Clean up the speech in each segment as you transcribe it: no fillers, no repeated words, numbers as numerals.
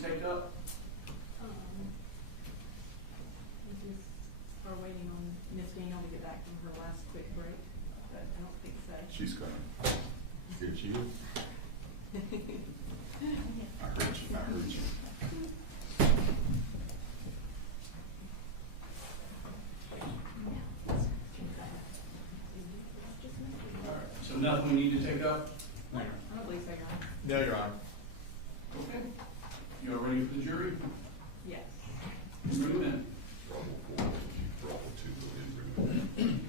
to take up? We just are waiting on Miss Daniel to get back from her last quick break, but I don't think so. She's coming. Here she is. I heard you. I heard you. All right, so nothing we need to take up? I don't believe so, Your Honor. No, Your Honor. Okay. You all ready for the jury? Yes. Bring them in. Trouble 2 in.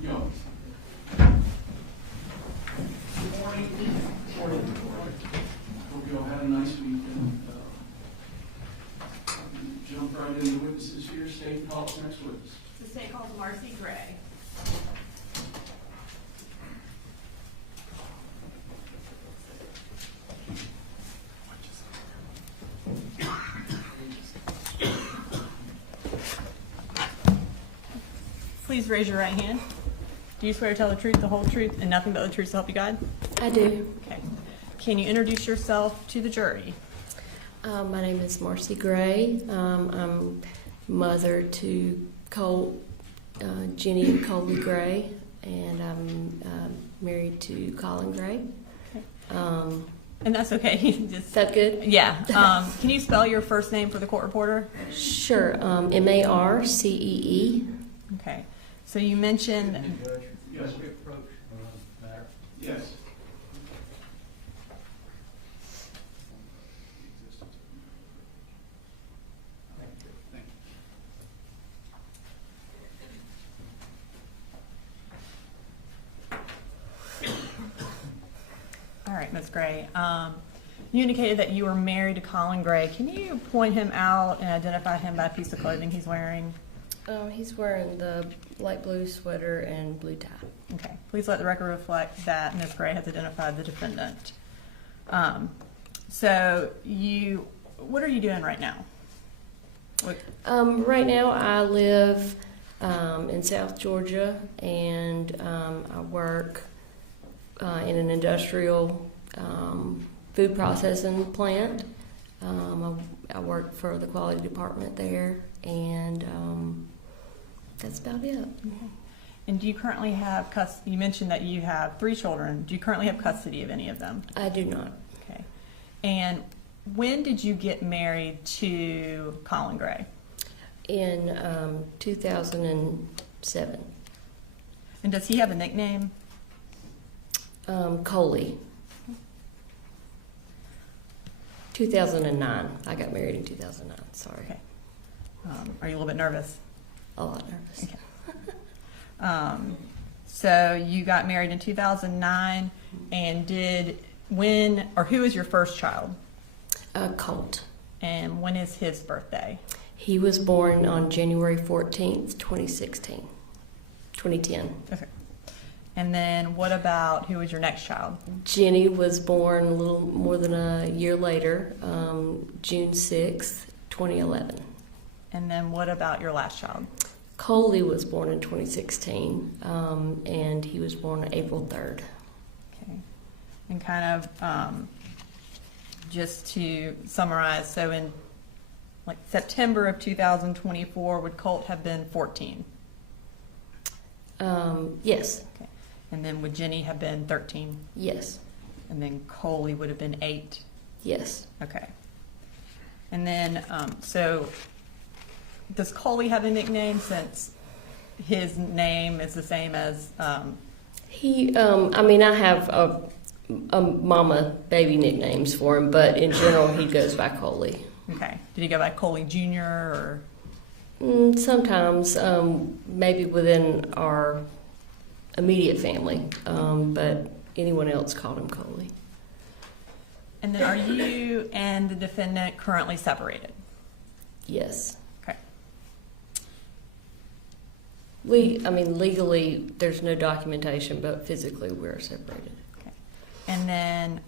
Yo. Good morning. Morning. Hope you all had a nice weekend. Jump right into the witnesses here. State and call the next witness. The state calls Marcy Gray. Please raise your right hand. Do you swear to tell the truth, the whole truth, and nothing but the truth to help you God? I do. Okay. Can you introduce yourself to the jury? My name is Marcy Gray. I'm mother to Colt, Jenny and Colby Gray, and I'm married to Colin Gray. Okay. And that's okay. Is that good? Yeah. Can you spell your first name for the court reporter? Sure. Marcee. Okay. So you mentioned. Yes. Yes. Thank you. All right, Ms. Gray. You indicated that you were married to Colin Gray. Can you point him out and identify him by a piece of clothing he's wearing? He's wearing the light blue sweater and blue tie. Okay. Please let the record reflect that Ms. Gray has identified the defendant. So what are you doing right now? Right now I live in South Georgia, and I work in an industrial food processing plant. I work for the quality department there, and that's about it. Okay. And do you currently have custody? You mentioned that you have 3 children. Do you currently have custody of any of them? I do not. Okay. And when did you get married to Colin Gray? In 2007. And does he have a nickname? Coley. 2009. I got married in 2009. Sorry. Okay. Are you a little bit nervous? A lot nervous. Okay. So you got married in 2009, and who is your first child? Colt. And when is his birthday? He was born on January 14th, 2010. Okay. And then what about who was your next child? Jenny was born a little more than a year later, June 6th, 2011. And then what about your last child? Coley was born in 2016, and he was born April 3rd. Okay. And kind of just to summarize, so like September of 2024, would Colt have been 14? Yes, Okay. And then would Jenny have been 13? yes, And then Coley would have been 8? yes. Okay. And then, so does Coley have a nickname since his name is the same as, He, I mean, I have a mama baby nicknames for him, but in general, he goes by Coley. okay. Did he go by Coley Jr. or? Sometimes, maybe within our immediate family, but anyone else called him Coley. And then are you and the defendant currently separated? Yes. Okay. I mean, legally, there's no documentation, but physically, we're separated. Okay. And then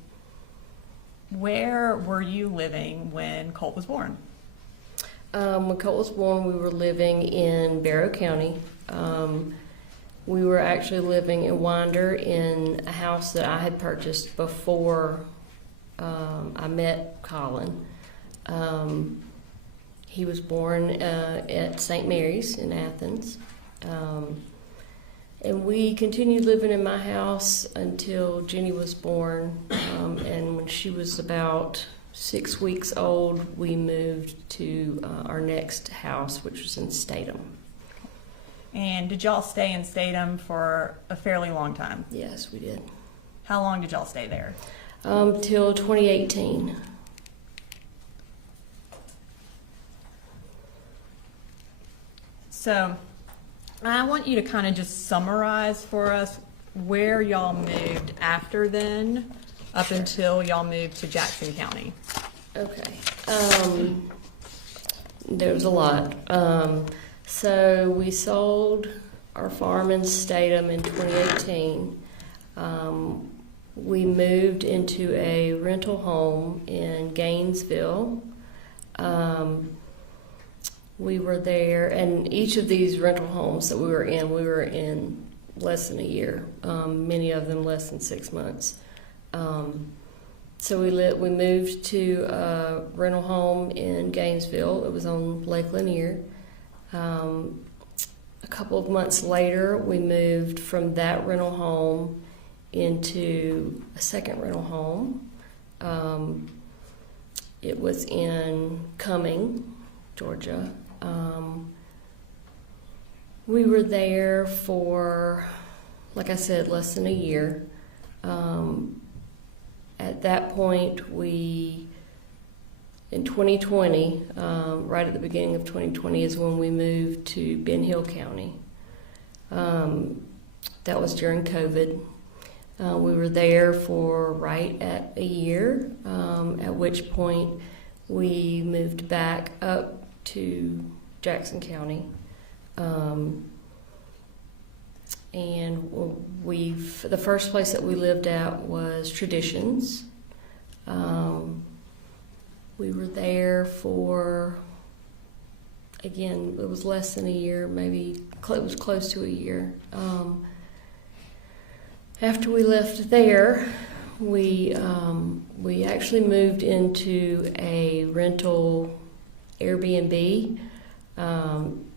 where were you living when Colt was born? When Colt was born, we were living in Barrow County. We were actually living in Winder in a house that I had purchased before I met Colin. He was born at St. Mary's in Athens. And we continued living in my house until Jenny was born. And when she was about 6 weeks old, we moved to our next house, which was in Statham. And did y'all stay in Statham for a fairly long time? Yes, we did. How long did y'all stay there? Till 2018. So I want you to kind of just summarize for us where y'all moved after then, up until y'all moved to Jackson County. Okay. There was a lot. So we sold our farm in Statham in 2018. We moved into a rental home in Gainesville. We were there, and each of these rental homes that we were in less than a year. Many of them less than 6 months. So we moved to a rental home in Gainesville. It was on Lake Lanier. A couple of months later, we moved from that rental home into a second rental home. It was in Cumming, Georgia. We were there for, like I said, less than a year. At that point, in 2020, right at the beginning of 2020 is when we moved to Ben Hill County. That was during COVID. We were there for right at a year, at which point we moved back up to Jackson County. And the first place that we lived at was Traditions. We were there for, again, it was less than a year, maybe it was close to a year. After we left there, we actually moved into a rental Airbnb.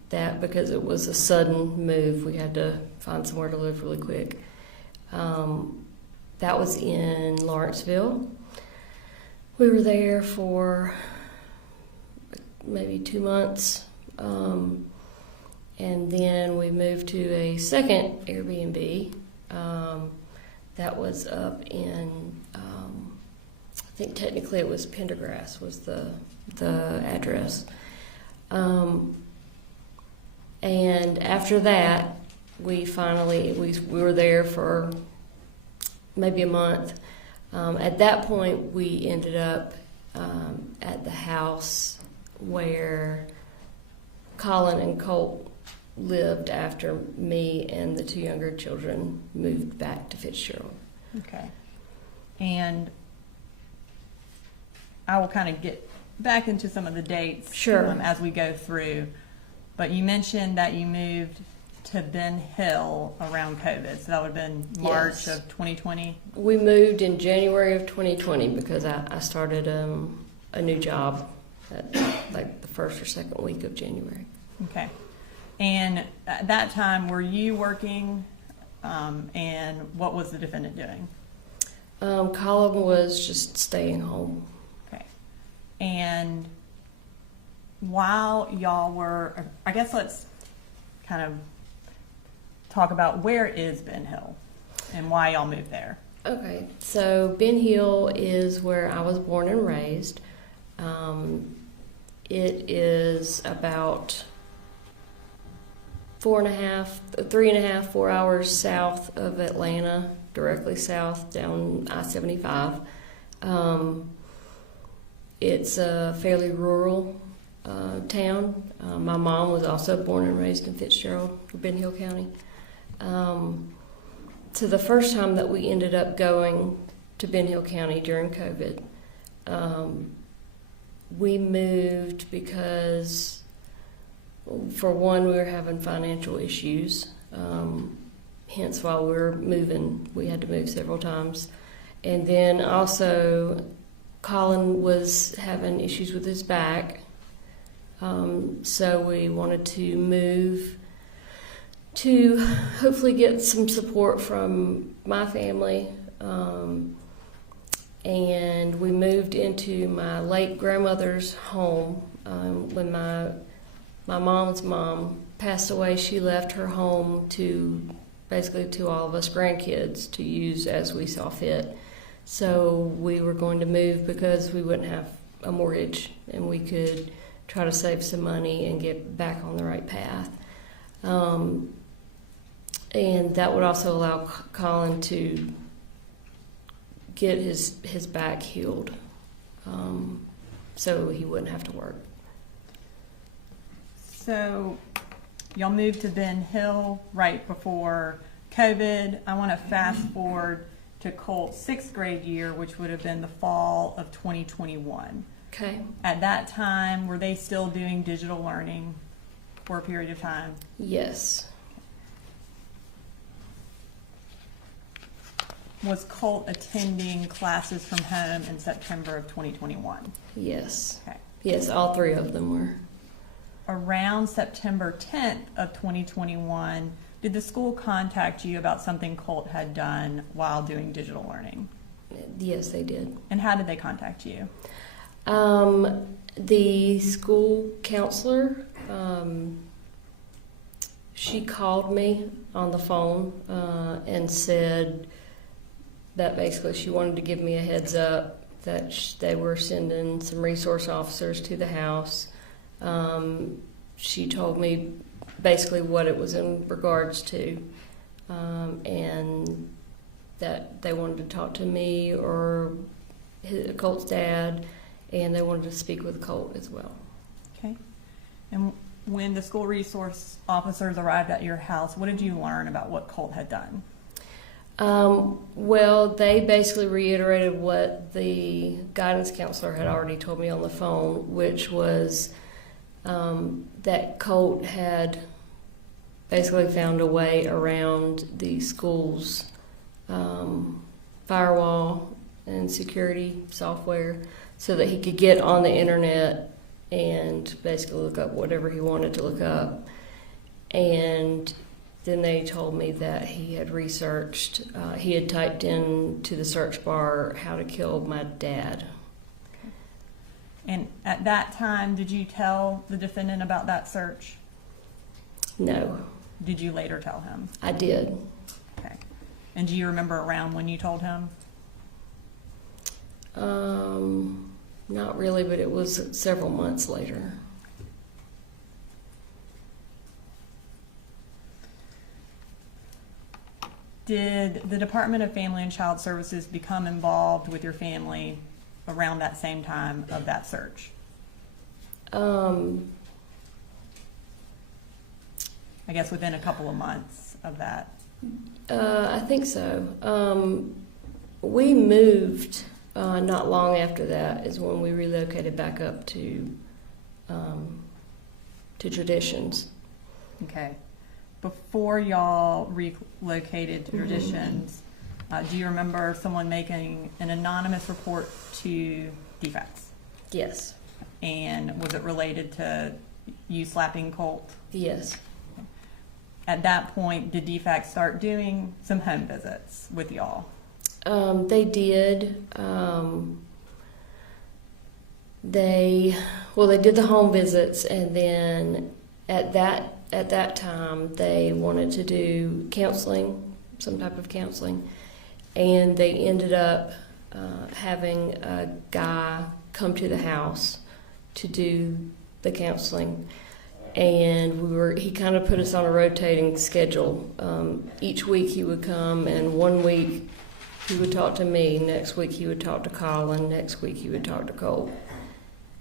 That because it was a sudden move, we had to find somewhere to live really quick. That was in Lawrenceville. We were there for maybe 2 months, and then we moved to a second Airbnb that was up in, I think technically it was Pendergrass was the address. And after that, we were there for maybe a month. At that point, we ended up at the house where Colin and Colt lived after me and the 2 younger children moved back to Fitzgerald. Okay. And I will kind of get back into some of the dates Sure. As we go through. But you mentioned that you moved to Ben Hill around COVID, so that would have been March Yes. of 2020? We moved in January of 2020 because I started a new job at like the first or second week of January. Okay. And at that time, were you working, and what was the defendant doing? Colin was just staying home. Okay. And while y'all were, I guess let's kind of talk about where is Ben Hill and why y'all moved there. Okay, so Ben Hill is where I was born and raised. It is about 3.5, 4 hours south of Atlanta, directly south down I-75. It's a fairly rural town. My mom was also born and raised in Fitzgerald, Ben Hill County. So the first time that we ended up going to Ben Hill County during COVID, we moved because, for one, we were having financial issues. Hence, while we were moving, we had to move several times. And then also, Colin was having issues with his back. So we wanted to move to hopefully get some support from my family. And we moved into my late grandmother's home. When my mom's mom passed away, she left her home to basically to all of us grandkids to use as we saw fit. So we were going to move because we wouldn't have a mortgage and we could try to save some money and get back on the right path. And that would also allow Colin to get his back healed, so he wouldn't have to work. So y'all moved to Ben Hill right before COVID. I want to fast forward to Colt's 6th grade year, which would have been the fall of 2021. Okay. At that time, were they still doing digital learning for a period of time? Yes. Was Colt attending classes from home in September of 2021? Yes. Okay. Yes, all three of them were. Around September 10th of 2021, did the school contact you about something Colt had done while doing digital learning? Yes, they did. And how did they contact you? The school counselor, she called me on the phone and said that basically she wanted to give me a heads up that they were sending some resource officers to the house. She told me basically what it was in regards to, and that they wanted to talk to me or Colt's dad, and they wanted to speak with Colt as well. Okay. And when the school resource officers arrived at your house, what did you learn about what Colt had done? Well, they basically reiterated what the guidance counselor had already told me on the phone, which was that Colt had basically found a way around the school's firewall and security software so that he could get on the internet and basically look up whatever he wanted to look up. And then they told me that he had researched, he had typed into the search bar how to kill my dad. And at that time, did you tell the defendant about that search? No. Did you later tell him? I did. Okay. And do you remember around when you told him? Not really, but it was several months later. Did the Department of Family and Child Services become involved with your family around that same time of that search? I guess within a couple of months of that. I think so. We moved not long after that is when we relocated back up to Traditions. Okay. Before y'all relocated to Traditions, do you remember someone making an anonymous report to defects? Yes. And was it related to you slapping Colt? Yes. At that point, did DFAC start doing some home visits with y'all? They did. They did the home visits, and then at that time they wanted to do counseling, some type of counseling, and they ended up having a guy come to the house to do the counseling. And he kind of put us on a rotating schedule. Each week he would come, and one week he would talk to me, next week he would talk to Colin, next week he would talk to Colt.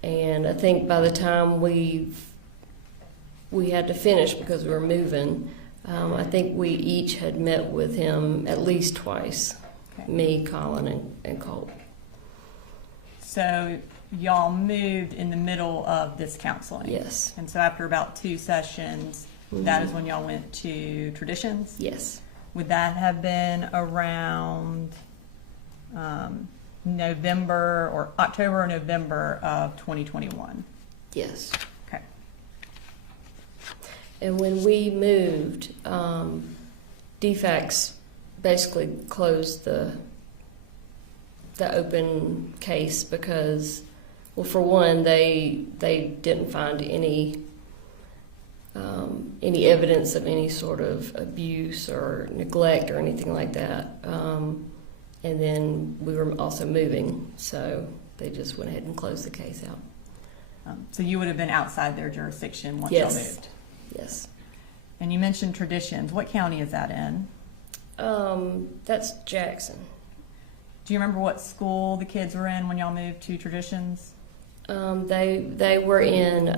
And I think by the time we had to finish because we were moving, I think we each had met with him at least twice, Okay. me, Colin, and Colt. So y'all moved in the middle of this counseling? Yes. And so after about 2 sessions, that is when y'all went to Traditions? Yes. Would that have been around November or October or November of 2021? Yes. Okay. And when we moved, DFACS basically closed the open case because, well, for one, they didn't find any evidence of any sort of abuse or neglect or anything like that. And then we were also moving, so they just went ahead and closed the case out. So you would have been outside their jurisdiction once Yes. y'all moved? Yes. And you mentioned Traditions. What county is that in? That's Jackson. Do you remember what school the kids were in when y'all moved to Traditions? They were in,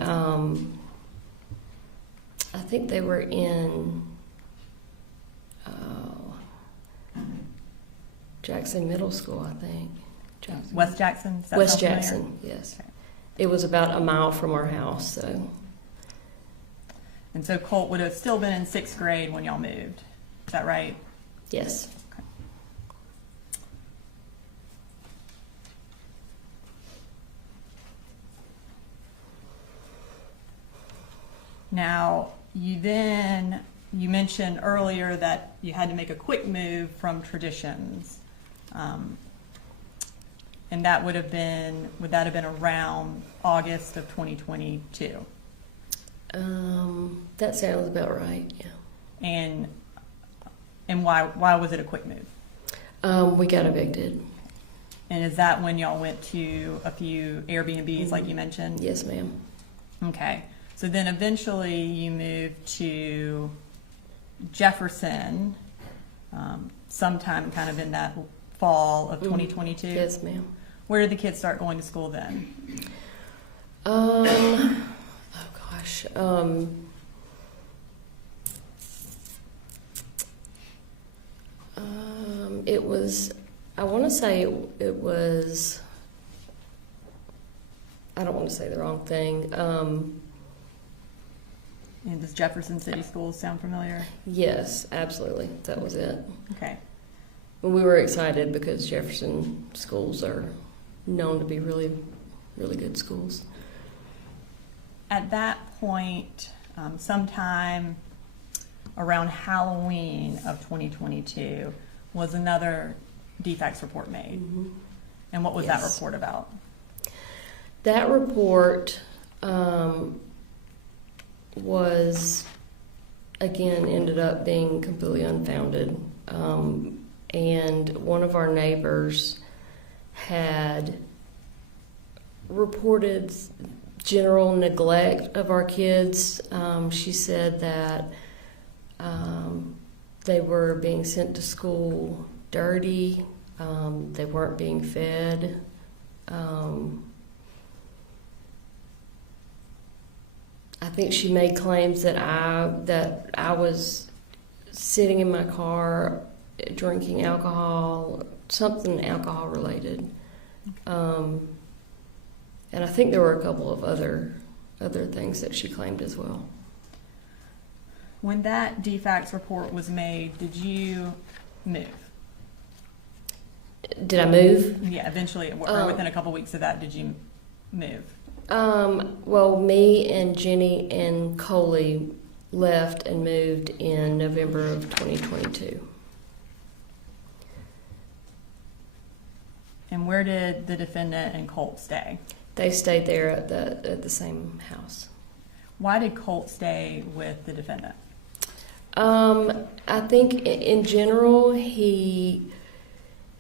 I think they were in Jackson Middle School, I think. Jackson. West Jackson? Does that West sound familiar? Jackson, yes. Okay. It was about a mile from our house, so. And so Colt would have still been in 6th grade when y'all moved. Is that right? Yes. Now, you mentioned earlier that you had to make a quick move from Traditions. And that would that have been around August of 2022? That sounds about right, yeah. And why was it a quick move? We got evicted. And is that when y'all went to a few Airbnbs like you mentioned? Yes, ma'am. Okay. So then eventually you moved to Jefferson sometime kind of in that fall of 2022? Yes, ma'am. Where did the kids start going to school then? Oh gosh. It was, I want to say it was, I don't want to say the wrong thing. And does Jefferson City Schools sound familiar? Yes, absolutely. That was it. Okay. And we were excited because Jefferson schools are known to be really, really good schools. At that point, sometime around Halloween of 2022, was another DFACS report made. Mm-hmm. And what was that Yes. report about? That report was, again, ended up being completely unfounded. And one of our neighbors had reported general neglect of our kids. She said that they were being sent to school dirty. They weren't being fed. I think she made claims that I was sitting in my car drinking alcohol, something alcohol related. And I think there were a couple of other things that she claimed as well. When that DFACS report was made, did you move? Did I move? Yeah, eventually, or within a couple weeks of that, did you move? Well, me and Jenny and Coley left and moved in November of 2022. And where did the defendant and Colt stay? They stayed there at the same house. Why did Colt stay with the defendant? I think in general he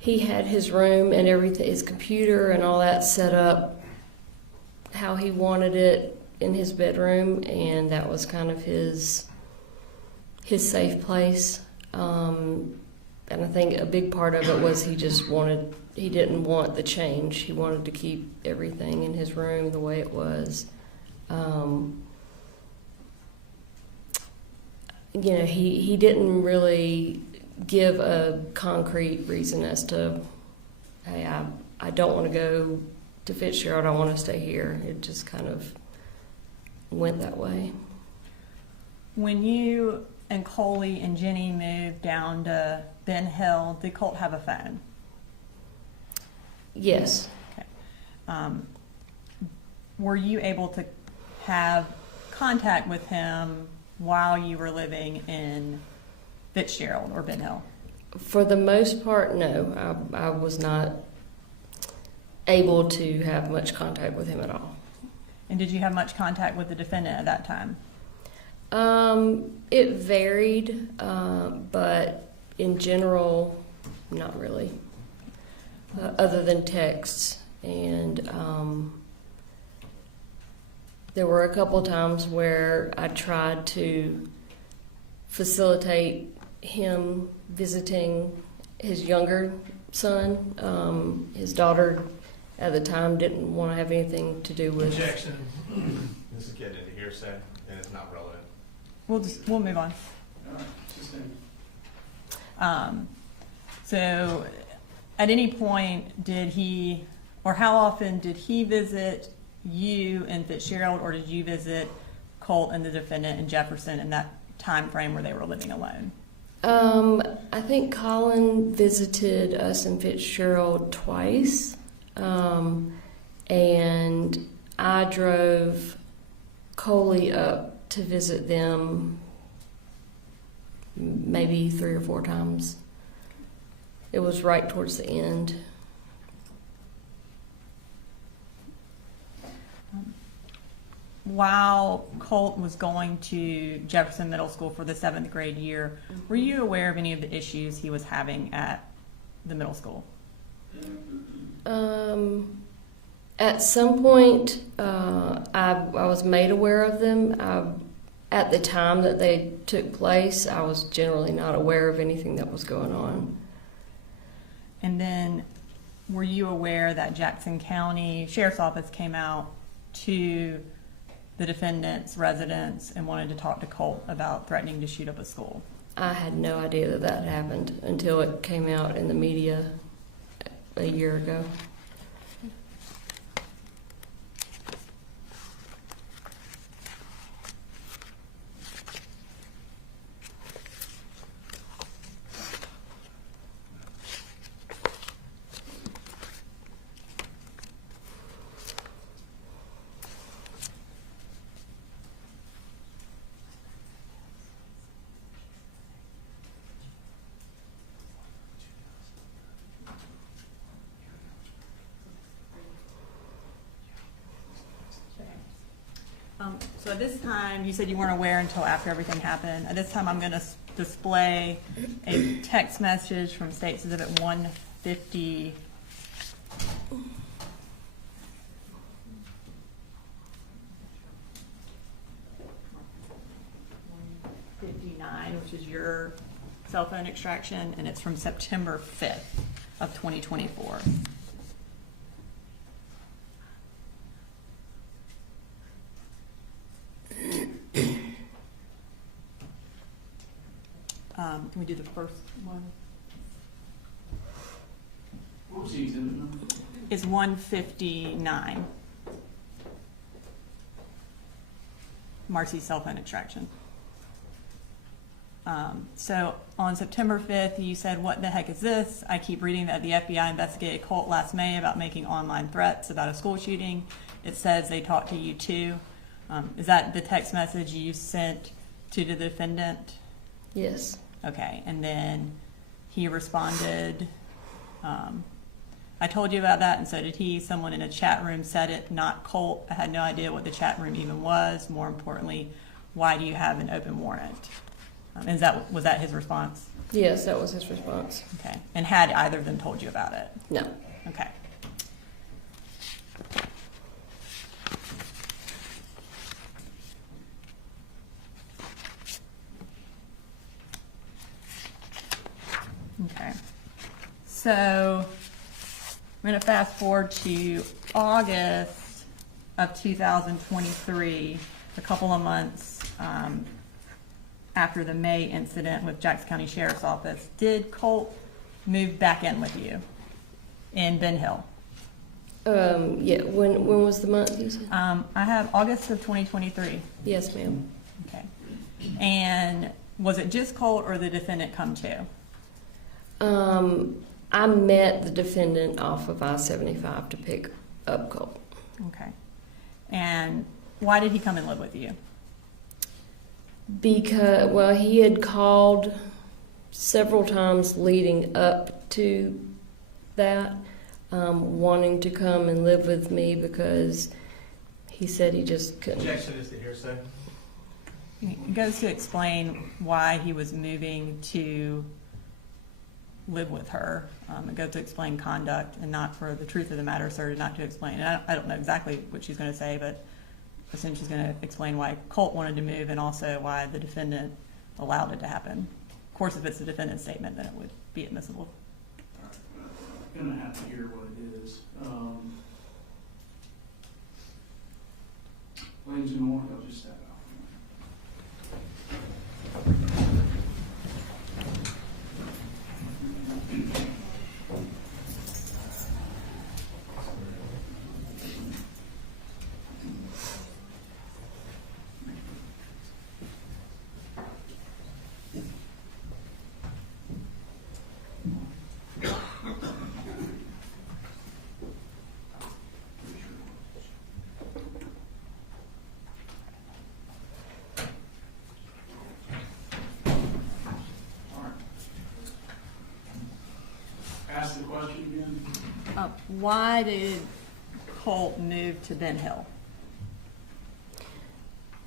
had his room and everything, his computer and all that set up how he wanted it in his bedroom, and that was kind of his safe place. And I think a big part of it was he didn't want the change. He wanted to keep everything in his room the way it was. He didn't really give a concrete reason as to, hey, I don't want to go to Fitzgerald, I want to stay here. It just kind of went that way. When you and Coley and Jenny moved down to Ben Hill, did Colt have a phone? Yes. Okay. Were you able to have contact with him while you were living in Fitzgerald or Ben Hill? For the most part, no. I was not able to have much contact with him at all. And did you have much contact with the defendant at that time? It varied, but in general, not really. Other than texts, and there were a couple times where I tried to facilitate him visiting his younger son. His daughter at the time didn't want to have anything to do with. Objection. This is getting into hearsay, and it's not relevant. We'll move on. All right, just saying. So at any point did he, or how often did he visit you in Fitzgerald, or did you visit Colt and the defendant in Jefferson in that time frame where they were living alone? I think Colin visited us in Fitzgerald twice, and I drove Coley up to visit them maybe 3 or 4 times. It was right towards the end. While Colt was going to Jefferson Middle School for the 7th grade year, were you aware of any of the issues he was having at the middle school? At some point, I was made aware of them. At the time that they took place, I was generally not aware of anything that was going on. And then were you aware that Jackson County Sheriff's Office came out to the defendant's residence and wanted to talk to Colt about threatening to shoot up a school? I had no idea that that happened until it came out in the media a year ago. So at this time, you said you weren't aware until after everything happened. At this time, I'm going to display a text message from State Exhibit 150. Which is your cell phone extraction, and it's from September 5th of 2024. Can we do the first one? What was the exhibit number? It's 159. Marcy's cell phone extraction. So on September 5th, you said, "What the heck is this? I keep reading that the FBI investigated Colt last May about making online threats about a school shooting. It says they talked to you too." Is that the text message you sent to the defendant? Yes. Okay, and then he responded, "I told you about that, and so did he. Someone in a chat room said it, not Colt. I had no idea what the chat room even was. More importantly, why do you have an open warrant?" Was that his response? Yes, that was his response. Okay, and had either of them told you about it? No. Okay. Okay. So I'm going to fast forward to August of 2023, a couple of months after the May incident with Jackson County Sheriff's Office. Did Colt move back in with you in Ben Hill? Yeah. When was the month you said? I have August of 2023. Yes, ma'am. Okay. And was it just Colt or the defendant come too? I met the defendant off of I-75 to pick up Colt. Okay. And why did he come and live with you? Because, well, he had called several times leading up to that, wanting to come and live with me because he said he just couldn't. Objection is the hearsay. It goes to explain why he was moving to live with her. It goes to explain conduct and not for the truth of the matter asserted, not to explain. And I don't know exactly what she's going to say, but I assume she's going to explain why Colt wanted to move and also why the defendant allowed it to happen. Of course, if it's the defendant's statement, then it would be admissible. I'm gonna have to hear what it is. Ladies and gentlemen, I'll just step out. Ask the question again. Why did Colt move to Ben Hill?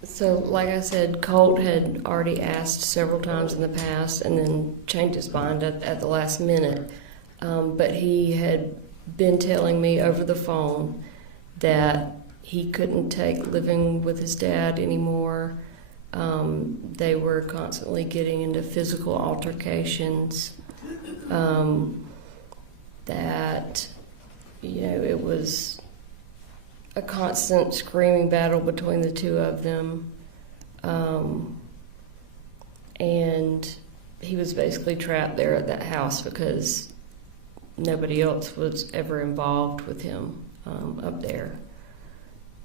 So, like I said, Colt had already asked several times in the past and then changed his mind at the last minute. But he had been telling me over the phone that he couldn't take living with his dad anymore. They were constantly getting into physical altercations. That, it was a constant screaming battle between the two of them. And he was basically trapped there at that house because nobody else was ever involved with him up there.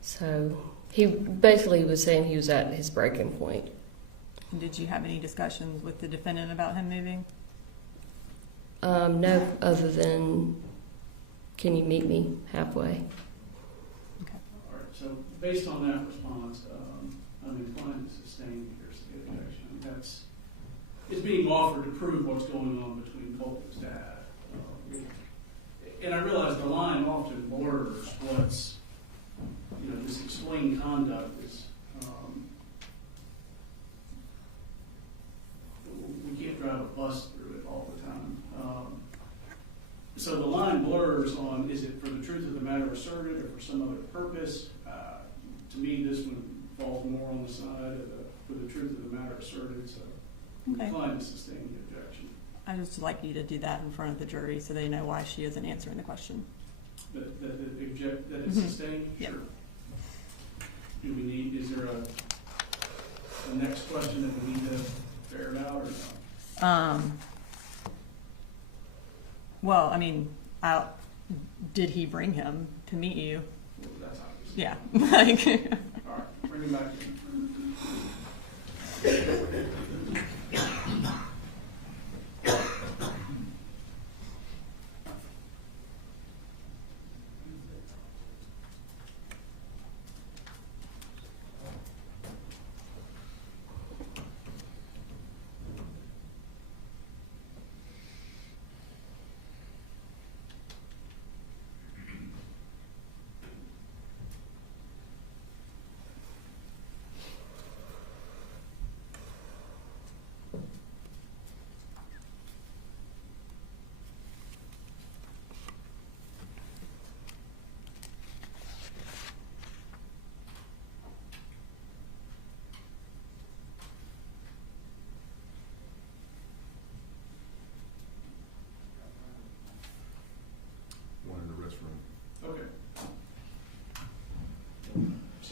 So he basically was saying he was at his breaking point. Did you have any discussions with the defendant about him moving? No, other than, can you meet me halfway? Okay. All right, so based on that response, I'm inclined to sustain the hearsay objection. It's being offered to prove what's going on between Colt and his dad. And I realize the line often blurs what's, this explained conduct is, we can't drive a bus through it all the time. So the line blurs on, is it for the truth of the matter asserted or for some other purpose? To me, this one falls more on the side of for the truth of the matter asserted, so I'm inclined to sustain the objection. I'd just like you to do that in front of the jury so they know why she isn't answering the question. That it's sustained? Yep. Sure. Do we need, is there a next question that we need to ferret out or no? Well, I mean, did he bring him to meet you? Well, that's obvious. Yeah. All right, bring him back in.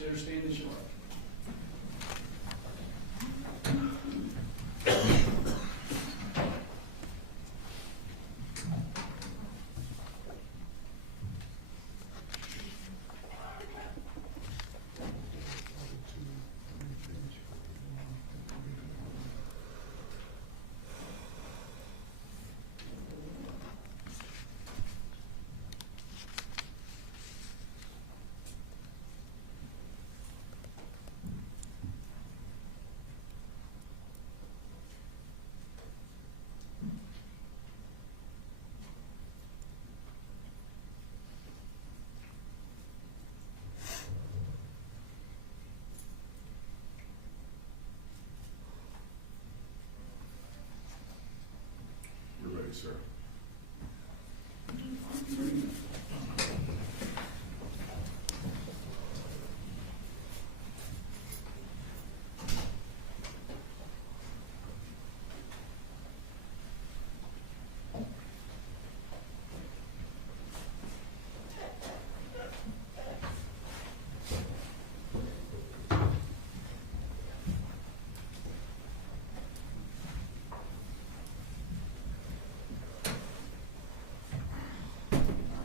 Stay or stand as you like. We're ready, sir.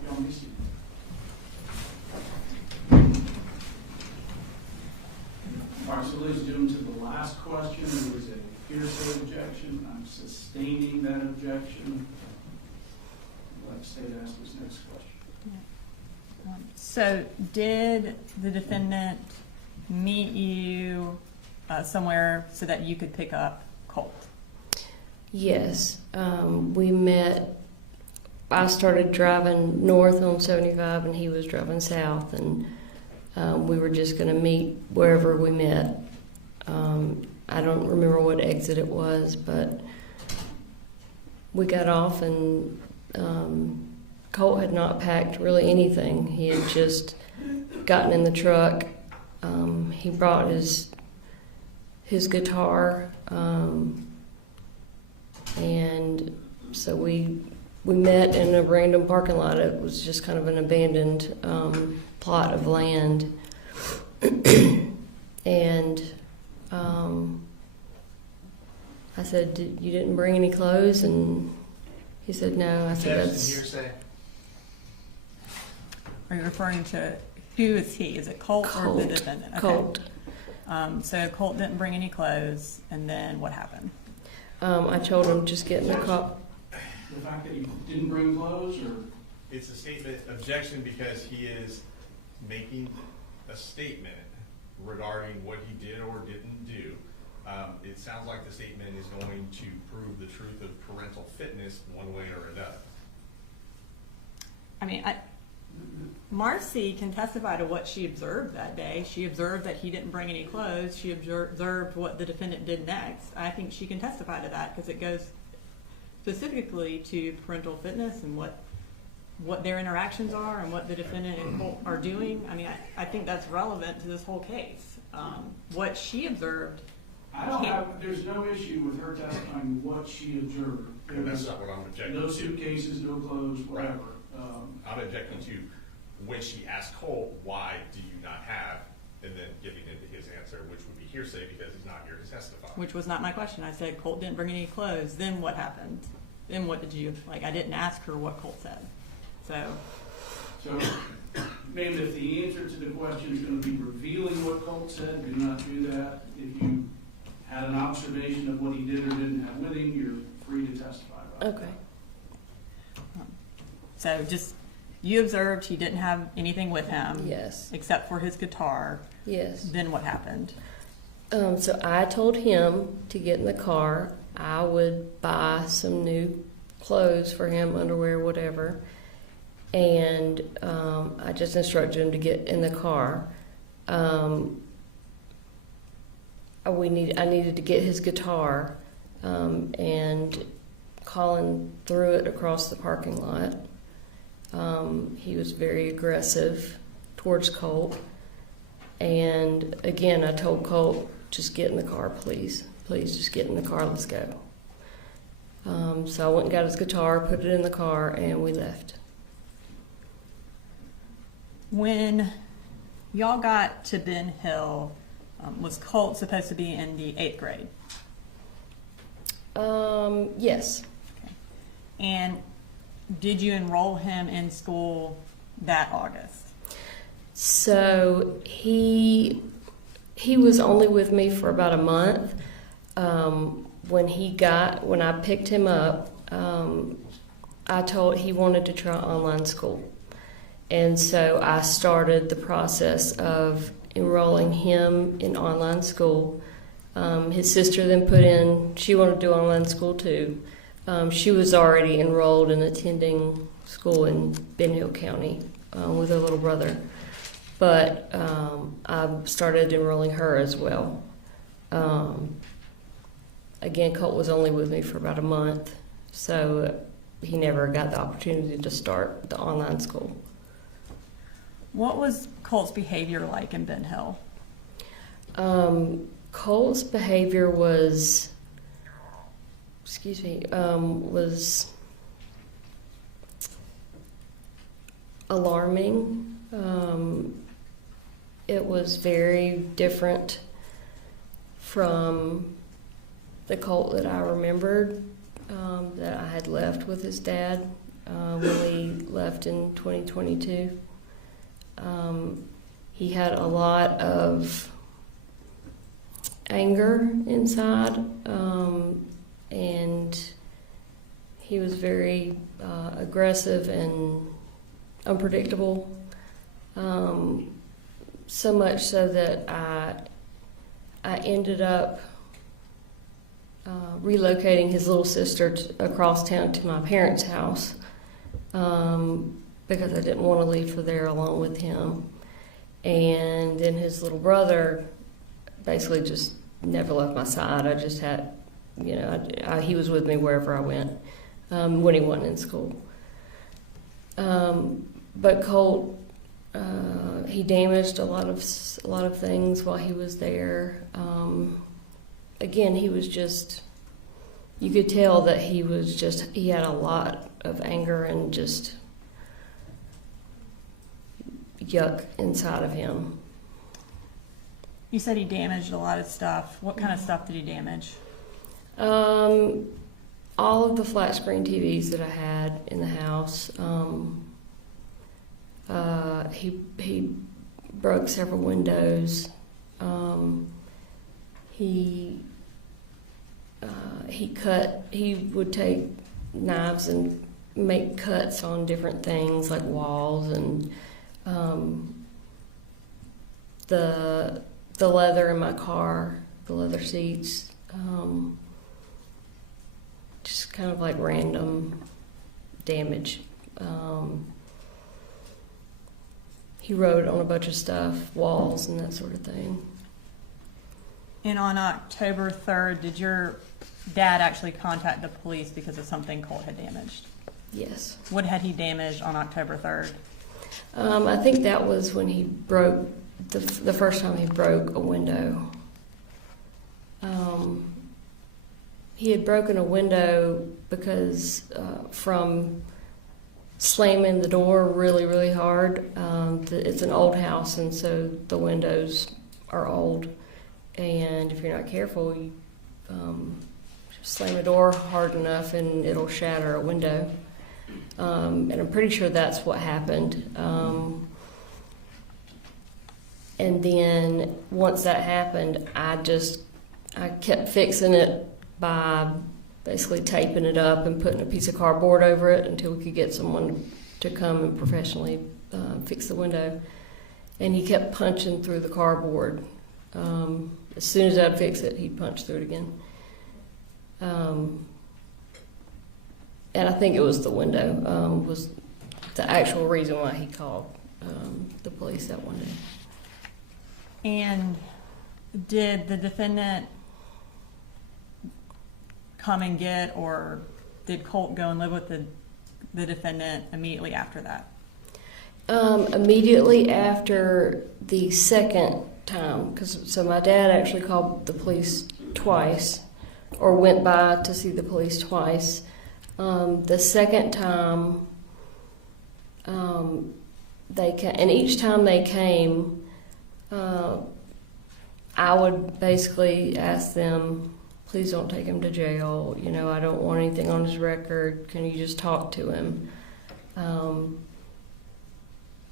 Y'all miss you. All right, so ladies and gentlemen, to the last question, there was a hearsay objection. I'm sustaining that objection. I'd like the state to ask this next question. So did the defendant meet you somewhere so that you could pick up Colt? Yes, we met. I started driving north on 75 and he was driving south, and we were just going to meet wherever we met. I don't remember what exit it was, but we got off and Colt had not packed really anything. He had just gotten in the truck. He brought his guitar, and so we met in a random parking lot. It was just kind of an abandoned plot of land. And I said, "You didn't bring any clothes?" And he said, "No." I said, Objection, "That's..." hearsay. Are you referring to who is he? Is it Colt or the defendant? Okay. Colt. So Colt didn't bring any clothes, and then what happened? I told him, "Just get in the car." The fact that he didn't bring clothes, or? It's a statement, objection, because he is making a statement regarding what he did or didn't do. It sounds like the statement is going to prove the truth of parental fitness one way or another. I mean, Marcy can testify to what she observed that day. She observed that he didn't bring any clothes. She observed what the defendant did next. I think she can testify to that because it goes specifically to parental fitness and what their interactions are and what the defendant and Colt are doing. I mean, I think that's relevant to this whole case. What she observed. There's no issue with her testifying what she observed. And that's not what I'm objecting No to. suitcases, no clothes, whatever. I'm objecting to when she asked Colt, "Why do you not have?" and then giving into his answer, which would be hearsay because he's not here to testify. Which was not my question. I said Colt didn't bring any clothes. Then what happened? Then what did you, like, I didn't ask her what Colt said. So, ma'am, if the answer to the question is going to be revealing what Colt said, do not do that. If you had an observation of what he did or didn't have with him, you're free to testify about Okay. so just, you observed he didn't have anything with him. Yes. Except for his guitar. Yes. Then what happened? So I told him to get in the car. I would buy some new clothes for him, underwear, whatever. And I just instructed him to get in the car. I needed to get his guitar, and Colin threw it across the parking lot. He was very aggressive towards Colt. And again, I told Colt, "Just get in the car, please. Please, just get in the car, let's go." So I went and got his guitar, put it in the car, and we left. When y'all got to Ben Hill, was Colt supposed to be in the 8th grade? Yes. Okay. And did you enroll him in school that August? So he was only with me for about a month. When I picked him up, I told he wanted to try online school. And so I started the process of enrolling him in online school. His sister then she wanted to do online school too. She was already enrolled and attending school in Ben Hill County with her little brother. But I started enrolling her as well. Again, Colt was only with me for about a month, so he never got the opportunity to start the online school. What was Colt's behavior like in Ben Hill? Colt's behavior was alarming. It was very different from the Colt that I remembered, that I had left with his dad when we left in 2022. He had a lot of anger inside, and he was very aggressive and unpredictable. So much so that I ended up relocating his little sister across town to my parents' house because I didn't want to leave her there alone with him. And then his little brother basically just never left my side. I just had, he was with me wherever I went when he wasn't in school. But Colt, he damaged a lot of things while he was there. Again, he was just, you could tell that he had a lot of anger and just yuck inside of him. You said he damaged a lot of stuff. What kind of stuff did he damage? All of the flat screen TVs that I had in the house. He broke several windows. He would take knives and make cuts on different things like walls and the leather in my car, the leather seats, just kind of like random damage. He wrote on a bunch of stuff, walls and that sort of thing. And on October 3rd, did your dad actually contact the police because of something Colt had damaged? Yes. What had he damaged on October 3rd? I think that was when he broke, the first time he broke a window. He had broken a window because from slamming the door really, really hard. It's an old house, and so the windows are old. And if you're not careful, you slam a door hard enough and it'll shatter a window. And I'm pretty sure that's what happened. And then once that happened, I kept fixing it by basically taping it up and putting a piece of cardboard over it until we could get someone to come and professionally fix the window. And he kept punching through the cardboard. As soon as I'd fix it, he'd punch through it again. And I think it was the window was the actual reason why he called the police that one day. And did the defendant come and get, or did Colt go and live with the defendant immediately after that? Immediately after the second time, so my dad actually called the police twice, or went by to see the police twice. The second time they came, and each time they came, I would basically ask them, please don't take him to jail. You know, I don't want anything on his record. Can you just talk to him?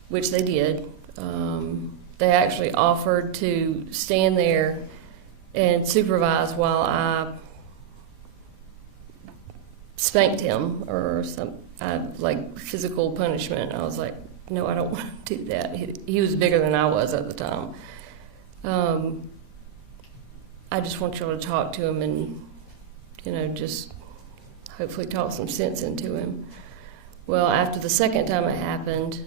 Which they did. They actually offered to stand there and supervise while I spanked him or some like physical punishment. I was like, no, I don't want to do that. He was bigger than I was at the time. I just want y'all to talk to him and, you know, just hopefully talk some sense into him. Well, after the second time it happened,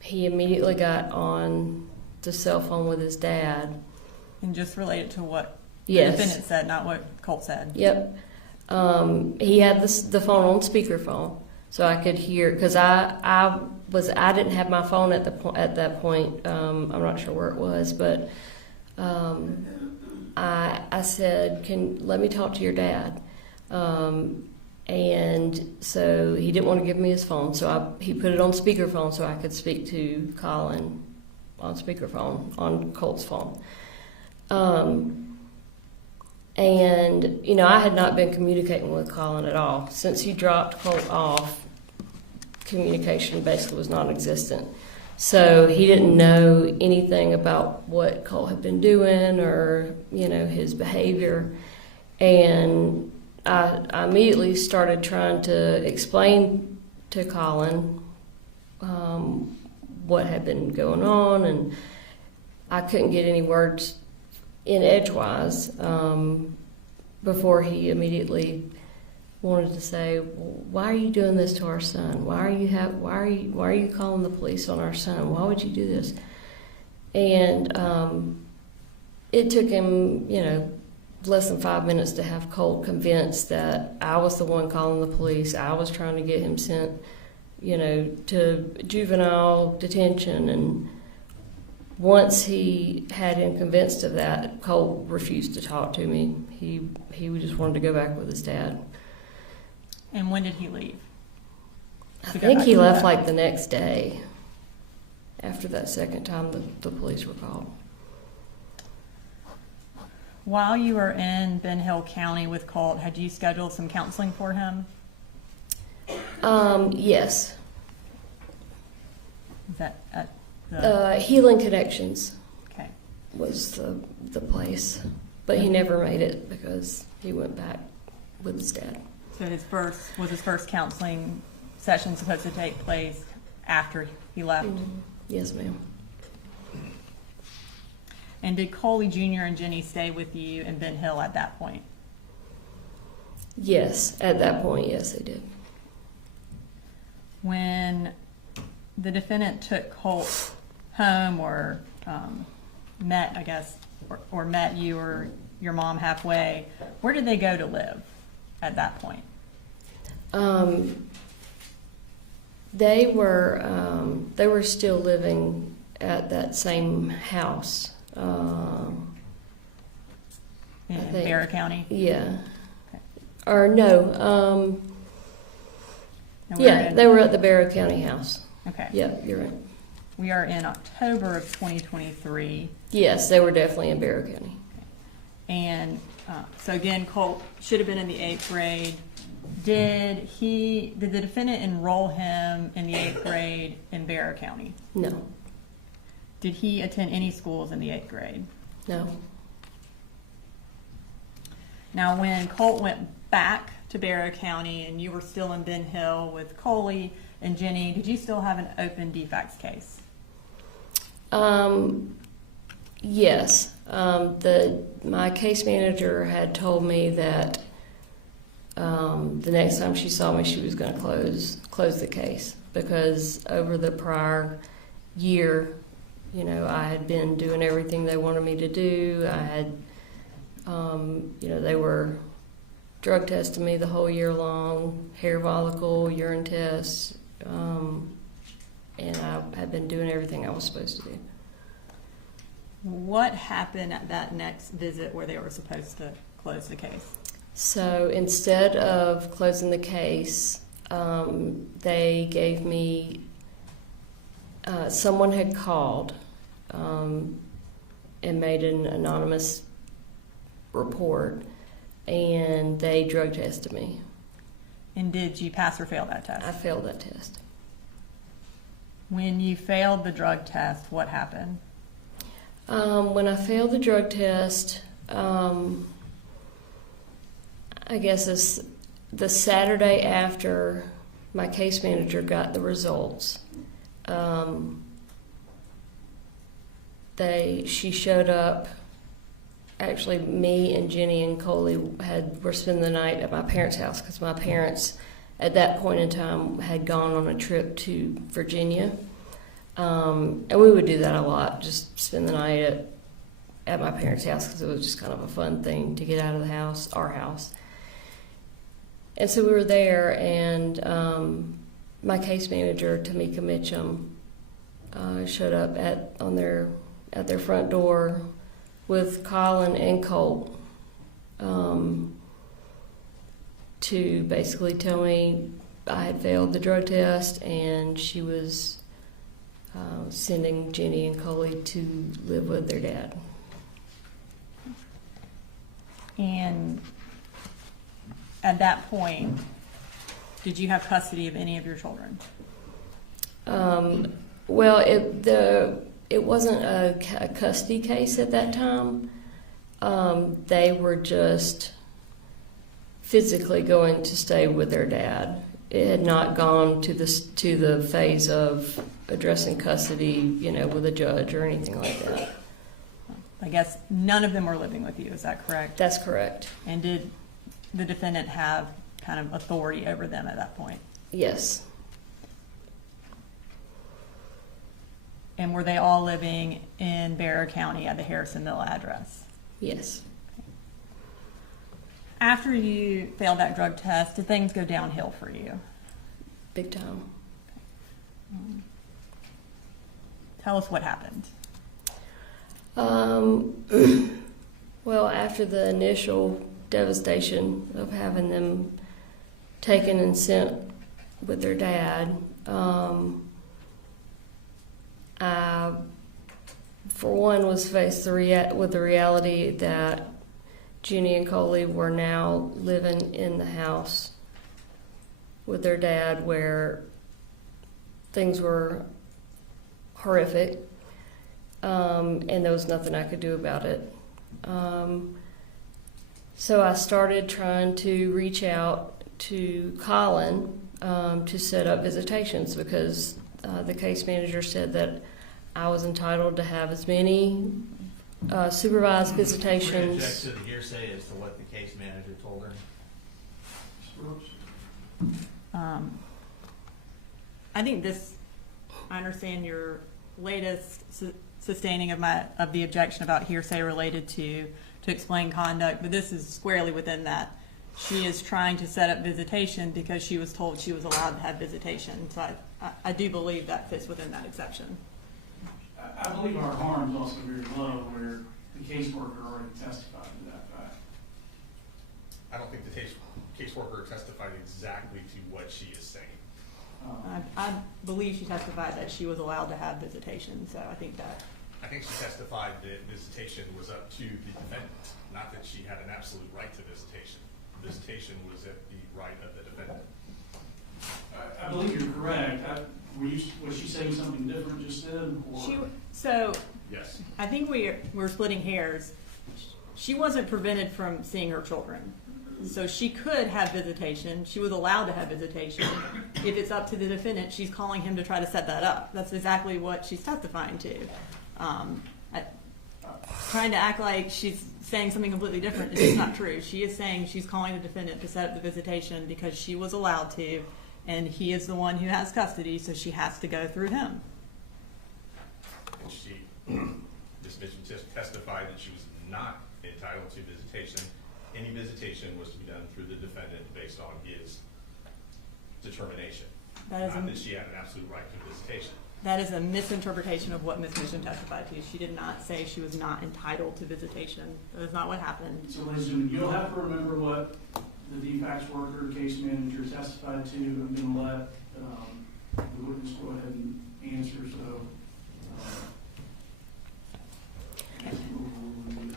he immediately got on the cell phone with his dad. And just relate it to what Yes. the defendant said, not what Colt said. Yep. He had the phone on speakerphone, so I could hear, because I didn't have my phone at that point. I'm not sure where it was, but I said, let me talk to your dad. And so he didn't want to give me his phone, so he put it on speakerphone so I could speak to Colin on speakerphone on Colt's phone. And, you know, I had not been communicating with Colin at all. Since he dropped Colt off, communication basically was non-existent. So he didn't know anything about what Colt had been doing or, you know, his behavior. And I immediately started trying to explain to Colin what had been going on, and I couldn't get any words in edgewise before he immediately wanted to say, "Why are you doing this to our son? Why are you calling the police on our son? Why would you do this?" And it took him, you know, less than 5 minutes to have Colt convinced that I was the one calling the police. I was trying to get him sent, you know, to juvenile detention. And once he had him convinced of that, Colt refused to talk to me. He just wanted to go back with his dad. And when did he leave? I think he left like the next day after that second time the police were called. While you were in Ben Hill County with Colt, had you scheduled some counseling for him? Yes. Is that at the... Healing Connections Okay. was the place, but he never made it because he went back with his dad. So his first counseling session supposed to take place after he left? Yes, ma'am. And did Coley Jr. and Jenny stay with you in Ben Hill at that point? Yes, at that point, yes, they did. When the defendant took Colt home or met, I guess, or met you or your mom halfway, where did they go to live at that point? They were still living at that same house. In I think. Barra County? Yeah. Okay. Or no. And Yeah, they were at the Barra County house. Okay. Yeah, you're right. We are in October of 2023. Yes, they were definitely in Barra County. And so again, Colt should have been in the 8th grade. Did the defendant enroll him in the 8th grade in Barra County? No. Did he attend any schools in the 8th grade? No. Now, when Colt went back to Barra County and you were still in Ben Hill with Coley and Jenny, did you still have an open defects case? Yes. My case manager had told me that the next time she saw me, she was going to close the case, because over the prior year, you know, I had been doing everything they wanted me to do. I had, you know, they were drug testing me the whole year long, hair follicle, urine tests, and I had been doing everything I was supposed to do. What happened at that next visit where they were supposed to close the case? So instead of closing the case, they gave me, someone had called and made an anonymous report, and they drug tested me. And did you pass or fail that I test? failed that test. When you failed the drug test, what happened? When I failed the drug test, I guess it's the Saturday after my case manager got the results. She showed up. Actually, me and Jenny and Coley were spending the night at my parents' house because my parents, at that point in time, had gone on a trip to Virginia, and we would do that a lot. Just spend the night at my parents' house because it was just kind of a fun thing to get out of the house, our house. And so we were there, and my case manager, Tamika Mitchum, showed up at their front door with Colin and Colt to basically tell me I had failed the drug test, and she was sending Jenny and Coley to live with their dad. And at that point, did you have custody of any of your children? Well, it wasn't a custody case at that time. They were just physically going to stay with their dad. It had not gone to the phase of addressing custody, with a judge or anything like that. I guess none of them were living with you, is that correct? That's correct. And did the defendant have kind of authority over them at that point? Yes. And were they all living in Bexar County at the Harrison Mill address? Yes. After you failed that drug test, did things go downhill for you? Big time. Tell us what happened. Well, after the initial devastation of having them taken and sent with their dad, I, for one, was faced with the reality that Jenny and Coley were now living in the house with their dad, where things were horrific, and there was nothing I could do about it. So I started trying to reach out to Colin to set up visitations, because the case manager said that I was entitled to have as many supervised visitations. Object to the hearsay as to what the case manager told her. I think I understand your latest sustaining of the objection about hearsay related to explain conduct, but this is squarely within that. She is trying to set up visitation because she was told she was allowed to have visitation. So I do believe that fits within that exception. I believe our harm is also very low, where the caseworker already testified to that fact. I don't think the caseworker testified exactly to what she is saying. I believe she testified that she was allowed to have visitation, so I think she testified that visitation was up to the defendant, not that she had an absolute right to visitation. Visitation was at the right of the defendant. I believe you're correct. Was she saying something different just then? Yes. I think we're splitting hairs. She wasn't prevented from seeing her children. So she could have visitation. She was allowed to have visitation. If it's up to the defendant, she's calling him to try to set that up. That's exactly what she's testifying to. Trying to act like she's saying something completely different is just not true. She is saying she's calling the defendant to set up the visitation because she was allowed to, and he is the one who has custody, so she has to go through him. And Ms. Mitchum testified that she was not entitled to visitation. Any visitation was to be done through the defendant based on his determination. Not that she had an absolute right to visitation. That is a misinterpretation of what Ms. Mitchum testified to. She did not say she was not entitled to visitation. That is not what happened. So, ladies and gentlemen, you'll have to remember what the defacts worker, case manager testified to. I'm going to let the witness go ahead and answer. So,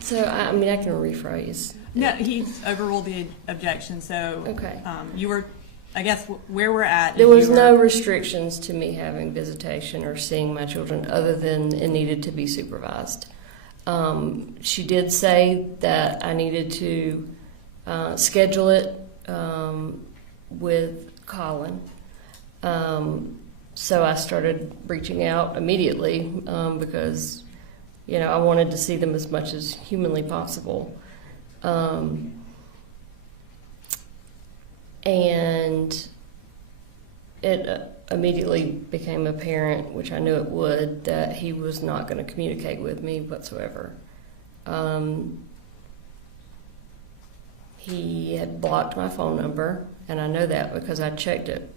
So, I mean, I can rephrase. No, he's overruled the objection, so. Okay. You were, I guess, where we're at. There is was you no were- restrictions to me having visitation or seeing my children other than it needed to be supervised. She did say that I needed to schedule it with Colin. So I started reaching out immediately because, I wanted to see them as much as humanly possible. And it immediately became apparent, which I knew it would, that he was not going to communicate with me whatsoever. He had blocked my phone number, and I know that because I checked it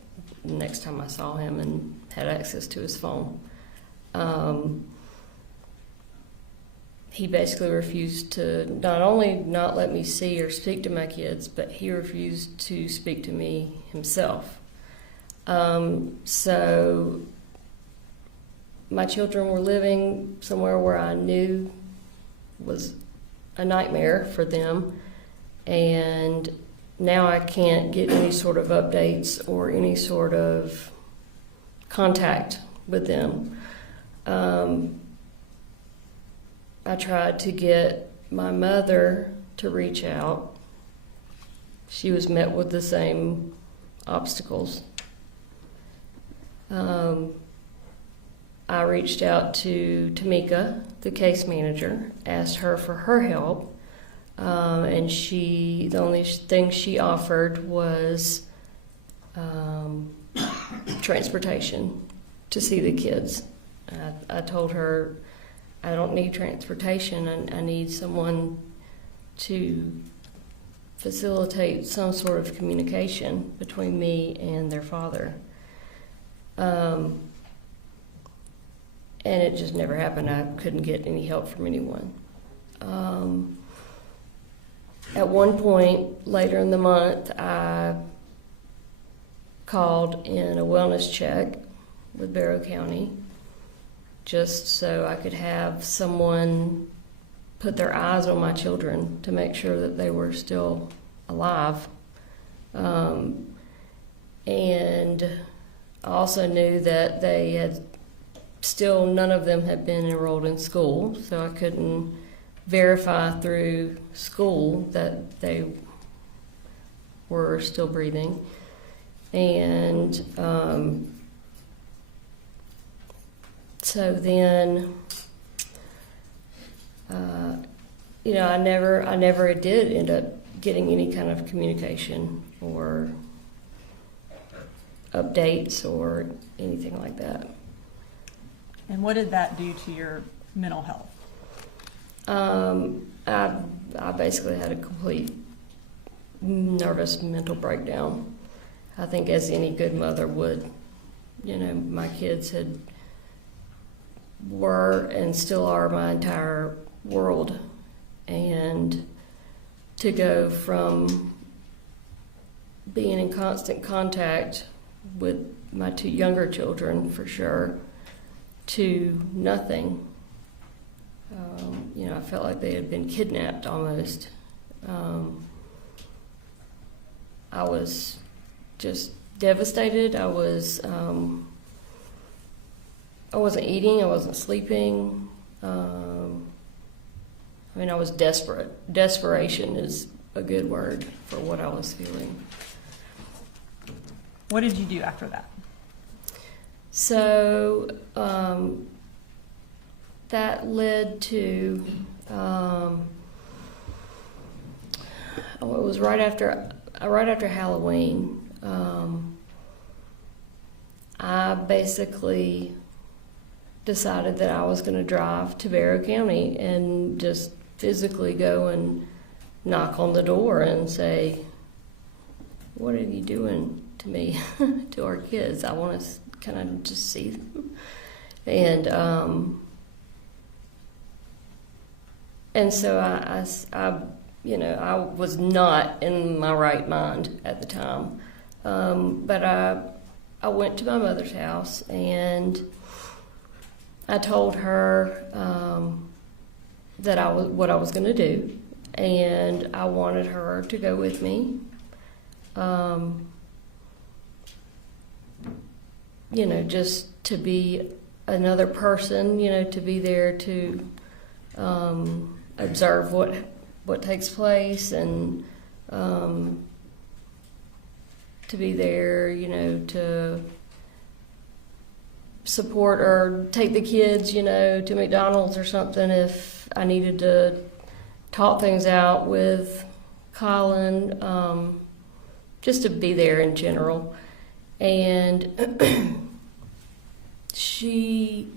the next time I saw him and had access to his phone. He basically refused to not only not let me see or speak to my kids, but he refused to speak to me himself. So my children were living somewhere where I knew was a nightmare for them, and now I can't get any sort of updates or any sort of contact with them. I tried to get my mother to reach out. She was met with the same obstacles. I reached out to Tamika, the case manager, asked her for her help, and the only thing she offered was transportation to see the kids. I told her, I don't need transportation, I need someone to facilitate some sort of communication between me and their father. And it just never happened. I couldn't get any help from anyone. At one point later in the month, I called in a wellness check with Barrow County just so I could have someone put their eyes on my children to make sure that they were still alive. And I also knew that none of them had been enrolled in school, so I couldn't verify through school that they were still breathing. And so then, I never did end up getting any kind of communication or updates or anything like that. And what did that do to your mental health? I basically had a complete nervous mental breakdown. I think as any good mother would. My kids were and still are my entire world. And to go from being in constant contact with my two younger children, for sure, to nothing. I felt like they had been kidnapped almost. I was just devastated. I wasn't eating, I wasn't sleeping. I was desperate. Desperation is a good word for what I was feeling. What did you do after that? So that led to, it was right after Halloween. I basically decided that I was going to drive to Barrow County and just physically go and knock on the door and say, "What are you doing to me, to our kids? I want to kind of just see them." And so I was not in my right mind at the time. But I went to my mother's house and I told her, what I was going to do, and I wanted her to go with me. You know, just to be another person, you know, to be there to observe what takes place, and to be there, you know, to support or take the kids, you know, to McDonald's or something if I needed to talk things out with Colin, just to be there in general. And she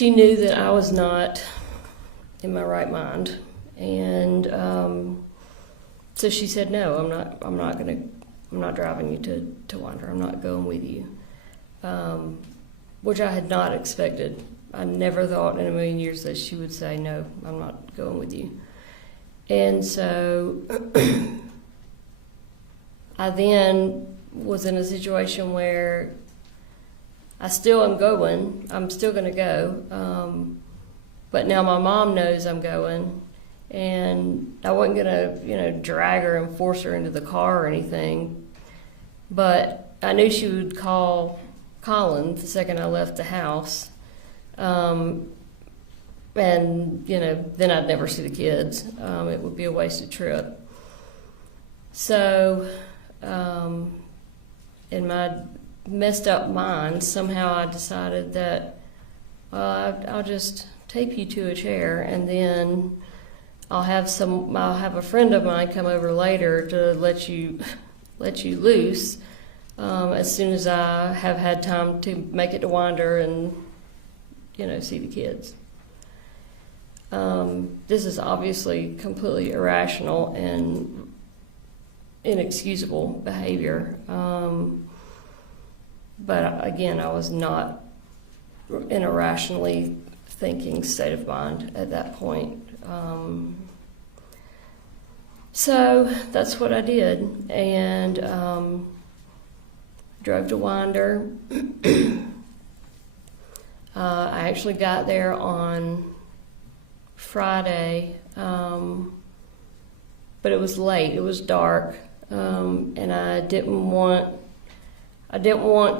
knew that I was not in my right mind, and so she said, "No, I'm not driving you to Wander. I'm not going with you," which I had not expected. I never thought in a million years that she would say, "No, I'm not going with you." And so I then was in a situation where I still am going. I'm still going to go. But now my mom knows I'm going, and I wasn't going to, you know, drag her and force her into the car or anything. But I knew she would call Colin the second I left the house. And, you know, then I'd never see the kids. It would be a wasted trip. So, in my messed up mind, somehow I decided that I'll just tape you to a chair, and then I'll have a friend of mine come over later to let you loose as soon as I have had time to make it to Wander and, you know, see the kids. This is obviously completely irrational and inexcusable behavior. But again, I was not in a rationally thinking state of mind at that point. So that's what I did, and drove to Wander. I actually got there on Friday, but it was late. It was dark, and I didn't want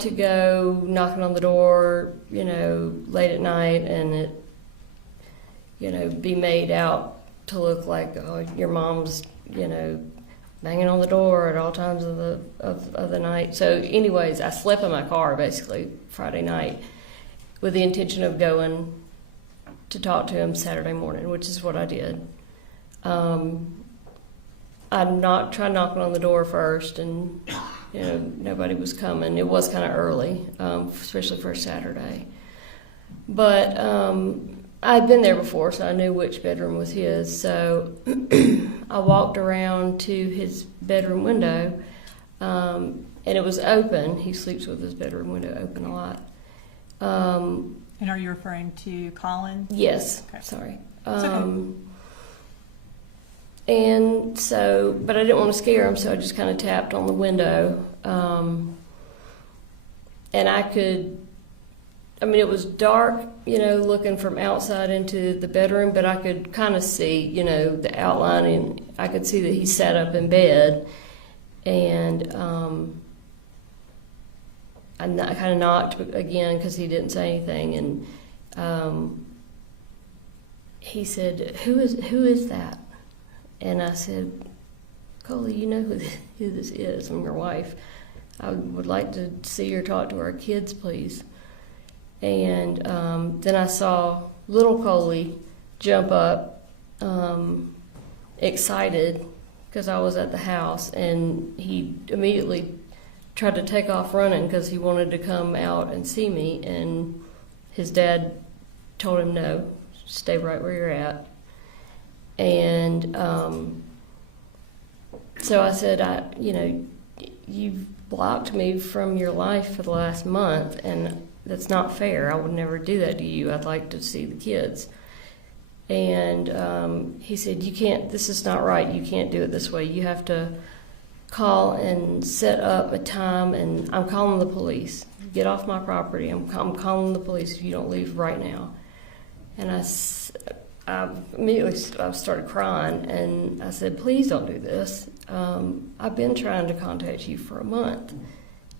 to go knocking on the door, you know, late at night, and it, you know, be made out to look like, oh, your mom's, you know, banging on the door at all times of the night. So anyways, I slept in my car basically Friday night with the intention of going to talk to him Saturday morning, which is what I did. I tried knocking on the door first, and, you know, nobody was coming. It was kind of early, especially for a Saturday. But I'd been there before, so I knew which bedroom was his. So I walked around to his bedroom window, and it was open. He sleeps with his bedroom window open a lot. And are you referring to Colin? Yes, Okay. sorry. It's okay. And so, but I didn't want to scare him, so I just kind of tapped on the window. And it was dark, you know, looking from outside into the bedroom, but I could kind of see, you know, the outline, and I could see that he sat up in bed. And I kind of knocked again because he didn't say anything. And he said, who is that? And I said, Coley, you know who this is. I'm your wife. I would like to see or talk to our kids, please. And then I saw little Coley jump up, excited, because I was at the house, and he immediately tried to take off running because he wanted to come out and see me, and his dad told him, no, stay right where you're at. And so I said, you've blocked me from your life for the last month, and that's not fair. I would never do that to you. I'd like to see the kids. And he said, you can't, this is not right. You can't do it this way. You have to call and set up a time, and I'm calling the police. Get off my property. I'm calling the police if you don't leave right now. And I immediately started crying, and I said, please don't do this. I've been trying to contact you for a month.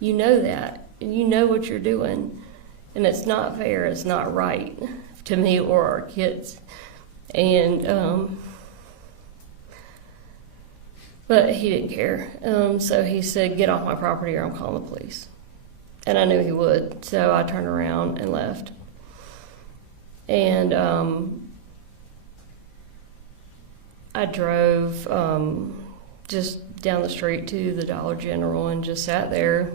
You know that, and you know what you're doing, and it's not fair, it's not right to me or our kids. And, but he didn't care. So he said, get off my property or I'm calling the police. And I knew he would, so I turned around and left. And I drove just down the street to the Dollar General and just sat there,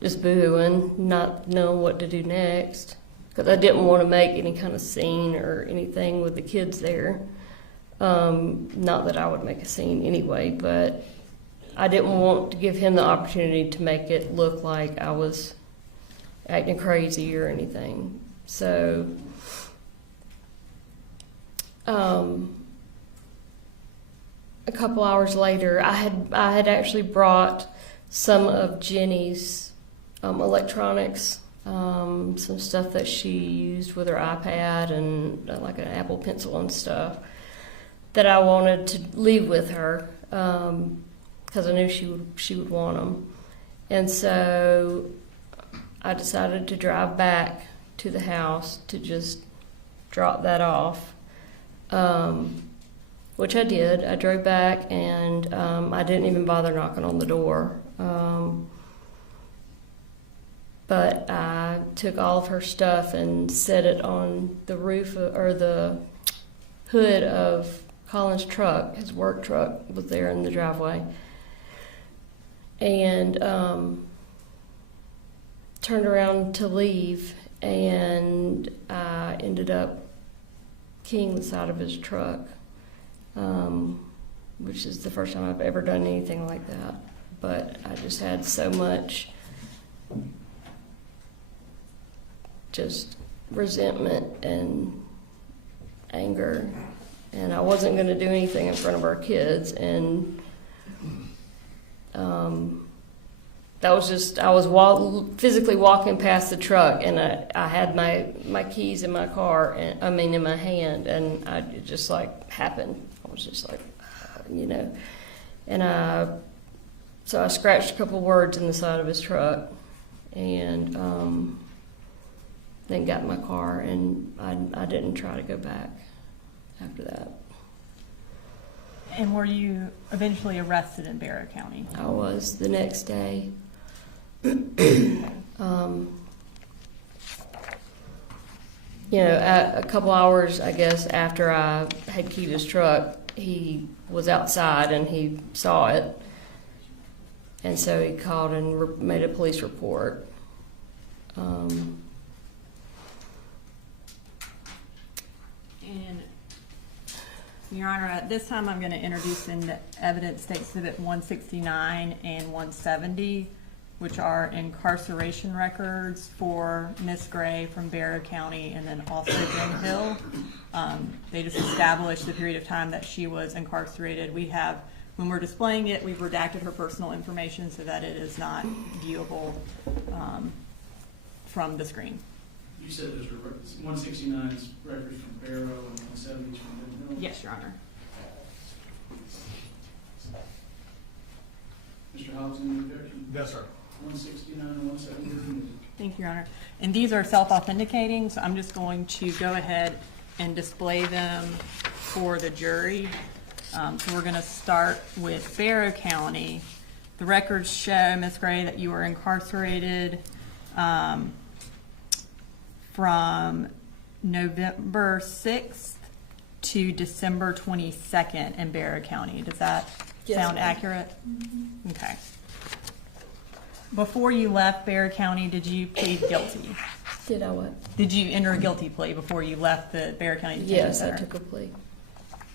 just boohooing, not knowing what to do next, because I didn't want to make any kind of scene or anything with the kids there. Not that I would make a scene anyway, but I didn't want to give him the opportunity to make it look like I was acting crazy or anything. So, a couple hours later, I had actually brought some of Jenny's electronics, some stuff that she used with her iPad and like an Apple Pencil and stuff that I wanted to leave with her because I knew she would want them. And so I decided to drive back to the house to just drop that off. Which I did. I drove back and I didn't even bother knocking on the door. But I took all of her stuff and set it on the roof or the hood of Colin's truck. His work truck was there in the driveway. And turned around to leave, and I ended up keying the side of his truck. Which is the first time I've ever done anything like that. But I just had so much just resentment and anger, and I wasn't going to do anything in front of our kids. And that was just, I was physically walking past the truck, and I had my keys in my car, and in my hand, and it just like happened. I was just like, and so I scratched a couple words in the side of his truck, and then got in my car, and I didn't try to go back after that. And were you eventually arrested in Barrow County? I was the next day. A couple hours, I guess, after I had keyed his truck, he was outside and he saw it. And so he called and made a police report. And Your Honor, at this time I'm going to introduce in the evidence State Exhibit 169 and 170, which are incarceration records for Miss Gray from Barrow County and then also Ben Hill. They just established the period of time that she was incarcerated. When we're displaying it, we've redacted her personal information so that it is not viewable from the screen. You said there's 169 is records from Barrow and 170 is from Ben Hill? Yes, Your Honor. Mr. Hobbs, any objection? Yes, sir. 169 and 170 are removed. Thank you, Your Honor. And these are self-authenticating, so I'm just going to go ahead and display them for the jury. So we're going to start with Barrow County. The records show, Ms. Gray, that you were incarcerated from November 6th to December 22nd in Barrow County. Does that sound accurate? Mm-hmm. Okay. Before you left Barrow County, did you plead guilty? Did I what? Did you enter a guilty plea before you left the Barrow County Detention Yes, Center? I took a plea.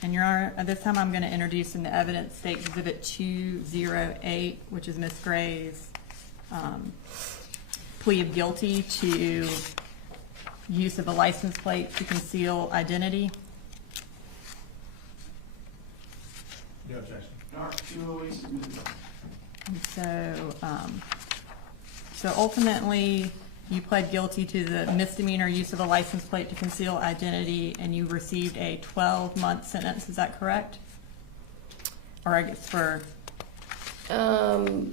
And Your Honor, at this time I'm going to introduce in the evidence State Exhibit 208, which is Ms. Gray's plea of guilty to use of a license plate to conceal identity. No objection. Dark 208 submitted. And so ultimately, you pled guilty to the misdemeanor use of a license plate to conceal identity, and you received a 12-month sentence. Is that correct? Or I guess for... No,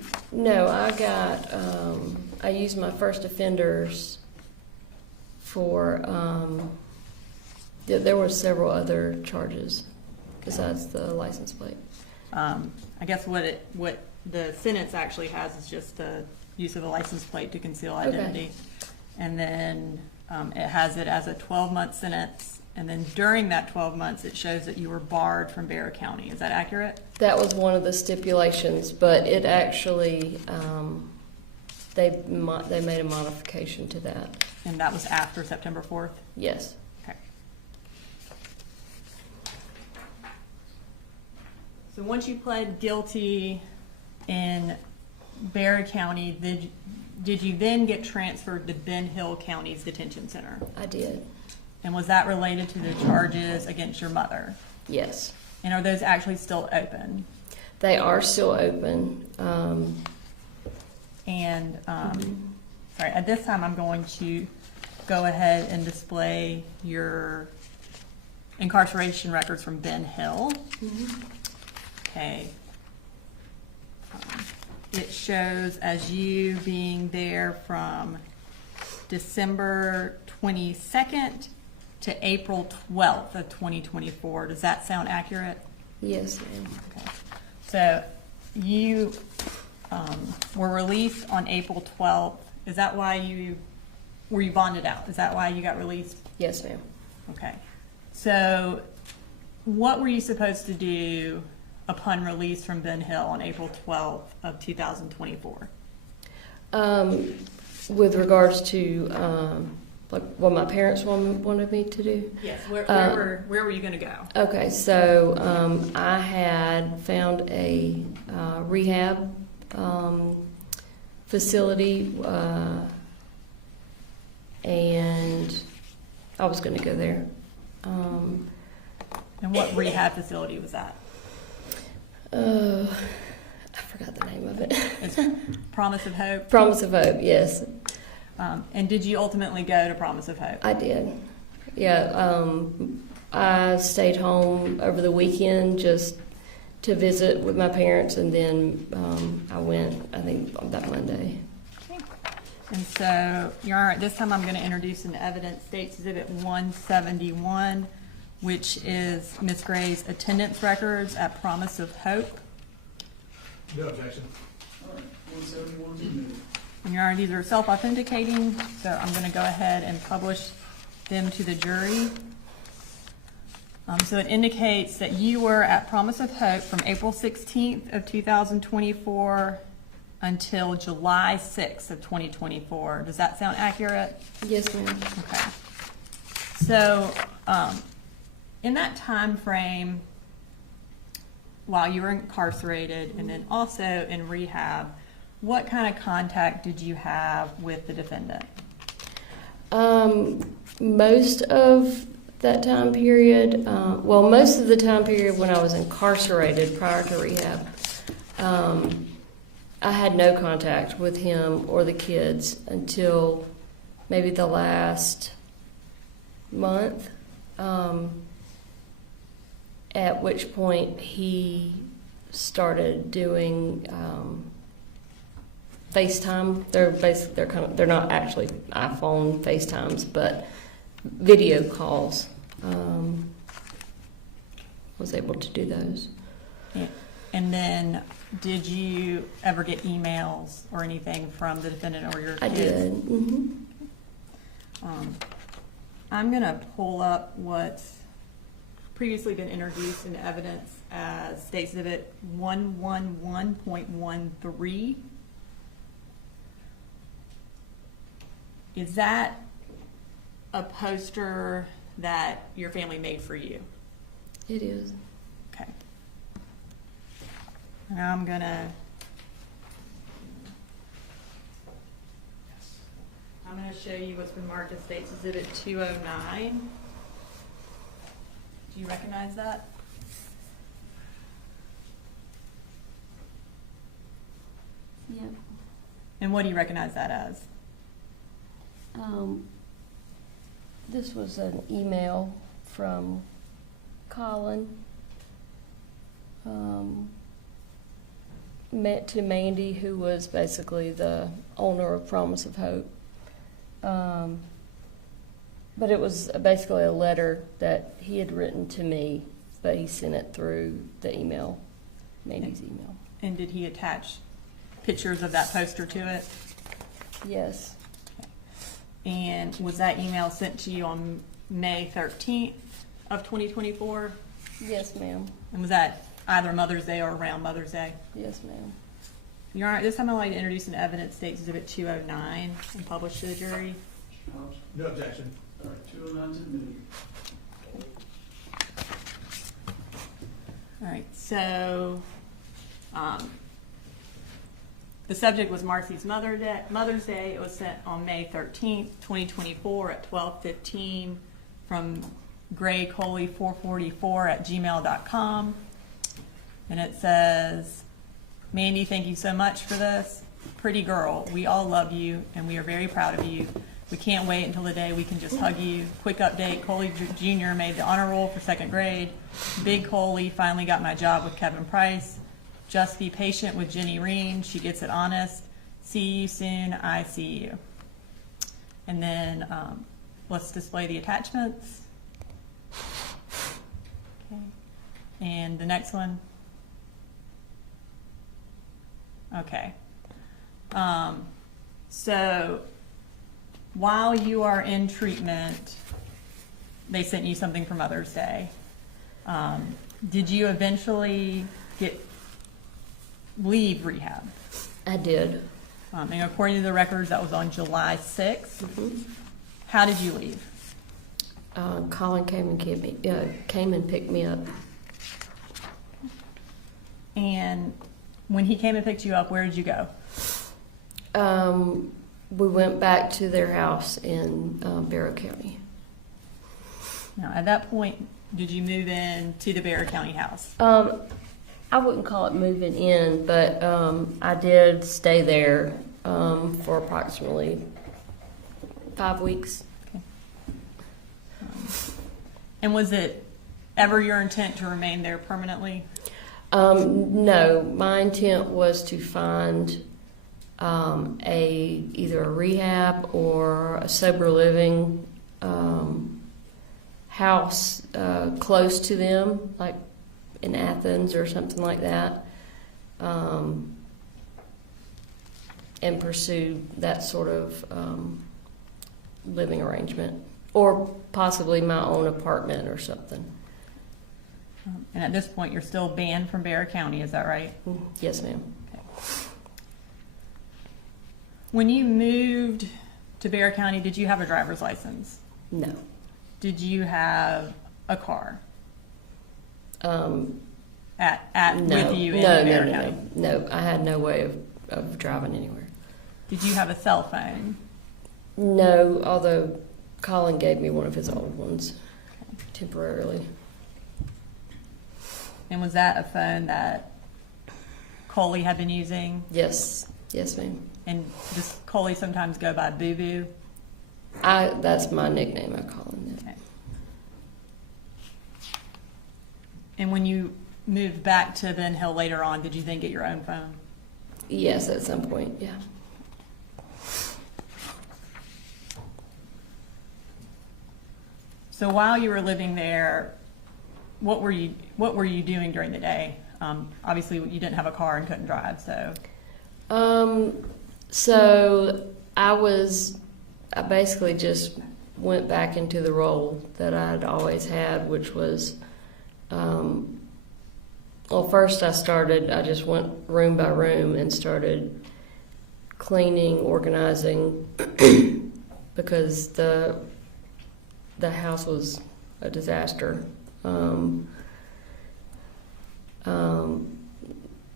I used my first offenders for, there were several other charges besides the license plate. I guess what the sentence actually has is just the use of a license plate to conceal identity. Okay. And then it has it as a 12-month sentence. And then during that 12 months, it shows that you were barred from Bexar County. Is that accurate? That was one of the stipulations, but it actually, they made a modification to that. And that was after September 4th? Yes. Okay. So once you pled guilty in Bexar County, did you then get transferred to Ben Hill County's detention center? I did. And was that related to the charges against your mother? Yes. And are those actually still open? They are still open. Sorry, at this time I'm going to go ahead and display your incarceration records from Ben Hill. Mm-hmm. Okay. It shows as you being there from December 22nd to April 12th of 2024. Does that sound accurate? Yes, ma'am. Okay. So you were released on April 12th. Is that why were you bonded out? Is that why you got released? Yes, ma'am. Okay. So what were you supposed to do upon release from Ben Hill on April 12th of 2024? With regards to like what my parents wanted me to do? Yes. Where were you going to go? Okay, so I had found a rehab facility, and I was going to go there. And what rehab facility was that? I forgot the name of it. It's Promise of Hope? Promise of Hope, yes. And did you ultimately go to Promise of Hope? I did. Yeah, I stayed home over the weekend just to visit with my parents, and then I went, I think, on that Monday. Okay. And so, Your Honor, this time I'm going to introduce into evidence State's Exhibit 171, which is Ms. Gray's attendance records at Promise of Hope. No objection. All right, 171 to move. And Your Honor, these are self-authenticating, so I'm going to go ahead and publish them to the jury. So it indicates that you were at Promise of Hope from April 16th of 2024 until July 6th of 2024. Does that sound accurate? Yes, ma'am. Okay. So in that time frame, while you were incarcerated and then also in rehab, what kind of contact did you have with the defendant? Most of that time period, most of the time period when I was incarcerated prior to rehab, I had no contact with him or the kids until maybe the last month, at which point he started doing FaceTime. They're not actually iPhone FaceTimes, but video calls. Was able to do those. Yeah. And then did you ever get emails or anything from the defendant or your kids? I did. Mm-hmm. I'm going to pull up what's previously been introduced in evidence as State's Exhibit 111.13. Is that a poster that your family made for you? It is. Okay. Now I'm gonna show you what's been marked as State's Exhibit 209. Do you recognize that? Yeah. And what do you recognize that as? This was an email from Colin to Mandy, who was basically the owner of Promise of Hope. But it was basically a letter that he had written to me, but he sent it through the email, Mandy's email. And did he attach pictures of that poster to it? Yes. And was that email sent to you on May 13th of 2024? Yes, ma'am. And was that either Mother's Day or around Mother's Day? Yes, ma'am. Your Honor, this time I'd like to introduce an evidence states Exhibit 209 and publish to the jury. No objection. All right, 209's admitted. All right, so the subject was Marcy's Mother's Day. It was sent on May 13th, 2024 at 12:15 from graycoley444@gmail.com. And it says, Mandy, thank you so much for this. Pretty girl, we all love you and we are very proud of you. We can't wait until the day we can just hug you. Quick update, Coley Jr. made the honor roll for 2nd grade. Big Coley finally got my job with Kevin Price. Just be patient with Jenny Reen. She gets it honest. See you soon. I see you. And then let's display the attachments. Okay. And the next one. Okay. So while you are in treatment, they sent you something for Mother's Day. Did you eventually leave rehab? I did. And according to the records, that was on July 6th. Mm-hmm. How did you leave? Colin came and picked me up. And when he came and picked you up, where did you go? We went back to their house in Barrow County. Now, at that point, did you move in to the Barrow County house? I wouldn't call it moving in, but I did stay there for approximately 5 weeks. Okay. And was it ever your intent to remain there permanently? No, my intent was to find either a rehab or a sober living house close to them, like in Athens or something like that, and pursue that sort of living arrangement, or possibly my own apartment or something. And at this point, you're still banned from Barrow County, is that right? Yes, ma'am. Okay. When you moved to Barrow County, did you have a driver's license? No. Did you have a car No, with you in Barrow County? No, I had no way of driving anywhere. Did you have a cell phone? No, although Colin gave me one of his old ones temporarily. And was that a phone that Coley had been using? Yes, ma'am. And does Coley sometimes go by Boo Boo? That's my nickname. I call him that. Okay. And when you moved back to Ben Hill later on, did you then get your own phone? Yes, at some point, yeah. So while you were living there, what were you doing during the day? Obviously, you didn't have a car and couldn't drive, so. So I basically just went back into the role that I'd always had, which was, first I just went room by room and started cleaning, organizing, because the house was a disaster.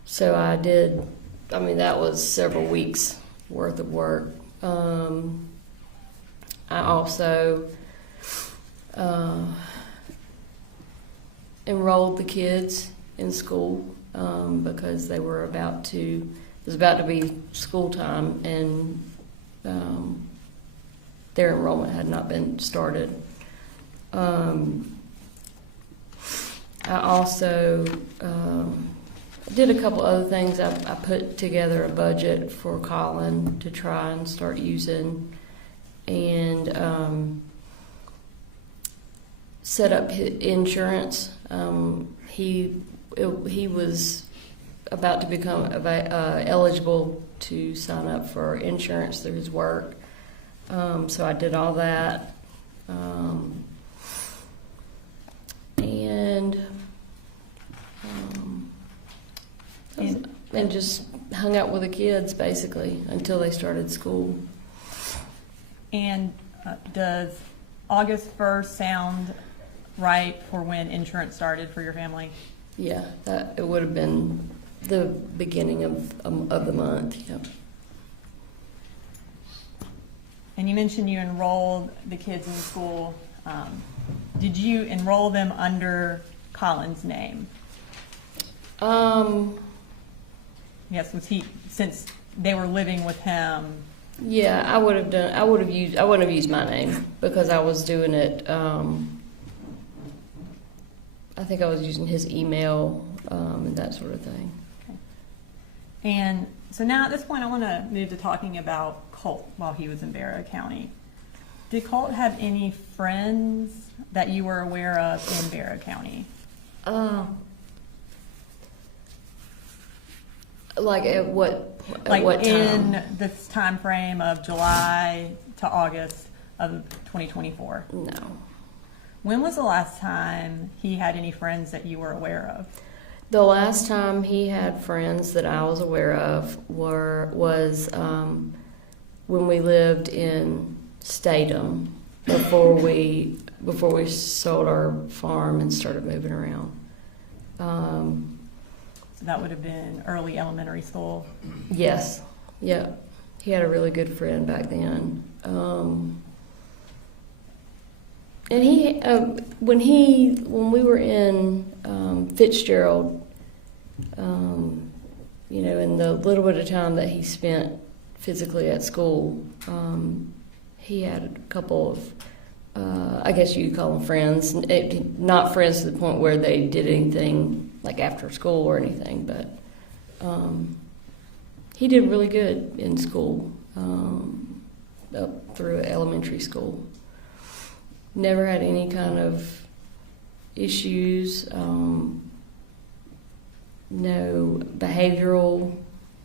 So I did, that was several weeks worth of work. I also enrolled the kids in school because it was about to be school time, and their enrollment had not been started. I also did a couple other things. I put together a budget for Colin to try and start using, and set up his insurance. He was about to become eligible to sign up for insurance through his work, so I did all that. And just hung out with the kids basically until they started school. And does August 1st sound right for when insurance started for your family? Yeah, it would have been the beginning of the month. Yeah. And you mentioned you enrolled the kids in school. Did you enroll them under Colin's name? Yes, was he, since they were living with him? Yeah, I wouldn't have used my name because I was doing it. I think I was using his email and that sort of thing. Okay. And so now at this point, I want to move to talking about Colt while he was in Barrow County. Did Colt have any friends that you were aware of in Barrow County? Like at what Like what time? in this time frame of July to August of 2024? No. When was the last time he had any friends that you were aware of? The last time he had friends that I was aware of was when we lived in Statham before we sold our farm and started moving around. So that would have been early elementary school. Yes, yeah, he had a really good friend back then. And he, when we were in Fitzgerald, you know, in the little bit of time that he spent physically at school, he had a couple of, I guess you'd call them friends. Not friends to the point where they did anything like after school or anything, but he did really good in school, up through elementary school. Never had any kind of issues, no behavioral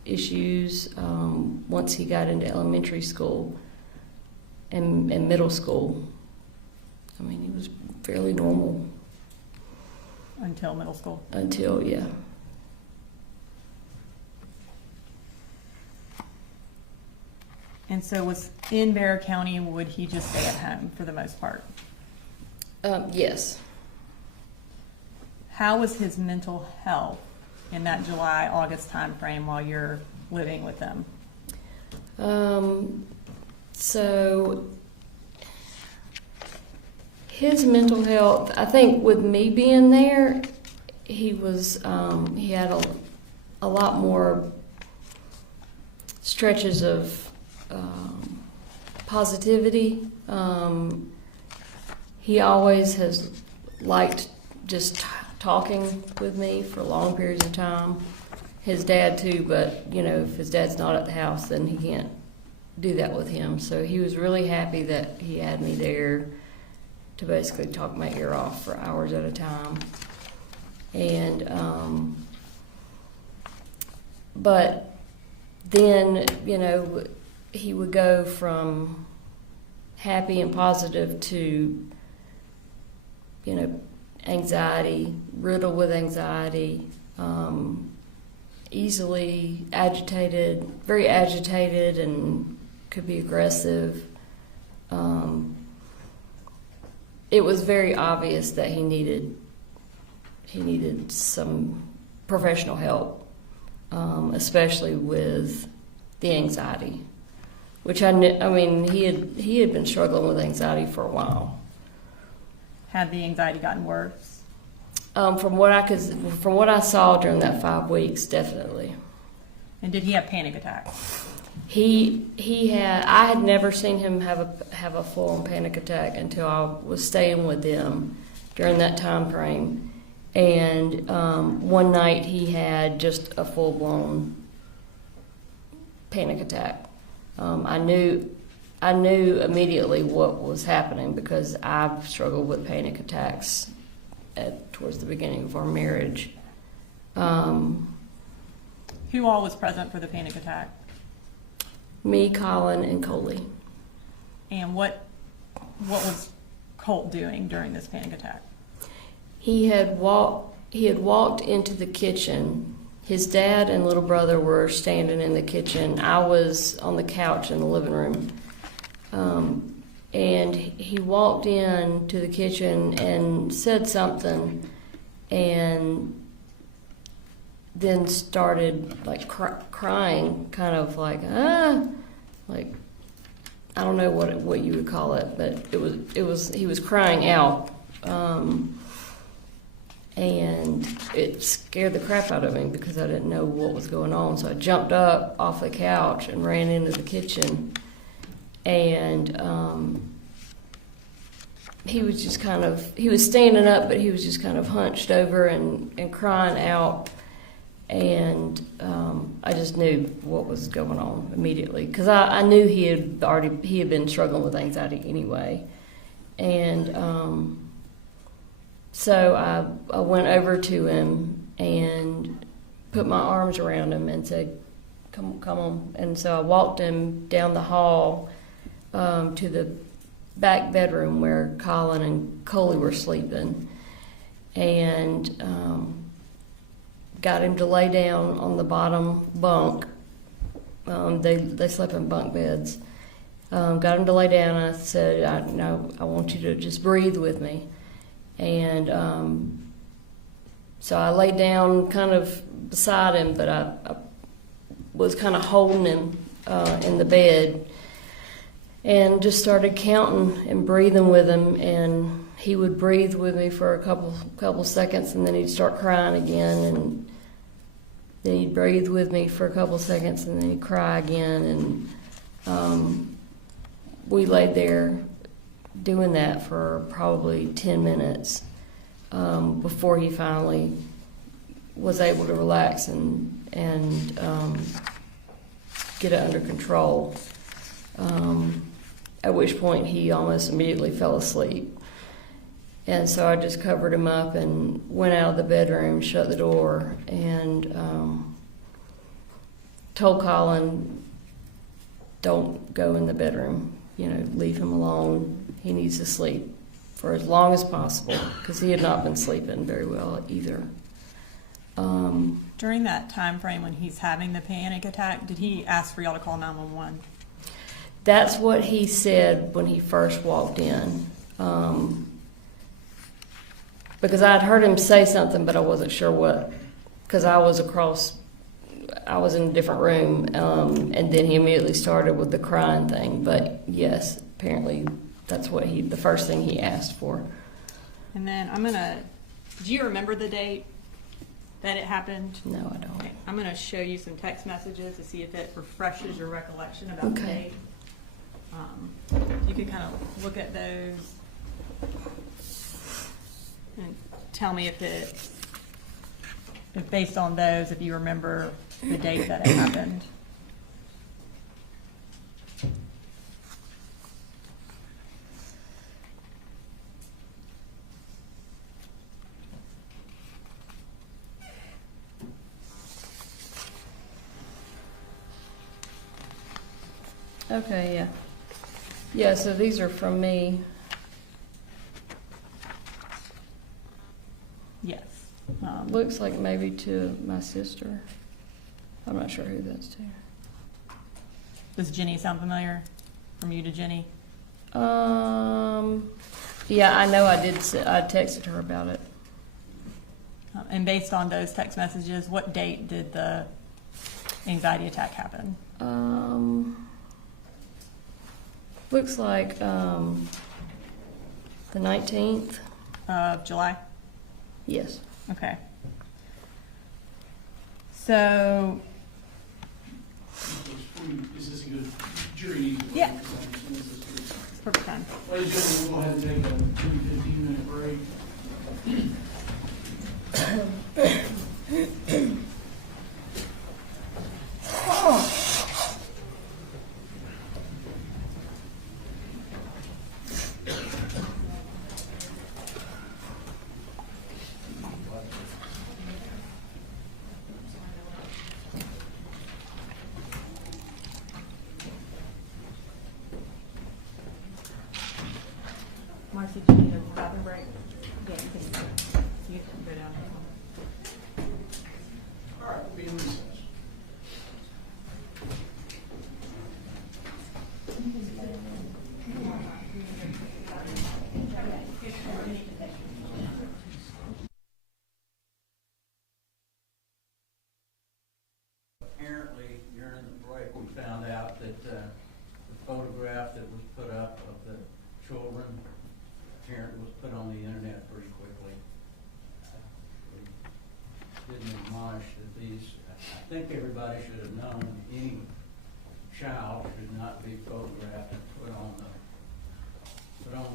issues once he got into elementary school and middle school. I mean, he was fairly normal. Until middle school? Until, yeah. And so was in Barrow County, would he just stay at home for the most part? Yes. How was his mental health in that July, August time frame while you're living with them? So his mental health, I think with me being there, he was, he had a lot more stretches of positivity. He always has liked just talking with me for long periods of time. His dad too, but you know, if his dad's not at the house, then he can't do that with him. So he was really happy that he had me there to basically talk my ear off for hours at a time. And but then, you know, he would go from happy and positive to, you know, anxiety, riddled with anxiety, easily agitated, very agitated, and could be aggressive. It was very obvious that he needed some professional help, especially with the anxiety, which I mean, he had been struggling with anxiety for a while. Had the anxiety gotten worse? From what I saw during that 5 weeks, definitely. And did he have panic attacks? I had never seen him have a full-on panic attack until I was staying with them during that time frame. And one night he had just a full-blown panic attack. I knew immediately what was happening because I've struggled with panic attacks towards the beginning of our marriage. Who all was present for the panic attack? Me, Colin, and Coley. And what was Colt doing during this panic attack? He had walked into the kitchen. His dad and little brother were standing in the kitchen. I was on the couch in the living room. And he walked in to the kitchen and said something, and then started like crying, kind of like like I don't know what you would call it, but he was crying out, and it scared the crap out of me because I didn't know what was going on. So I jumped up off the couch and ran into the kitchen, and he was just he was standing up, but he was just kind of hunched over and crying out. And I just knew what was going on immediately because I knew he had been struggling with anxiety anyway. And so I went over to him and put my arms around him and said, come on. And so I walked him down the hall to the back bedroom where Colin and Coley were sleeping, and got him to lay down on the bottom bunk. They slept in bunk beds. Got him to lay down, and I said, I want you to just breathe with me. And so I laid down kind of beside him, but I was kind of holding him in the bed and just started counting and breathing with him. And he would breathe with me for a couple seconds, and then he'd start crying again, and then he'd breathe with me for a couple seconds, and then he'd cry again. And we laid there doing that for probably 10 minutes before he finally was able to relax and get it under control. At which point he almost immediately fell asleep. And so I just covered him up and went out of the bedroom, shut the door, and told Colin, don't go in the bedroom, leave him alone. He needs to sleep for as long as possible because he had not been sleeping very well either. During that time frame when he's having the panic attack, did he ask for y'all to call 911? That's what he said when he first walked in. Because I'd heard him say something, but I wasn't sure what, because I was in a different room, and then he immediately started with the crying thing. But yes, apparently that's the first thing he asked for. And then do you remember the date that it happened? No, I don't. Okay. I'm going to show you some text messages to see if it refreshes your recollection about the date. You can kind of look at those and tell me if based on those, if you remember the date that it happened. Okay, yeah. Yeah, so these are from me. Yes. Looks like maybe to my sister. I'm not sure who that's to. Does Jenny sound familiar? From you to Jenny? Yeah, I know I did. I texted her about it. And based on those text messages, what date did the anxiety attack happen? Looks like the 19th. Of July? Yes. Okay. So, It was is this a good jury? Yeah. Perfect time. Ladies and gentlemen, we'll go ahead and take a 15-minute break. Marcy, do you need a bathroom break? Yeah, you can go down. All right, we'll be in recess. Apparently, during the break, we found out that the photograph that was put up of the children apparently was put on the internet pretty quickly. We didn't admonish that these, I think everybody should have known any child should not be photographed and put on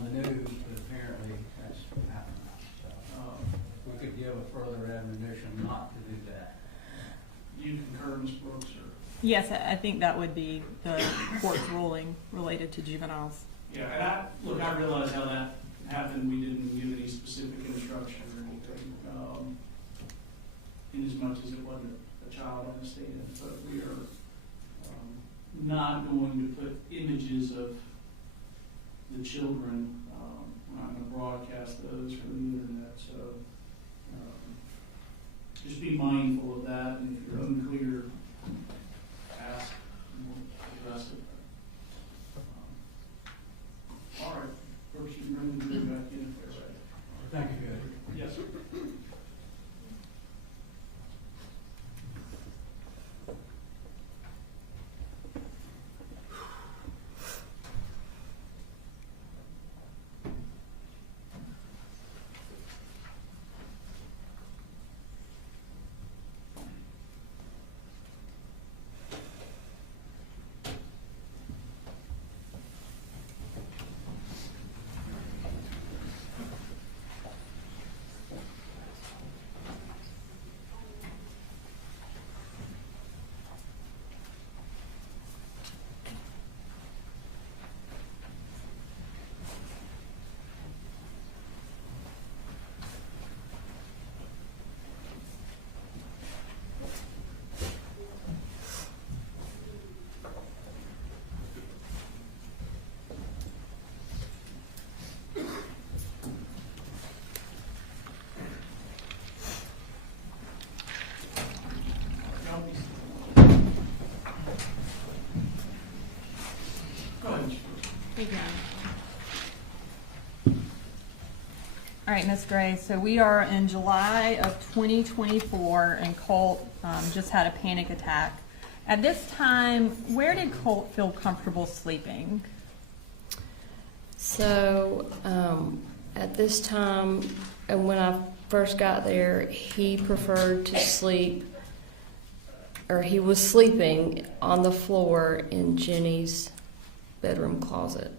the news, but apparently that's happened. So, we could give a further admonition not to do that. Do you concur, Ms. Brooks, or? Yes, I think that would be the court's ruling related to juveniles. Yeah, and I realize how that happened. We didn't give any specific instruction or anything, in as much as it wasn't a child on the stand. But we are not going to put images of the children. We're not going to broadcast those for the internet. So just be mindful of that. And if you're unclear, ask, and we'll address it. All right, Brooks, you can bring the jury back in if they're ready. Thank you, Judge. Yes, sir. All right, Ms. Gray, so we are in July of 2024, and Colt just had a panic attack. At this time, where did Colt feel comfortable sleeping? So at this time, and when I first got there, he preferred to sleep, or he was sleeping on the floor in Jenny's bedroom closet,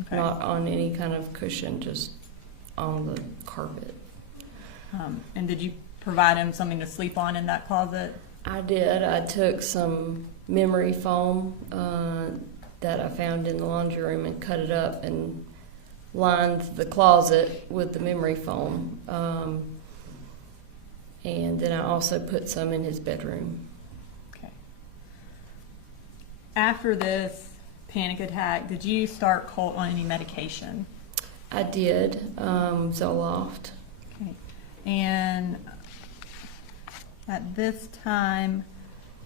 Okay. not on any kind of cushion, just on the carpet. And did you provide him something to sleep on in that closet? I did. I took some memory foam that I found in the laundry room and cut it up and lined the closet with the memory foam. And then I also put some in his bedroom. Okay. After this panic attack, did you start Colt on any medication? I did, Zoloft. Okay. And at this time,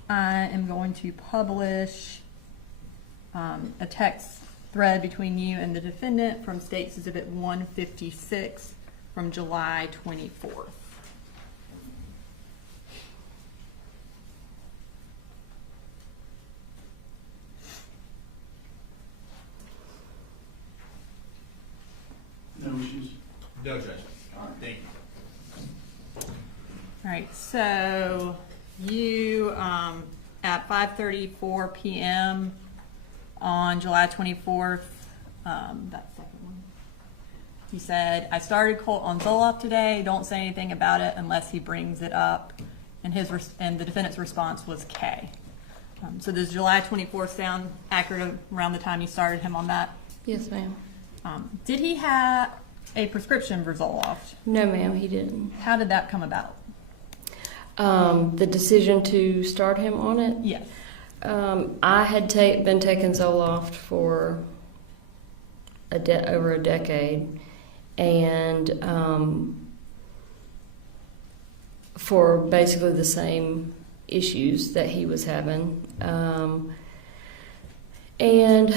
I am going to publish a text thread between you and the defendant from State's Exhibit 156 from July 24th. No issues. No judgment. Thank you. All right, so you at 5:34 p.m. on July 24th, that second one. He said, "I started Colt on Zoloft today. Don't say anything about it unless he brings it up." And the defendant's response was K. So does July 24th sound accurate around the time you started him on that? Yes, ma'am. Did he have a prescription for Zoloft? No, ma'am, he didn't. How did that come about? The decision to start him on it? Yes. I had been taking Zoloft for over a decade, and for basically the same issues that he was having. And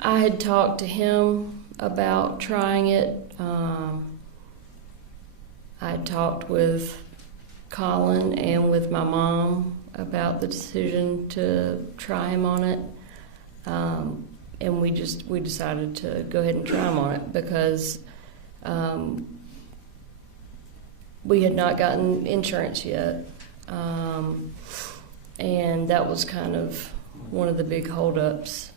I had talked to him about trying it. I had talked with Colin and with my mom about the decision to try him on it. And we decided to go ahead and try him on it because we had not gotten insurance yet. And that was kind of one of the big holdups.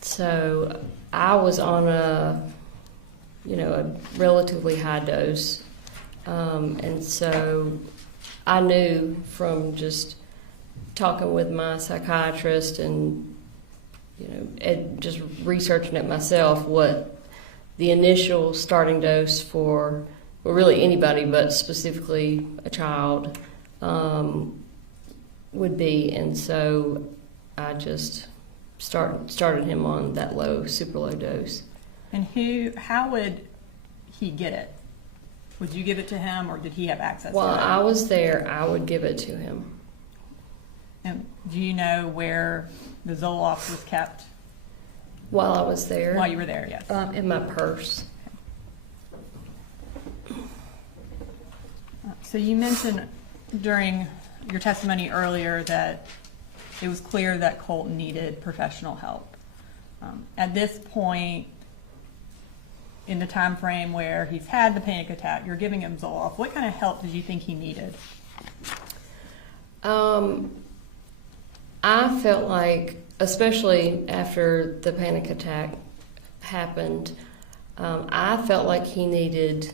So I was on a relatively high dose. And so I knew from just talking with my psychiatrist and, just researching it myself what the initial starting dose for, well, really anybody, but specifically a child, would be. And so I just started him on that super low dose. And how would he get it? Would you give it to him, or did he have access to it? While I was there, I would give it to him. And do you know where the Zoloft was kept? While I was there? While you were there, yes. In my purse. So you mentioned during your testimony earlier that it was clear that Colt needed professional help. At this point in the time frame where he's had the panic attack, you're giving him Zoloft, what kind of help did you think he needed? I felt like, especially after the panic attack happened, I felt like he needed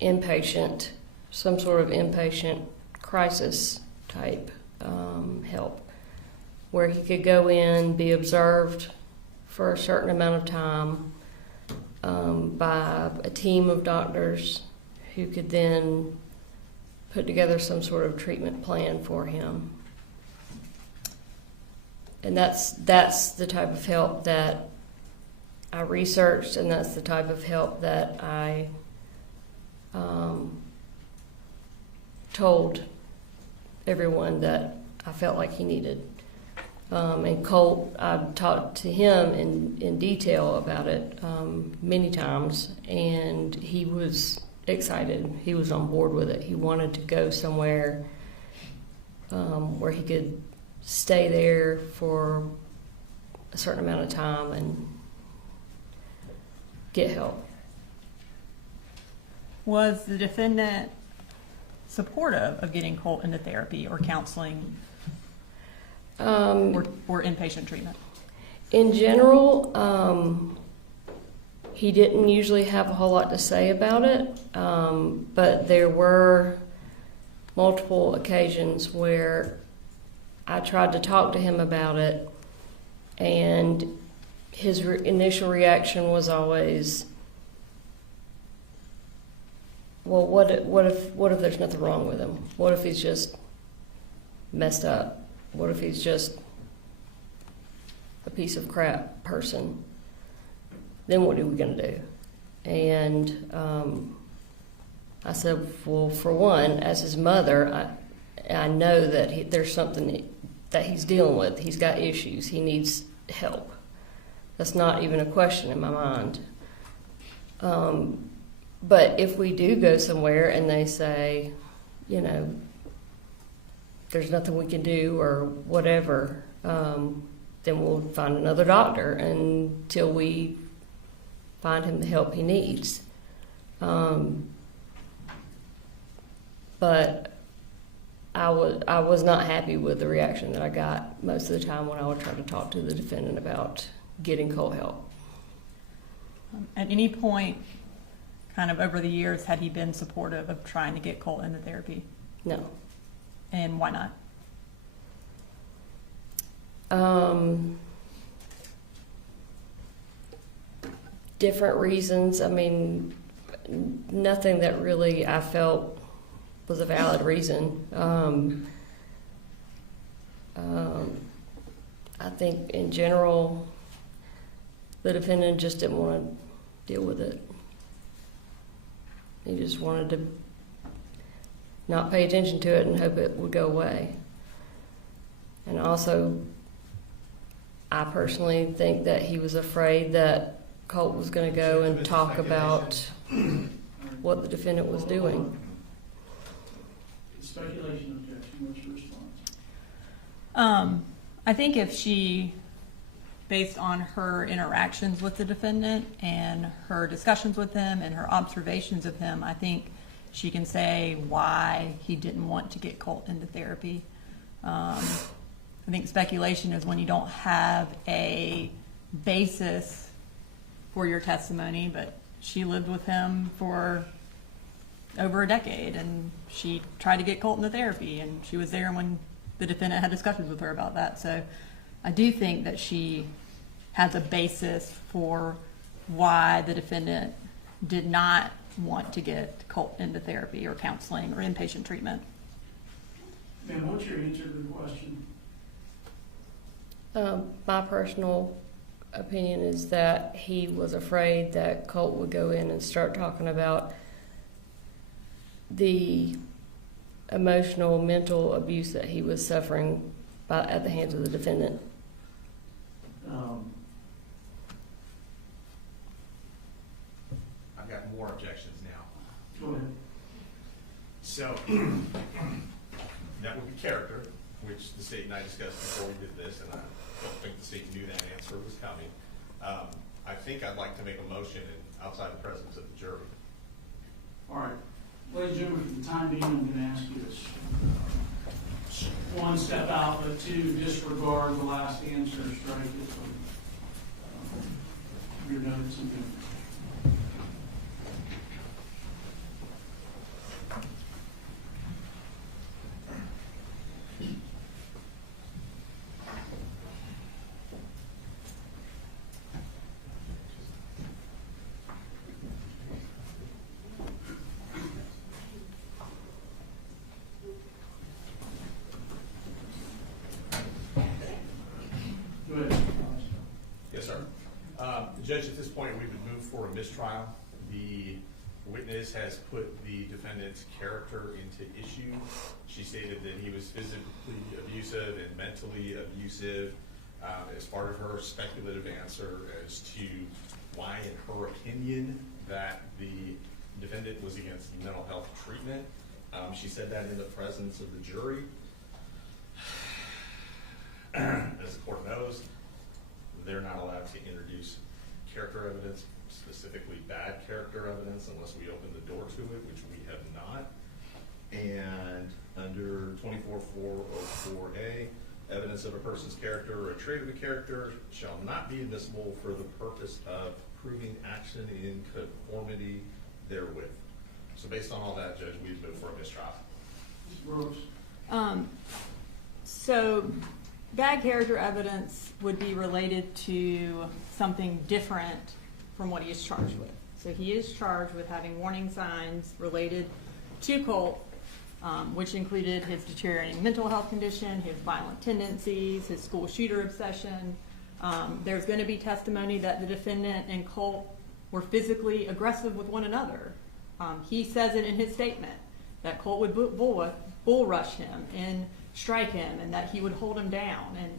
some sort of inpatient crisis type help, where he could go in, be observed for a certain amount of time by a team of doctors who could then put together some sort of treatment plan for him. And that's the type of help that I researched, and that's the type of help that I told everyone that I felt like he needed. And Colt, I've talked to him in detail about it many times, and he was excited. He was on board with it. He wanted to go somewhere where he could stay there for a certain amount of time and get help. Was the defendant supportive of getting Colt into therapy or counseling or inpatient treatment? In general, he didn't usually have a whole lot to say about it, but there were multiple occasions where I tried to talk to him about it, and his initial reaction was always, well, what if there's nothing wrong with him? What if he's just messed up? What if he's just a piece of crap person? Then what are we going to do? And I said, well, for one, as his mother, I know that there's something that he's dealing with. He's got issues. He needs help. That's not even a question in my mind. But if we do go somewhere and they say, there's nothing we can do or whatever, then we'll find another doctor until we find him the help he needs. But I was not happy with the reaction that I got most of the time when I would try to talk to the defendant about getting Colt help. At any point, kind of over the years, had he been supportive of trying to get Colt into therapy? No. And why not? Different reasons. I mean, nothing that really I felt was a valid reason. I think in general, the defendant just didn't want to deal with it. He just wanted to not pay attention to it and hope it would go away. And also, I personally think that he was afraid that Colt was going to go and talk about what the defendant was doing. Speculation, objection, what's your response? I think if she, based on her interactions with the defendant and her discussions with him and her observations of him, I think she can say why he didn't want to get Colt into therapy. I think speculation is when you don't have a basis for your testimony, but she lived with him for over a decade and she tried to get Colt into therapy and she was there when the defendant had discussions with her about that. So I do think that she has a basis for why the defendant did not want to get Colt into therapy or counseling or inpatient treatment. Ma'am, what's your answer to the question? My personal opinion is that he was afraid that Colt would go in and start talking about the emotional, mental abuse that he was suffering at the hands of the defendant. I've got more objections now. Go ahead. So, that would be character, which the state and I discussed before we did this, and I don't think the state knew that answer was coming. I think I'd like to make a motion outside the presence of the jury. All right. Ladies and gentlemen, for the time being, I'm going to ask you this. One, step out, but two, disregard the last answer and strike it from your notes and minutes. Go ahead. Yes, sir. Judge, at this point, we would move for a mistrial. The witness has put the defendant's character into issue. She stated that he was physically abusive and mentally abusive as part of her speculative answer as to why, in her opinion, that the defendant was against mental health treatment. She said that in the presence of the jury. As the court knows, they're not allowed to introduce character evidence, specifically bad character evidence, unless we open the door to it, which we have not. And under 24404A, evidence of a person's character or a trait of a character shall not be admissible for the purpose of proving action in conformity therewith. So based on all that, Judge, we've moved for a mistrial. Ms. Rose. So bad character evidence would be related to something different from what he is charged with. So he is charged with having warning signs related to Colt, which included his deteriorating mental health condition, his violent tendencies, his school shooter obsession. There's going to be testimony that the defendant and Colt were physically aggressive with one another. He says it in his statement that Colt would bull rush him and strike him and that he would hold him down. And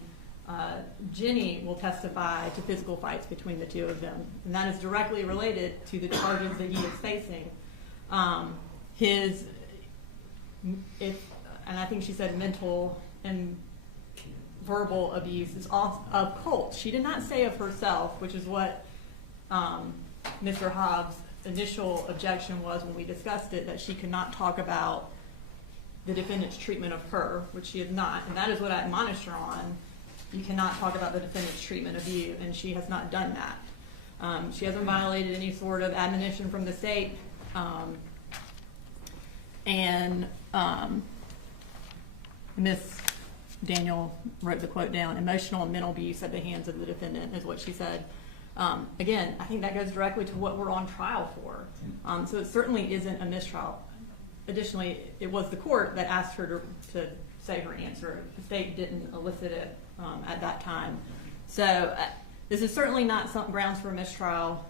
Jenny will testify to physical fights between the two of them. And that is directly related to the charges that he is facing. And I think she said mental and verbal abuse is of Colt. She did not say of herself, which is what Mr. Hobbs' initial objection was when we discussed it, that she could not talk about the defendant's treatment of her, which she is not, and that is what I admonished her on. You cannot talk about the defendant's treatment of you, and she has not done that. She hasn't violated any sort of admonition from the state, and Miss Daniel wrote the quote down, emotional and mental abuse at the hands of the defendant is what she said. Again, I think that goes directly to what we're on trial for. So it certainly isn't a mistrial. Additionally, it was the court that asked her to say her answer. The state didn't elicit it at that time. So this is certainly not some grounds for a mistrial.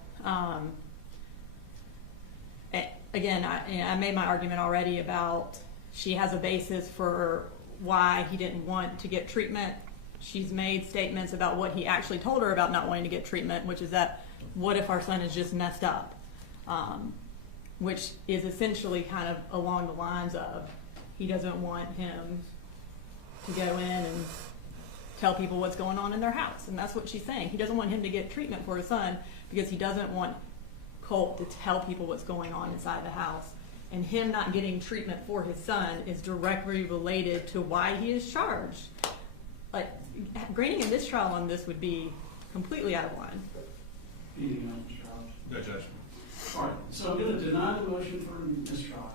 Again, I made my argument already about she has a basis for why he didn't want to get treatment. She's made statements about what he actually told her about not wanting to get treatment, which is that, what if our son is just messed up? Which is essentially kind of along the lines of, he doesn't want him to go in and tell people what's going on in their house. And that's what she's saying. He doesn't want him to get treatment for his son because he doesn't want Colt to tell people what's going on inside the house. And him not getting treatment for his son is directly related to why he is charged. Like, granting a mistrial on this would be completely out of line. Anything else, Mr. Hobbs? No, Judge. All right, so I'm going to deny the motion for mistrial.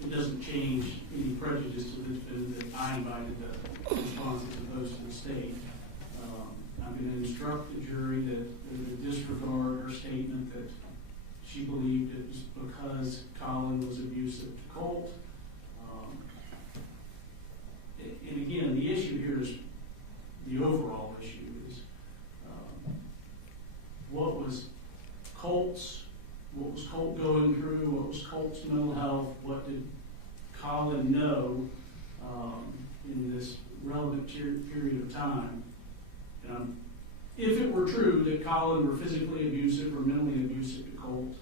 It doesn't change any prejudice to the defendant that I invited the response as opposed to the state. I'm going to instruct the jury that they disregard her statement that she believed it was because Colin was abusive to Colt. And again, the issue here is, the overall issue is, what was Colt going through? What was Colt's mental health? What did Colin know in this relevant period of time? And if it were true that Colin were physically abusive or mentally abusive to Colt,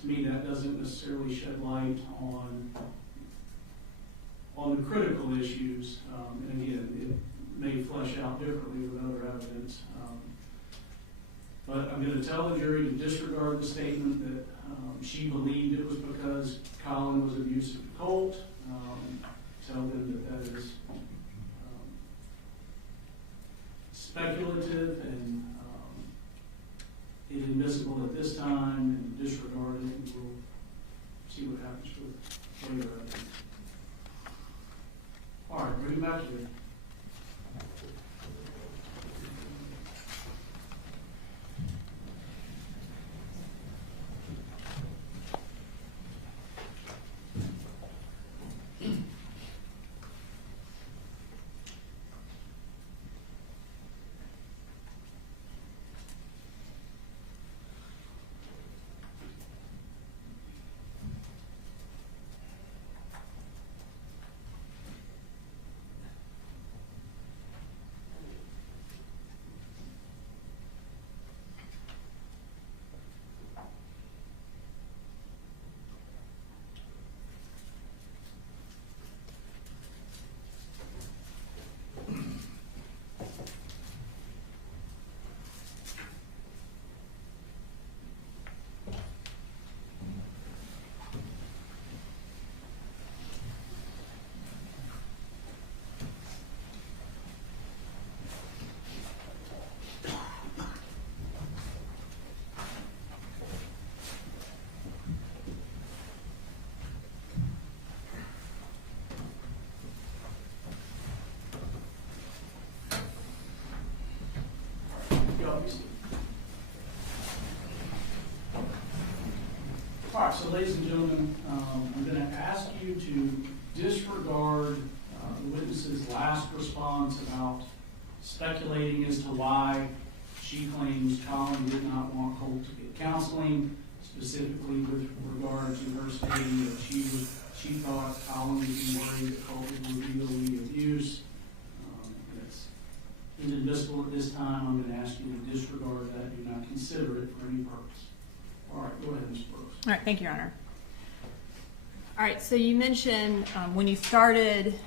to me that doesn't necessarily shed light on the critical issues. And again, it may flesh out differently with other evidence. But I'm going to tell the jury to disregard the statement that she believed it was because Colin was abusive to Colt. Tell them that is speculative and inadmissible at this time, and disregard it, and we'll see what happens with later evidence. All right, bring it back to you. All right, so ladies and gentlemen, I'm going to ask you to disregard the witness's last response about speculating as to why she claims Colin did not want Colt to get counseling, specifically with regard to her stating that she thought Colin would be worried that Colt would reveal the abuse. It's inadmissible at this time. I'm going to ask you to disregard that. Do not consider it for any purpose. All right, go ahead, Ms. Brooks. All right, thank you, Your Honor. All right, so you mentioned when you started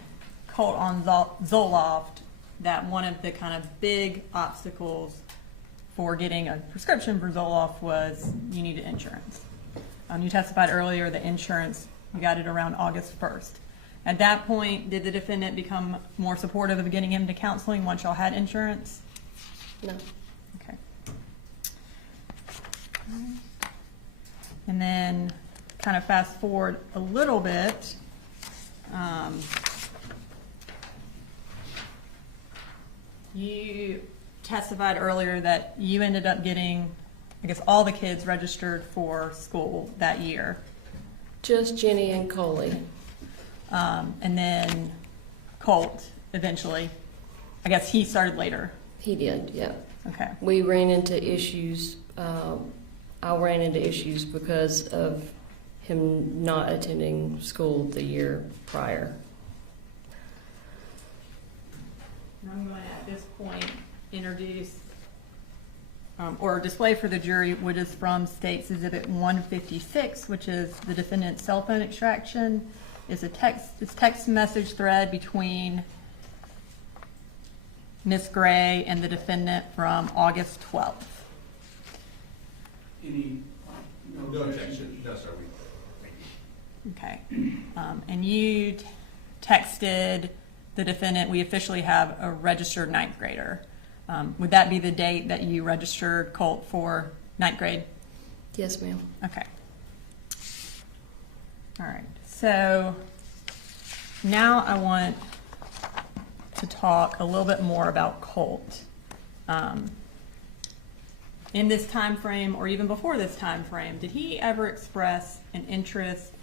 Colt on Zoloft that one of the kind of big obstacles for getting a prescription for Zoloft was you needed insurance. You testified earlier that insurance, you got it around August 1st. At that point, did the defendant become more supportive of getting him to counseling once y'all had insurance? No. Okay. And then kind of fast forward a little bit. You testified earlier that you ended up getting, I guess, all the kids registered for school that year. Just Jenny and Coley. And then Colt eventually. I guess he started later. He did, yeah. Okay. We ran into issues. I ran into issues because of him not attending school the year prior. And I'm going to, at this point, introduce or display for the jury what is from State's Exhibit 156, which is the defendant's cell phone extraction. It's text message thread between Ms. Gray and the defendant from August 12th. Any, No objection. No, sir. Okay. And you texted the defendant, we officially have a registered ninth grader. Would that be the date that you registered Colt for ninth grade? Yes, ma'am. Okay. All right. So now I want to talk a little bit more about Colt. In this time frame, or even before this time frame, did he ever express an interest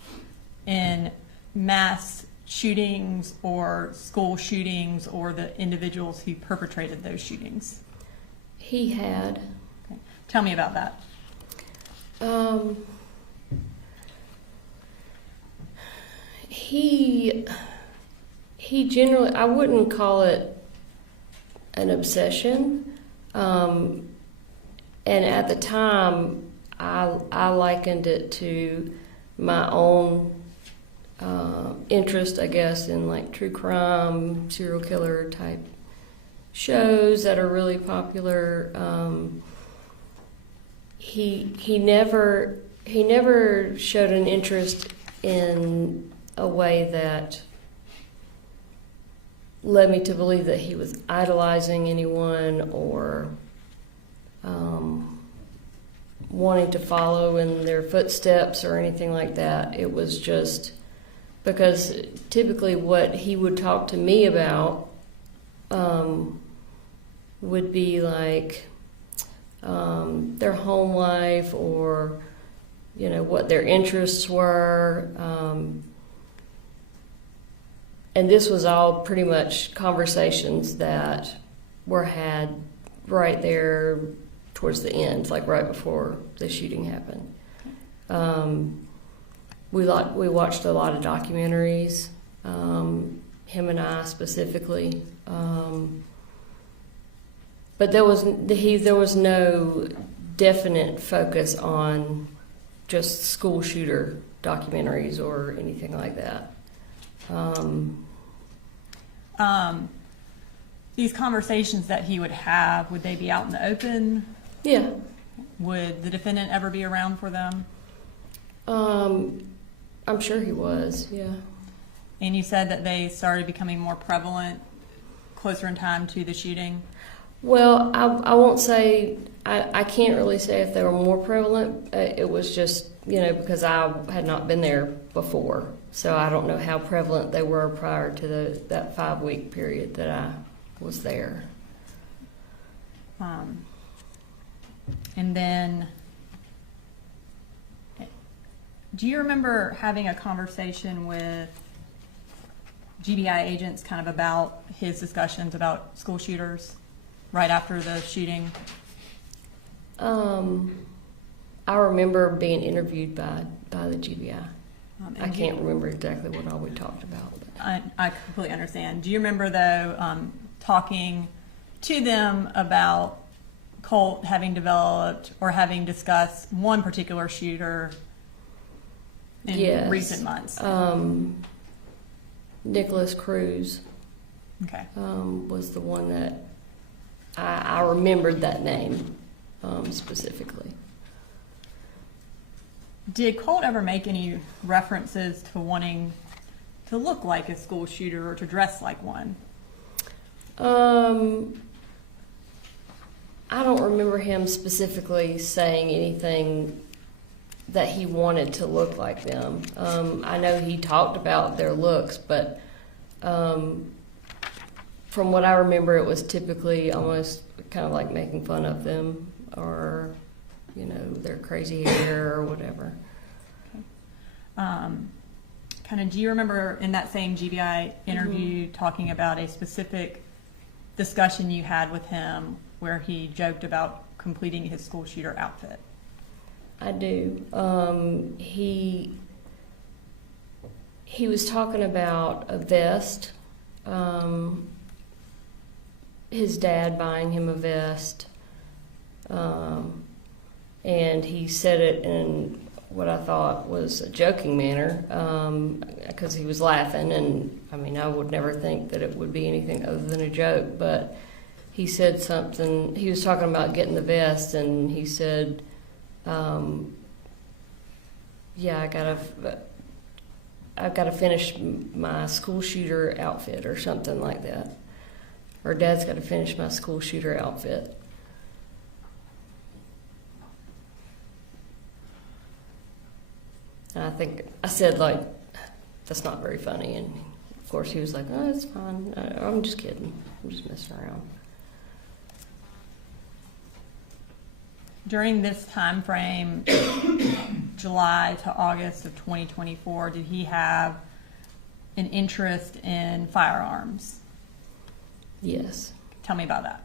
in mass shootings or school shootings or the individuals who perpetrated those shootings? He had. Okay. Tell me about that. He generally, I wouldn't call it an obsession. And at the time, I likened it to my own interest, I guess, in like true crime, serial killer type shows that are really popular. He never showed an interest in a way that led me to believe that he was idolizing anyone or wanting to follow in their footsteps or anything like that. It was just because typically what he would talk to me about would be like their home life or, you know, what their interests were. And this was all pretty much conversations that were had right there towards the end, like right before the shooting happened. We watched a lot of documentaries, him and I specifically. But there was no definite focus on just school shooter documentaries or anything like that. These conversations that he would have, would they be out in the open? Yeah. Would the defendant ever be around for them? I'm sure he was, yeah. And you said that they started becoming more prevalent closer in time to the shooting? Well, I won't say, I can't really say if they were more prevalent. It was just, you know, because I had not been there before. So I don't know how prevalent they were prior to that 5-week period that I was there. And then, do you remember having a conversation with GBI agents kind of about his discussions about school shooters right after the shooting? I remember being interviewed by the GBI. I can't remember exactly what all we talked about. I completely understand. Do you remember, though, talking to them about Colt having developed or having discussed one particular shooter in recent months? Nicholas Cruz Okay. was the one that I remembered that name specifically. Did Colt ever make any references to wanting to look like a school shooter or to dress like one? I don't remember him specifically saying anything that he wanted to look like them. I know he talked about their looks, but from what I remember, it was typically almost kind of like making fun of them, or their crazy hair or whatever. Kind of, do you remember in that same GBI interview talking about a specific discussion you had with him where he joked about completing his school shooter outfit? I do. He was talking about a vest. His dad buying him a vest. And he said it in what I thought was a joking manner, because he was laughing, and I mean, I would never think that it would be anything other than a joke, but he said something, he was talking about getting the vest, and he said, yeah, I've got to finish my school shooter outfit or something like that. Or Dad's got to finish my school shooter outfit. And I think I said, like, that's not very funny. And of course he was like, oh, it's fine. I'm just kidding. I'm just messing around. During this time frame, July to August of 2024, did he have an interest in firearms? Yes. Tell me about that.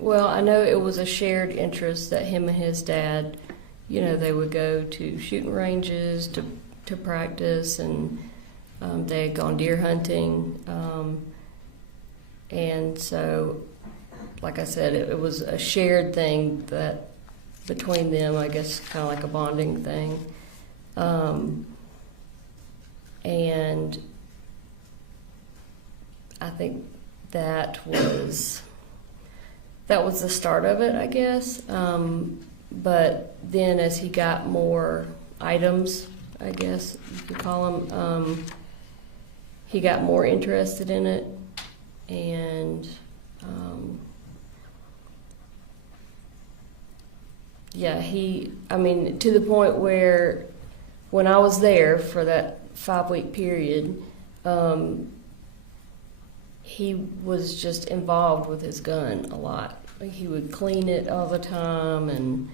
Well, I know it was a shared interest that him and his dad, they would go to shooting ranges to practice, and they had gone deer hunting. And so, like I said, it was a shared thing that between them, I guess, kind of like a bonding thing. And I think that was the start of it, I guess. But then as he got more items, I guess you could call them, he got more interested in it. And to the point where when I was there for that 5-week period, he was just involved with his gun a lot. Like, he would clean it all the time, and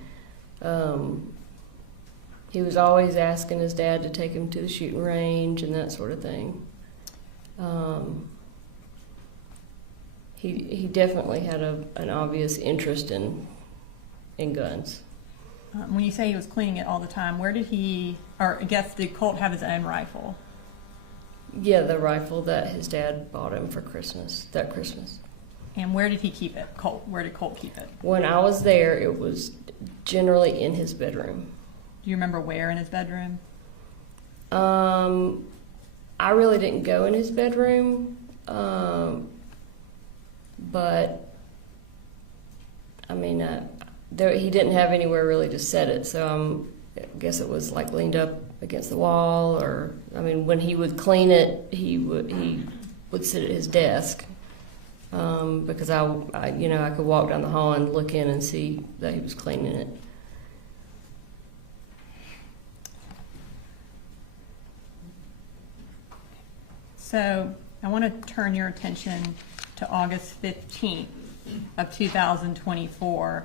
he was always asking his dad to take him to the shooting range and that sort of thing. He definitely had an obvious interest in guns. When you say he was cleaning it all the time, where did did Colt have his own rifle? Yeah, the rifle that his dad bought him for Christmas, that Christmas. And where did he keep it, Colt? Where did Colt keep it? When I was there, it was generally in his bedroom. Do you remember where in his bedroom? I really didn't go in his bedroom, but I mean, he didn't have anywhere really to set it, so I guess it was like leaned up against the wall, or when he would clean it, he would sit at his desk, because I could walk down the hall and look in and see that he was cleaning it. So I want to turn your attention to August 15th of 2024.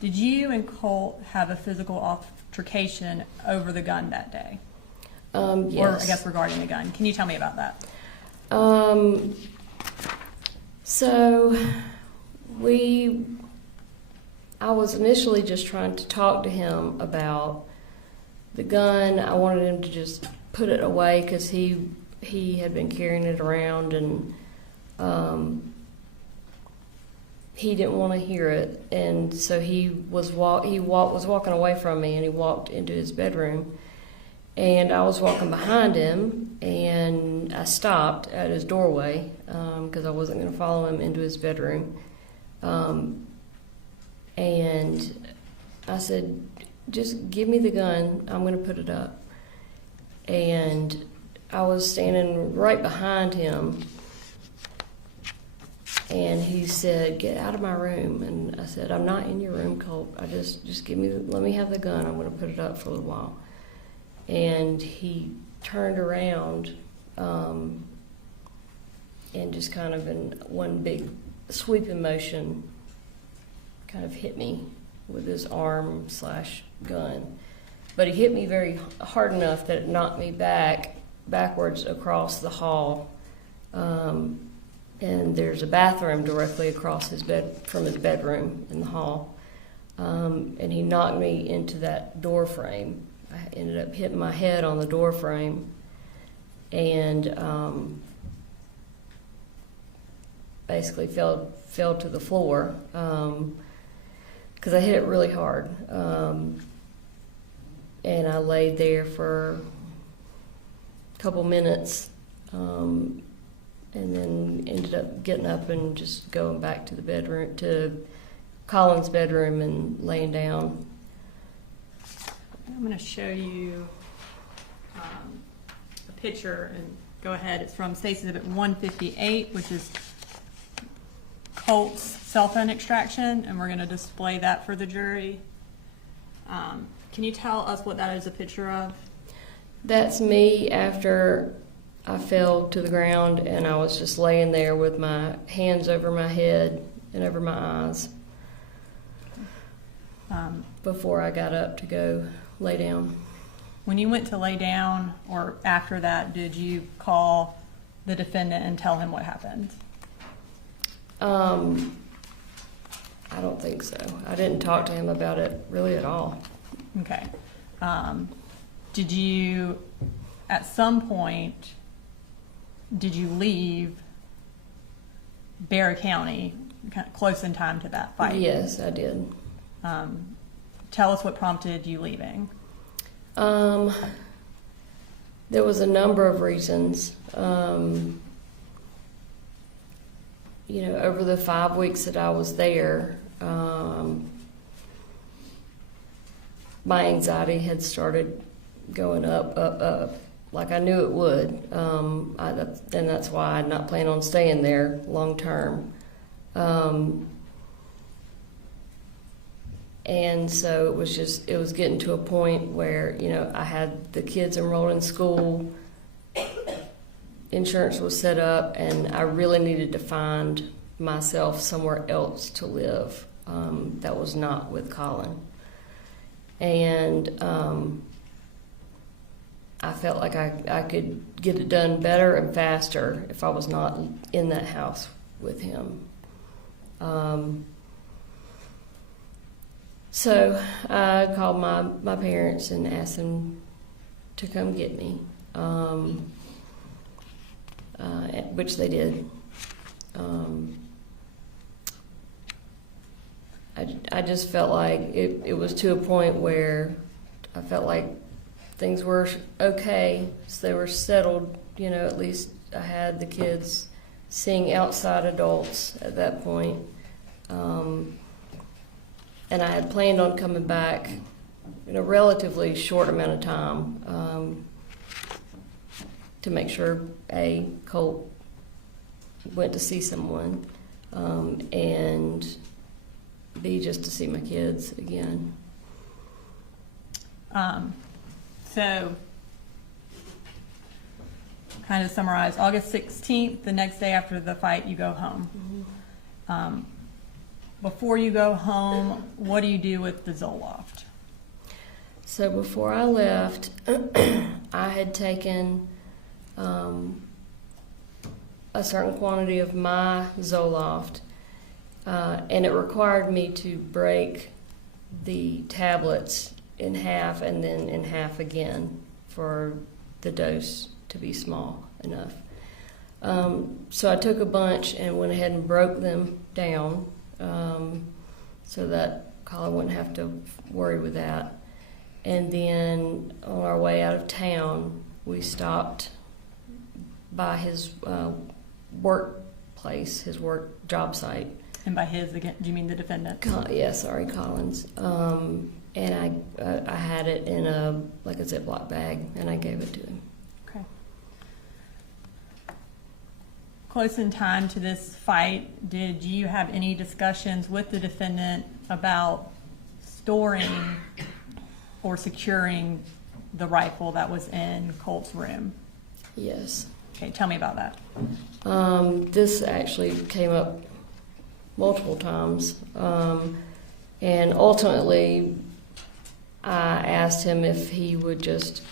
Did you and Colt have a physical altercation over the gun that day? Yes. Or I guess regarding the gun. Can you tell me about that? So I was initially just trying to talk to him about the gun. I wanted him to just put it away because he had been carrying it around, and he didn't want to hear it, and so he was walking away from me, and he walked into his bedroom, And I was walking behind him, and I stopped at his doorway because I wasn't going to follow him into his bedroom. And I said, just give me the gun. I'm going to put it up. And I was standing right behind him, and he said, get out of my room. And I said, I'm not in your room, Colt. Just let me have the gun. I'm going to put it up for a little while. And he turned around and just kind of in one big sweeping motion kind of hit me with his arm/gun. But he hit me very hard enough that it knocked me backwards across the hall. And there's a bathroom directly across from his bedroom in the hall. And he knocked me into that door frame. I ended up hitting my head on the door frame and basically fell to the floor because I hit it really hard. And I laid there for a couple minutes and then ended up getting up and just going back to the bedroom, to Colin's bedroom, and laying down. I'm going to show you a picture, and go ahead. It's from State's Exhibit 158, which is Colt's cell phone extraction, and we're going to display that for the jury. Can you tell us what that is a picture of? That's me after I fell to the ground, and I was just laying there with my hands over my head and over my eyes before I got up to go lay down. When you went to lay down, or after that, did you call the defendant and tell him what happened? I don't think so. I didn't talk to him about it really at all. Okay. Did you, at some point, did you leave Bexar County kind of close in time to that fight? Yes, I did. Tell us what prompted you leaving. There was a number of reasons. Over the 5 weeks that I was there, my anxiety had started going up, like I knew it would. And that's why I'm not planning on staying there long term. And so it was getting to a point where, I had the kids enrolled in school, insurance was set up, and I really needed to find myself somewhere else to live that was not with Colin. And I felt like I could get it done better and faster if I was not in that house with him. So I called my parents and asked them to come get me, which they did. I just felt like it was to a point where I felt like things were okay, so they were settled. At least I had the kids seeing outside adults at that point. And I had planned on coming back in a relatively short amount of time to make sure, A, Colt went to see someone, and B, just to see my kids again. So, kind of summarize, August 16th, the next day after the fight, you go home. Mm-hmm. Before you go home, what do you do with the Zoloft? So before I left, I had taken a certain quantity of my Zoloft, and it required me to break the tablets in half and then in half again for the dose to be small enough. So I took a bunch and went ahead and broke them down so that Colin wouldn't have to worry with that. And then on our way out of town, we stopped by his workplace, his work job site. And by his, again, do you mean the defendant? Collins. And I had it in a Ziploc bag, and I gave it to him. Okay. Close in time to this fight, did you have any discussions with the defendant about storing or securing the rifle that was in Colt's room? Yes. Okay, tell me about that. This actually came up multiple times, and ultimately I asked him if he would just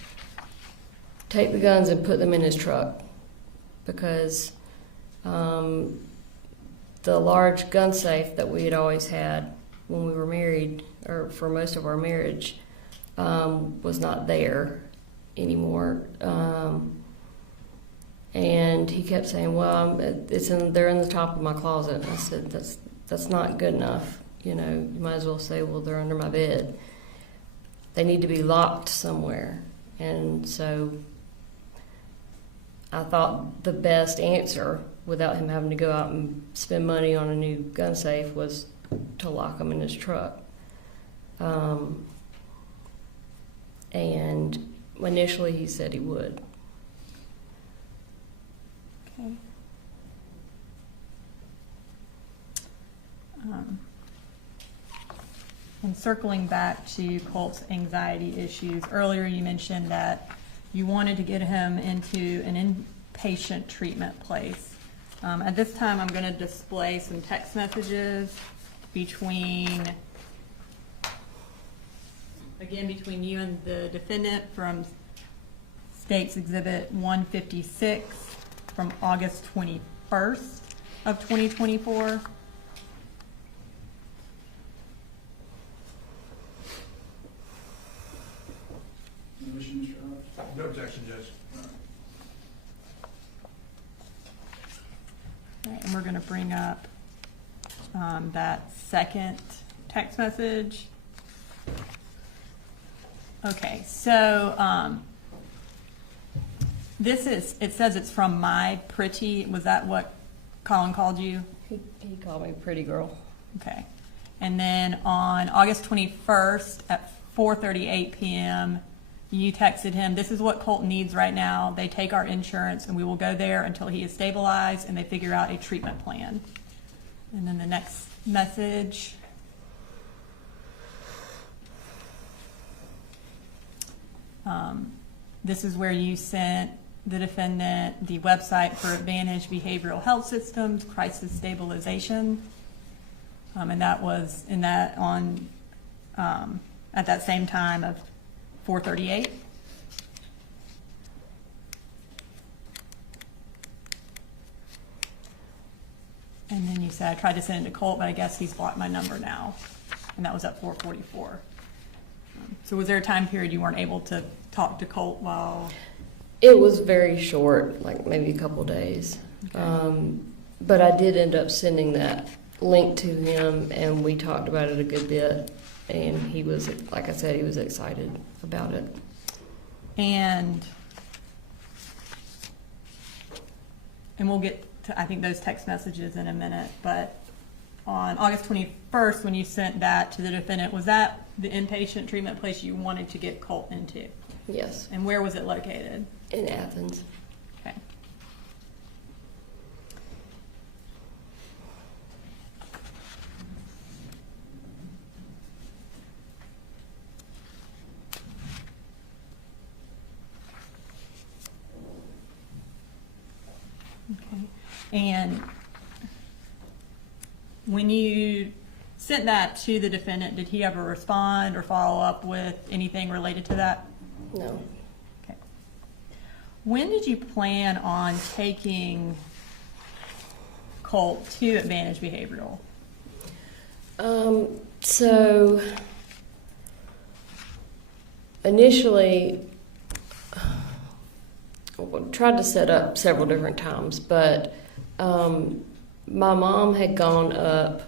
take the guns and put them in his truck, because the large gun safe that we had always had when we were married, or for most of our marriage, was not there anymore. And he kept saying, "Well, they're in the top of my closet." And I said, "That's not good enough. You know, you might as well say, well, they're under my bed. They need to be locked somewhere." And so I thought the best answer, without him having to go out and spend money on a new gun safe, was to lock them in his truck. And initially he said he would. Okay. And circling back to Colt's anxiety issues, earlier you mentioned that you wanted to get him into an inpatient treatment place. At this time, I'm going to display some text messages between you and the defendant from State's Exhibit 156 from August 21st of 2024. Motion, Mr. Hobbs? No objection, Judge. Okay, and we're going to bring up that second text message. Okay, so it says it's from My Pretty. Was that what Colin called you? He called me pretty girl. Okay. And then on August 21st at 4:38 p.m., you texted him, "This is what Colt needs right now. They take our insurance and we will go there until he is stabilized and they figure out a treatment plan." And then the next message. This is where you sent the defendant the website for Advantage Behavioral Health Systems Crisis Stabilization. And that was at that same time of 4:38. And then you said, "I tried to send it to Colt, but I guess he's blocked my number now." And that was at 4:44. So was there a time period you weren't able to talk to Colt while? It was very short, like maybe a couple days. Okay. But I did end up sending that link to him, and we talked about it a good bit. And he was, like I said, he was excited about it. And we'll get to, I think, those text messages in a minute, but on August 21st, when you sent that to the defendant, was that the inpatient treatment place you wanted to get Colt into? Yes, And where was it located? in Athens. Okay. Okay. And when you sent that to the defendant, did he ever respond or follow up with anything related to that? No. Okay. When did you plan on taking Colt to Advantage Behavioral? So initially, I tried to set up several different times, but my mom had gone up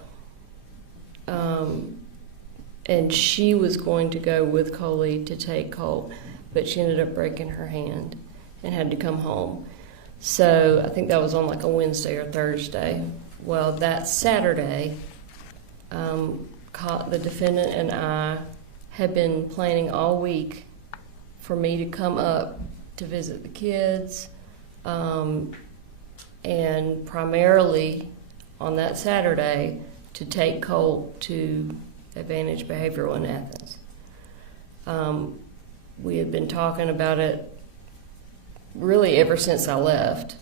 and she was going to go with Coley to take Colt, but she ended up breaking her hand and had to come home. So I think that was on like a Wednesday or Thursday. Well, that Saturday, the defendant and I had been planning all week for me to come up to visit the kids, and primarily on that Saturday to take Colt to Advantage Behavioral in Athens. We had been talking about it really ever since I left.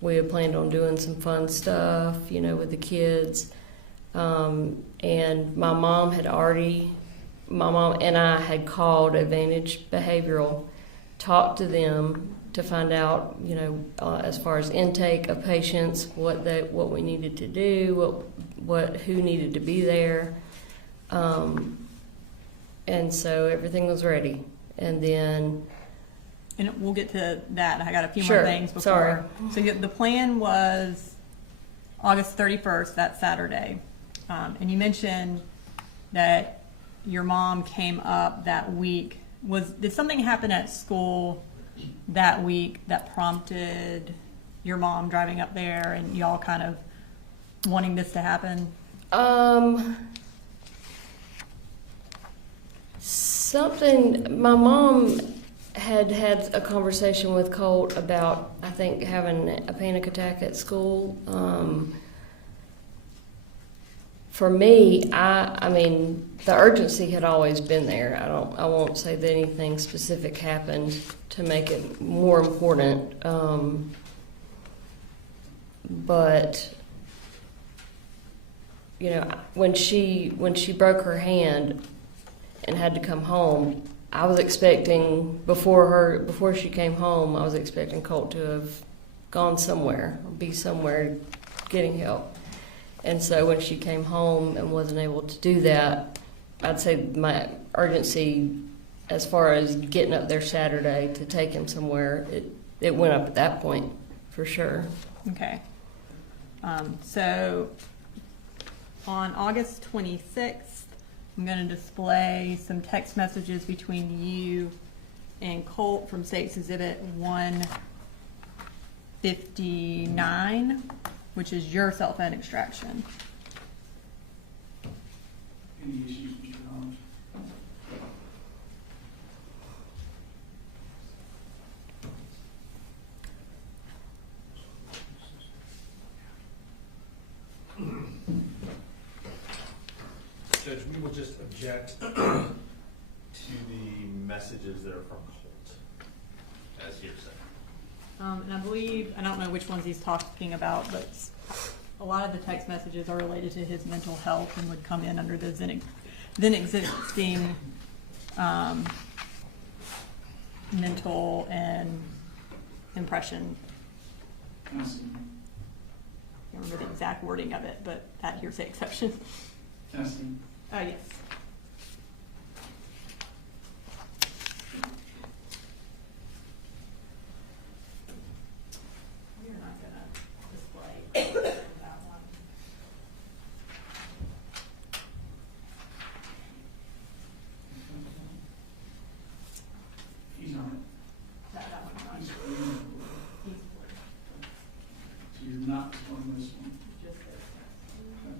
We had planned on doing some fun stuff, with the kids. And my mom and I had called Advantage Behavioral, talked to them to find out, as far as intake of patients, what we needed to do, who needed to be there. And so everything was ready. And then... And we'll get to that. I got a few Sure, more things before. sorry. So the plan was August 31st, that Saturday. And you mentioned that your mom came up that week. Did something happen at school that week that prompted your mom driving up there and y'all kind of wanting this to happen? My mom had a conversation with Colt about, I think, having a panic attack at school. For me, I mean, the urgency had always been there. I won't say that anything specific happened to make it more important. But when she broke her hand and had to come home, I was expecting before she came home, I was expecting Colt to have gone somewhere, be somewhere getting help. And so when she came home and wasn't able to do that, I'd say my urgency as far as getting up there Saturday to take him somewhere, it went up at that point for sure. Okay. So on August 26th, I'm going to display some text messages between you and Colt from State's Exhibit 159, which is your cell phone extraction. Any issues, Mr. Collins? Judge, we will just object to the messages that are from Colt as hearsay. And I believe, I don't know which ones he's talking about, but a lot of the text messages are related to his mental health and would come in under the then existing mental and impression. I see. I can't remember the exact wording of it, but that hearsay exception. Testing. Yes. We're not gonna display that one. He's on it. That one's not. He's He's blue. So you're not on this one. Just this. Okay.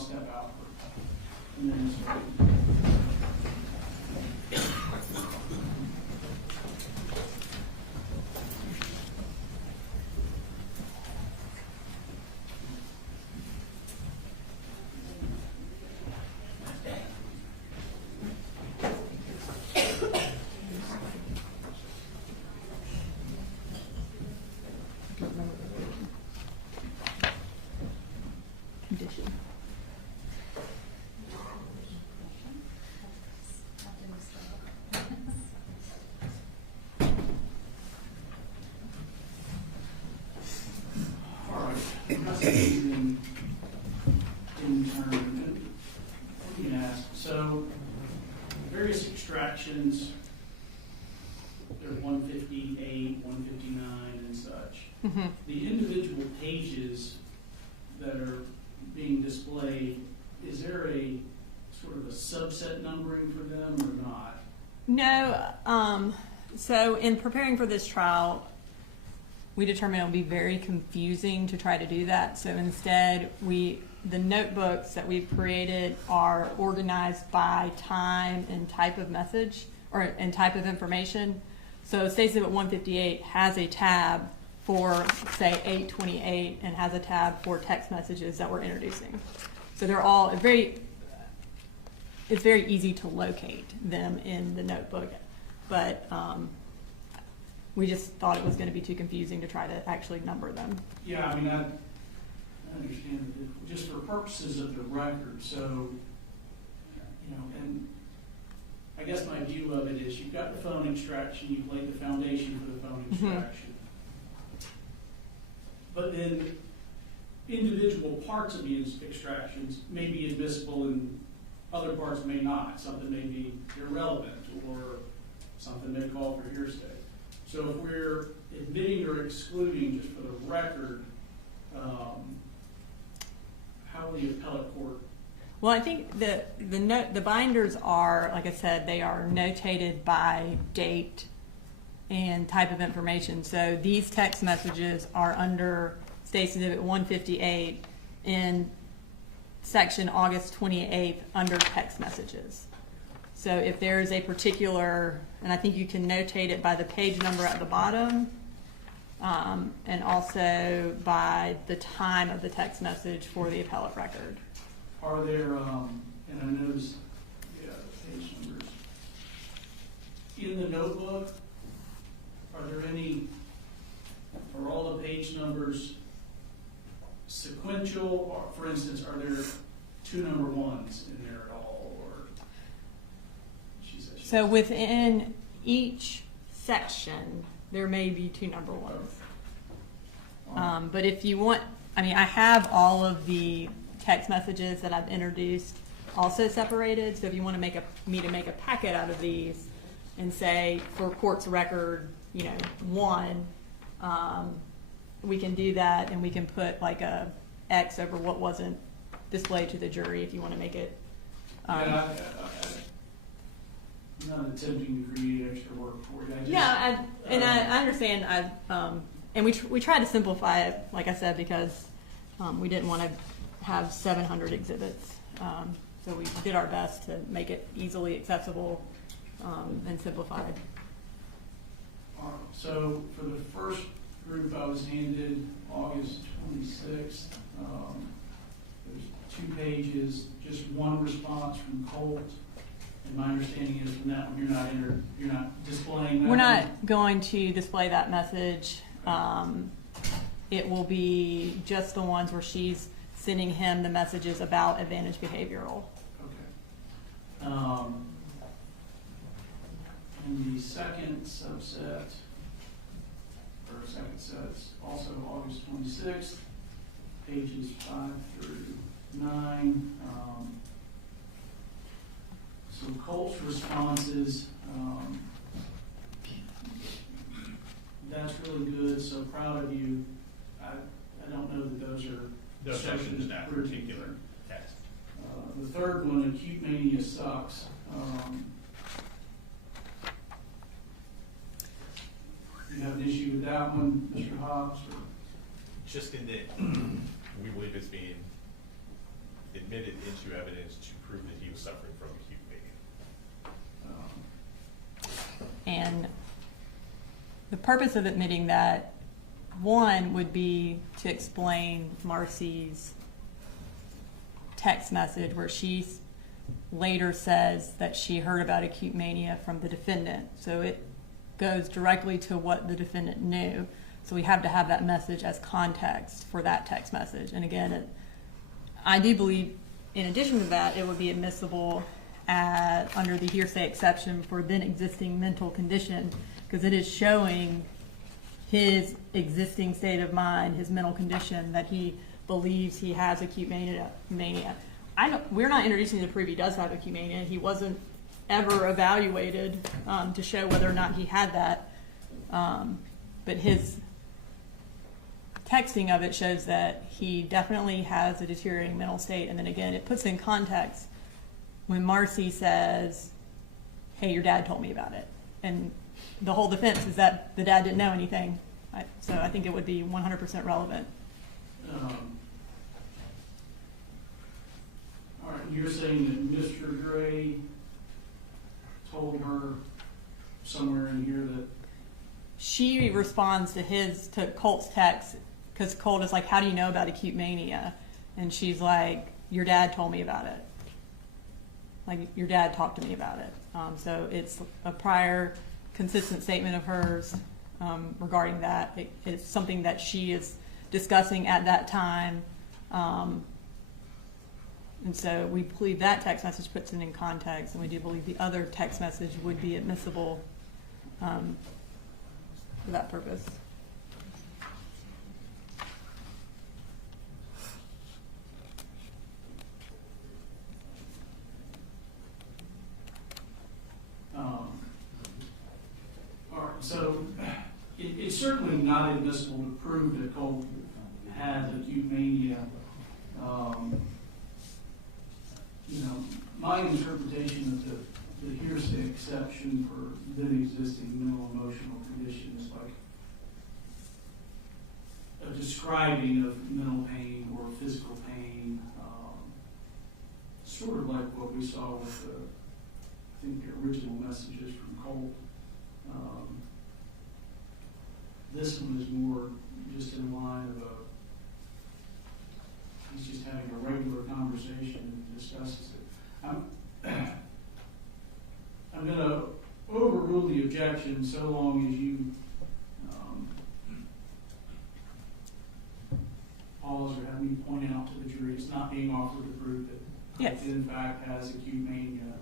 step out for a minute. Condition. All right. Prosecuting intern. What do you ask? So, various extractions, they're 158, 159, and such. Mm-hmm. The individual pages that are being displayed, is there a sort of a subset numbering for them or not? No. So in preparing for this trial, we determined it would be very confusing to try to do that. So instead, the notebooks that we've created are organized by time and type of message and type of information. So State Exhibit 158 has a tab for, say, 828 and has a tab for text messages that we're introducing. So they're all it's very easy to locate them in the notebook, but we just thought it was going to be too confusing to try to actually number them. Yeah, I mean, I understand that just for purposes of the record, so, you know, and I guess my view of it is you've got the phone extraction, you've laid the foundation for the phone extraction. But then individual parts of the extractions may be admissible and other parts may not. Something may be irrelevant or something may call for hearsay. So if we're admitting or excluding, just for the record, how will the appellate court? Well, I think the binders are, like I said, they are notated by date and type of information. So these text messages are under State Exhibit 158 in section August 28th under text messages. So if there is a particular, and I think you can notate it by the page number at the bottom, and also by the time of the text message for the appellate record. Are there, and I noticed, the page numbers. In the notebook, are there any, are all the page numbers sequential, or for instance, are there 2 number 1s in there at all, or? So within each section, there may be 2 number 1s. But if you want, I mean, I have all of the text messages that I've introduced also separated. So if you want to make me to make a packet out of these and say for court's record, 1, we can do that, and we can put like a X over what wasn't displayed to the jury if you want to make it. I'm not attempting to create extra work for you. I understand. And we tried to simplify it, like I said, because we didn't want to have 700 exhibits. So we did our best to make it easily accessible and simplified. So for the first group I was handed August 26th, there's 2 pages, just 1 response from Colt. And my understanding is from that one, you're not displaying that. We're not going to display that message. It will be just the ones where she's sending him the messages about advantage behavioral. Okay. And the second subset, or second set's also August 26th, pages 5 through 9. So Colt's responses, that's really good, so proud of you. I don't know that those are sections in that particular test. The third one, acute mania sucks. You have an issue with that one, Mr. Hobbs? Or? Just in that we believe it's being admitted into evidence to prove that he was suffering from acute mania. And the purpose of admitting that, one, would be to explain Marcy's text message where she later says that she heard about acute mania from the defendant. So it goes directly to what the defendant knew. So we have to have that message as context for that text message. And again, I do believe, in addition to that, it would be admissible under the hearsay exception for then existing mental condition, because it is showing his existing state of mind, his mental condition, that he believes he has acute mania. We're not introducing to prove he does have acute mania. He wasn't ever evaluated to show whether or not he had that. But his texting of it shows that he definitely has a deteriorating mental state. And then again, it puts in context when Marcy says, hey, your dad told me about it. And the whole defense is that the dad didn't know anything. So I think it would be 100% relevant. All right, you're saying that Mr. Gray told her somewhere in here that She responds to Colt's text, because Colt is like, how do you know about acute mania? And she's like, your dad told me about it. Like, your dad talked to me about it. So it's a prior consistent statement of hers regarding that. It's something that she is discussing at that time. And so we believe that text message puts it in context, and we do believe the other text message would be admissible for that purpose. All right, so it's certainly not admissible to prove that Colt has acute mania. My interpretation of the hearsay exception for then existing mental emotional condition is like a describing of mental pain or physical pain, sort of like what we saw with I think the original messages from Colt. This one is more just in line of he's just having a regular conversation and discusses it. I'm going to overrule the objection so long as you pause or have me point out to the jury it's not being offered to prove that Yes. it in fact has acute mania.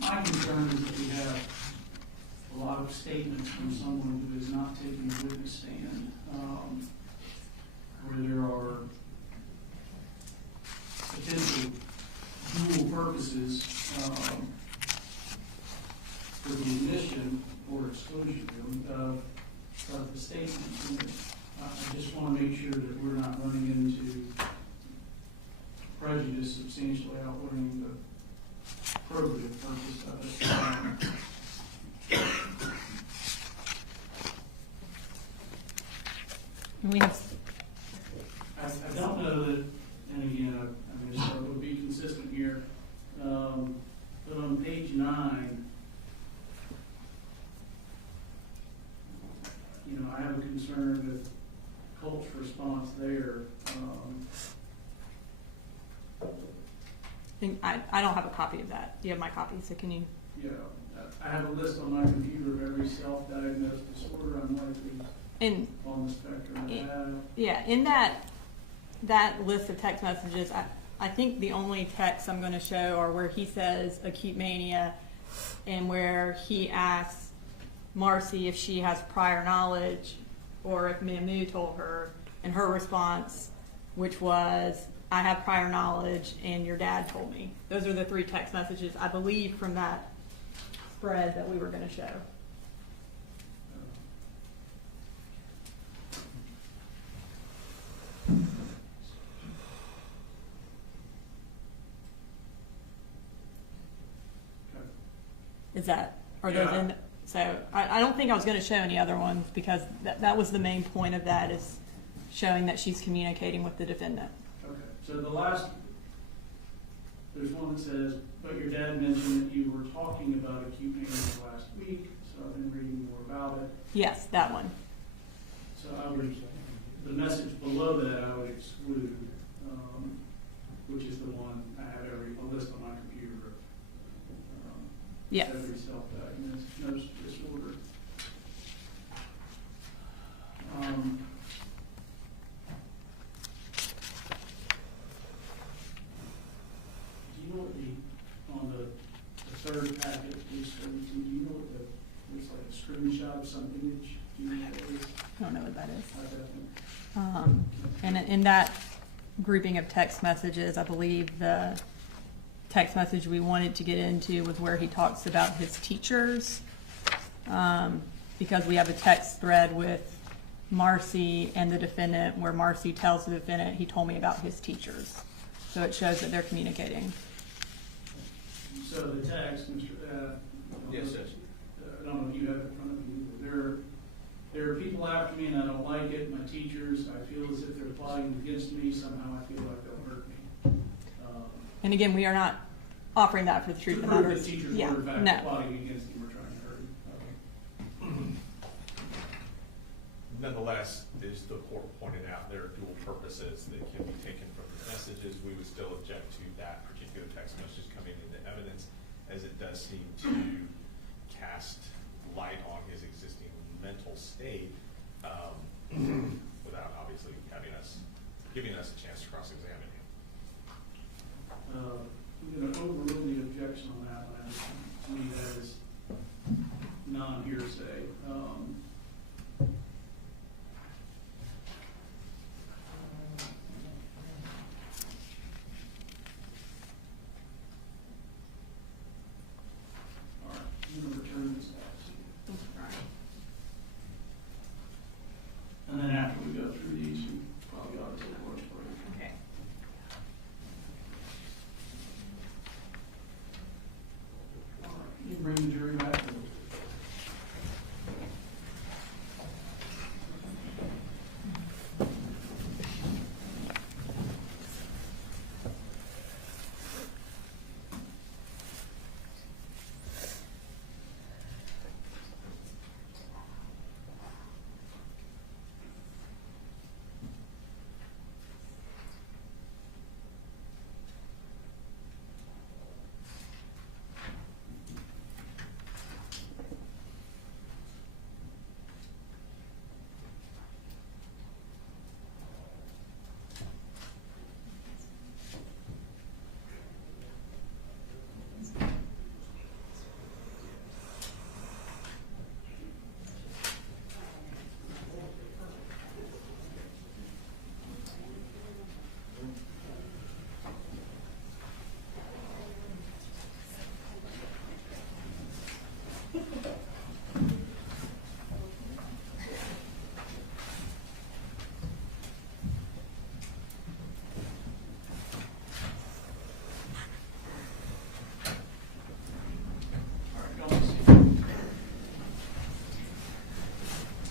My concern is that we have a lot of statements from someone who is not taking a witness stand, where there are potential dual purposes for the admission or exclusion of the statements. And I just want to make sure that we're not running into prejudice substantially outweighing the probative purpose of it. I don't know that, and again, I mean, so it would be consistent here, but on page 9, I have a concern with Colt's response there. I don't have a copy of that. You have my copy, so can you? Yeah, I have a list on my computer of every self-diagnosed disorder I'm likely on the spectrum to have. Yeah, in that list of text messages, I think the only texts I'm going to show are where he says acute mania and where he asks Marcy if she has prior knowledge or if Mamu told her, and her response which was, I have prior knowledge and your dad told me. Those are the 3 text messages, I believe, from that spread that we were going to show. Is that, are those Yeah. in, so I don't think I was going to show any other ones because that was the main point of that, is showing that she's communicating with the defendant. Okay, so the last, there's one that says, but your dad mentioned that you were talking about acute pain last week, so I've been reading more about it. Yes, that one. So I would, the message below that I would exclude, which is the one I have a list on my computer. Yes. Every self-diagnosed disorder. Do you know what on the third packet, page 32, do you know what looks like a screenshot of some image? Do you know what it is? I don't know what that is. I definitely. And in that grouping of text messages, I believe the text message we wanted to get into was where he talks about his teachers, because we have a text thread with Marcy and the defendant where Marcy tells the defendant he told me about his teachers. So it shows that they're communicating. So the text, Mr. Yes, Judge. I don't know if you have it in front of you. There are people after me and I don't like it. My teachers, I feel as if they're plotting against me. Somehow I feel like they'll hurt me. And again, we are not offering that for the truth To of the prove matter. that teachers Yeah, were in fact no. plotting against him or trying to hurt him. Nonetheless, as the court pointed out, there are dual purposes that can be taken from the messages. We would still object to that particular text message coming into evidence, as it does seem to cast light on his existing mental state, without obviously giving us a chance to cross-examine him. I'm going to overrule the objection on that one. To me, that is non-hearsay. All right, I'm going to return this back to you. And then after we go through these, you probably ought to take a lunch break. Okay. All right, you bring the jury back.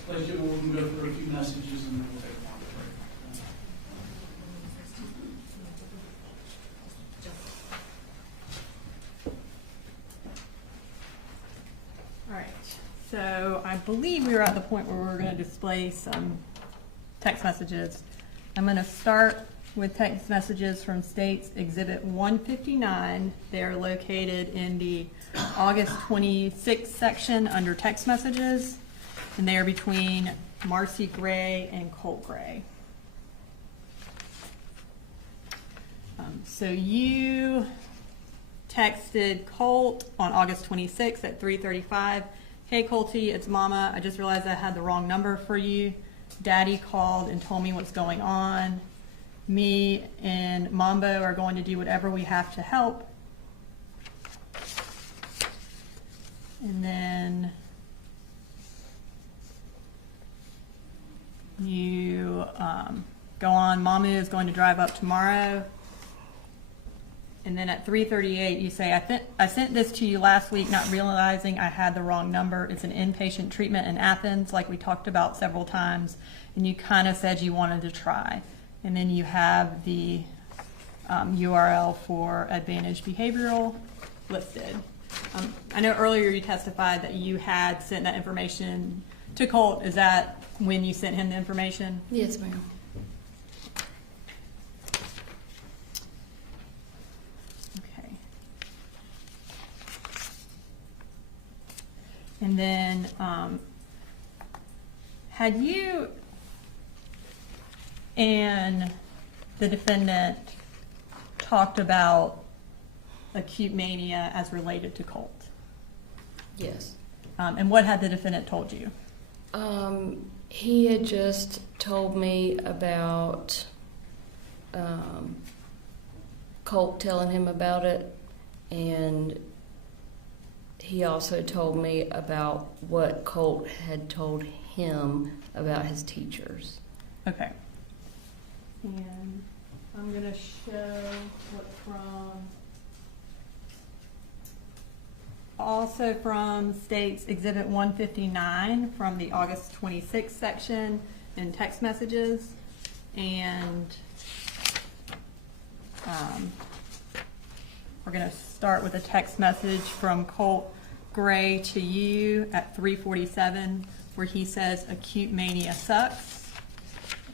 Ladies and gentlemen, we'll go through a few messages and then we'll take a long break. All right. So I believe we were at the point where we're going to display some text messages. I'm going to start with text messages from State's Exhibit 159. They are located in the August 26th section under text messages, and they are between Marcy Gray and Colt Gray. So you texted Colt on August 26th at 3:35. Hey Colty, it's Mama. I just realized I had the wrong number for you. Daddy called and told me what's going on. me and Mambo are going to do whatever we have to help. And then you go on, Mamu is going to drive up tomorrow. And then at 3:38, you say, I sent this to you last week, not realizing I had the wrong number. It's an inpatient treatment in Athens, like we talked about several times. And you kind of said you wanted to try. And then you have the URL for Advantage Behavioral listed. I know earlier you testified that you had sent that information to Colt. Is that when you sent him the information? Yes, ma'am. Okay. And then, had you and the defendant talked about acute mania as related to Colt? Yes. And what had the defendant told you? He had just told me about Colt telling him about it, and he also told me about what Colt had told him about his teachers. Okay. And I'm going to show what's also from State's Exhibit 159 from the August 26th section in text messages. And we're going to start with a text message from Colt Gray to you at 3:47 where he says, "Acute mania sucks."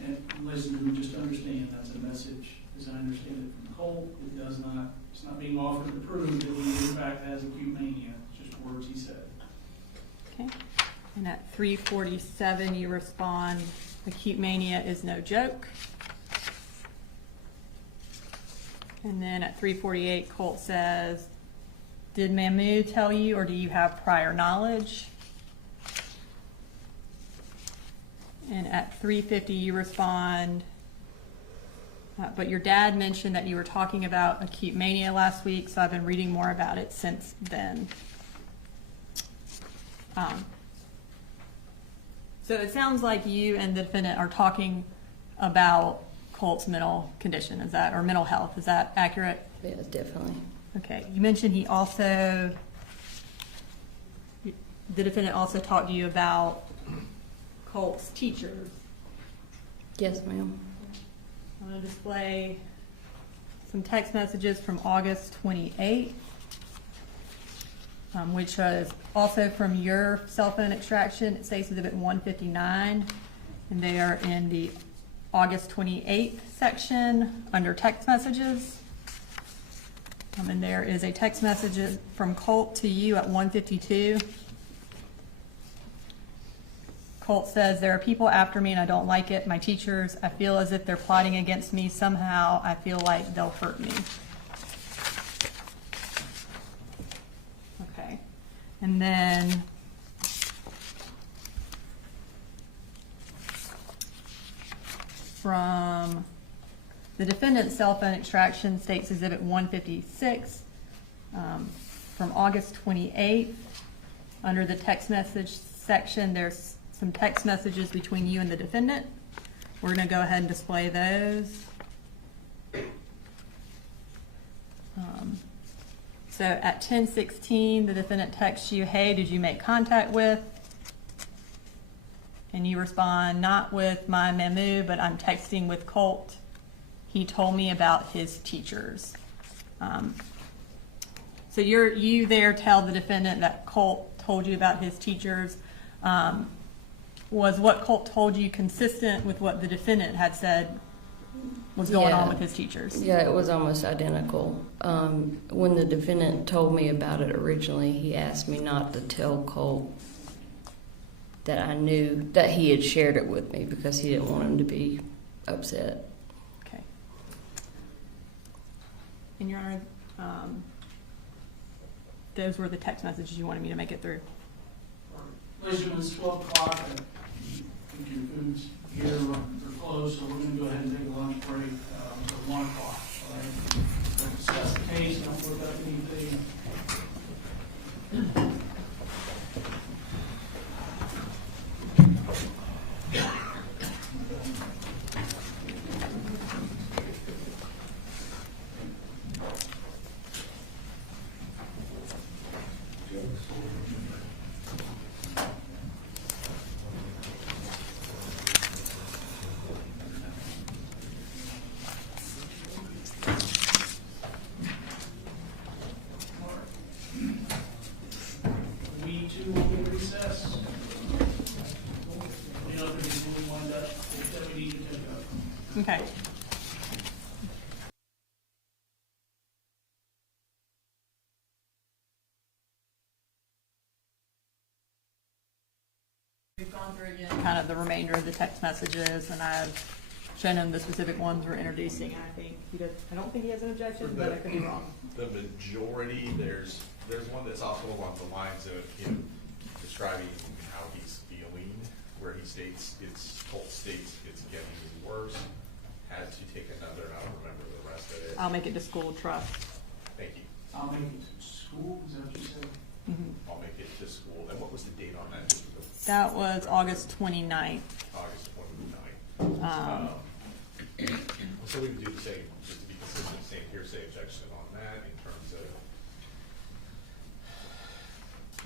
And ladies and gentlemen, just understand that's a message, as I understand it from Colt. It does not, it's not being offered to prove that he in fact has acute mania. It's just words he said. Okay. And at 3:47 you respond, "Acute mania is no joke." And then at 3:48 Colt says, "Did Mahmoud tell you or do you have prior knowledge?" And at 3:50 you respond, "But your dad mentioned that you were talking about acute mania last week, so I've been reading more about it since then." So it sounds like you and the defendant are talking about Colt's mental condition, is that, or mental health, is that accurate? Yes, definitely. Okay, you mentioned the defendant also talked to you about Colt's teachers. Yes, ma'am. I'm going to display some text messages from August 28th, which was also from your cell phone extraction. It states Exhibit 159, and they are in the August 28th section under text messages. And there is a text message from Colt to you at 1:52. Colt says, "There are people after me and I don't like it. My teachers, I feel as if they're plotting against me. Somehow I feel like they'll hurt me." Okay. And then from the defendant's cell phone extraction states Exhibit 156 from August 28th. Under the text message section, there's some text messages between you and the defendant. We're going to go ahead and display those. So at 10:16, the defendant texts you, "Hey, did you make contact with?" And you respond, "Not with my Memu, but I'm texting with Colt. He told me about his teachers." So you there tell the defendant that Colt told you about his teachers. Was what Colt told you consistent with what the defendant had said was going on with his teachers? Yeah, it was almost identical. When the defendant told me about it originally, he asked me not to tell Colt that I knew that he had shared it with me because he didn't want him to be upset. Okay. And Your Honor, those were the text messages you wanted me to make it through. Ladies and gentlemen, it's 12 o'clock. I think your food's here or close, so we're going to go ahead and take a lunch break. 1 o'clock, all right? We'll discuss the case, don't look up anything. We too will be in recess. You know, if there's any wind up that we need to take up. Okay. We've gone through again kind of the remainder of the text messages, and I've shown him the specific ones we're introducing. I think I don't think he has an objection, but I could be wrong. The majority, there's one that's also along the lines of him describing how he's feeling, where he states Colt states it's getting worse, had to take another, I don't remember the rest of it. I'll make it to school trust. Thank you. I'll make it to school, is that what you said? Mm-hmm. I'll make it to school. And what was the date on that? Just for the That was August 29th. August 29th. So we would do the same, just to be consistent, same hearsay objection on that in terms of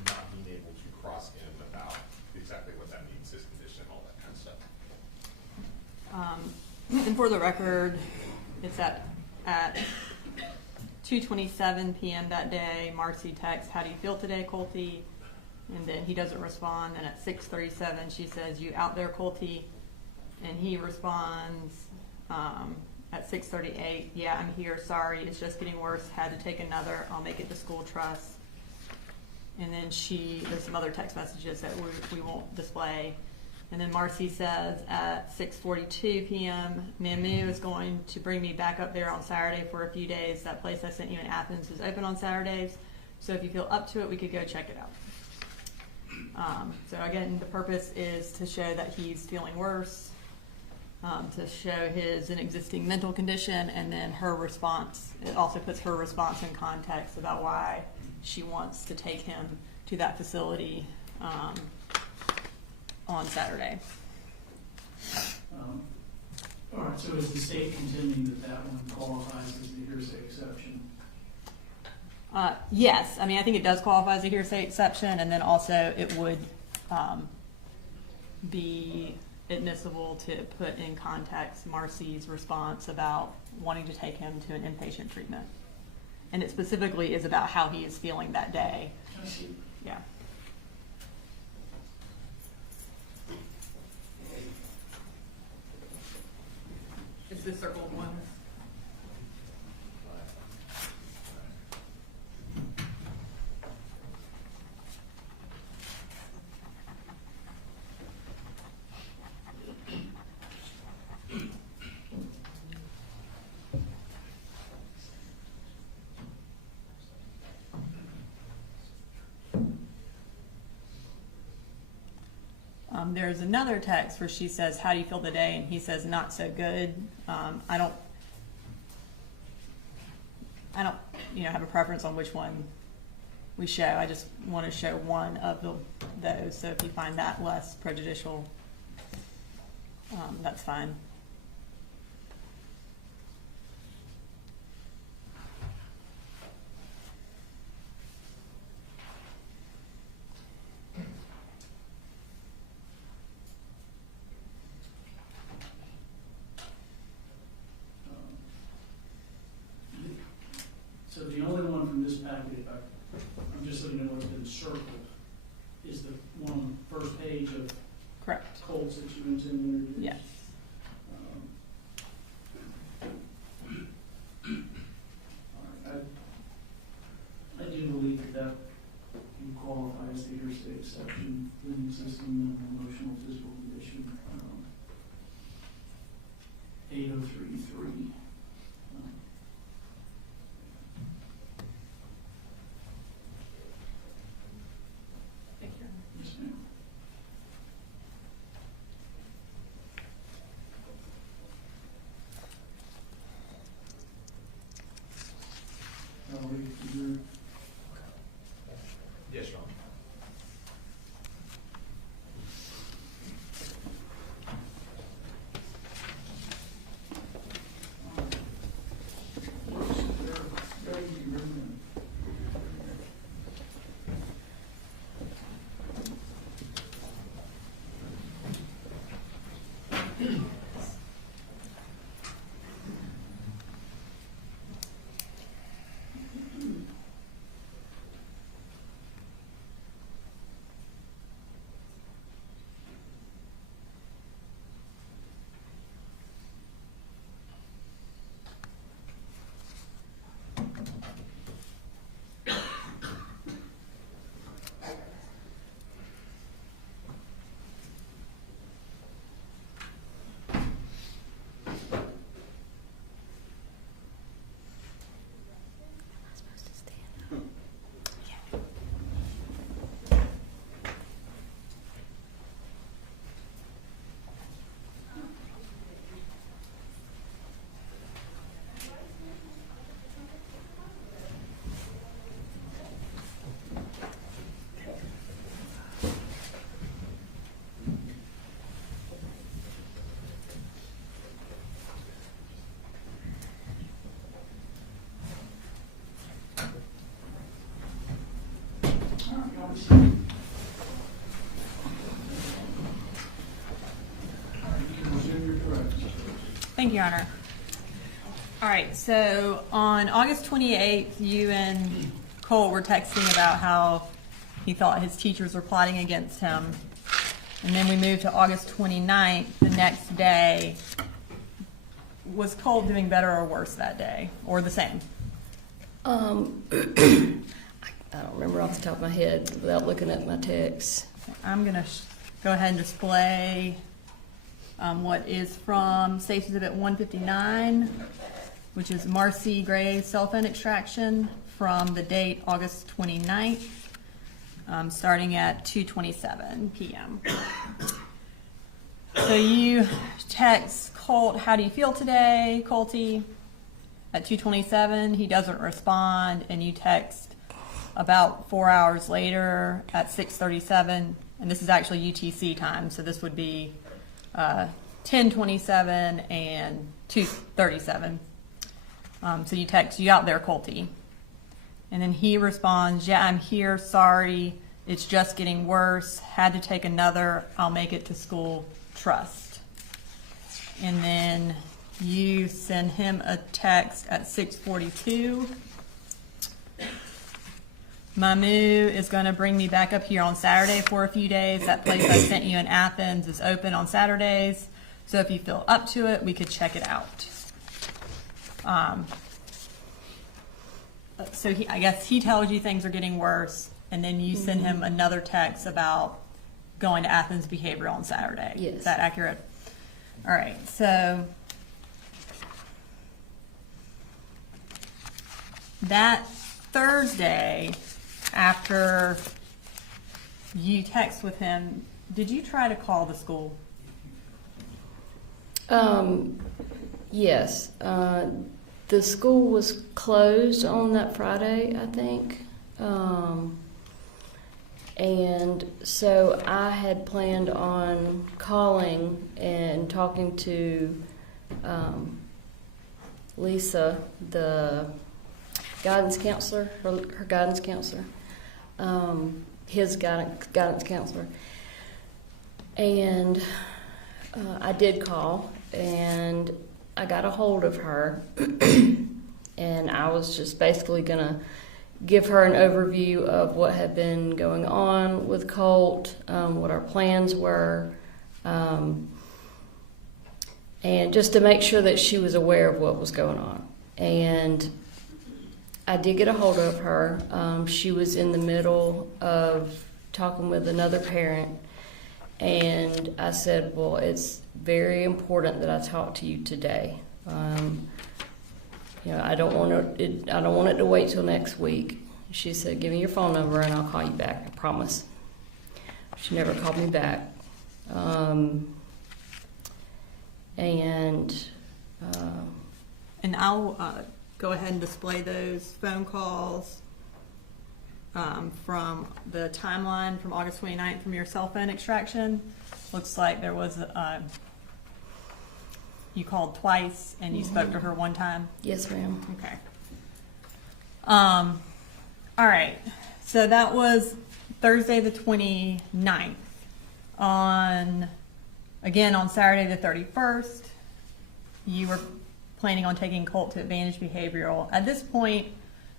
not being able to cross him about exactly what that means, his condition, all that kind of stuff. And for the record, it's at 2:27 p.m. that day. Marcy texts, "How do you feel today, Colty?" And then he doesn't respond. And at 6:37, she says, "You out there, Colty?" And he responds at 6:38, "Yeah, I'm here. Sorry, it's just getting worse. Had to take another. I'll make it to school trust." And then there's some other text messages that we won't display. And then Marcy says at 6:42 p.m., "Mamu is going to bring me back up there on Saturday for a few days. That place I sent you in Athens is open on Saturdays. So if you feel up to it, we could go check it out." So again, the purpose is to show that he's feeling worse, to show an existing mental condition, and then her response. It also puts her response in context about why she wants to take him to that facility on Saturday. All right, so is the state contending that one qualifies as the hearsay exception? Yes, I mean, I think it does qualify as a hearsay exception, and then also it would be admissible to put in context Marcy's response about wanting to take him to an inpatient treatment. And it specifically is about how he is feeling that day. I see. Yeah. It's the circled one. There's another text where she says, "How do you feel today?" And he says, "Not so good." I don't, have a preference on which one we show. I just want to show one of those. So if you find that less prejudicial, that's fine. So the only one from this packet, I'm just looking at what's been circled, is the one on the first page of Correct. Colts that you intended to introduce? Yes. All right, I do believe that you qualify as the hearsay exception for an existing mental, emotional, physical condition. 8033. Yes, ma'am. Resume your directions. Thank you, Your Honor. All right, so on August 28th, you and Colt were texting about how he thought his teachers were plotting against him. And then we moved to August 29th, the next day. Was Colt doing better or worse that day, or the same? I don't remember off the top of my head without looking at my texts. I'm going to go ahead and display what is from Safety Exhibit 159, which is Marcy Gray's cell phone extraction from the date August 29th, starting at 2:27 p.m. So you text Colt, how do you feel today, Colty? At 2:27, he doesn't respond, and you text about 4 hours later at 6:37, and this is actually UTC time, so this would be 10:27 and 2:37. So you text, you out there, Colty? And then he responds, yeah, I'm here, sorry, it's just getting worse, had to take another, I'll make it to school, trust. And then you send him a text at 6:42. Mamu is going to bring me back up here on Saturday for a few days. That place I sent you in Athens is open on Saturdays. So if you feel up to it, we could check it out. So I guess he tells you things are getting worse, and then you send him another text about going to Athens Behavioral on Saturday. Yes. Is that accurate? All right. So that Thursday, after you text with him, did you try to call the school? Yes. The school was closed on that Friday, I think. And so I had planned on calling and talking to Lisa, the guidance counselor, her guidance counselor, his guidance counselor. And I did call, and I got a hold of her, and I was just basically going to give her an overview of what had been going on with Colt, what our plans were, and just to make sure that she was aware of what was going on. And I did get a hold of her. She was in the middle of talking with another parent, and I said, well, it's very important that I talk to you today. I don't want it to wait till next week. She said, give me your phone number and I'll call you back, I promise. She never called me back. And I'll go ahead and display those phone calls from the timeline from August 29th from your cell phone extraction. Looks like there was you called twice and you spoke to her one time. Yes, ma'am. Okay. All right. So that was Thursday the 29th. On Saturday the 31st, you were planning on taking Colt to Advantage Behavioral. At this point,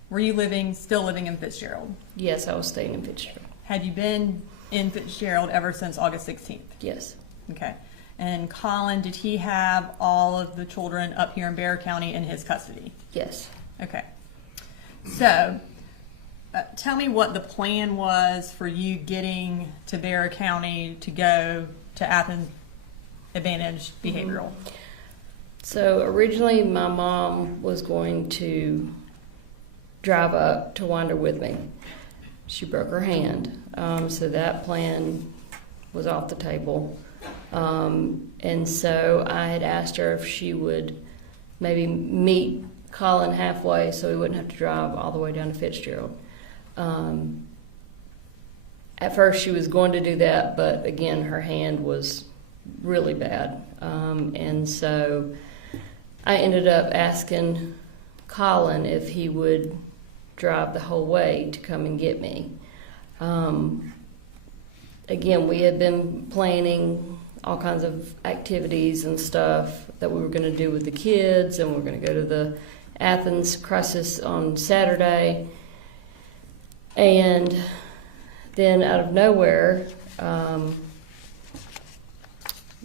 were you still living in Fitzgerald? Yes, I was staying in Fitzgerald. Had you been in Fitzgerald ever since August 16th? Yes. Okay. And Colin, did he have all of the children up here in Bexar County in his custody? Yes. Okay. So, tell me what the plan was for you getting to Bexar County to go to Athens Advantage Behavioral. So originally my mom was going to drive up to Winder with me. She broke her hand, so that plan was off the table. And so I had asked her if she would maybe meet Colin halfway so he wouldn't have to drive all the way down to Fitzgerald. At first she was going to do that, but again, her hand was really bad. And so I ended up asking Colin if he would drive the whole way to come and get me. Again, we had been planning all kinds of activities and stuff that we were going to do with the kids, and we were going to go to the Athens crisis on Saturday. And then out of nowhere,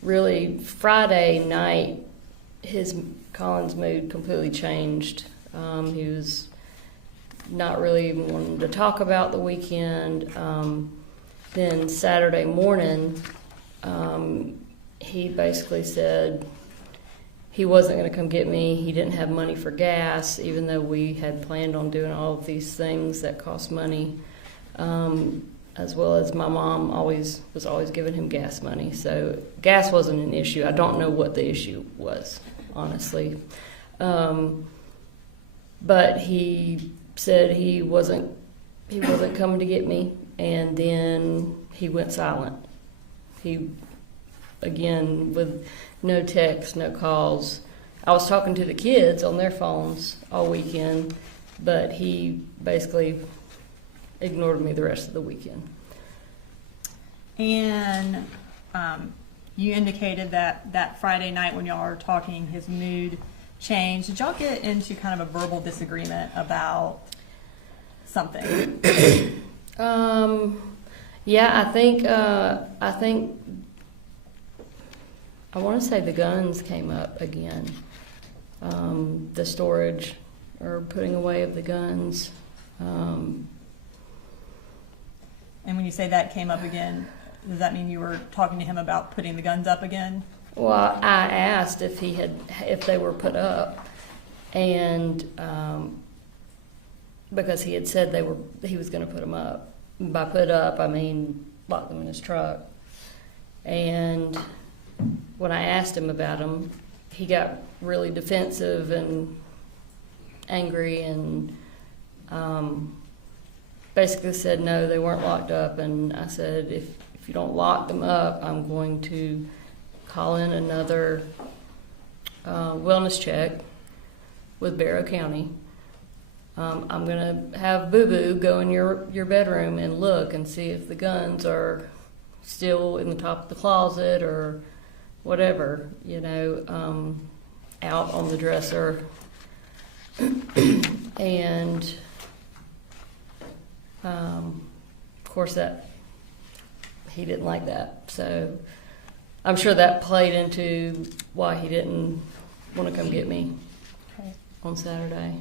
really Friday night, Colin's mood completely changed. He was not really even wanting to talk about the weekend. Then Saturday morning, he basically said he wasn't going to come get me. He didn't have money for gas, even though we had planned on doing all of these things that cost money, as well as my mom was always giving him gas money. So gas wasn't an issue. I don't know what the issue was, honestly. But he said he wasn't coming to get me, and then he went silent. He, again, with no texts, no calls. I was talking to the kids on their phones all weekend, but he basically ignored me the rest of the weekend. And you indicated that Friday night when y'all were talking, his mood changed. Did y'all get into kind of a verbal disagreement about something? Yeah, I think I want to say the guns came up again. The storage or putting away of the guns. And when you say that came up again, does that mean you were talking to him about putting the guns up again? Well, I asked if they were put up, and because he had said he was going to put them up. By put up, I mean lock them in his truck. And when I asked him about them, he got really defensive and angry, and basically said no, they weren't locked up. And I said, if you don't lock them up, I'm going to call in another wellness check with Barrow County. I'm going to have Boo Boo go in your bedroom and look and see if the guns are still in the top of the closet or whatever, out on the dresser. And of course that he didn't like that. So I'm sure that played into why he didn't want to come get me on Saturday.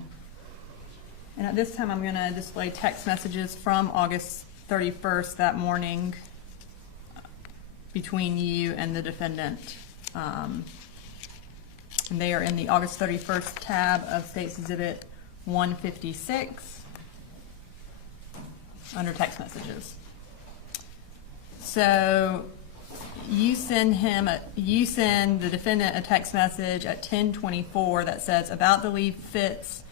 And at this time, I'm going to display text messages from August 31st that morning between you and the defendant. And they are in the August 31st tab of State's Exhibit 156 under text messages. So you send the defendant a text message at 10:24 that says, about the leave Fitz.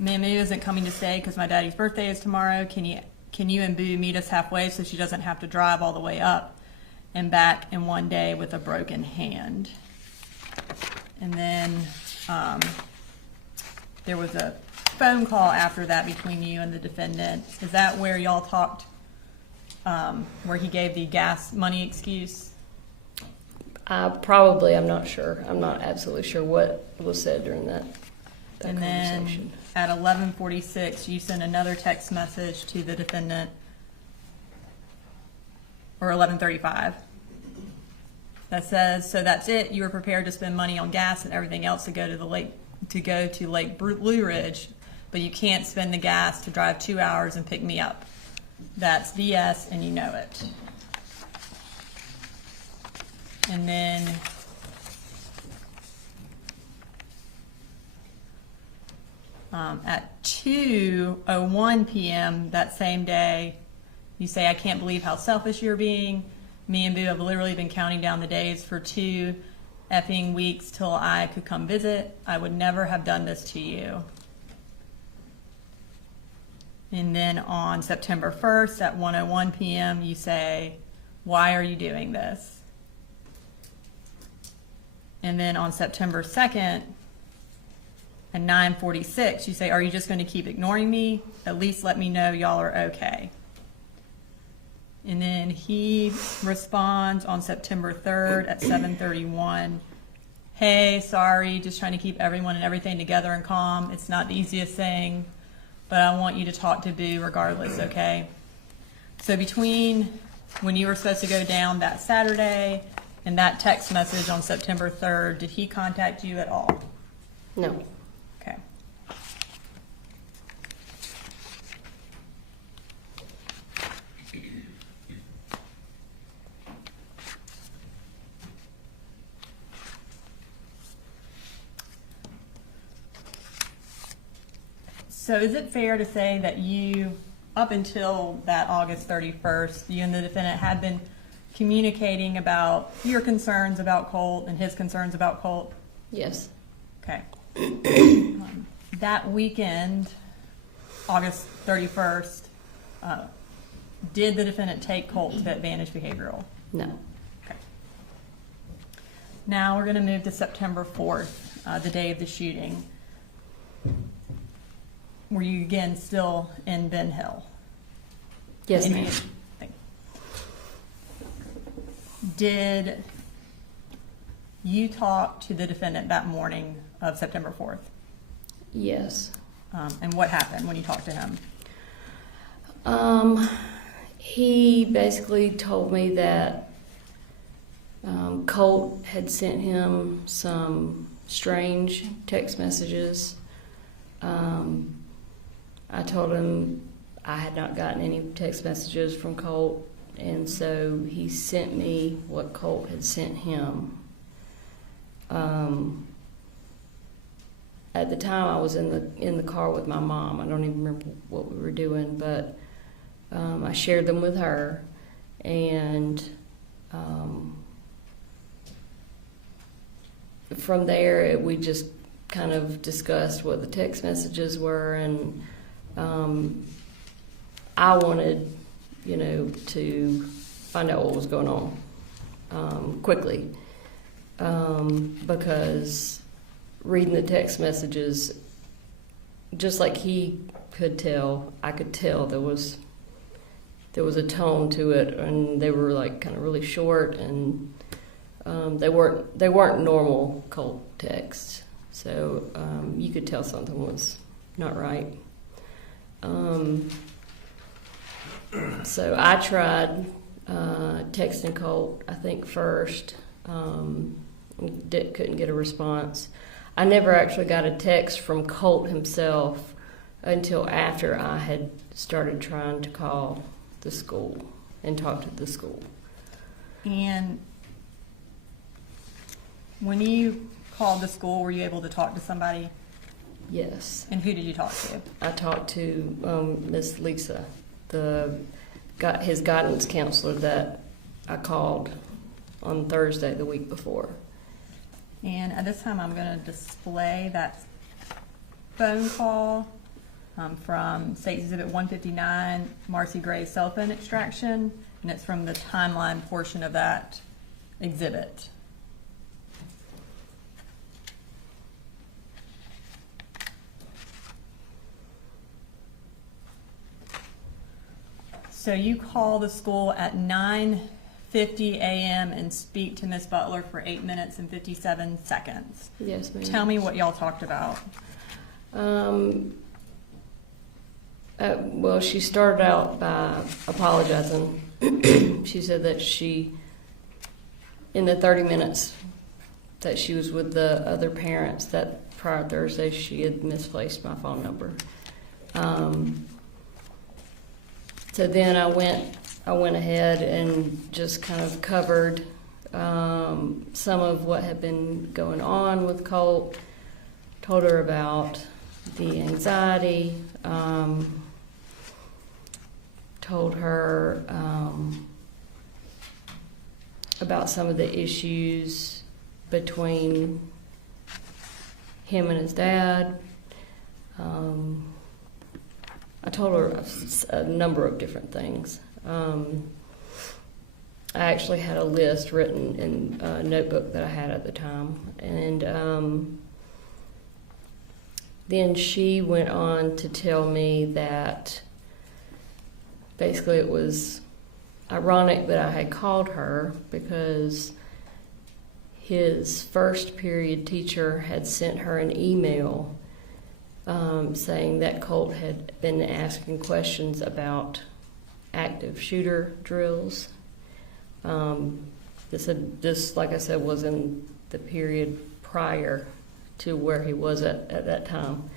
Mamu isn't coming to stay because my daddy's birthday is tomorrow. Can you and Boo meet us halfway so she doesn't have to drive all the way up and back in one day with a broken hand? And then there was a phone call after that between you and the defendant. Is that where y'all talked, where he gave the gas money excuse? Probably, I'm not sure. I'm not absolutely sure what was said during that And conversation. then at 11:46, you sent another text message to the defendant, or 11:35, that says, so that's it. You were prepared to spend money on gas and everything else to go to Lake Blue Ridge, but you can't spend the gas to drive 2 hours and pick me up. That's BS, and you know it. And then at 2:01 p.m. that same day, you say, I can't believe how selfish you're being. Me and Boo have literally been counting down the days for 2 effing weeks till I could come visit. I would never have done this to you. And then on September 1st at 1:01 p.m. you say, why are you doing this? And then on September 2nd at 9:46 you say, are you just going to keep ignoring me? At least let me know y'all are okay. And then he responds on September 3rd at 7:31. Hey, sorry, just trying to keep everyone and everything together and calm. It's not the easiest thing, but I want you to talk to Boo regardless, okay? So between when you were supposed to go down that Saturday and that text message on September 3rd, did he contact you at all? No. Okay. So is it fair to say that you, up until that August 31st, you and the defendant had been communicating about your concerns about Colt and his concerns about Colt? Yes. Okay. That weekend, August 31st, did the defendant take Colt to Advantage Behavioral? No. Okay. Now we're going to move to September 4th, the day of the shooting. Were you again still in Ben Hill? Yes, And ma'am. Did you talk to the defendant that morning of September 4th? Yes. And what happened when you talked to him? He basically told me that Colt had sent him some strange text messages. I told him I had not gotten any text messages from Colt, and so he sent me what Colt had sent him. At the time, I was in the car with my mom. I don't even remember what we were doing, but I shared them with her, and from there we just kind of discussed what the text messages were, and I wanted, to find out what was going on quickly, because reading the text messages, just like he could tell, I could tell there was a tone to it, and they were like kind of really short, and they weren't normal Colt texts, so you could tell something was not right. So I tried texting Colt, I think first, couldn't get a response. I never actually got a text from Colt himself until after I had started trying to call the school and talk to the school. And when you called the school, were you able to talk to somebody? Yes. And who did you talk to? I talked to Miss Lisa, his guidance counselor that I called on Thursday the week before. And at this time, I'm going to display that phone call from State Exhibit 159, Marcy Gray's cell phone extraction, and it's from the timeline portion of that exhibit. So you call the school at 9:50 a.m. and speak to Miss Butler for 8 minutes and 57 seconds. Yes, ma'am. Tell me what y'all talked about. Well, she started out by apologizing. She said that in the 30 minutes that she was with the other parents, that prior Thursday she had misplaced my phone number. So then I went ahead and just kind of covered some of what had been going on with Colt, told her about the anxiety, told her about some of the issues between him and his dad. I told her a number of different things. I actually had a list written in a notebook that I had at the time, and then she went on to tell me that basically it was ironic that I had called her because his first period teacher had sent her an email saying that Colt had been asking questions about active shooter drills. This, like I said, was in the period prior to where he was at that time.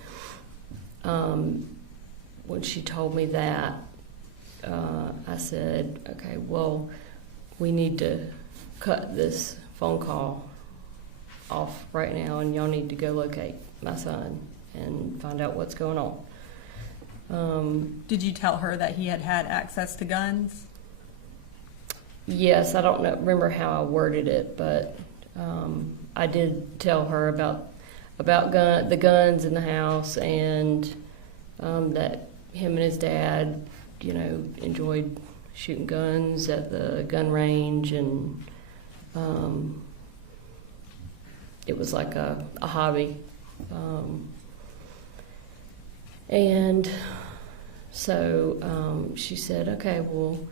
When she told me that, I said, okay, well, we need to cut this phone call off right now, and y'all need to go locate my son and find out what's going on. Did you tell her that he had had access to guns? Yes, I don't remember how I worded it, but I did tell her about the guns in the house, and that him and his dad, enjoyed shooting guns at the gun range, and it was like a hobby. And so she said, okay, well,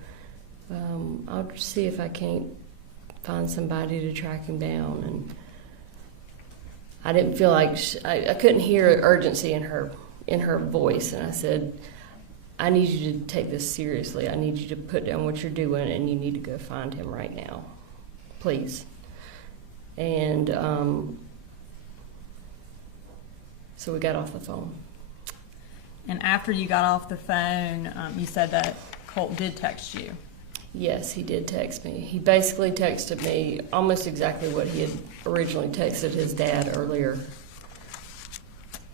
I'll see if I can't find somebody to track him down. And I didn't feel like I couldn't hear urgency in her voice, and I said, I need you to take this seriously. I need you to put down what you're doing, and you need to go find him right now, please. And so we got off the phone. And after you got off the phone, you said that Colt did text you. Yes, he did text me. He basically texted me almost exactly what he had originally texted his dad earlier.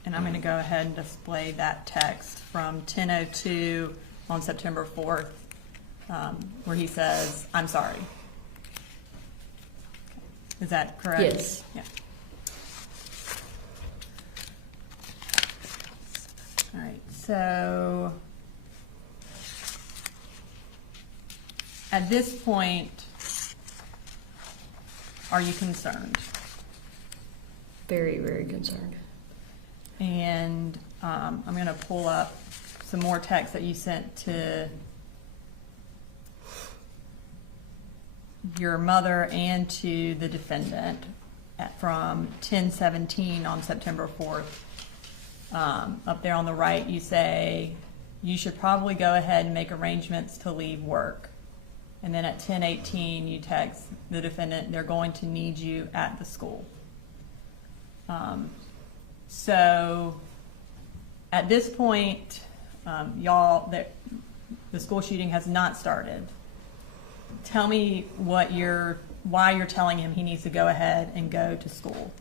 And I'm going to go ahead and display that text from 10:02 on September 4th, where he says, I'm sorry. Is that correct? Yes. Yeah. All right, so at this point, are you concerned? Very, very concerned. And I'm going to pull up some more text that you sent to your mother and to the defendant from 10:17 on September 4th. Up there on the right, you say, you should probably go ahead and make arrangements to leave work. And then at 10:18, you text the defendant, they're going to need you at the school. So at this point, y'all, the school shooting has not started. Tell me why you're telling him he needs to go ahead and go to school.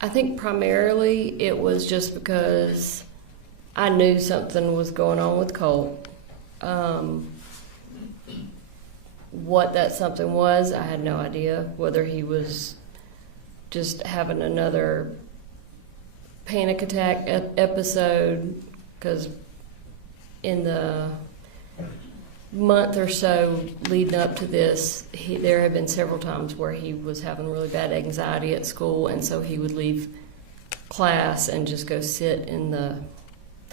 I think primarily it was just because I knew something was going on with Colt. What that something was, I had no idea. Whether he was just having another panic attack episode, because in the month or so leading up to this, there had been several times where he was having really bad anxiety at school, and so he would leave class and just go sit in the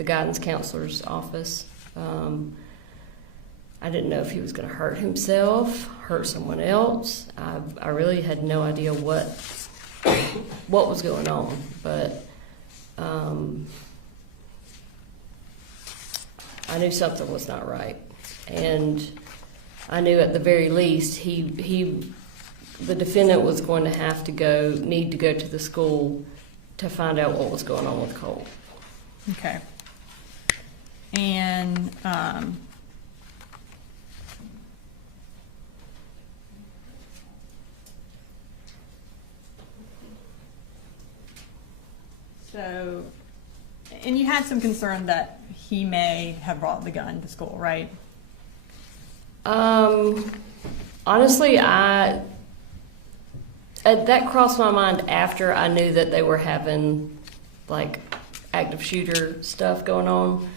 guidance counselor's office. I didn't know if he was going to hurt himself, hurt someone else. I really had no idea what was going on, but I knew something was not right. And I knew at the very least the defendant was going to need to go to the school to find out what was going on with Colt. Okay. And so, and you had some concern that he may have brought the gun to school, right? Honestly, that crossed my mind after I knew that they were having like active shooter stuff going on.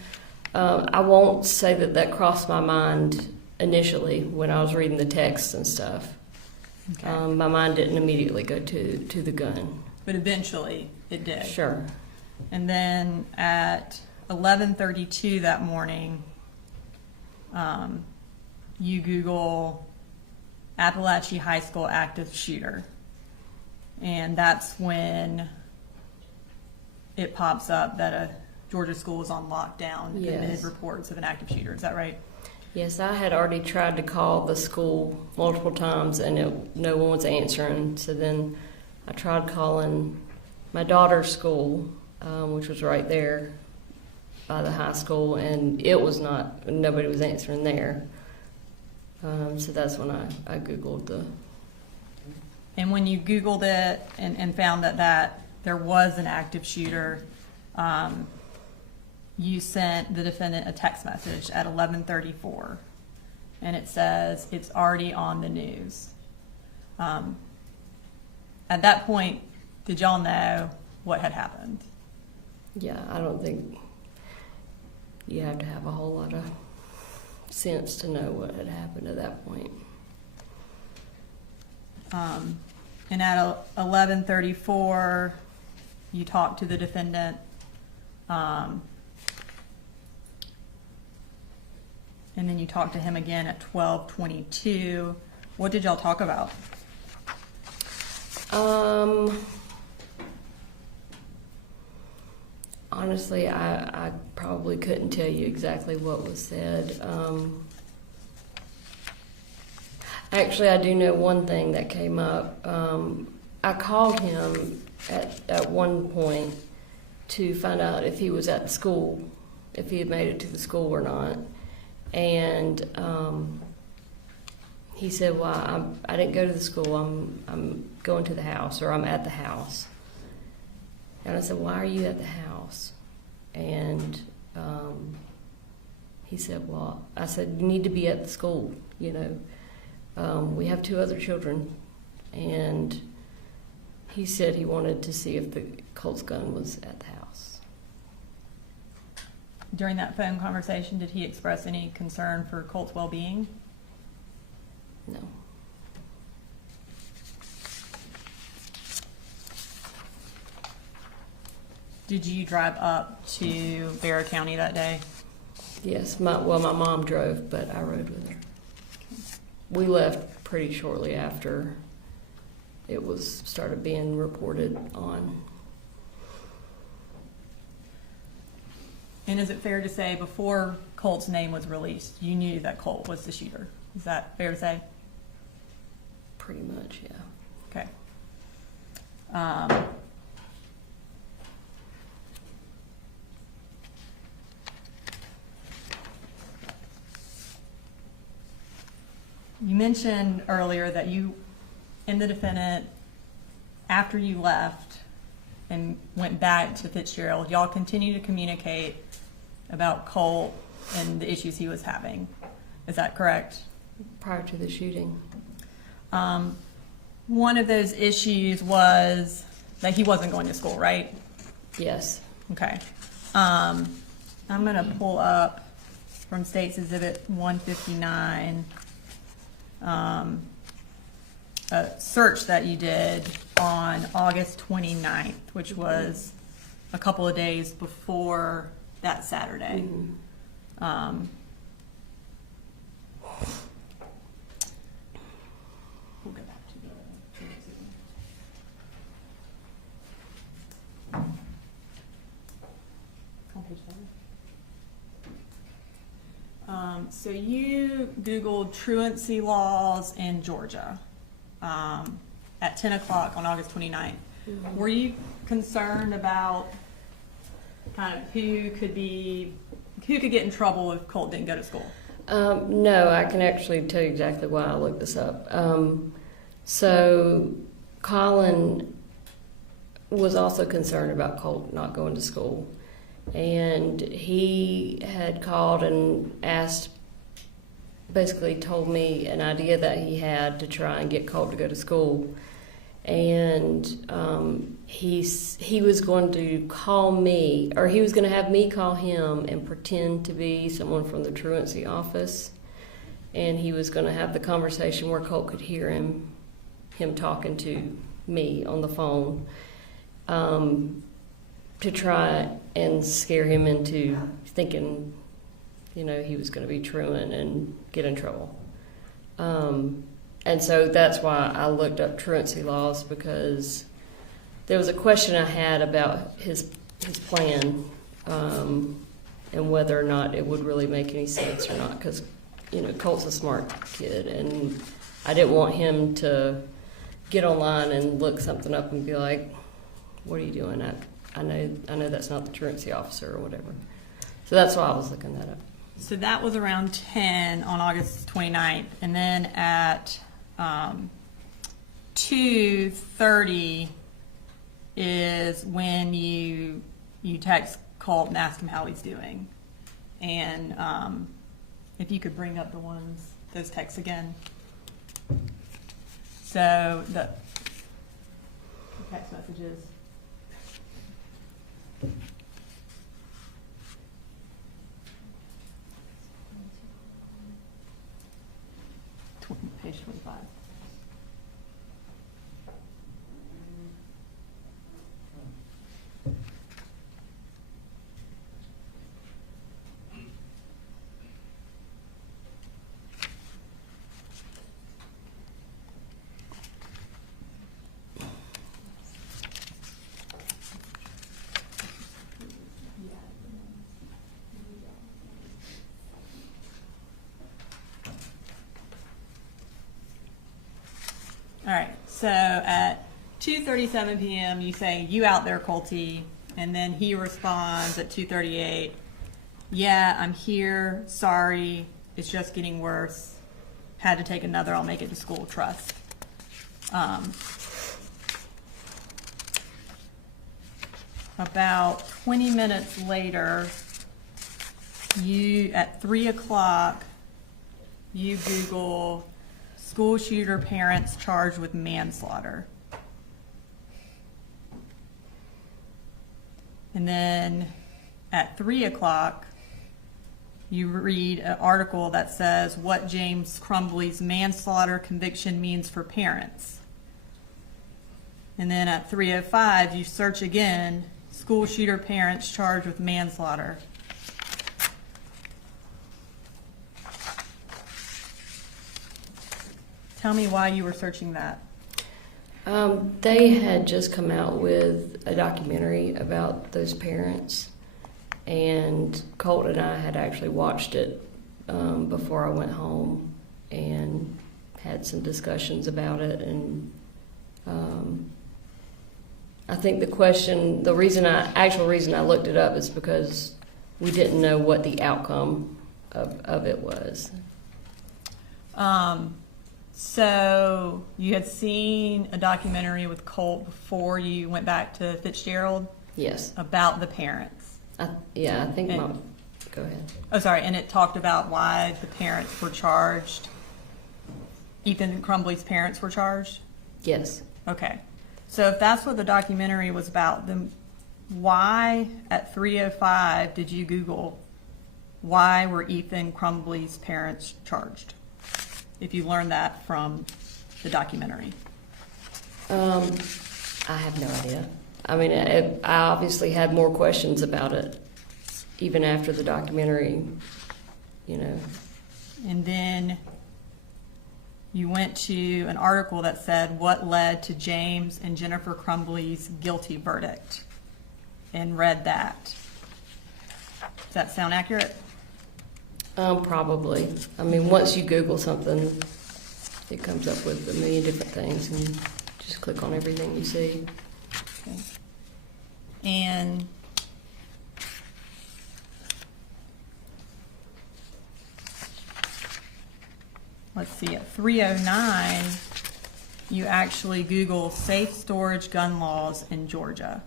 I won't say that crossed my mind initially when I was reading the text and stuff. Okay. My mind didn't immediately go to the gun. But eventually it did. Sure. And then at 11:32 that morning, you Google Apalachee High School active shooter, and that's when it pops up that a Georgia school is on lockdown Yes. amid reports of an active shooter. Is that right? Yes, I had already tried to call the school multiple times and no one was answering. So then I tried calling my daughter's school, which was right there by the high school, and nobody was answering there. So that's when I Googled the. And when you Googled it and found that there was an active shooter, you sent the defendant a text message at 11:34, and it says it's already on the news. At that point, did y'all know what had happened? Yeah, I don't think you have to have a whole lot of sense to know what had happened at that point. And at 11:34, you talked to the defendant. And then you talked to him again at 12:22. What did y'all talk about? Honestly, I probably couldn't tell you exactly what was said. Actually, I do know one thing that came up. I called him at one point to find out if he was at the school, if he had made it to the school or not. And he said, well, I didn't go to the school. I'm going to the house, or I'm at the house. And I said, why are you at the house? And he said, well, I said, you need to be at the school. You know, we have 2 other children. And he said he wanted to see if the Colt's gun was at the house. During that phone conversation, did he express any concern for Colt's well-being? No. Did you drive up to Bear County that day? Yes, my mom drove, but I rode with her. We left pretty shortly after it was started being reported on. And is it fair to say before Colt's name was released, you knew that Colt was the shooter? Is that fair to say? Pretty much, yeah. Okay. You mentioned earlier that you and the defendant, after you left and went back to Fitzgerald, y'all continued to communicate about Colt and the issues he was having. Is that correct? Prior to the shooting. One of those issues was that he wasn't going to school, right? Yes. Okay. I'm going to pull up from State's Exhibit 159 a search that you did on August 29th, which was a couple of days before that Saturday. Mm-hmm. We'll go back to the on page 7. So you Googled truancy laws in Georgia at 10 o'clock on August 29th. Mm-hmm. Were you concerned about kind of who could get in trouble if Colt didn't go to school? No, I can actually tell you exactly why I looked this up. So Colin was also concerned about Colt not going to school. And he had called and basically told me an idea that he had to try and get Colt to go to school. And he was going to call me, or he was going to have me call him and pretend to be someone from the truancy office. And he was going to have the conversation where Colt could hear him talking to me on the phone, to try and scare him into thinking he was going to be truant and get in trouble. And so that's why I looked up truancy laws, because there was a question I had about his plan, and whether or not it would really make any sense or not, because Colt's a smart kid, and I didn't want him to get online and look something up and be like, "What are you doing?" I know that's not the truancy officer or whatever. So that's why I was looking that up. So that was around 10 on August 29th. And then at 2:30 is when you text Colt and ask him how he's doing. And if you could bring up those texts again. So the text messages. Page 25. All right, so at 2:37 p.m. you say, "You out there, Colty?" And then he responds at 2:38, "Yeah, I'm here. Sorry, it's just getting worse. Had to take another. I'll make it to school. Trust." About 20 minutes later, at 3 o'clock, you Google school shooter parents charged with manslaughter. And then at 3 o'clock, you read an article that says what James Crumbley's manslaughter conviction means for parents. And then at 3:05, you search again, school shooter parents charged with manslaughter. Tell me why you were searching that. They had just come out with a documentary about those parents, and Colt and I had actually watched it before I went home and had some discussions about it. And I think the actual reason I looked it up is because we didn't know what the outcome of it was. So you had seen a documentary with Colt before you went back to Fitzgerald? Yes. About the parents? I think go ahead. Oh, sorry. And it talked about why the parents were charged. Ethan Crumbley's parents were charged? Yes. Okay. So if that's what the documentary was about, then why at 3:05 did you Google why were Ethan Crumbley's parents charged? If you learned that from the documentary. I have no idea. I mean, I obviously had more questions about it even after the documentary, And then you went to an article that said what led to James and Jennifer Crumbley's guilty verdict, and read that. Does that sound accurate? Probably. I mean, once you Google something, it comes up with a million different things, and just click on everything you see. Okay. And let's see, at 3:09, you actually Google safe storage gun laws in Georgia.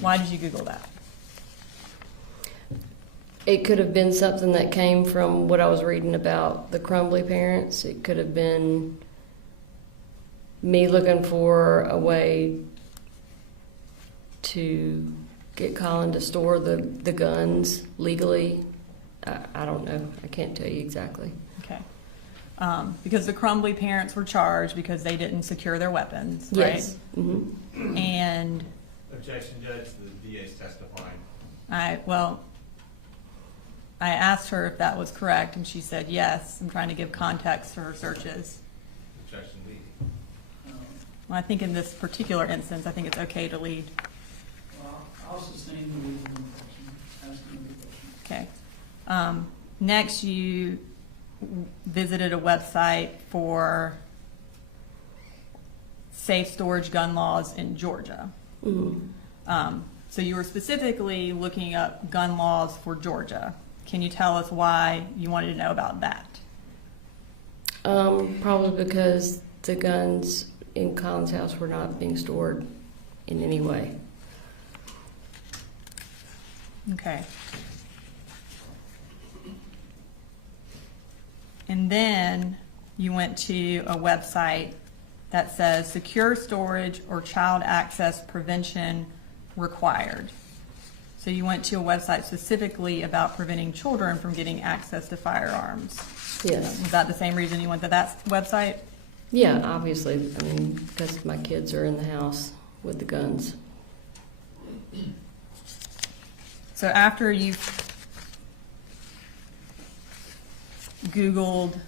Why did you Google that? It could have been something that came from what I was reading about the Crumbley parents. It could have been me looking for a way to get Colin to store the guns legally. I don't know. I can't tell you exactly. Okay. Because the Crumbley parents were charged because they didn't secure their weapons, right? Yes. Mm-hmm. And Objection, Judge. The DA's testifying. I asked her if that was correct, and she said yes. I'm trying to give context for her searches. Objection leading. Well, I think in this particular instance, I think it's okay to lead. Well, I'll sustain the reasonable question, asking the question. Okay. Next, you visited a website for safe storage gun laws in Georgia. So you were specifically looking up gun laws for Georgia. Can you tell us why you wanted to know about that? Probably because the guns in Colin's house were not being stored in any way. Okay. And then you went to a website that says secure storage or child access prevention required. So you went to a website specifically about preventing children from getting access to firearms. Yes. Was that the same reason you went to that website? Yeah, obviously. I mean, because my kids are in the house with the guns. So after you Googled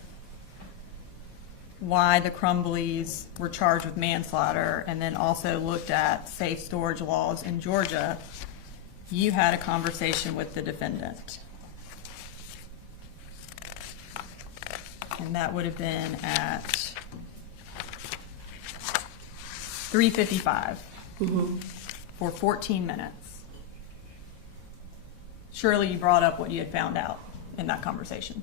why the Crumbleys were charged with manslaughter and then also looked at safe storage laws in Georgia, you had a conversation with the defendant. And that would have been at 3:55 for 14 minutes. Surely you brought up what you had found out in that conversation.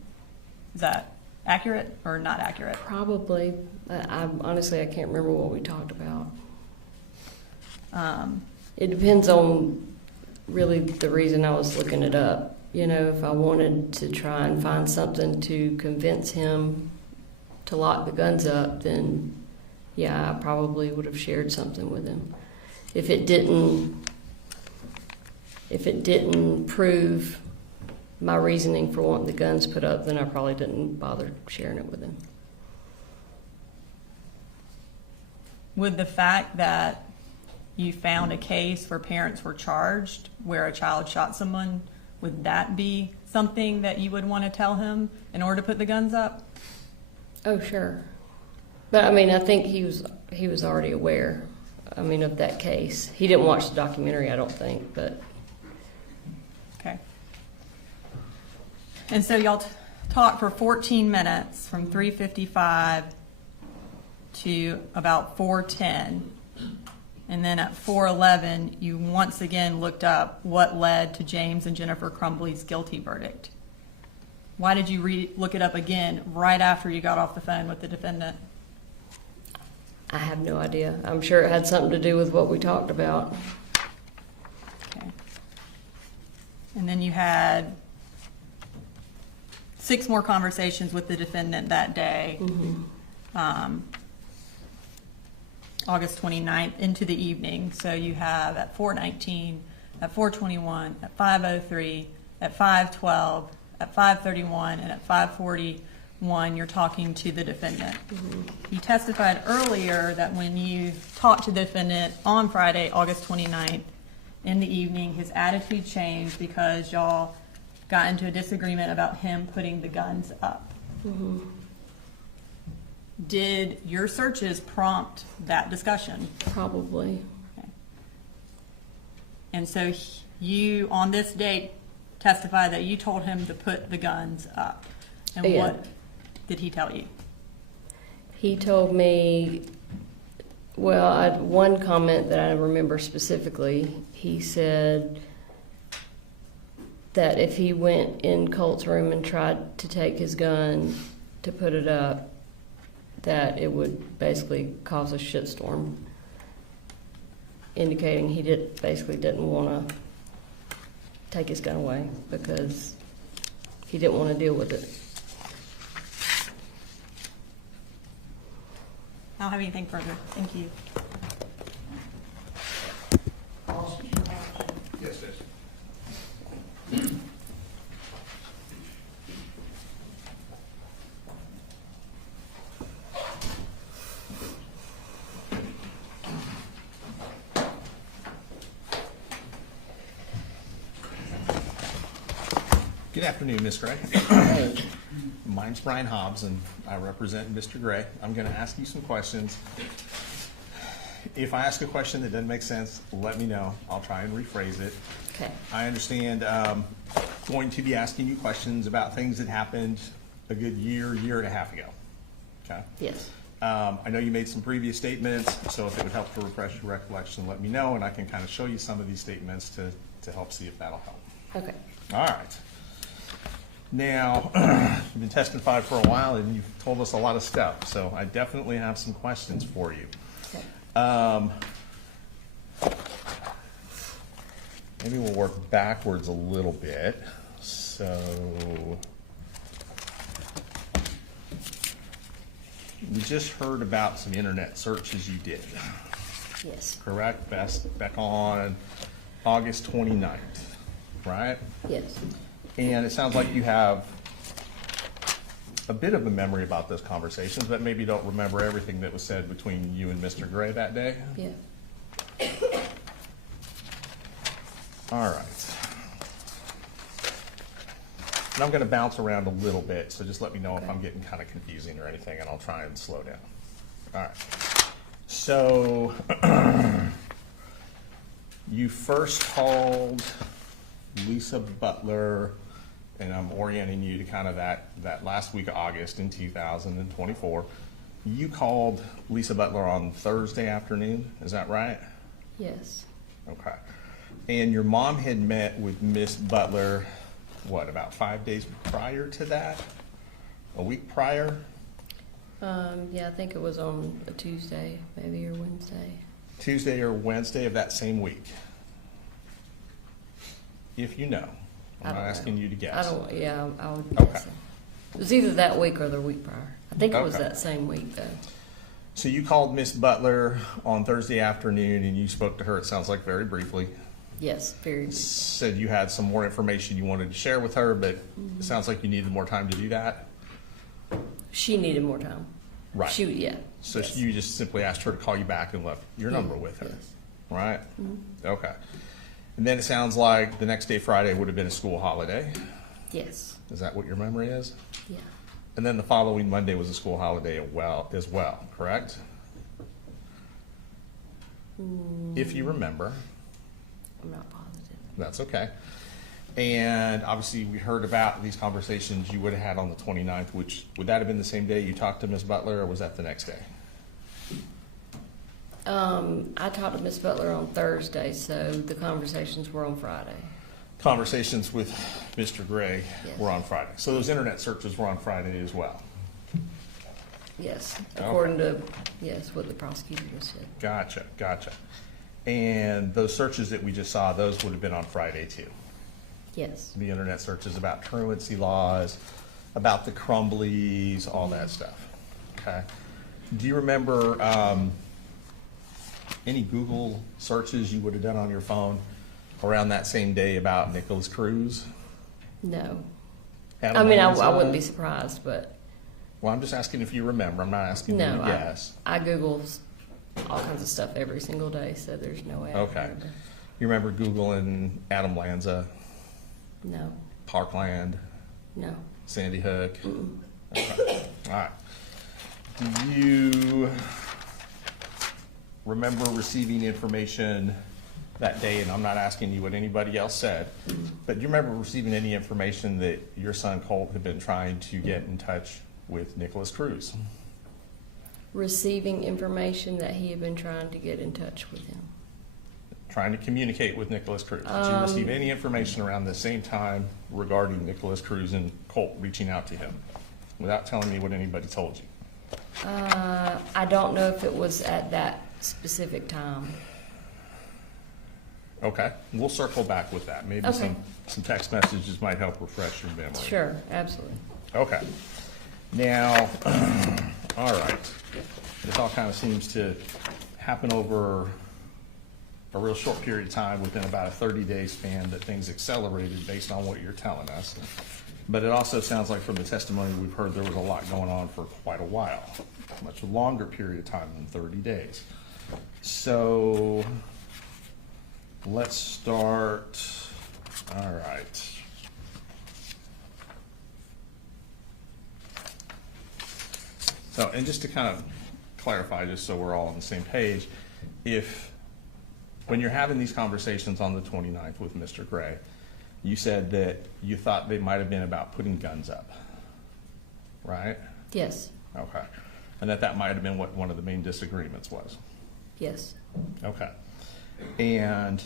Is that accurate or not accurate? Probably. Honestly, I can't remember what we talked about. It depends on really the reason I was looking it up. You know, if I wanted to try and find something to convince him to lock the guns up, then yeah, I probably would have shared something with him. If it didn't prove my reasoning for wanting the guns put up, then I probably didn't bother sharing it with him. Would the fact that you found a case where parents were charged where a child shot someone, would that be something that you would want to tell him in order to put the guns up? Oh, sure. But I mean, I think he was already aware, I mean, of that case. He didn't watch the documentary, I don't think, but. Okay. And so y'all talked for 14 minutes from 3:55 to about 4:10. And then at 4:11, you once again looked up what led to James and Jennifer Crumbly's guilty verdict. Why did you look it up again right after you got off the phone with the defendant? I have no idea. I'm sure it had something to do with what we talked about. Okay. And then you had 6 more conversations with the defendant that day, August 29th into the evening. So you have at 4:19, at 4:21, at 5:03, at 5:12, at 5:31, and at 5:41, you're talking to the defendant. He testified earlier that when you talked to the defendant on Friday, August 29th, in the evening, his attitude changed because y'all got into a disagreement about him putting the guns up. Did your searches prompt that discussion? Probably. Okay. And so you, on this date, testified that you told him to put the guns up. And Yeah. what did he tell you? He told me, well, I had one comment that I remember specifically. He said that if he went in Colt's room and tried to take his gun to put it up, that it would basically cause a shitstorm, indicating he basically didn't want to take his gun away because he didn't want to deal with it. I don't have anything further. Thank you. Yes, Judge. Good afternoon, Ms. Gray. Mine's Brian Hobbs, and I represent Mr. Gray. I'm going to ask you some questions. If I ask a question that doesn't make sense, let me know. I'll try and rephrase it. Okay. I understand going to be asking you questions about things that happened a good year and a half ago. Okay? Yes. I know you made some previous statements, so if it would help to refresh your recollection, let me know, and I can kind of show you some of these statements to help see if that'll help. Okay. All right. Now, you've been testified for a while, and you've told us a lot of stuff, so I definitely have some questions for you. Okay. Maybe we'll work backwards a little bit. So, we just heard about some internet searches you did, Yes. correct? Back on August 29th, right? Yes. And it sounds like you have a bit of a memory about those conversations, but maybe don't remember everything that was said between you and Mr. Gray that day. Yeah. All right. And I'm going to bounce around a little bit, so just let me know if Okay. I'm getting kind of confusing or anything, and I'll try and slow down. All right. So, you first called Lisa Butler, and I'm orienting you to kind of that last week of August in 2024. You called Lisa Butler on Thursday afternoon, is that right? Yes. Okay. And your mom had met with Miss Butler, what, about 5 days prior to that? A week prior? Yeah, I think it was on a Tuesday, maybe, or Wednesday. Tuesday or Wednesday of that same week? If you know. I I'm not don't asking know. you to guess. I don't, yeah, I would Okay. guess so. It was either that week or the week prior. I think it was Okay. that same week, though. So you called Miss Butler on Thursday afternoon and you spoke to her, it sounds like very briefly. Yes, very brief. Said you had some more information you wanted to share with her, but it sounds like you needed more time to do that. She needed more time. Right. Yeah. So yes. you just simply asked her to call you back and left your number with her, Yes. right? Okay. And then it sounds like the next day, Friday, would have been a school holiday. Yes. Is that what your memory is? Yeah. And then the following Monday was a school holiday as well, correct? If you remember. I'm not positive. That's okay. And obviously, we heard about these conversations you would have had on the 29th, which, would that have been the same day you talked to Ms. Butler, or was that the next day? I talked to Miss Butler on Thursday, so the conversations were on Friday. Conversations with Mr. Gray Yes. were on Friday. So those internet searches were on Friday as well. Yes, according to, yes, what the prosecutor just said. Gotcha. And those searches that we just saw, those would have been on Friday too. Yes. The internet searches about truancy laws, about the Crumblies, all that stuff. Okay. Do you remember any Google searches you would have done on your phone around that same day about Nicholas Cruz? No. Adam I mean, I Lanza? wouldn't be surprised, but Well, I'm just asking if you remember. I'm not asking you no. to guess. I Google all kinds of stuff every single day, so there's no way I Okay. remember. You remember Googling Adam Lanza, No. Parkland, No. Sandy Hook? Mm-mm. Okay. All right. Do you remember receiving information that day, and I'm not asking you what anybody else said, but do you remember receiving any information that your son Colt had been trying to get in touch with Nicholas Cruz? Receiving information that he had been trying to get in touch with him. Trying to communicate with Nicholas Cruz? Did you receive any information around the same time regarding Nicholas Cruz and Colt reaching out to him without telling me what anybody told you? I don't know if it was at that specific time. Okay, we'll circle back with that. Maybe Okay. some text messages might help refresh your memory. Sure, absolutely. Okay. Now, all right. This all kind of seems to happen over a real short period of time within about a 30-day span that things accelerated based on what you're telling us. But it also sounds like from the testimony we've heard there was a lot going on for quite a while, a much longer period of time than 30 days. So let's start, all right. So, and just to kind of clarify, just so we're all on the same page, when you're having these conversations on the 29th with Mr. Gray, you said that you thought they might have been about putting guns up, right? Yes, Okay. And that might have been what one of the main disagreements was. yes, Okay. And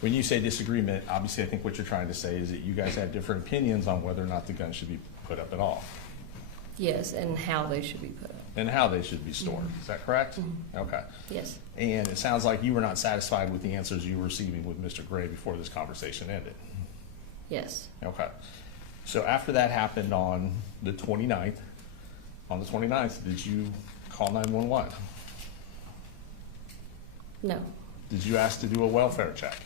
when you say disagreement, obviously I think what you're trying to say is that you guys had different opinions on whether or not the gun should be put up at all yes, and how they should be put up. and how they should be stored. Is that correct? Okay. Yes, And it sounds like you were not satisfied with the answers you were receiving with Mr. Gray before this conversation ended. yes. Okay. So after that happened on the 29th, did you call 911? No. Did you ask to do a welfare check?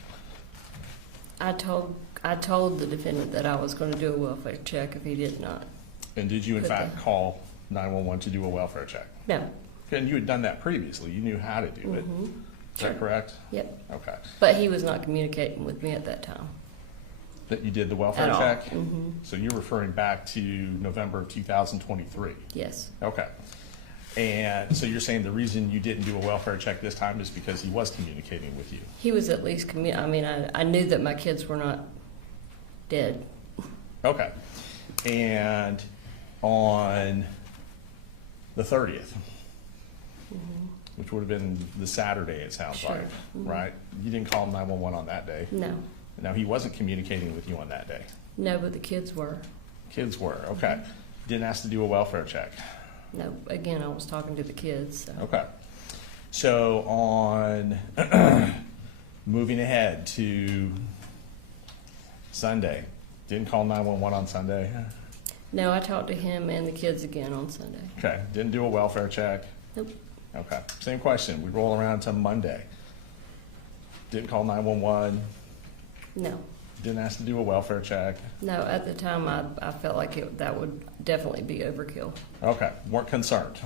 I told the defendant that I was going to do a welfare check if he did not. And did you in Good fact thing. call 911 to do a welfare check? No. And you had done that previously. You knew how to do it. Mhm. Is that correct? Yep. Okay. But he was not communicating with me at that time. That you did the welfare At all. check? Mhm. So you're referring back to November of 2023? Yes. Okay. And so you're saying the reason you didn't do a welfare check this time is because he was communicating with you? He was at least I knew that my kids were not dead. Okay. And on the 30th, which would have been the Saturday, it sounds Sure. like, right? You didn't call 911 on that day? No. Now, he wasn't communicating with you on that day? No, but the kids were. Kids were, okay. Didn't ask to do a welfare check? No, again, I was talking to the kids. So. Okay. So on moving ahead to Sunday, didn't call 911 on Sunday? No, I talked to him and the kids again on Sunday. Okay. Didn't do a welfare check? Nope. Okay. Same question. We roll around to Monday. Didn't call 911. No. Didn't ask to do a welfare check. No, at the time I felt like that would definitely be overkill. Okay. Weren't concerned.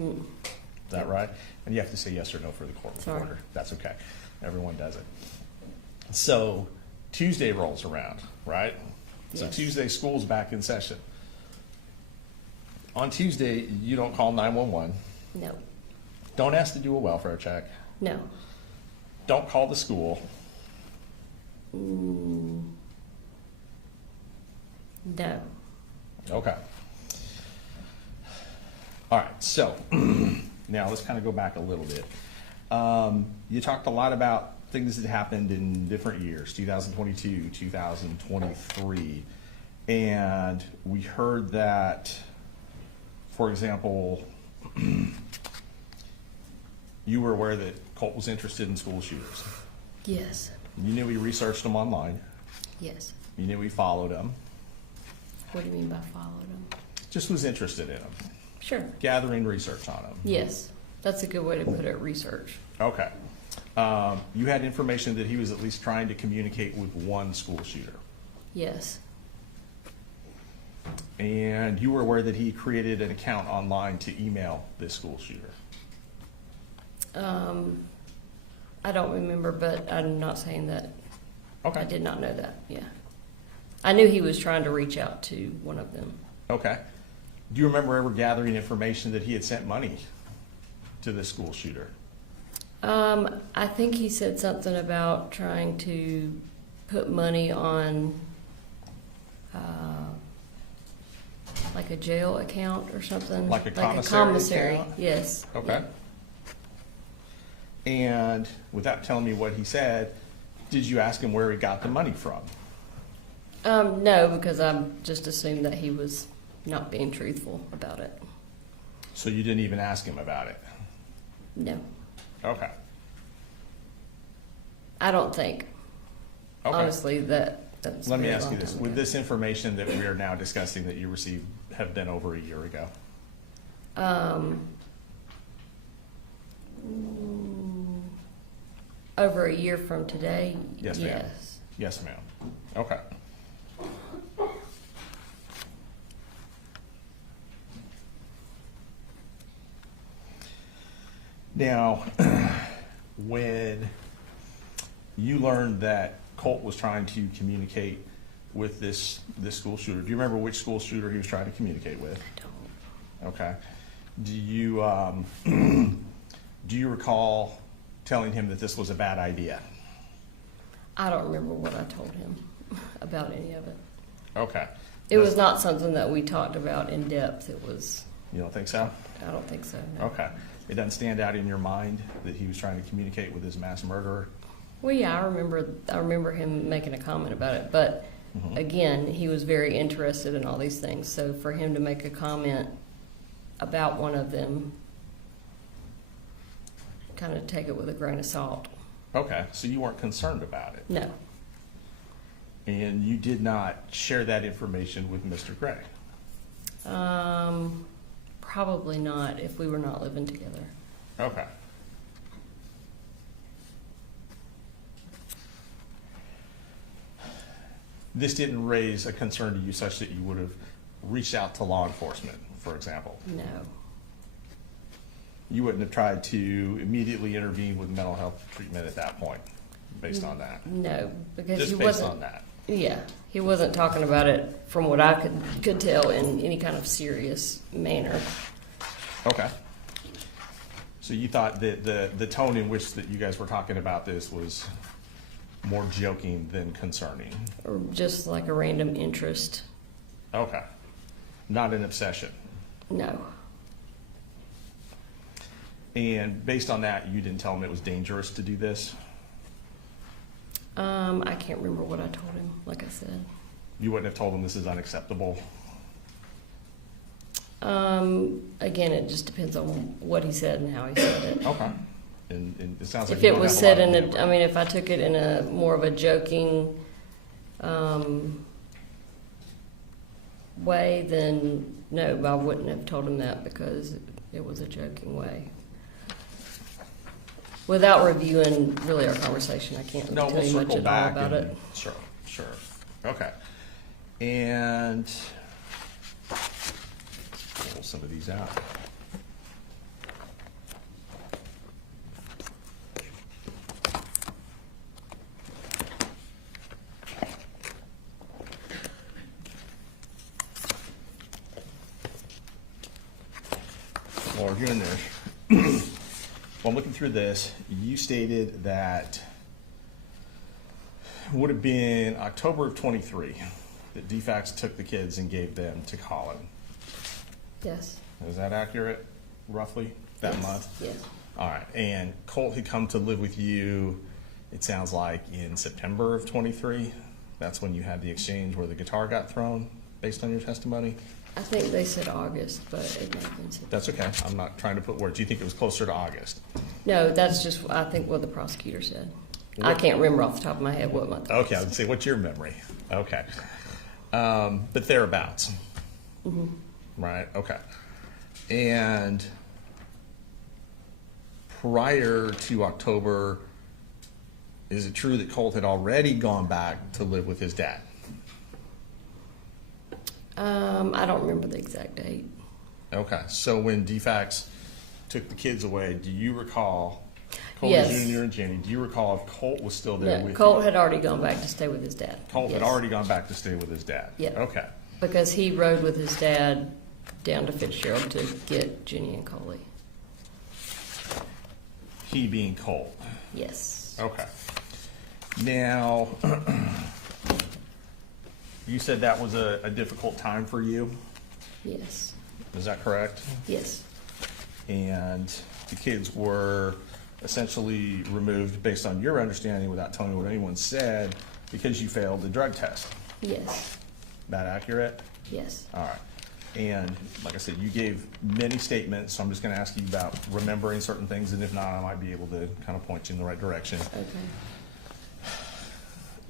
Mm. Is that right? And you have to say yes or no for the court Sorry. reporter. That's okay. Everyone does it. So Tuesday rolls around, right? So Yes. Tuesday, school's back in session. On Tuesday, you don't call 911. No. Don't ask to do a welfare check. No. Don't call the school. Mm. No. Okay. All right. So now let's kind of go back a little bit. You talked a lot about things that happened in different years, 2022, 2023. And we heard that, for example, you were aware that Colt was interested in school shooters. Yes. You knew he researched them online. Yes. You knew he followed them. What do you mean by followed them? Just was interested in them. Sure. Gathering research on them. Yes. That's a good way to put it, research. Okay. You had information that he was at least trying to communicate with one school shooter. Yes. And you were aware that he created an account online to email this school shooter. I don't remember, but I'm not saying that. Okay. I did not know that, yeah. I knew he was trying to reach out to one of them. Okay. Do you remember ever gathering information that he had sent money to this school shooter? I think he said something about trying to put money on, like a jail account or something. Like a commissary account? Yes. Okay. And without telling me what he said, did you ask him where he got the money from? No, because I just assumed that he was not being truthful about it. So you didn't even ask him about it? No, Okay. I don't think. Okay. Honestly, that's. Let me a very ask you long this. time Would ago. this information that we are now discussing that you received have been over a year ago? Over a year from today? Yes, ma'am. Yes. Yes, ma'am. Okay. Now, when you learned that Colt was trying to communicate with this school shooter, do you remember which school shooter he was trying to communicate with? I don't. Okay. Do you do you recall telling him that this was a bad idea? I don't remember what I told him about any of it. Okay. It was not something that we talked about in depth. It was, You don't think so? I don't think so, no. Okay. It doesn't stand out in your mind that he was trying to communicate with his mass murderer? Well, yeah, I remember him making a comment about it, but Mhm. again, he was very interested in all these things. So for him to make a comment about one of them, kind of take it with a grain of salt. Okay, so you weren't concerned about it, No, and you did not share that information with Mr. Gray? probably not if we were not living together. Okay. This didn't raise a concern to you such that you would have reached out to law enforcement, for example? No, You wouldn't have tried to immediately intervene with mental health treatment at that point, based on that? no, because Just he based wasn't. on that? Yeah, he wasn't talking about it from what I could tell in any kind of serious manner. Okay. So you thought that the tone in which that you guys were talking about this was more joking than concerning? Or just like a random interest. Okay. Not an obsession? No, And based on that, you didn't tell him it was dangerous to do this? I can't remember what I told him, like I said. You wouldn't have told him this is unacceptable? Again, it just depends on what he said and how he said it. Okay. And it sounds like If you it don't was have said lot of in leeway. I mean, if I took it in a more of a joking, way, then no, I wouldn't have told him that because it was a joking way. Without reviewing really our conversation, I can't No, tell we'll you much circle at all back about and, it. sure. Okay. And pull some of these out. While we're doing this, while I'm looking through this, you stated that it would have been October of 23 that DFAX took the kids and gave them to Colin. Yes. Is that accurate, roughly, that Yes. month? Yes. All right, and Colt had come to live with you, it sounds like, in September of 23? That's when you had the exchange where the guitar got thrown, based on your testimony? I think they said August, but it might have been September. That's okay, I'm not trying to put words. Do you think it was closer to August? No, that's just, I think, what the prosecutor said. I What- can't remember off the top of my head what month. it Okay, I was. would say, what's your memory? Okay. But thereabouts, Mhm. right? Okay. And prior to October, is it true that Colt had already gone back to live with his dad? I don't remember the exact date. Okay, so when DFAX took the kids away, do you recall, Colt Yes. Jr. and Jenny, do you recall if Colt was still there No, with Colt you? had already gone back to stay with his dad. Colt had Yes. already gone back to stay with his dad? Yeah. Okay, Because he rode with his dad down to Fitzgerald to get Jenny and Coley. he being Colt. Yes. Okay. Now, you said that was a difficult time for you, Yes. is that correct? Yes. And the kids were essentially removed, based on your understanding, without telling me what anyone said, because you failed the drug test. Yes. That accurate? Yes. All right. And like I said, you gave many statements, so I'm just gonna ask you about remembering certain things, and if not, I might be able to kind of point you in the right direction. Okay.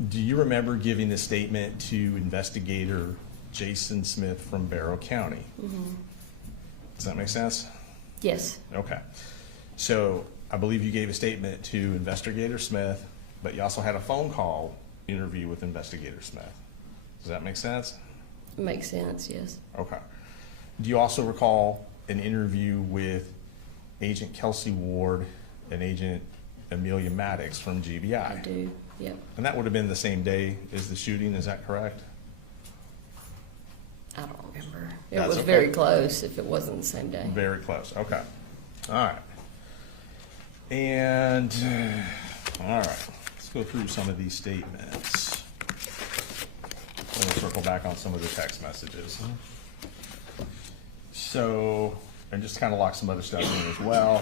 Do you remember giving this statement to investigator Jason Smith from Barrow County? Mhm. Does that make sense? Yes. Okay. So I believe you gave a statement to investigator Smith, but you also had a phone call interview with investigator Smith. Does that make sense? Makes sense. Yes. Okay. Do you also recall an interview with Agent Kelsey Ward and Agent Amelia Maddox from GBI? I do. Yep. And that would have been the same day as the shooting, is that correct? I don't remember. It That's was okay. very close if it wasn't the same day. Very close, okay. All right. And, all right, let's go through some of these statements. We'll circle back on some of the text messages. So, and just kind of lock some other stuff in as well.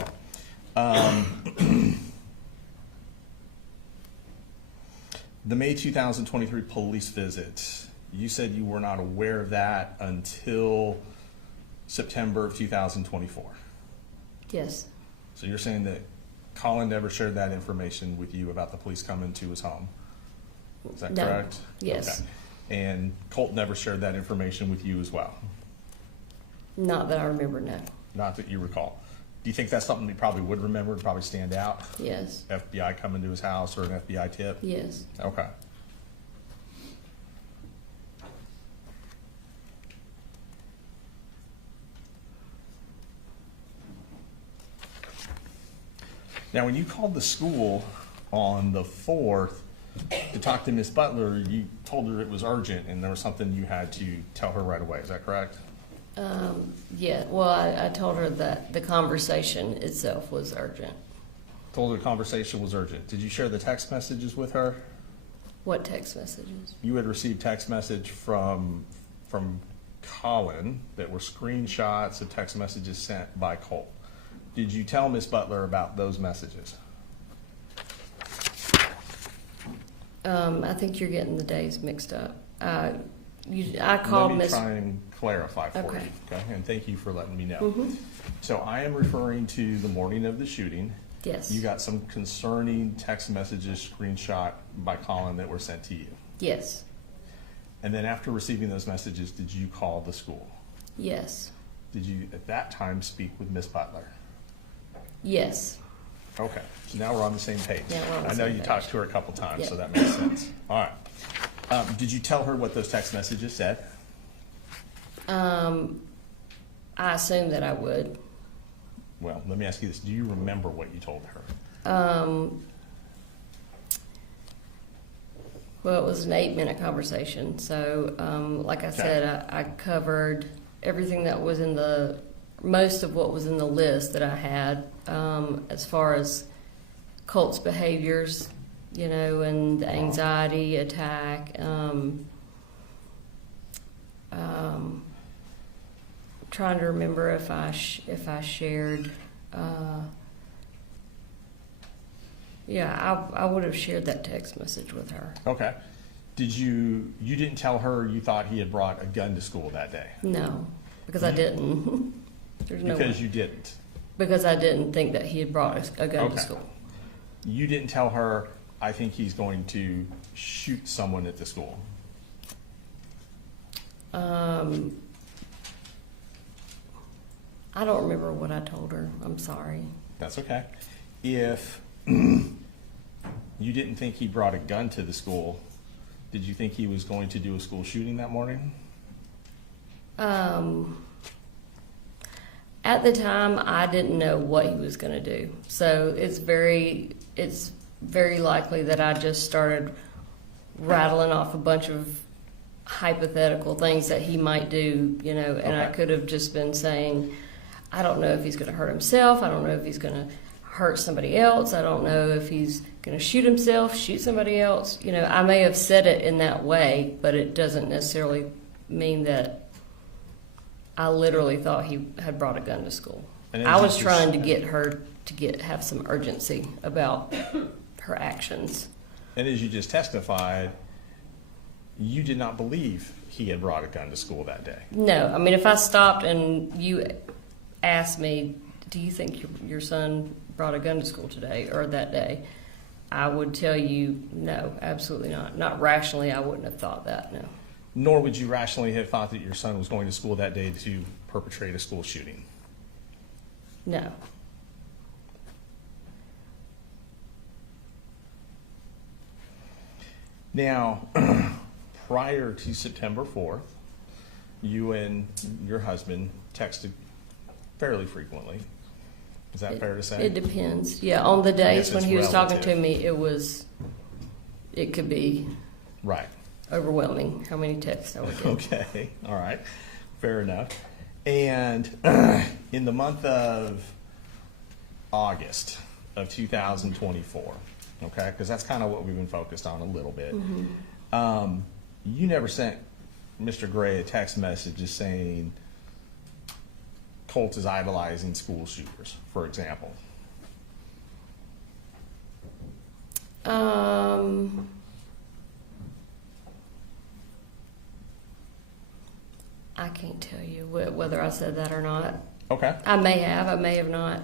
The May 2023 police visit, you said you were not aware of that until September of 2024. Yes, So you're saying that Colin never shared that information with you about the police coming to his home? Is that No. correct? Yes. Okay. And Colt never shared that information with you as well? not that I remember, no. Not that you recall. Do you think that's something you probably would remember, would probably stand out? Yes, FBI coming to his house or an FBI tip? yes. Okay. Now, when you called the school on the 4th to talk to Miss Butler, you told her it was urgent and there was something you had to tell her right away. Is that correct? Yeah, well, I told her that the conversation itself was urgent. Told her the conversation was urgent. Did you share the text messages with her? What text messages? You had received text message from Colin that were screenshots of text messages sent by Colt. Did you tell Miss Butler about those messages? I think you're getting the days mixed up. I called Let me Miss. try and clarify for Okay. you, okay? And thank you for letting me know. Mhm. So I am referring to the morning of the shooting. Yes. You got some concerning text messages screenshot by Colin that were sent to you. Yes, And then after receiving those messages, did you call the school? yes, Did you at that time speak with Miss Butler? yes. Okay, so now we're on the same page. Yeah, we're on the I know same you page. talked to her a couple times, so Yeah. that makes sense. All right. Did you tell her what those text messages said? I assumed that I would. Well, let me ask you this. Do you remember what you told her? Well, it was an 8-minute conversation. So, like I said, I covered everything that was in most of what was in the list that I had, as far as Colt's behaviors, and the anxiety attack. Trying to remember if I shared. Yeah, I would have shared that text message with her. Okay. You didn't tell her you thought he had brought a gun to school that day? No, because I didn't. There's no Because way. you didn't. Because I didn't think that he had brought a gun Okay. to school. You didn't tell her, I think he's going to shoot someone at the school? I don't remember what I told her. I'm sorry. That's okay. If you didn't think he brought a gun to the school, did you think he was going to do a school shooting that morning? At the time, I didn't know what he was going to do. So it's very likely that I just started rattling off a bunch of hypothetical things that he might do, and I Okay. could have just been saying, I don't know if he's going to hurt himself. I don't know if he's going to hurt somebody else. I don't know if he's going to shoot himself, shoot somebody else. I may have said it in that way, but it doesn't necessarily mean that I literally thought he had brought a gun to school. And I as was you trying to just- get her to have some urgency about her actions. And as you just testified, you did not believe he had brought a gun to school that day. No, I mean, if I stopped and you asked me, do you think your son brought a gun to school today or that day, I would tell you, no, absolutely not. Not rationally, I wouldn't have thought that, no. Nor would you rationally have thought that your son was going to school that day to perpetrate a school shooting. No. Now, prior to September 4th, you and your husband texted fairly frequently. Is that fair to say? It depends. Yeah, on the guess days when it's he was talking to relative. me, it could be Right. overwhelming how many texts I would get. Okay. All right. Fair enough. And in the month of August of 2024, okay, because that's kind of what we've been focused on a little bit. You never sent Mr. Gray a text message just saying Colt is idolizing school shooters, for example. I can't tell you whether I said that or not. Okay. I may have not.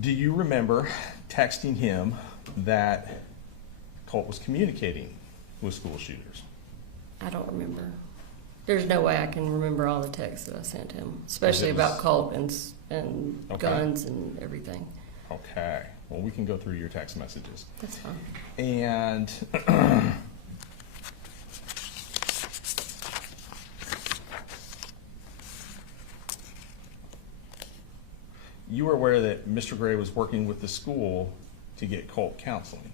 Do you remember texting him that Colt was communicating with school shooters? I don't remember. There's no way I can remember all the texts that I sent him, especially It was- about Colt and Okay. guns and everything. Okay. Well, we can go through your text messages. That's fine. And you were aware that Mr. Gray was working with the school to get Colt counseling.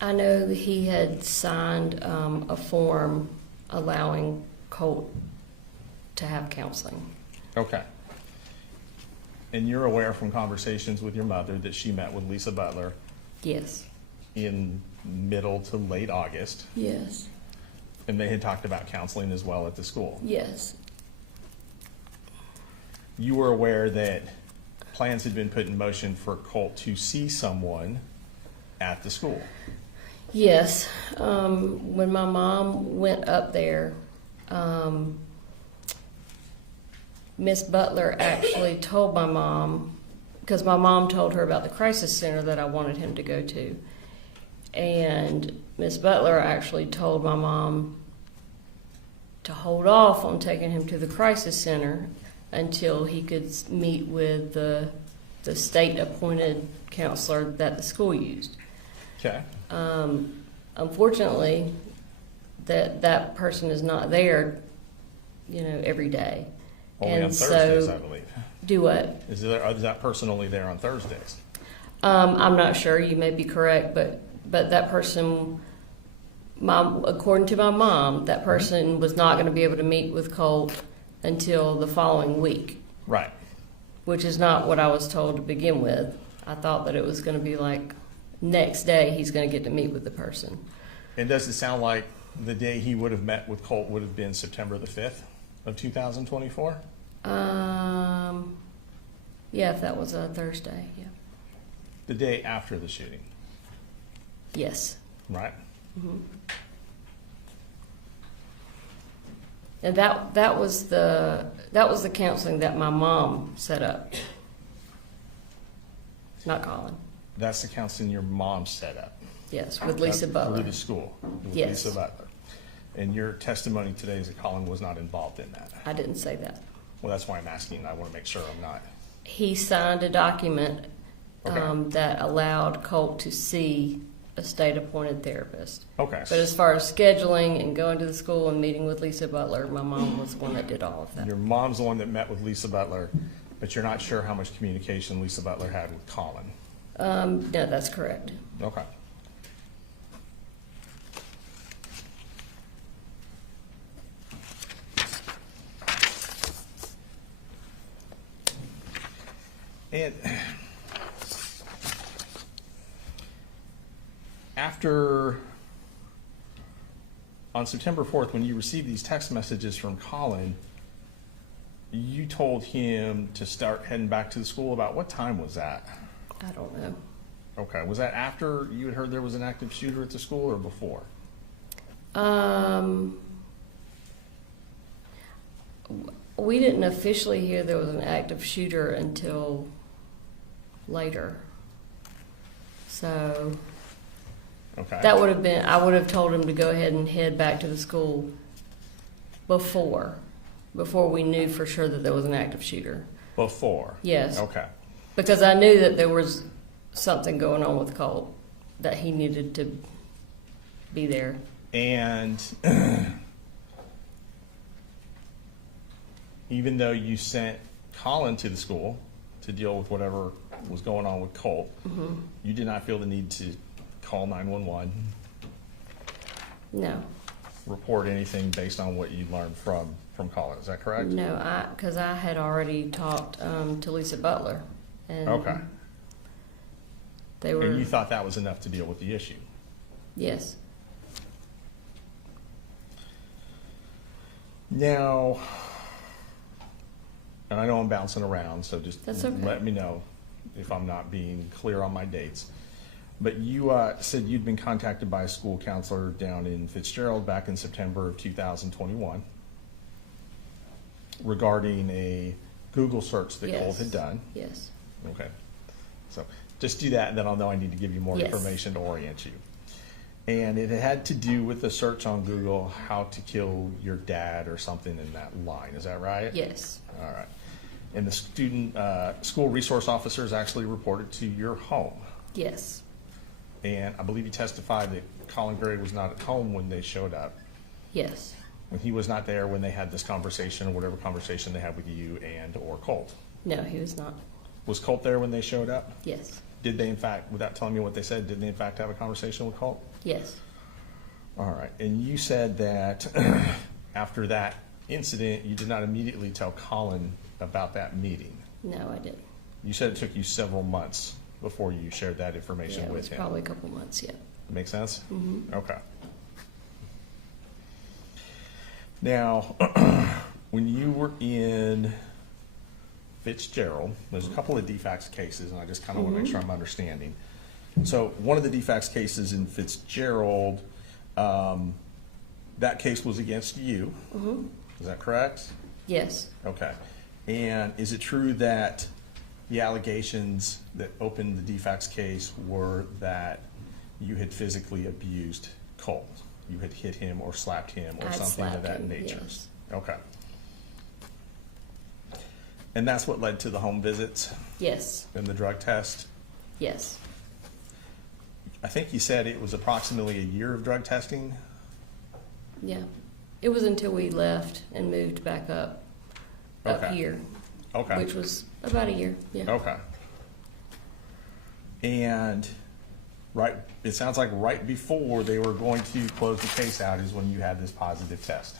I know that he had signed a form allowing Colt to have counseling. Okay. And you're aware from conversations with your mother that she met with Lisa Butler Yes. in middle to late August, Yes. and they had talked about counseling as well at the school. Yes. You were aware that plans had been put in motion for Colt to see someone at the school. Yes. When my mom went up there, Miss Butler actually told my mom, because my mom told her about the crisis center that I wanted him to go to. And Miss Butler actually told my mom to hold off on taking him to the crisis center until he could meet with the state-appointed counselor that the school used. Okay. Unfortunately, that person is not there, every day. Only And on Thursdays, so- I believe. Do what? Is that person only there on Thursdays? I'm not sure. You may be correct, but that person, according to my mom, that person was not going to be able to meet with Colt until the following week, Right. which is not what I was told to begin with. I thought that it was going to be like next day he's going to get to meet with the person. And does it sound like the day he would have met with Colt would have been September the 5th of 2024? Yeah, if that was a Thursday, yeah. The day after the shooting, Yes. right? And that was the counseling that my mom set up, not Colin. That's the counseling your mom set up. Yes, with Lisa Through Butler. the school, with Yes. Lisa Butler. And your testimony today is that Colin was not involved in that. I didn't say that. Well, that's why I'm asking. I want to make sure I'm not. He signed a document Okay. that allowed Colt to see a state-appointed therapist. Okay. But as far as scheduling and going to the school and meeting with Lisa Butler, my mom was the one that did all of that. Your mom's the one that met with Lisa Butler, but you're not sure how much communication Lisa Butler had with Colin. No, that's correct. Okay. And after, on September 4th, when you received these text messages from Colin, you told him to start heading back to the school. About what time was that? I don't know. Okay, was that after you had heard there was an active shooter at the school or before? We didn't officially hear there was an active shooter until later. So Okay. that would have been, I would have told him to go ahead and head back to the school before we knew for sure that there was an active shooter. Before? Yes. Okay. Because I knew that there was something going on with Colt, that he needed to be there. And even though you sent Colin to the school to deal with whatever was going on with Colt, you did not feel the need to call 911 No, report anything based on what you learned from Colin. Is that correct? no, because I had already talked to Lisa Butler, and Okay. they were And you thought that was enough to deal with the issue? yes. Now, and I know I'm bouncing around, so just That's okay. let me know if I'm not being clear on my dates. But you said you'd been contacted by a school counselor down in Fitzgerald back in September of 2021 regarding a Google search that Colt Yes. had done. Yes. Okay. So just do that, and then I'll know I need to give you more Yes. information to orient you. And it had to do with the search on Google, how to kill your dad or something in that line. Is that right? Yes. All right. And the school resource officers actually reported to your home. Yes. And I believe you testified that Colin Gray was not at home when they showed up. Yes. When he was not there when they had this conversation or whatever conversation they had with you and or Colt. No, he was not. Was Colt there when they showed up? Yes. Did they in fact, without telling me what they said, did they in fact have a conversation with Colt? Yes. All right. And you said that after that incident, you did not immediately tell Colin about that meeting. No, I didn't. You said it took you several months before you shared that information Yeah, it with was him. probably a couple months. Yeah. Make sense? Mm-hmm. Okay. Now, when you were in Fitzgerald, there's a couple of defects cases, and I just kind of want to make sure I'm understanding. So one of the defects cases in Fitzgerald, that case was against you. Mm-hmm. Is that correct? Yes. Okay. And is it true that the allegations that opened the defects case were that you had physically abused Colt? You had hit him or slapped him or I'd something of slapped that him, nature? yes. Okay. And that's what led to the home visits Yes. and the drug test? Yes. I think you said it was approximately a year of drug testing? Yeah. It was until we left and moved back up Okay. here, Okay. which was about a year. Yeah. Okay. And it sounds like right before they were going to close the case out is when you had this positive test.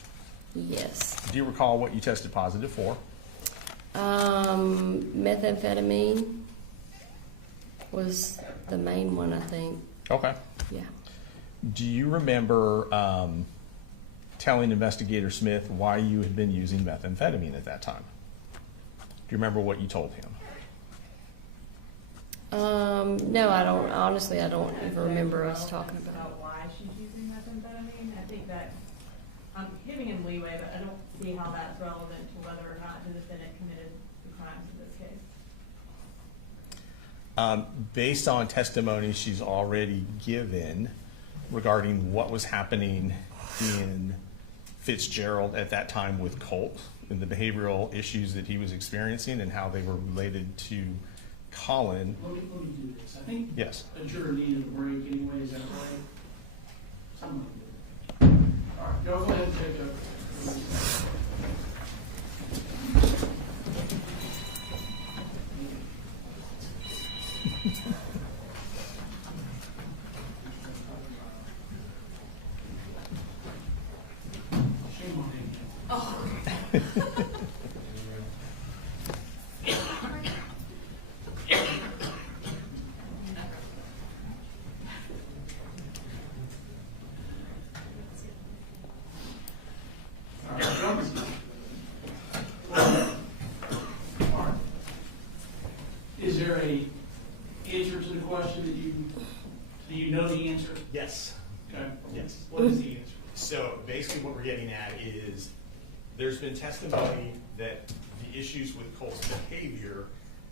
Yes. Do you recall what you tested positive for? Methamphetamine was the main one, I think. Okay. Yeah. Do you remember telling Investigator Smith why you had been using methamphetamine at that time? Do you remember what you told him? No, I don't. Honestly, I don't even remember us talking about it. About why she's using methamphetamine. I think that I'm giving him leeway, but I don't see how that's relevant to whether or not the defendant committed the crimes in this case. Based on testimony she's already given regarding what was happening in Fitzgerald at that time with Colt and the behavioral issues that he was experiencing and how they were related to Colin. Let me do this. I think Yes. a juror needed a break anyway, is that right? Someone did. All right, go ahead and take a. Shame on him. All right, all right. Is there a answer to the question that do you know the answer? Yes. Okay. Yes. What is the answer? So basically what we're getting at is there's been testimony that the issues with Colt's behavior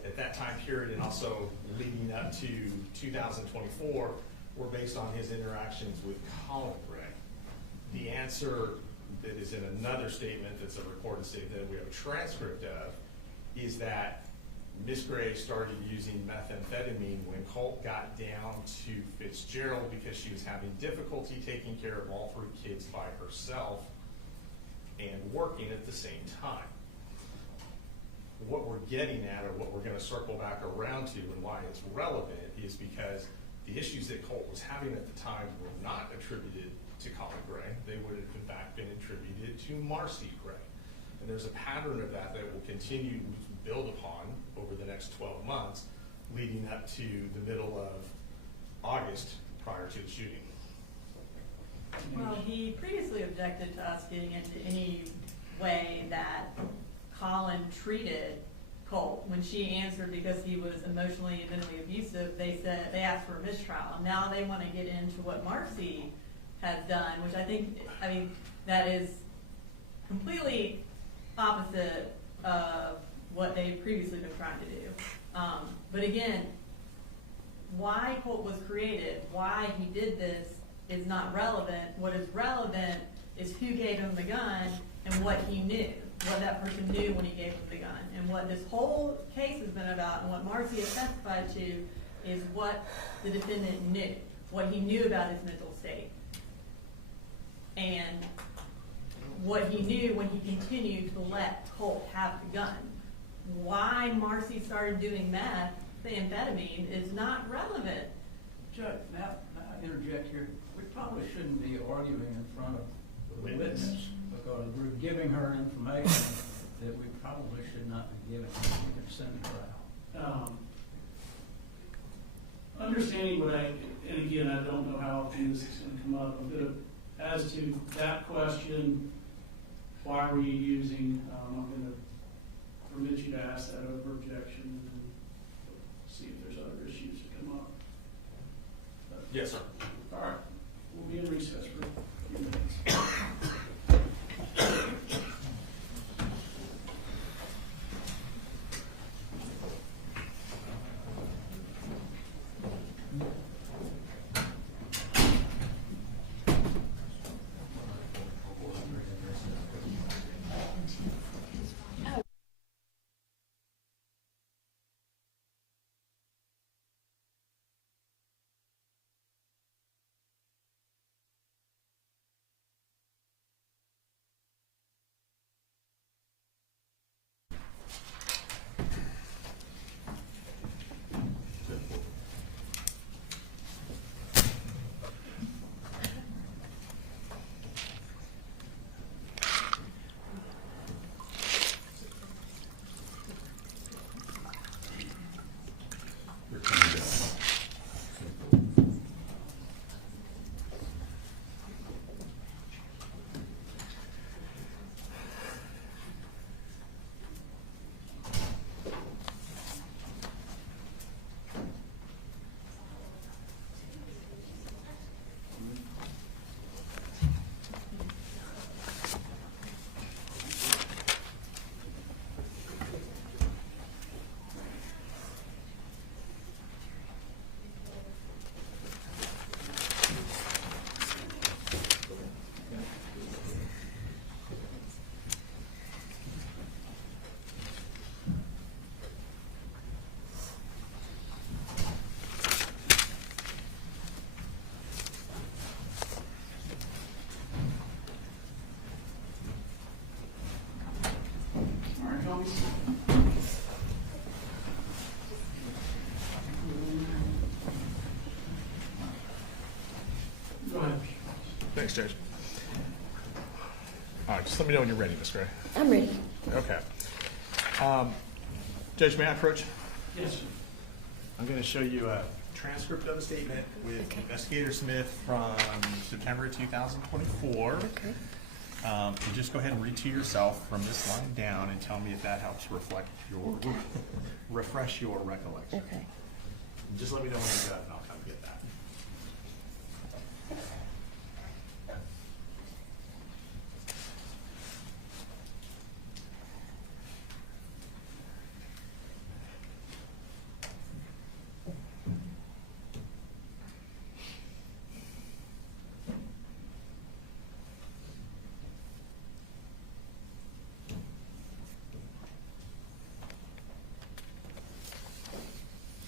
at that time period and also leading up to 2024 were based on his interactions with Colin Gray. The answer that is in another statement that's a recorded statement that we have a transcript of is that Miss Gray started using methamphetamine when Colt got down to Fitzgerald because she was having difficulty taking care of all three kids by herself and working at the same time. What we're getting at, or what we're going to circle back around to and why it's relevant, is because the issues that Colt was having at the time were not attributed to Colin Gray. They would have in fact been attributed to Marcy Gray. And there's a pattern of that will continue to build upon over the next 12 months, leading up to the middle of August prior to the shooting. Well, he previously objected to us getting into any way that Colin treated Colt. When she answered because he was emotionally and mentally abusive, they asked for a mistrial. Now they want to get into what Marcy has done, which I mean, that is completely opposite of what they've previously been trying to do. But again, why Colt was created, why he did this is not relevant. What is relevant is who gave him the gun and what he knew, what that person knew when he gave him the gun. And what this whole case has been about and what Marcy has testified to is what the defendant knew, what he knew about his mental state. And what he knew when he continued to let Colt have the gun. Why Marcy started doing meth, the amphetamine, is not relevant. Judge, now I interject here. We probably shouldn't be arguing in front of the witness because we're giving her information that we probably should not be giving. We can send her out. Understanding what and again, I don't know how often this is going to come up. As to that question, why were you using? I'm going to permit you to ask that over objection and then see if there's other issues that come up. Yes, sir. All right, we'll be in recess for a few minutes. Go ahead. Thanks, Judge. All right, just let me know when you're ready, Ms. Gray. I'm ready. Okay. Judge, may I approach? Yes, sir. I'm going to show you a transcript of a statement with Investigator Smith from September 2024. Okay. And just go ahead and read to yourself from this line down and tell me if that helps refresh your recollection. Okay. And just let me know when you're done and I'll come get that.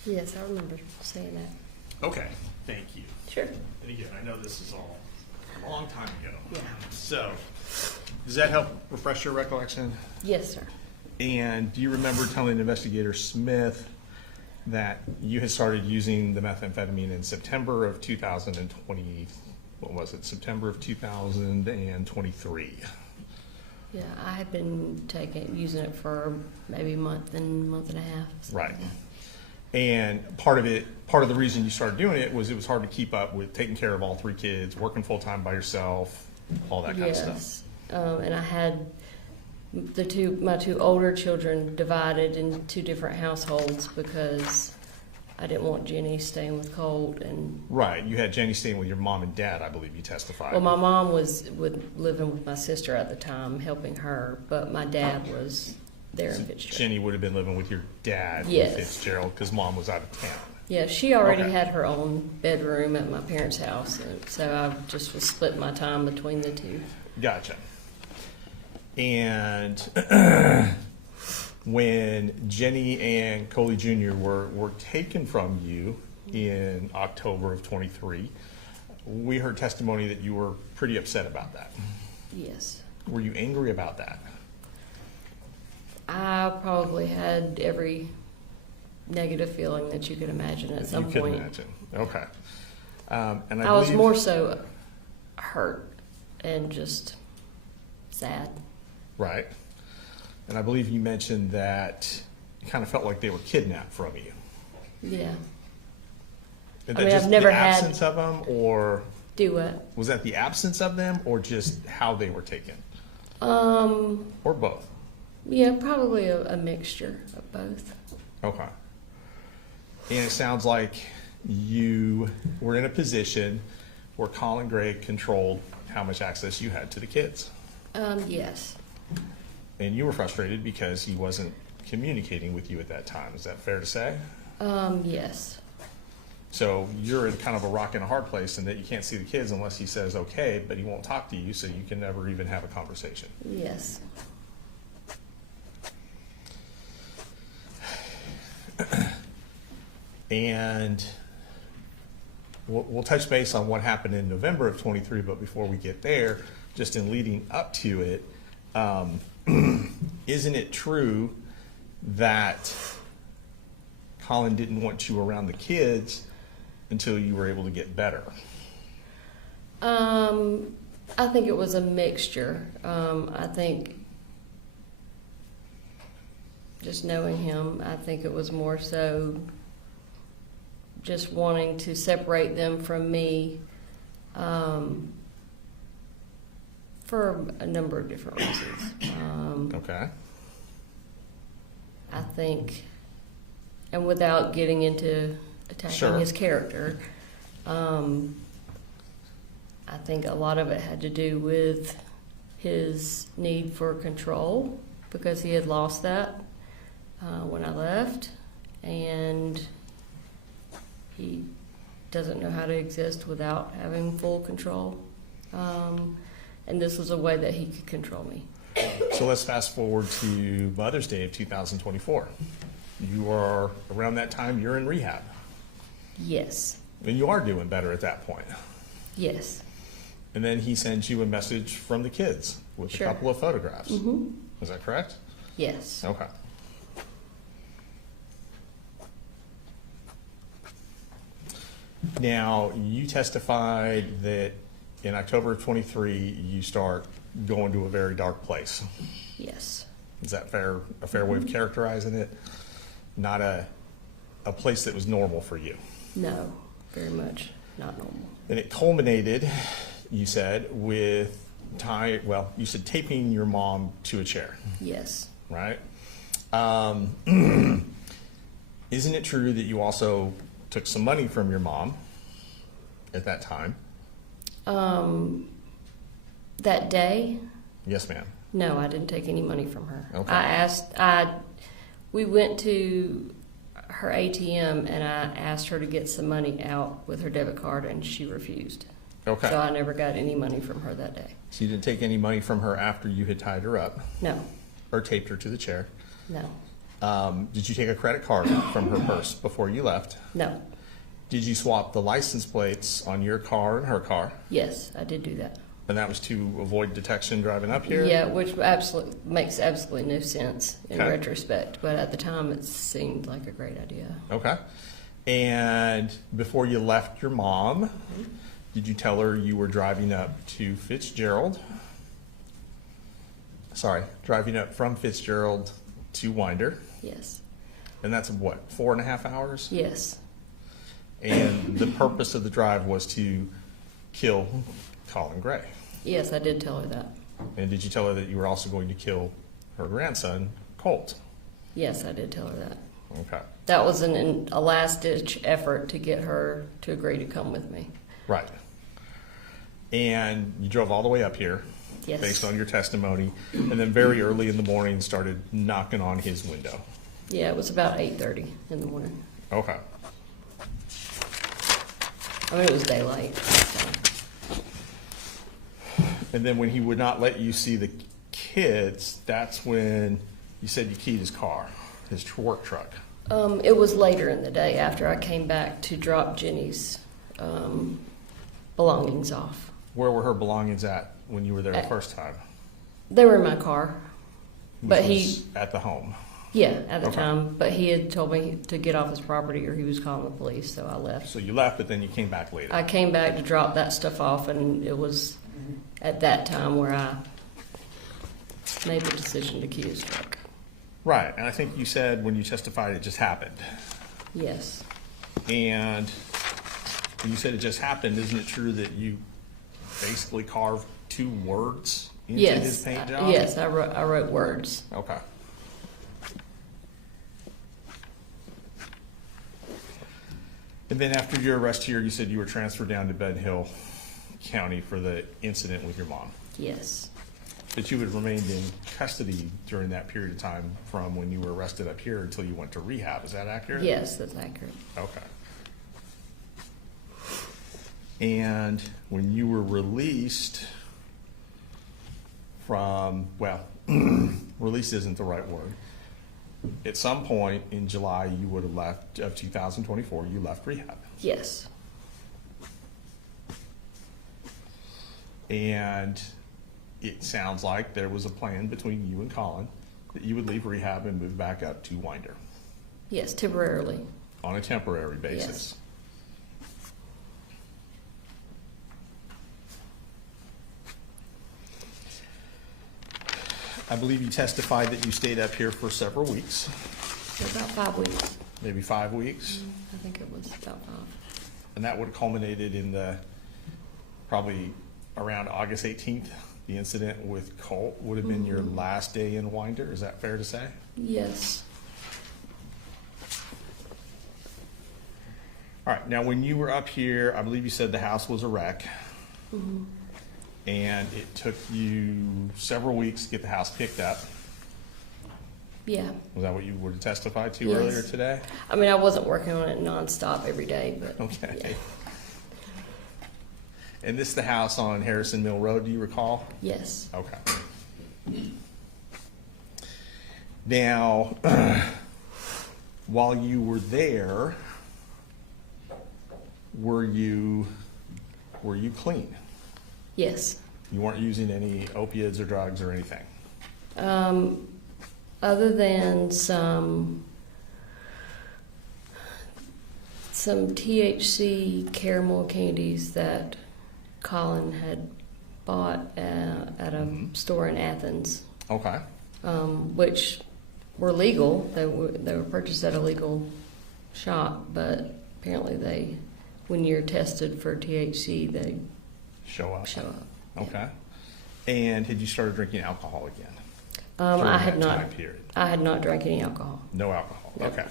Yes, I remember saying that. Okay, thank you. Sure. And again, I know this is all a long time ago. Yeah. So, Does that help refresh your recollection? Yes, sir. And do you remember telling Investigator Smith that you had started using the methamphetamine in September of 2023? what was it, September of 2023. Yeah, I had been using it for maybe a month and a half. something Right. like that. And part of the reason you started doing it was hard to keep up with taking care of all 3 kids, working full-time by yourself, all that kind of stuff. Yes, and I had my 2 older children divided in 2 different households because I didn't want Jenny staying with Colt, and Right, you had Jenny staying with your mom and dad, I believe you testified. well, my mom was living with my sister at the time, helping her, but my dad was there in Fitzgerald. Jenny would have been living with your dad Yes. in Fitzgerald because mom was out of town. Yeah, she already Okay. had her own bedroom at my parents' house, and so I just was splitting my time between the 2. Gotcha. And when Jenny and Coley Jr. were taken from you in October of 23, we heard testimony that you were pretty upset about that. Yes. Were you angry about that? I probably had every negative feeling that you could imagine at some You could point. imagine. Okay. And I was believe- more so hurt and just sad. Right. And I believe you mentioned that you kind of felt like they were kidnapped from you. Yeah. Is I that mean, just I've never the had- absence of them, or Do what? was that the absence of them, or just how they were taken, Um, or both? yeah, probably a mixture of both. Okay. And it sounds like you were in a position where Colin Gray controlled how much access you had to the kids. Yes. And you were frustrated because he wasn't communicating with you at that time. Is that fair to say? Yes. So you're in kind of a rock and a hard place in that you can't see the kids unless he says okay, but he won't talk to you, so you can never even have a conversation. Yes. And we'll touch base on what happened in November of 23, but before we get there, just in leading up to it, isn't it true that Colin didn't want you around the kids until you were able to get better? I think it was a mixture. I think just knowing him, I think it was more so just wanting to separate them from me for a number of different reasons. Okay. I think, and without getting into attacking Sure. his character, I think a lot of it had to do with his need for control because he had lost that when I left, and he doesn't know how to exist without having full control. And this was a way that he could control me. So let's fast forward to Mother's Day of 2024. You are, around that time, you're in rehab. Yes. And you are doing better at that point. Yes. And then he sends you a message from the kids with Sure. a couple of photographs. Mm-hmm. Is that correct? Yes. Okay. Now, you testified that in October of 23, you start going to a very dark place. Yes. Is that a fair way of characterizing it? Not a place that was normal for you. No, very much not normal. And it culminated, you said, with you said taping your mom to a chair, Yes. right? Isn't it true that you also took some money from your mom at that time? That day, Yes, ma'am. no, I didn't take any money from her. Okay. We went to her ATM and I asked her to get some money out with her debit card and she refused. Okay. So I never got any money from her that day. So you didn't take any money from her after you had tied her up No, or taped her to the chair. no, Did you take a credit card from her purse before you left? no. Did you swap the license plates on your car and her car? Yes, I did do that. And that was to avoid detection driving up here? Yeah, which makes absolutely no sense in Okay. retrospect, but at the time it seemed like a great idea. Okay. And before you left your mom, Did you tell her you were driving up to driving up from Fitzgerald to Winder? Yes. And that's what, 4.5 hours? Yes. And the purpose of the drive was to kill Colin Gray. Yes, I did tell her that. And did you tell her that you were also going to kill her grandson, Colt? Yes, I did tell her that. Okay. That was a last-ditch effort to get her to agree to come with me. Right. And you drove all the way up here, Yes. based on your testimony, and then very early in the morning started knocking on his window. Yeah, it was about 8:30 in the morning. Okay. I mean, it was daylight. So. And then when he would not let you see the kids, that's when you said you keyed his car, his work truck. It was later in the day after I came back to drop Jenny's belongings off. Where were her belongings at when you were there the first time? They were in my car. Which But was at the home. Yeah, at the Okay. time. But he had told me to get off his property or he was calling the police, so I left. So you left, but then you came back later. I came back to drop that stuff off, and it was at that time where I made the decision to key his truck. Right, and I think you said when you testified it just happened. Yes. And when you said it just happened, isn't it true that you basically carved 2 words into Yes. his paint job? Yes, I wrote words. Okay. And then after your arrest here, you said you were transferred down to Ben Hill County for the incident with your mom. Yes. But you had remained in custody during that period of time from when you were arrested up here until you went to rehab. Is that accurate? Yes, that's accurate. Okay. And when you were released from, well, released isn't the right word. At some point in July, you would have left, of 2024, you left rehab. Yes. And it sounds like there was a plan between you and Colin that you would leave rehab and move back up to Winder Yes, temporarily. on a temporary basis. Yes. I believe you testified that you stayed up here for several weeks, About 5 weeks. maybe 5 weeks, I think it was about 5. and that would have culminated in the, probably around August 18th, the incident with Colt would have been your last day in Winder. Is that fair to say? Yes. All right, now when you were up here, I believe you said the house was a wreck. Mm-hmm. And it took you several weeks to get the house picked up. Yeah. Was that what you were to testify to Yes. earlier today? I mean, I wasn't working on it nonstop every day, but Okay. yeah. And this is the house on Harrison Mill Road, do you recall? Yes. Okay. Now, while you were there, were you clean? Yes. You weren't using any opiates or drugs or anything? Other than some THC caramel candies that Colin had bought at a store in Athens, Okay. which were legal. They were purchased at a legal shop, but apparently when you're tested for THC, they Show up. show up. Okay. And had you started drinking alcohol again? I during had that not. time period? I had not drank any alcohol. No alcohol. No. Okay.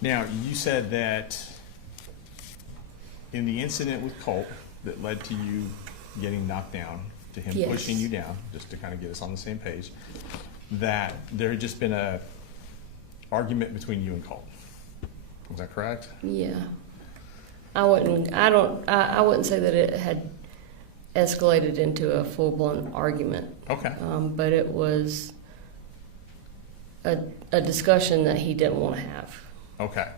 Now, you said that in the incident with Colt that led to you getting knocked down, to him Yes. pushing you down, just to kind of get us on the same page, that there had just been a argument between you and Colt. Was that correct? Yeah. I wouldn't say that it had escalated into a full-blown argument. Okay. But it was a discussion that he didn't want to have. Okay.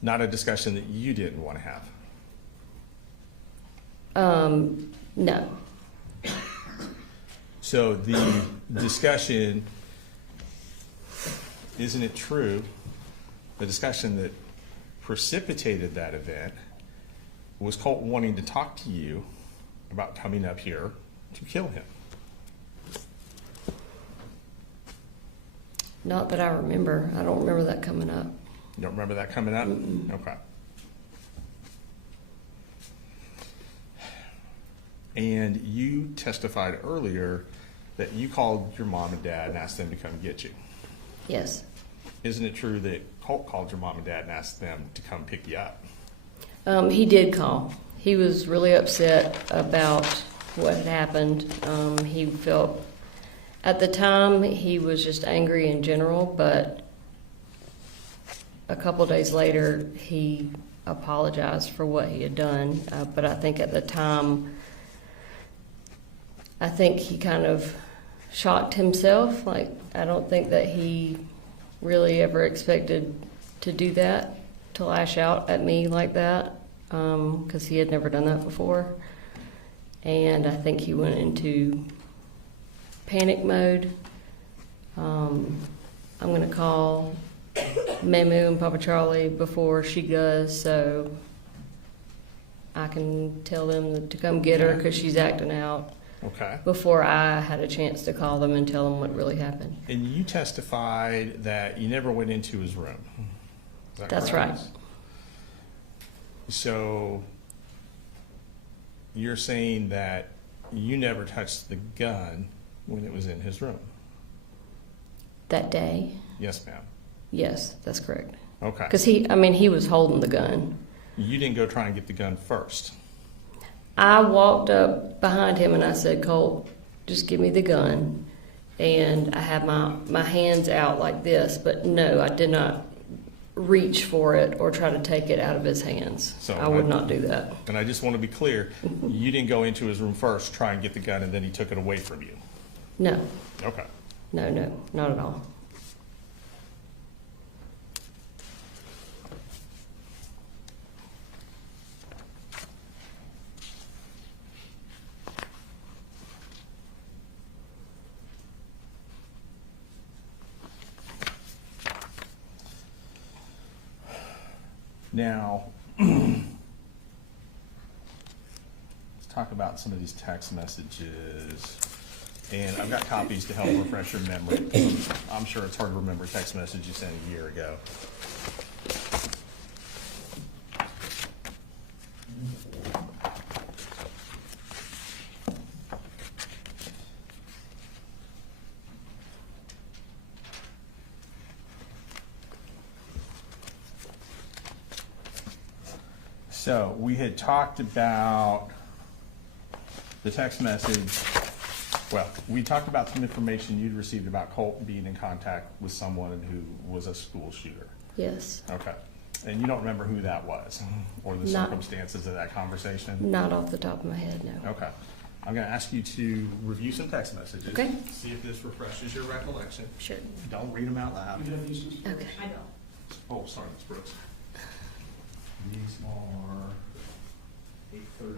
Not a discussion that you didn't want to have. No. So So the discussion, isn't it true, the discussion that precipitated that event was Colt wanting to talk to you about coming up here to kill him? Not that I remember. I don't remember that coming up. You don't remember that coming up? Okay. And you testified earlier that you called your mom and dad and asked them to come get you. Yes. Isn't it true that Colt called your mom and dad and asked them to come pick you up? He did call. He was really upset about what had happened. He felt, at the time, he was just angry in general, but a couple days later, he apologized for what he had done. But I think at the time, I think he kind of shocked himself. Like, I don't think that he really ever expected to do that, to lash out at me like that, because he had never done that before. And I think he went into panic mode. I'm going to call Mamu and Papa Charlie before she goes, so I can tell them to come get her because she's acting out. Okay. Before I had a chance to call them and tell them what really happened. And you testified that you never went into his room. Is that That's correct? right. So you're saying that you never touched the gun when it was in his room? That day? Yes, ma'am. Yes, that's correct. Okay. Because he was holding the gun. You didn't go try and get the gun first. I walked up behind him and I said, Colt, just give me the gun. And I had my hands out like this, but no, I did not reach for it or try to take it out of his hands. So I would not do that. And I just want to be clear, you didn't go into his room first, try and get the gun, and then he took it away from you? No, Okay. no, not at all. Now, let's talk about some of these text messages. And I've got copies to help refresh your memory. I'm sure it's hard to remember a text message you sent a year ago. So we had talked about the text message. Well, we talked about some information you'd received about Colt being in contact with someone who was a school shooter. Yes. Okay. And you don't remember who that was or the Not- circumstances of that conversation? Not off the top of my head, no. Okay. I'm going to ask you to review some text messages. Okay. See if this refreshes your recollection. Sure. Don't read them out loud. You have these ones? Okay. I don't. Oh, sorry, Ms. Brooks. These are 8:30.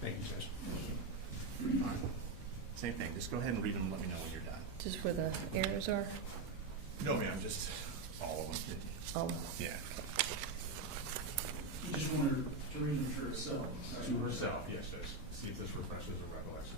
Thank you, Judge. All right. Same thing, just go ahead and read them and let me know when you're done. Just where the arrows are? No, ma'am, just all of them. Oh, Yeah. You just want her to read them for herself. To herself, yes, Judge. See if this refreshes her recollection.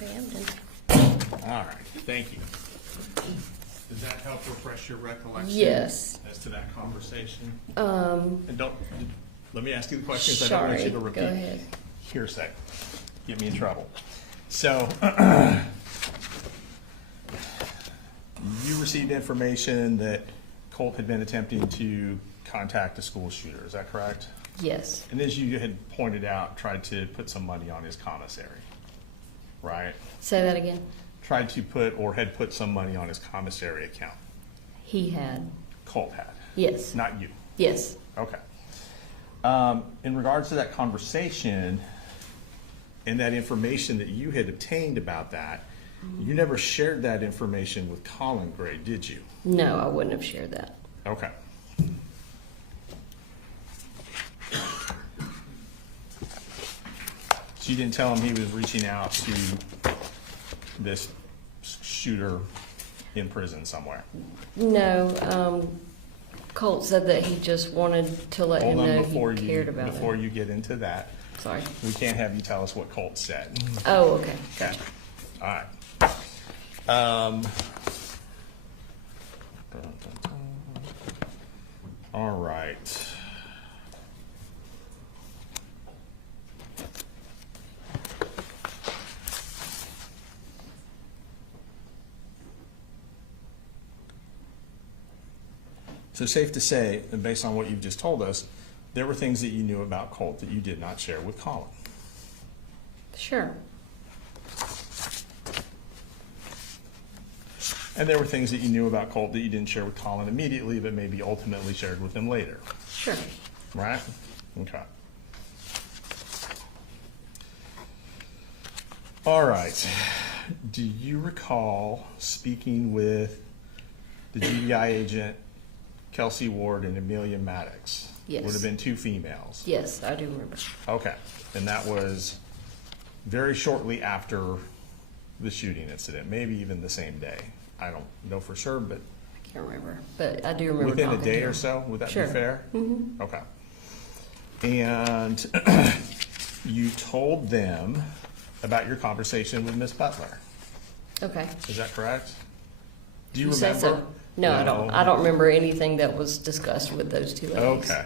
Okay, I'm done. All right, thank you. Does that help refresh your recollection? Yes. As to that conversation? And don't, let me ask you the questions. I don't want you Sorry, to repeat. go ahead. Hearsay. Get me in trouble. So, you received information that Colt had been attempting to contact a school shooter, is that correct? Yes, And as you had pointed out, tried to put some money on his commissary, right? say that again. Tried to put, or had put some money on his commissary account. He had. Colt had, Yes, not you. yes. Okay. In regards to that conversation and that information that you had obtained about that, you never shared that information with Colin Gray, did you? No, I wouldn't have shared that. Okay. So you didn't tell him he was reaching out to this shooter in prison somewhere? No, Colt said that he just wanted to let him Hold on, know before he you, cared about before it. you get into that, Sorry. we can't have you tell us what Colt said. Oh, okay, Okay. gotcha. All right. All right. So safe to say, and based on what you've just told us, there were things that you knew about Colt that you did not share with Colin. Sure. And there were things that you knew about Colt that you didn't share with Colin immediately, but maybe ultimately shared with him later, Sure. right? Okay. All right. Do you recall speaking with the GBI agent, Kelsey Ward and Amelia Maddox? Yes. Would have been two females. Yes, I do remember. Okay. And that was very shortly after the shooting incident, maybe even the same day. I don't know for sure, but I can't remember, but I do remember. within a talking to day him. or so, would that Sure. be fair? Mm-hmm. Okay. And you told them about your conversation with Miss Butler. Okay. Is that correct? Do you You remember? said so. No, I don't. I don't remember anything that was discussed with those two ladies. Okay.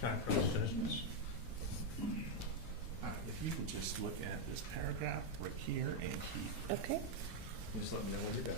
Can I cross judgments? If you could just look at this paragraph right here and here. Okay. Just let me know when you're done.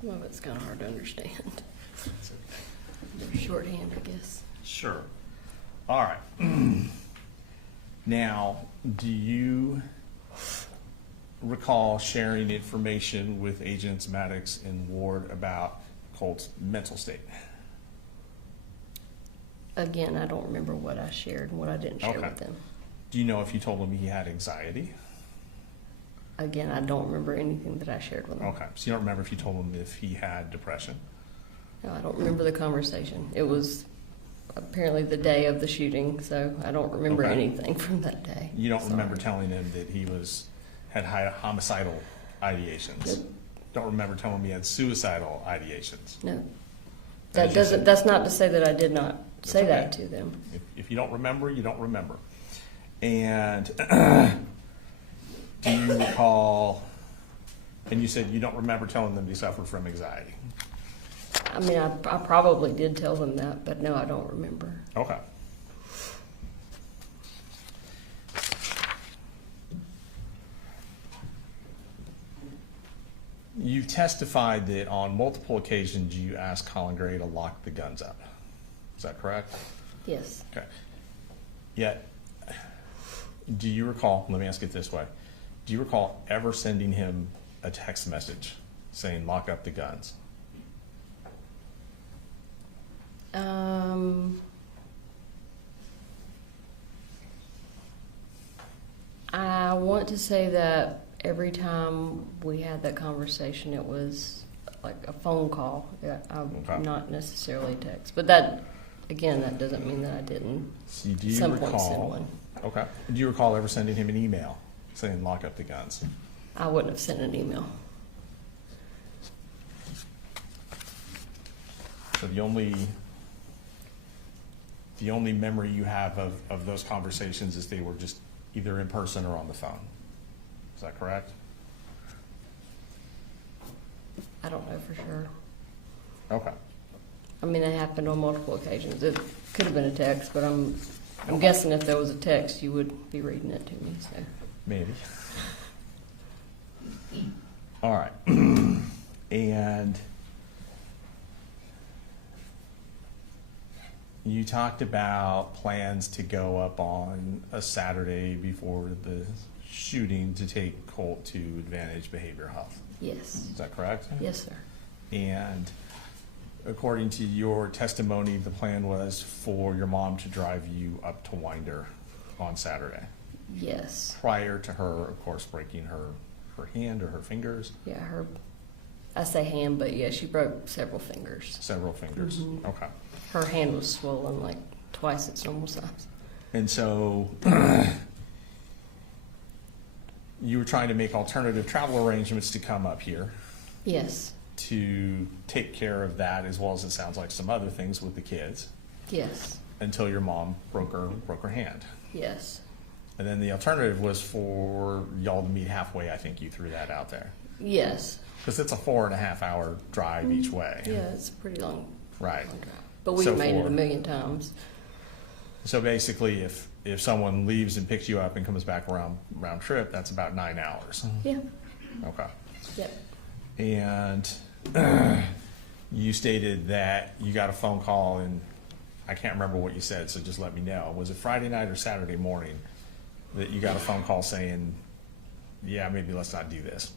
Some of it's kind of hard to understand. Shorthand, I guess. Sure. All right. Now, do you recall sharing information with Agents Maddox and Ward about Colt's mental state? Again, I don't remember what I shared and what I didn't share Okay. with them. Do you know if you told him he had anxiety? Again, I don't remember anything that I shared with them. Okay. So you don't remember if you told him if he had depression? No, I don't remember the conversation. It was apparently the day of the shooting, so I don't remember Okay. anything from that day. You don't Sorry. remember telling him that he had homicidal ideations? Nope. Don't remember telling him he had suicidal ideations? No. As That you doesn't, said. that's not to say that I did not That's say okay. that to them. If you don't remember, you don't remember. And do you recall, and you said you don't remember telling them he suffered from anxiety? I mean, I probably did tell them that, but no, I don't remember. Okay. You've testified that on multiple occasions you asked Colin Gray to lock the guns up. Is that correct? Yes. Okay. Yet, do you recall, let me ask it this way, do you recall ever sending him a text message saying lock up the guns? I want to say that every time we had that conversation, it was like a phone call, Okay. not necessarily text. But that, again, that doesn't mean that I didn't. So do you Some point recall? send one. Okay. Do you recall ever sending him an email saying lock up the guns? I wouldn't have sent an email. So the only memory you have of those conversations is they were just either in person or on the phone. Is that correct? I don't know for sure. Okay. I mean, it happened on multiple occasions. It could have been a text, but I'm guessing if there was a text, you would be reading it to me. So Maybe. All right. And you talked about plans to go up on a Saturday before the shooting to take Colt to Advantage Behavioral Health. yes, Is that correct? yes, sir. And according to your testimony, the plan was for your mom to drive you up to Winder on Saturday, Yes. prior to her, of course, breaking her hand or her fingers, Yeah, I say hand, but yeah, she broke several fingers. several fingers. Mhm. Okay. Her hand was swollen like twice its normal size. And so you were trying to make alternative travel arrangements to come up here Yes, to take care of that, as well as it sounds like some other things with the kids, yes, until your mom broke her hand. yes, And then the alternative was for y'all to meet halfway. I think you threw that out there. yes. Because it's a 4.5 hour drive each way. Yeah, it's a pretty long, Right. long drive. But we've So made it for- a million times. So basically, if someone leaves and picks you up and comes back round trip, that's about 9 hours. Yeah, Okay. yep. And you stated that you got a phone call, and I can't remember what you said, so just let me know. Was it Friday night or Saturday morning that you got a phone call saying, yeah, maybe let's not do this?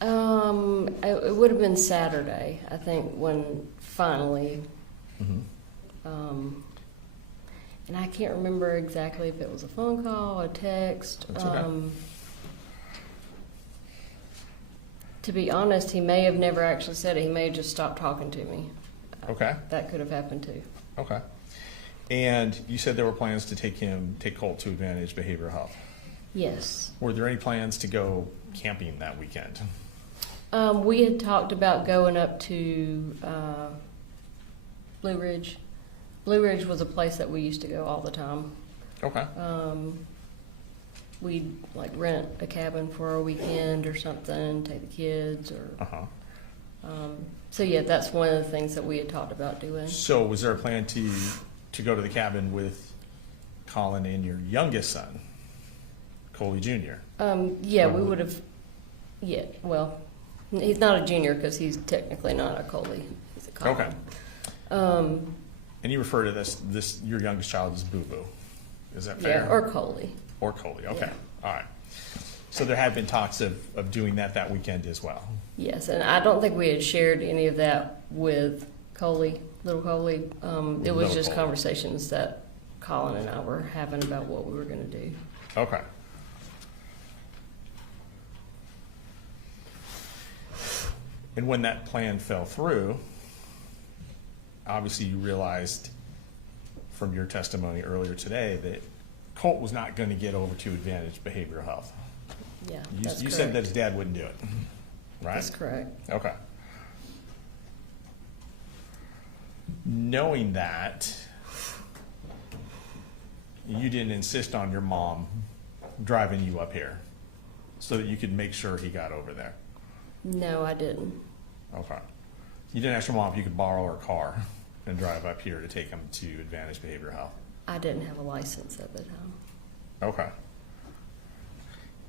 It would have been Saturday, I think, when finally, Mm-hmm. and I can't remember exactly if it was a phone call, a text. That's okay. To be honest, he may have never actually said it. He may have just stopped talking to me. Okay. That could have happened too. Okay. And you said there were plans to take Colt to Advantage Behavioral Health. Yes. Were there any plans to go camping that weekend? We had talked about going up to Blue Ridge. Blue Ridge was a place that we used to go all the time. Okay. We'd like rent a cabin for a weekend or something, take the kids, or so yeah, that's one of the things that we had talked about doing. So was there a plan to go to the cabin with Colin and your youngest son, Coley Jr.? Yeah, Or we would- would have. Yeah, well, He's not a junior because he's technically not a Coley. He's a Colin. Okay. And you refer to this your youngest child as Boo Boo. Is that fair? Yeah, or Coley. Or Coley. Okay. Yeah. All right. So there have been talks of doing that weekend as well. Yes, and I don't think we had shared any of that with Coley, little Coley. It was Little just Coley. conversations that Colin and I were having about what we were going to do. Okay. And when that plan fell through, obviously you realized from your testimony earlier today that Colt was not going to get over to Advantage Behavioral Health. Yeah, You, that's you correct. said that his dad wouldn't do it, right? That's correct. Okay. Knowing that, you didn't insist on your mom driving you up here so that you could make sure he got over there. No, I didn't. Okay. You didn't ask your mom if you could borrow her car and drive up here to take him to Advantage Behavioral Health. I didn't have a license at the time. Okay.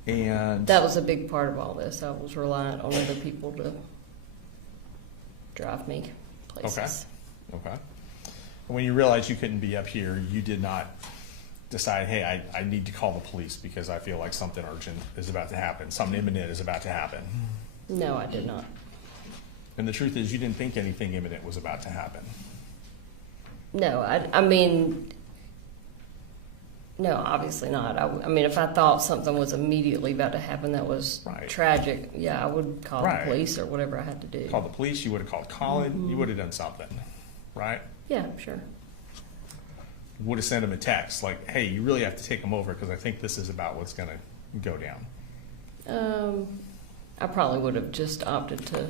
And That was a big part of all this. I was reliant on other people to drive me places. Okay. When you realized you couldn't be up here, you did not decide, hey, I need to call the police because I feel like something urgent is about to happen, something imminent is about to happen. No, I did not. And the truth is, you didn't think anything imminent was about to happen. No, I mean, no, obviously not. I mean, if I thought something was immediately about to happen that was Right. tragic, yeah, I would call Right. the police or whatever I had to do. Call the police, you would have called Colin, you would have done something, right? Yeah, sure. Would have sent him a text like, hey, you really have to take him over because I think this is about what's going to go down. I probably would have just opted to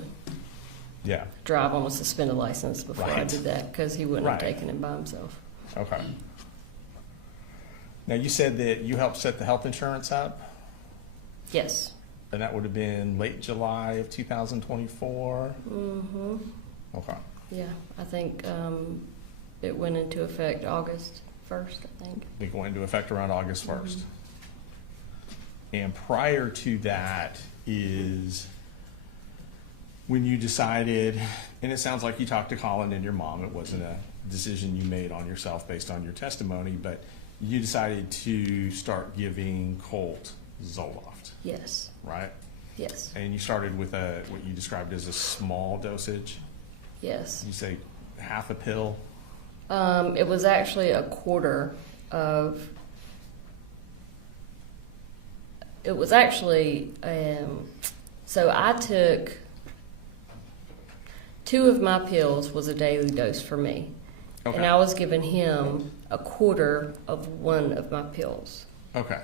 Yeah. drive on a suspended license before I Right. did that because he wouldn't have Right. taken him by himself. Okay. Now, you said that you helped set the health insurance up, Yes. and that would have been late July of 2024? Mm-hmm. Okay. Yeah, I think it went into effect August 1st, I think. They go into effect around August 1st. And prior to that is when you decided, and it sounds like you talked to Colin and your mom, it wasn't a decision you made on yourself based on your testimony, but you decided to start giving Colt Zoloft, Yes. right? Yes. And you started with what you described as a small dosage. Yes. You say half a pill. It was actually a quarter of. It was actually, so I took 2 of my pills was a daily dose for me. Okay. And I was giving him a quarter of 1 of my pills. Okay.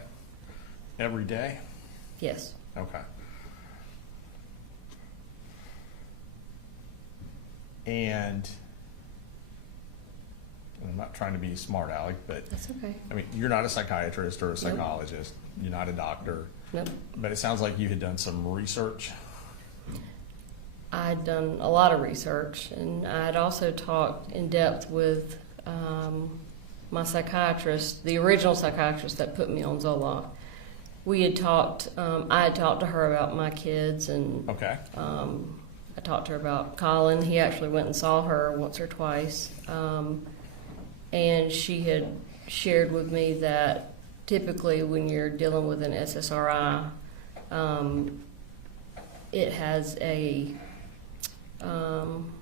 Every day? Yes. Okay. And I'm not trying to be smart aleck, but That's okay. I mean, you're not a psychiatrist or a psychologist. You're not a doctor. Nope. But it sounds like you had done some research. I'd done a lot of research, and I'd also talked in depth with my psychiatrist, the original psychiatrist that put me on Zoloft. We had talked, I had talked to her about my kids, and Okay. I talked to her about Colin. He actually went and saw her once or twice. And she had shared with me that typically when you're dealing with an SSRI, it has a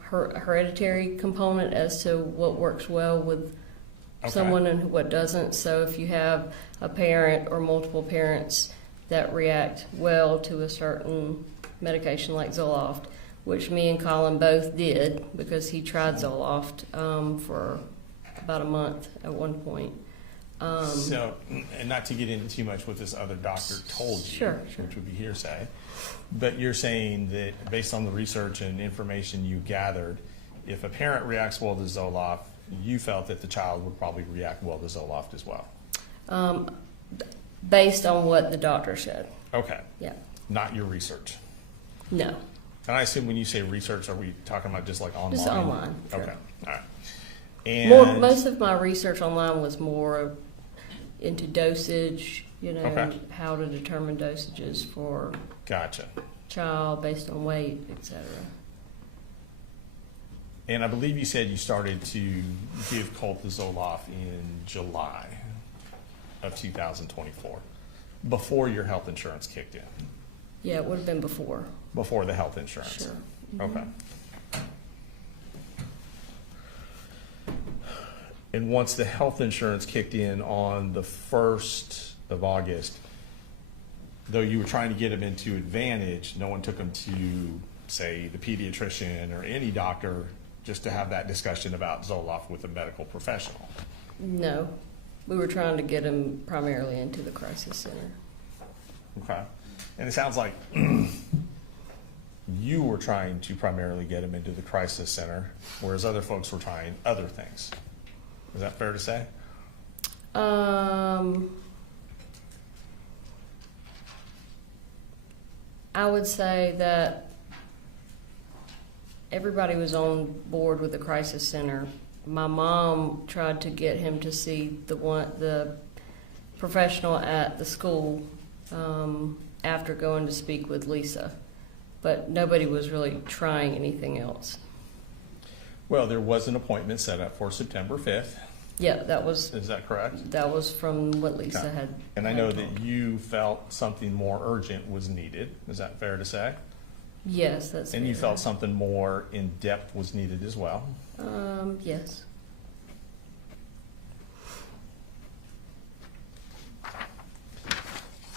hereditary component as to what works well with someone and what doesn't. So if you have a parent or multiple parents that react well to a certain medication like Zoloft, which me and Colin both did because he tried Zoloft for about a month at one point. So, and not to get into too much what this other doctor told you, Sure. which would be hearsay, but you're saying that based on the research and information you gathered, if a parent reacts well to Zoloft, you felt that the child would probably react well to Zoloft as well. Based on what the doctor said. Okay. Yeah. Not your research. No. And I assume when you say research, are we talking about just like online? Just online, sure. Okay. All right. And Most of my research online was more into dosage, Okay. how to determine dosages for. Gotcha. child based on weight, etc. And I believe you said you started to give Colt the Zoloft in July of 2024, before your health insurance kicked in, Yeah, it would have been before. before the health insurance. Sure. Okay. And once the health insurance kicked in on the 1st of August, though you were trying to get him into Advantage, no one took him to, say, the pediatrician or any doctor just to have that discussion about Zoloft with a medical professional. No, we were trying to get him primarily into the crisis center. Okay. And it sounds like you were trying to primarily get him into the crisis center, whereas other folks were trying other things. Is that fair to say? I would say that everybody was on board with the crisis center. My mom tried to get him to see the professional at the school after going to speak with Lisa, but nobody was really trying anything else. Well, there was an appointment set up for September 5th. Yeah, that was Is that correct? from what Lisa Okay. had. And I know had that told. you felt something more urgent was needed. Is that fair to say? Yes, that's. And you fair. felt something more in depth was needed as well. Yes.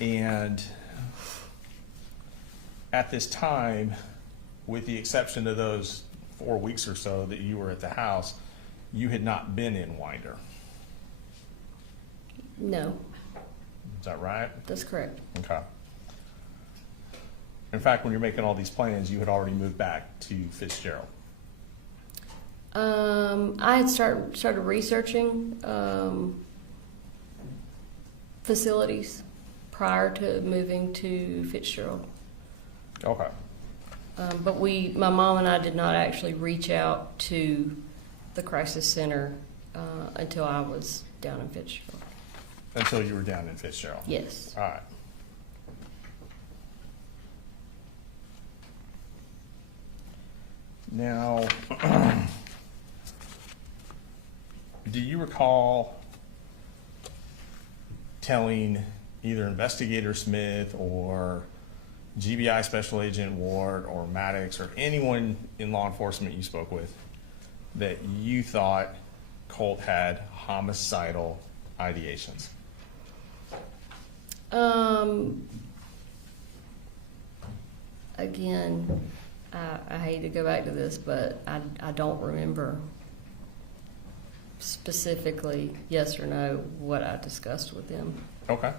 And at this time, with the exception of those 4 weeks or so that you were at the house, you had not been in Winder. No, Is that right? that's correct. Okay. In fact, when you're making all these plans, you had already moved back to Fitzgerald. I had started researching facilities prior to moving to Fitzgerald. Okay. But my mom and I did not actually reach out to the crisis center until I was down in Fitzgerald. Until you were down in Fitzgerald. Yes. All right. Now, do you recall telling either Investigator Smith or GBI Special Agent Ward or Maddox or anyone in law enforcement you spoke with that you thought Colt had homicidal ideations? Again, I hate to go back to this, but I don't remember specifically, yes or no, what I discussed with them. Okay.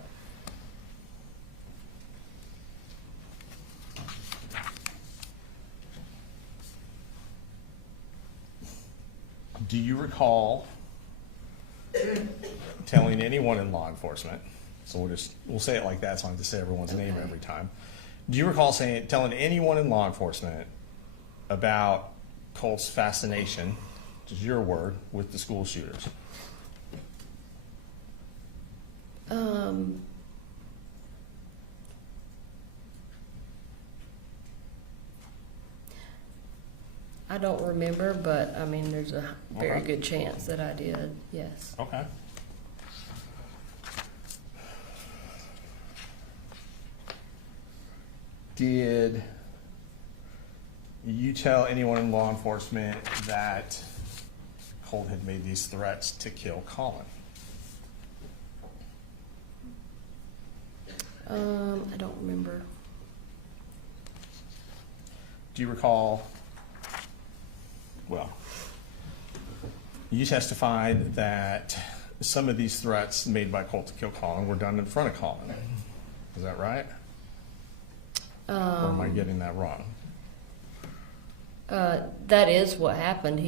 Do you recall telling anyone in law enforcement, so we'll say it like that so I don't have to say everyone's name every time. Do you recall telling anyone in law enforcement about Colt's fascination, which is your word, with the school shooters? I don't remember, but I mean, there's a very Okay. good chance that I did, yes. Okay. Did you tell anyone in law enforcement that Colt had made these threats to kill Colin? I don't remember. Do you recall, well, you testified that some of these threats made by Colt to kill Colin were done in front of Colin. Is that right? Or am I getting that wrong? That is what happened.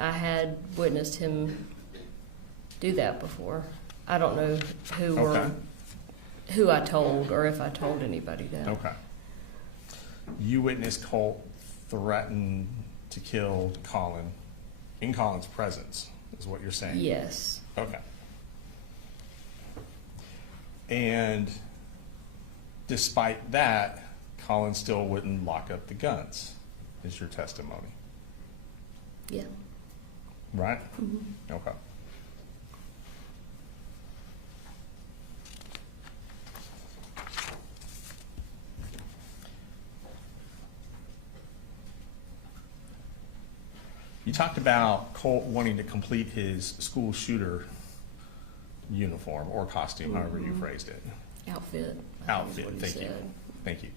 I had witnessed him do that before. I don't know who I told or if I told anybody that. Okay. You witnessed Colt threaten to kill Colin in Colin's presence, is what you're saying? Yes. Okay. And despite that, Colin still wouldn't lock up the guns, is your testimony, Yeah. right? Okay. You talked about Colt wanting to complete his school shooter uniform or costume, however you phrased it. Outfit. I think is Outfit, what he thank you. said. Thank you.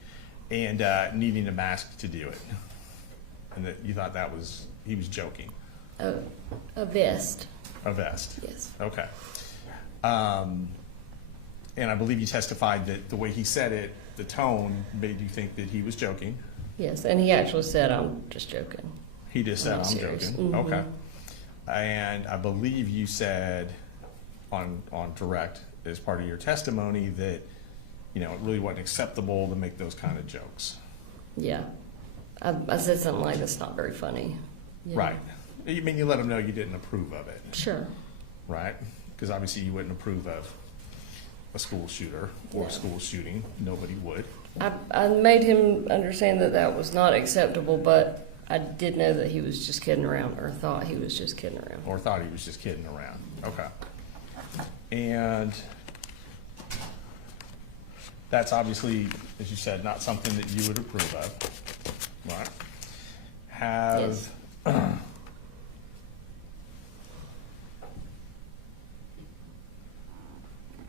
And needing a mask to do it. And that you thought he was joking. A vest. A vest. Yes. Okay. And I believe you testified that the way he said it, the tone made you think that he was joking. Yes, and he actually said, "I'm just joking." He just said, I'm I'm serious. joking. Mhm. Okay. And I believe you said on direct as part of your testimony that, it really wasn't acceptable to make those kind of jokes. Yeah. I said something like, "That's not very funny." Yeah. Right. You mean you let him know you didn't approve of it, Sure. right? Because obviously you wouldn't approve of a school shooter or No. a school shooting. Nobody would. I made him understand that that was not acceptable, but I did know that he was just kidding around, or thought he was just kidding around. Or thought he was just kidding around. Okay. And that's obviously, as you said, not something that you would approve of, right? Yes.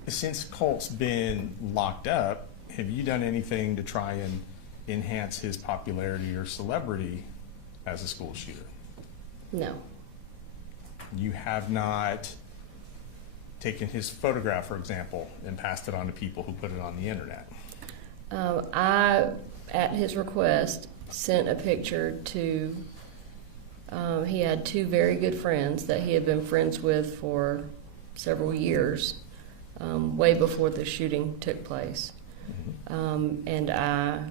Since Colt's been locked up, have you done anything to try and enhance his popularity or celebrity as a school shooter? No. You have not taken his photograph, for example, and passed it on to people who put it on the internet? I, at his request, sent a picture to, he had two very good friends that he had been friends with for several years, way before the shooting took place. And I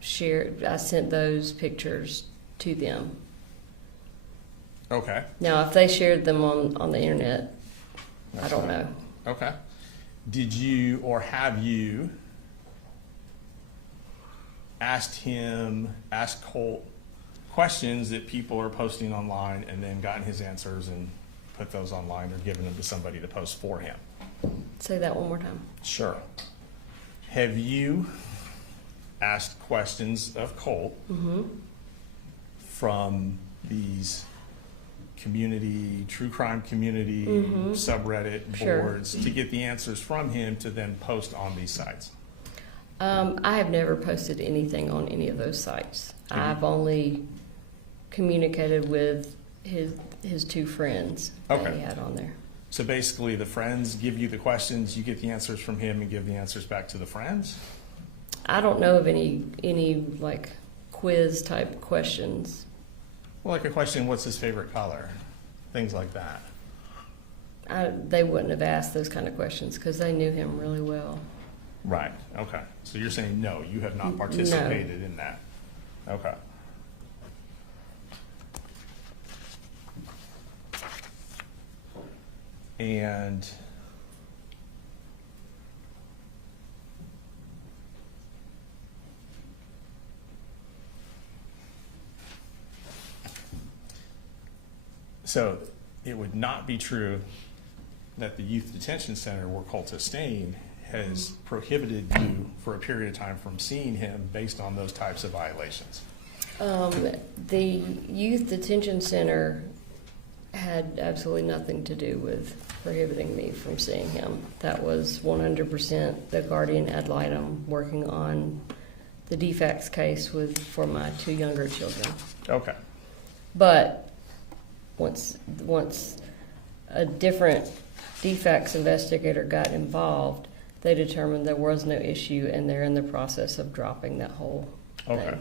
sent those pictures to them. Okay. Now, if they shared them on the internet, I don't know. Okay. Did you or have you asked Colt questions that people are posting online and then gotten his answers and put those online or given them to somebody to post for him? Say that one more time. Sure. Have you asked questions of Colt from these true crime community subreddit Sure. boards to get the answers from him to then post on these sites? I have never posted anything on any of those sites. Mhm. I've only communicated with his two friends that Okay. he had on there. So basically, the friends give you the questions, you get the answers from him, and give the answers back to the friends? I don't know of any like quiz type questions. Well, like a question, what's his favorite color? Things like that. They wouldn't have asked those kind of questions because they knew him really well. Right, okay. So you're saying no, you have not participated in that? Okay. And so it would not be true that the youth detention center where Colt is staying has prohibited you for a period of time from seeing him based on those types of violations? The youth detention center had absolutely nothing to do with prohibiting me from seeing him. That was 100% the guardian ad litem working on the defects case for my two younger children. Okay. But once a different defects investigator got involved, they determined there was no issue, and they're in the process of dropping that whole thing. Okay.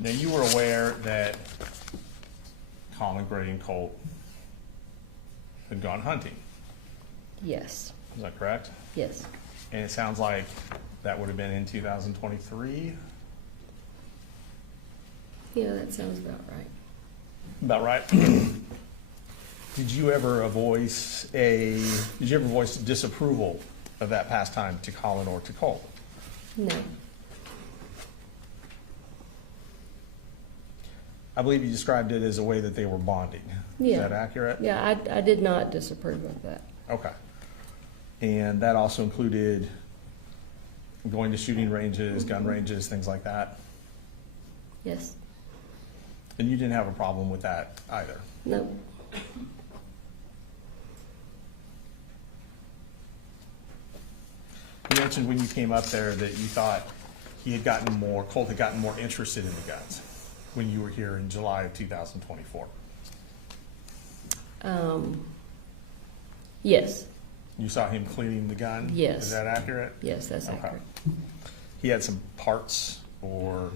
Now, you were aware that Colin Gray and Colt had gone hunting. Yes. Is that correct? Yes. And it sounds like that would have been in 2023? Yeah, that sounds about right. About right? Did you ever voice disapproval of that pastime to Colin or to Colt? No. I believe you described it as a way that they were bonding. Yeah. Is that accurate? Yeah, I did not disapprove of that. Okay. And that also included going to shooting ranges, gun ranges, things like that? Yes. And you didn't have a problem with that either? No. You mentioned when you came up there that you thought Colt had gotten more interested in the guns when you were here in July of 2024. Yes. You saw him cleaning the gun? Yes. Is that accurate? Yes, that's Okay. accurate. He had some parts, or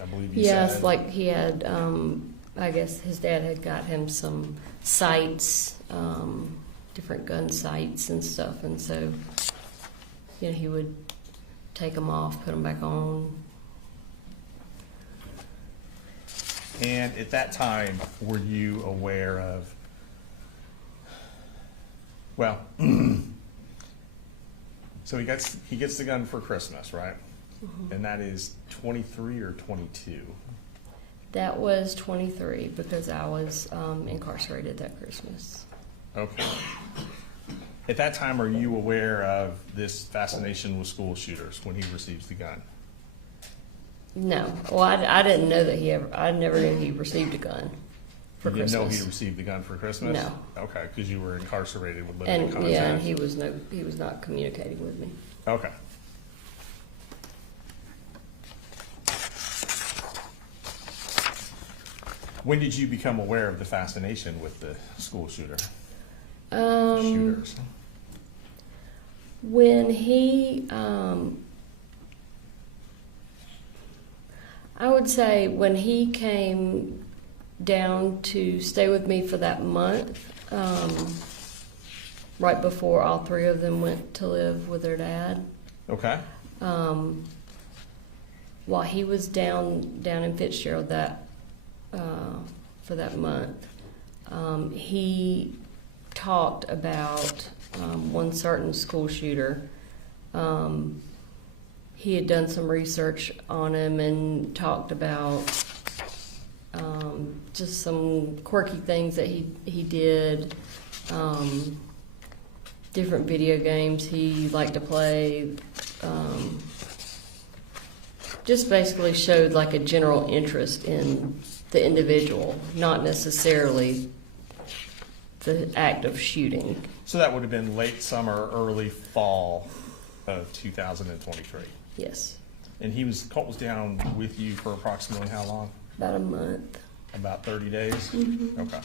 I believe you Yes, said. like he had, I guess his dad had got him some sights, different gun sights and stuff, and so, you know, he would take them off, put them back on. And at that time, were you aware of, well, so he gets the gun for Christmas, right? Mm-hmm. And that is 23 or 22? That was 23 because I was incarcerated that Christmas. Okay. At that time, are you aware of this fascination with school shooters when he receives the gun? No, well, I didn't know that I never knew he received a gun for You didn't know Christmas. he received the gun for Christmas? No. Okay, because you were incarcerated with limited And contact? yeah, and he was not communicating with me. Okay. When did you become aware of the fascination with the school shooters? When he, I would say when he came down to stay with me for that month, right before all three of them went to live with their dad. Okay. While he was down in Fitzgerald for that month, he talked about one certain school shooter. He had done some research on him and talked about just some quirky things that he did, different video games he liked to play, just basically showed like a general interest in the individual, not necessarily the act of shooting. So that would have been late summer, early fall of 2023. Yes, And Colt was down with you for approximately how long? about a month. About 30 days? Mm-hmm. Okay.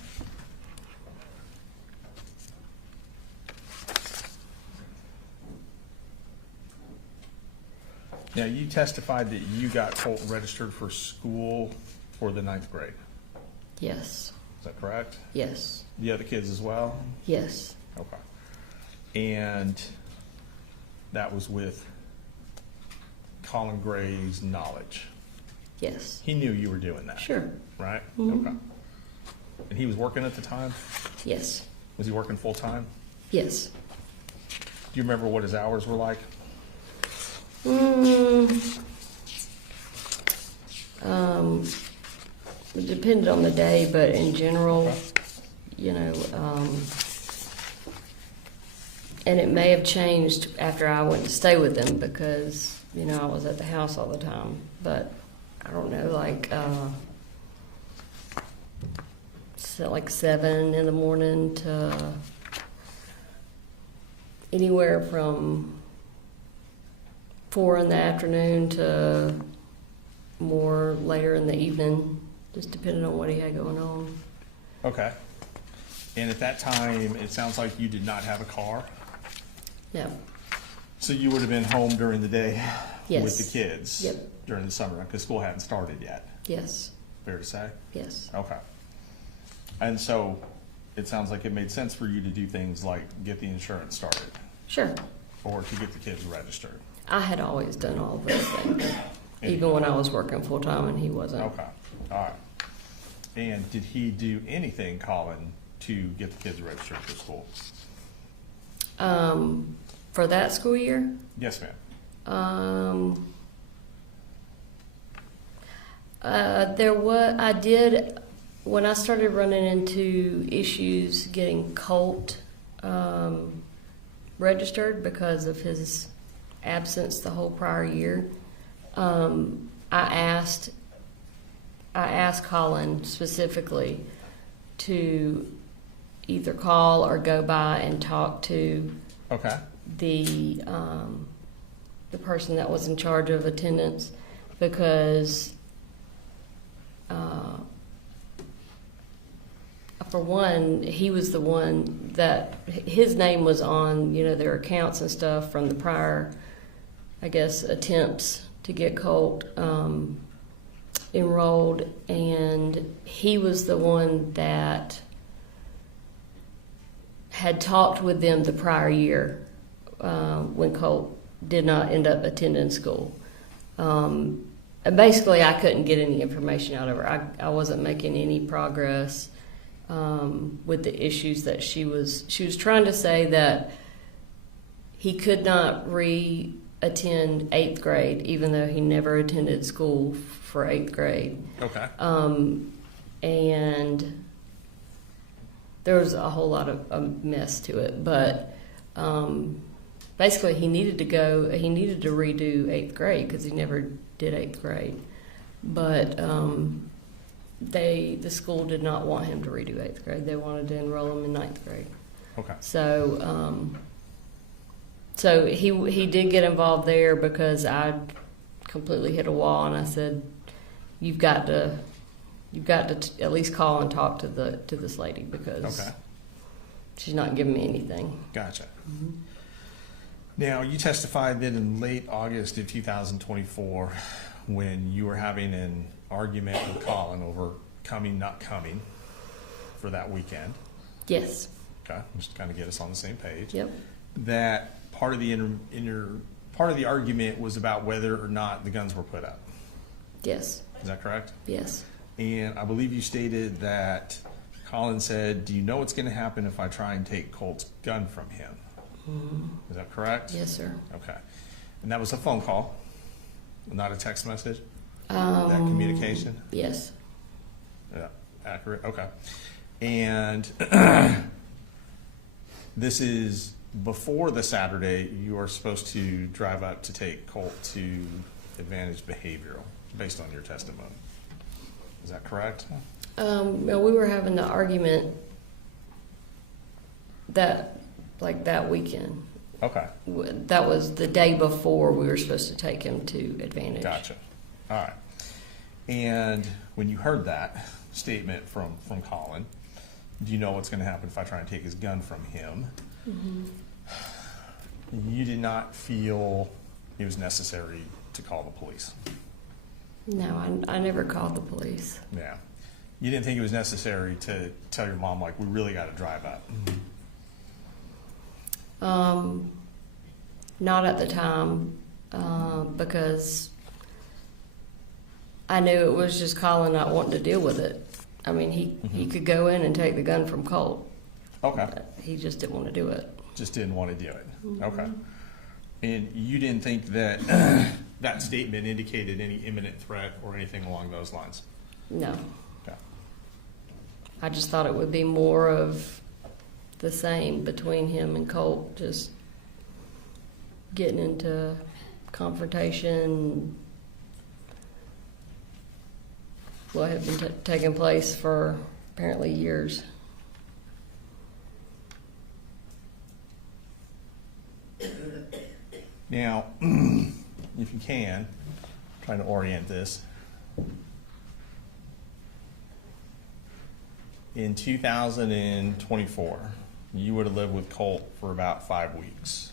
Now, you testified that you got Colt registered for school for the 9th grade. Yes, Is that correct? yes, The other kids as well? yes, Okay. And that was with Colin Gray's knowledge. yes. He knew you were doing that, Sure. right? Mhm. Okay. And he was working at the time? Yes, Was he working full-time? yes. Do you remember what his hours were like? It depended on the day, but in general, you know, and it may have changed after I went to stay with them because, you know, I was at the house all the time. But I don't know, like 7 in the morning to anywhere from 4 in the afternoon to more later in the evening, just depending on what he had going on. Okay. And at that time, it sounds like you did not have a car? Yeah. So you would have been home during the day Yes. with the kids? Yep. During the summer, because school hadn't started yet, Yes. fair to say? Yes. Okay. And so it sounds like it made sense for you to do things like get the insurance started Sure. or to get the kids registered. I had always done all of those things. even when I was working full-time and he wasn't. Okay, all right. And did he do anything, Colin, to get the kids registered for school? For that school year, Yes, ma'am. I did, when I started running into issues getting Colt registered because of his absence the whole prior year, I asked Colin specifically to either call or go by and talk to Okay. the person that was in charge of attendance, because for one, he was the one that his name was on, their accounts and stuff from the prior, I guess, attempts to get Colt enrolled, and he was the one that had talked with them the prior year when Colt did not end up attending school. And basically, I couldn't get any information out of her. I wasn't making any progress with the issues that she was trying to say that he could not re-attend 8th grade, even though he never attended school for 8th grade. Okay. And there was a whole lot of a mess to it, but basically he needed to redo 8th grade because he never did 8th grade. But the school did not want him to redo 8th grade. They wanted to enroll him in 9th grade. Okay. So so he did get involved there because I completely hit a wall, and I said, you've got to at least call and talk to this lady, because Okay. she's not giving me anything. Gotcha. Now, you testified that in late August of 2024, when you were having an argument with Colin over coming, not coming for that weekend. Yes. Okay, just to kind of get us on the same page. Yep. That part of the part of the argument was about whether or not the guns were put up. Yes. Is that correct? Yes. And I believe you stated that Colin said, "Do you know what's going to happen if I try and take Colt's gun from him?" Is that correct? Yes, sir. Okay. And that was a phone call, not a text message? That communication? Yes. Yeah, accurate, okay. And this is before the Saturday you are supposed to drive up to take Colt to Advantage Behavioral, based on your testimony. Is that correct? No, we were having the argument that weekend. Okay, That was the day before we were supposed to take him to Advantage. gotcha. All right. And when you heard that statement from Colin, do you know what's going to happen if I try and take his gun from him? You did not feel it was necessary to call the police? No, I never called the police. Yeah. You didn't think it was necessary to tell your mom, like, we really got to drive up? Not at the time, because I knew it was just Colin not wanting to deal with it. I mean, he could go in and take the gun from Colt. Okay. He just didn't want to do it. Just didn't want to do it. Okay. And you didn't think that that statement indicated any imminent threat or anything along those lines? No. Okay. I just thought it would be more of the same between him and Colt, just getting into confrontation, what had been taking place for apparently years. Now, if you can, I'm trying to orient this. In 2024, you would have lived with Colt for about 5 weeks.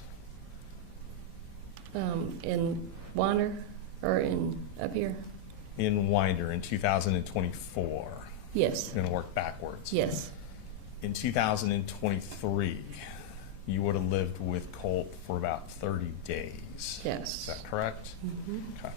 In Winder or in up here? In Winder in 2024. Yes. You're going to work backwards. Yes. In 2023, you would have lived with Colt for about 30 days. Yes. Is that correct? Mm-hmm. Okay.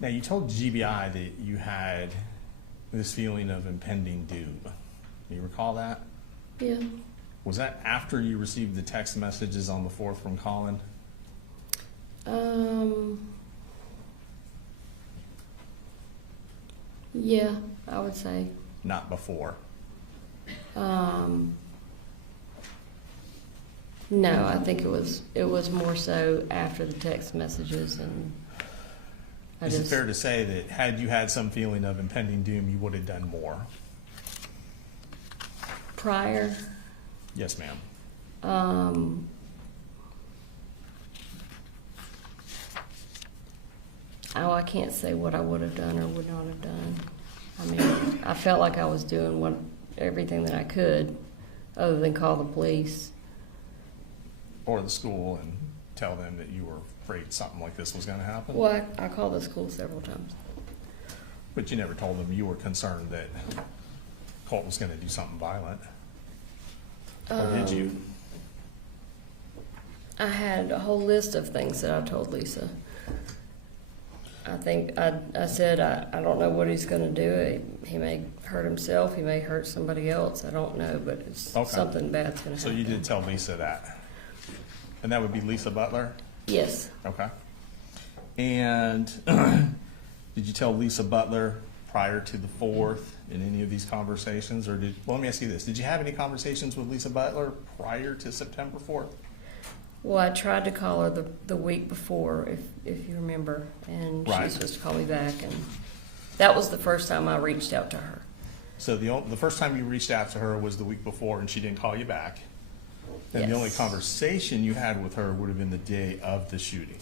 Now, you told GBI that you had this feeling of impending doom. Do you recall that? Yeah. Was that after you received the text messages on the 4th from Colin? Yeah, I would say. Not before. No, I think it was more so after the text messages, and Is it fair to say that had you had some feeling of impending doom, you would have done more? prior. Yes, ma'am. Oh, I can't say what I would have done or would not have done. I mean, I felt like I was doing everything that I could, other than call the police. Or the school and tell them that you were afraid something like this was going to happen? Well, I called the school several times. But you never told them you were concerned that Colt was going to do something violent? Or did you? I had a whole list of things that I told Lisa. I think I said, I don't know what he's going to do. He may hurt himself. He may hurt somebody else. I don't know, but it's Okay. something bad's going to So happen. you did tell Lisa that? And that would be Lisa Butler? Yes. Okay. And did you tell Lisa Butler prior to the 4th in any of these conversations? Or well, let me ask you this. Did you have any conversations with Lisa Butler prior to September 4th? Well, I tried to call her the week before, if you remember, and she Right. was supposed to call me back, and that was the first time I reached out to her. So the first time you reached out to her was the week before and she didn't call you back? And the only Yes. conversation you had with her would have been the day of the shooting?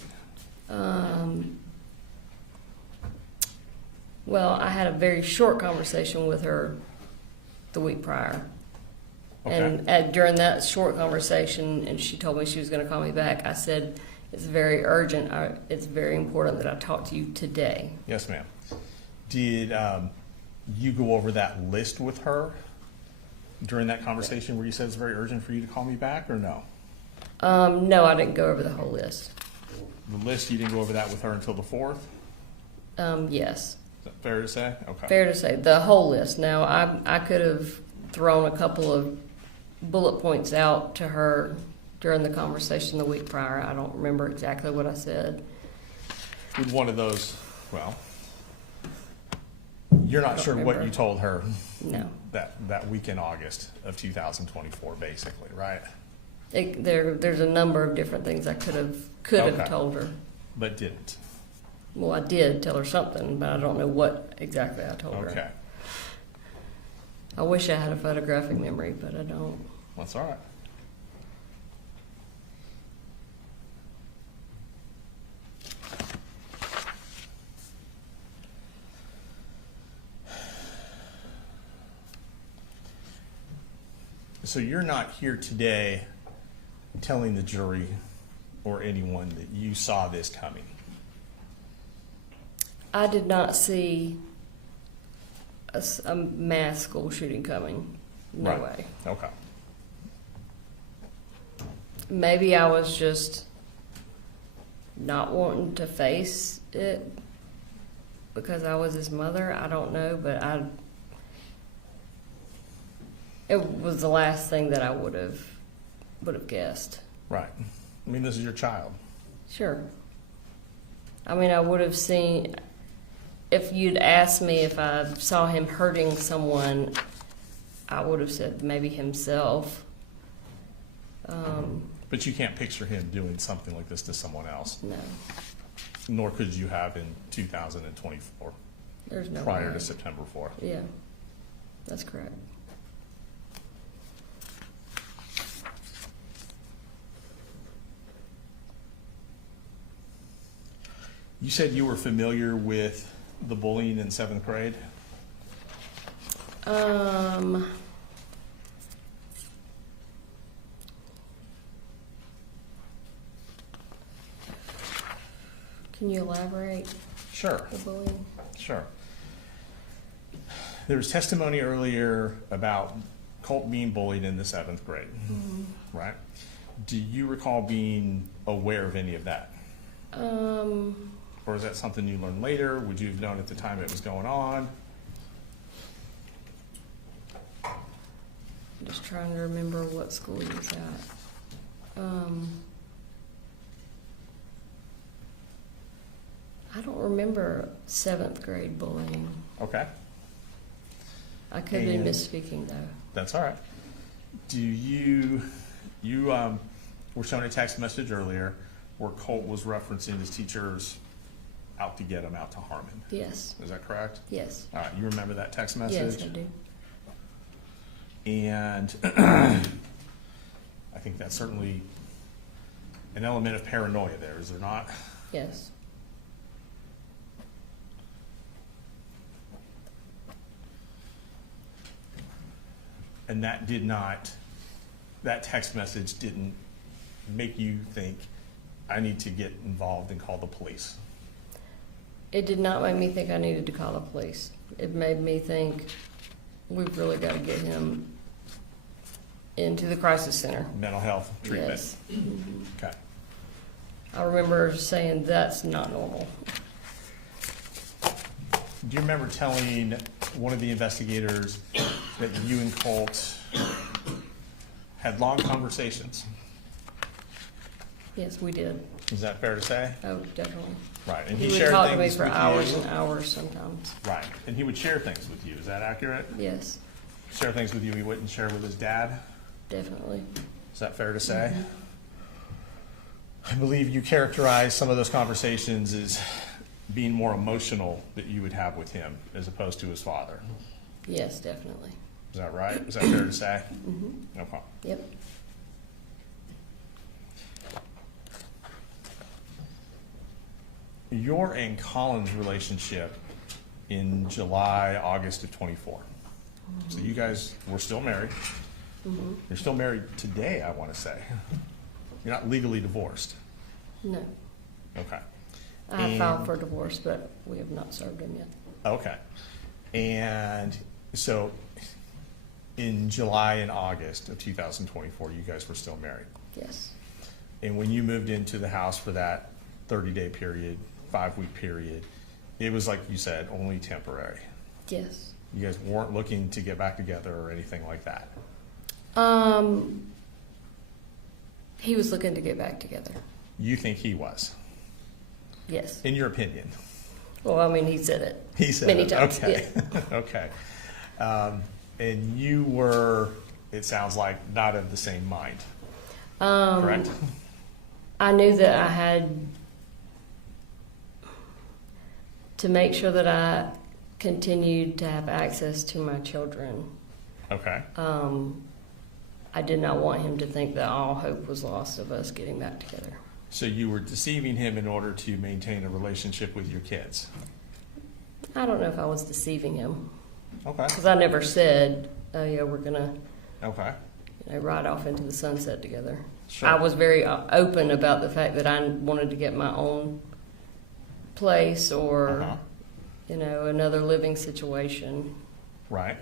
Well, I had a very short conversation with her the week prior. Okay. And during that short conversation, and she told me she was going to call me back, I said, it's very urgent. It's very important that I talk to you today. Yes, ma'am. Did you go over that list with her during that conversation where you said it's very urgent for you to call me back, or no? No, I didn't go over the whole list. The list, you didn't go over that with her until the 4th? Yes. Is that fair to say? Okay. Fair to say, the whole list. Now, I could have thrown a couple of bullet points out to her during the conversation the week prior. I don't remember exactly what I said. With one of those, well, you're not don't sure what remember. you told her No. that week in August of 2024, basically, right? There's a number of different things I could have Okay. told her. But didn't. Well, I did tell her something, but I don't know what exactly I told her. Okay. I wish I had a photographic memory, but I don't. That's all right. So you're not here today telling the jury or anyone that you saw this coming? I did not see a mass school shooting coming. No Right. way. Okay. Maybe I was just not wanting to face it because I was his mother. I don't know, but it was the last thing that I would have guessed. Right. I mean, this is your child. Sure. I mean, I would have seen, if you'd asked me if I saw him hurting someone, I would have said maybe himself. But you can't picture him doing something like this to someone else, No, nor could you have in 2024, there's no prior way. to September 4th. Yeah, that's correct. You said you were familiar with the bullying in 7th grade? Can you elaborate Sure, the bullying? sure. There was testimony earlier about Colt being bullied in the 7th grade, right? Do you recall being aware of any of that? Or is that something you learned later? Would you have known at the time it was going on? I'm just trying to remember what school he was at. I don't remember 7th grade bullying. Okay, I could be And- misspeaking though. that's all right. Do you were shown a text message earlier where Colt was referencing his teachers out to get him, out to harm him. Yes, Is that correct? yes, All right, you remember that text yes, message? I do. And I think that's certainly an element of paranoia there, is there not? Yes, And that that text message didn't make you think, I need to get involved and call the police. it did not make me think I needed to call the police. It made me think we've really got to get him into the crisis center. Mental health treatment. Yes. Okay. I remember saying that's not normal. Do you remember telling one of the investigators that you and Colt had long conversations? Yes, we did. Is that fair to say? Oh, definitely. Right, and He he would shared talk to me things for with hours you. and hours sometimes. Right, and he would share things with you, is that accurate? Yes, Share things with you he wouldn't share with his dad? definitely. Is that fair to say? I believe you characterize some of those conversations as being more emotional that you would have with him as opposed to his father. Yes, definitely. Is that right? Is that fair to say? Mm-hmm. Okay. Yep. Your and Colin's relationship in July, August of 24. So you guys were still married. Mm-hmm. You're still married today, I want to say. You're not legally divorced. No. Okay. I have And- filed for divorce, but we have not served him yet. Okay. And so in July and August of 2024, you guys were still married. Yes. And when you moved into the house for that 30-day period, 5-week period, it was like you said, only temporary. Yes. You guys weren't looking to get back together or anything like that. He was looking to get back together. You think he was, Yes. in your opinion. Well, I mean, he said it. He said Many it. times, Okay. Okay. And you were, it sounds like, not of the same mind, correct? I knew that I had to make sure that I continued to have access to my children. Okay. I did not want him to think that all hope was lost of us getting back together. So you were deceiving him in order to maintain a relationship with your kids. I don't know if I was deceiving him Okay. because I never said, "Oh yeah, we're gonna Okay. ride off into the sunset together." Sure. I was very open about the fact that I wanted to get my own place or, Uh-huh. Another living situation. Right.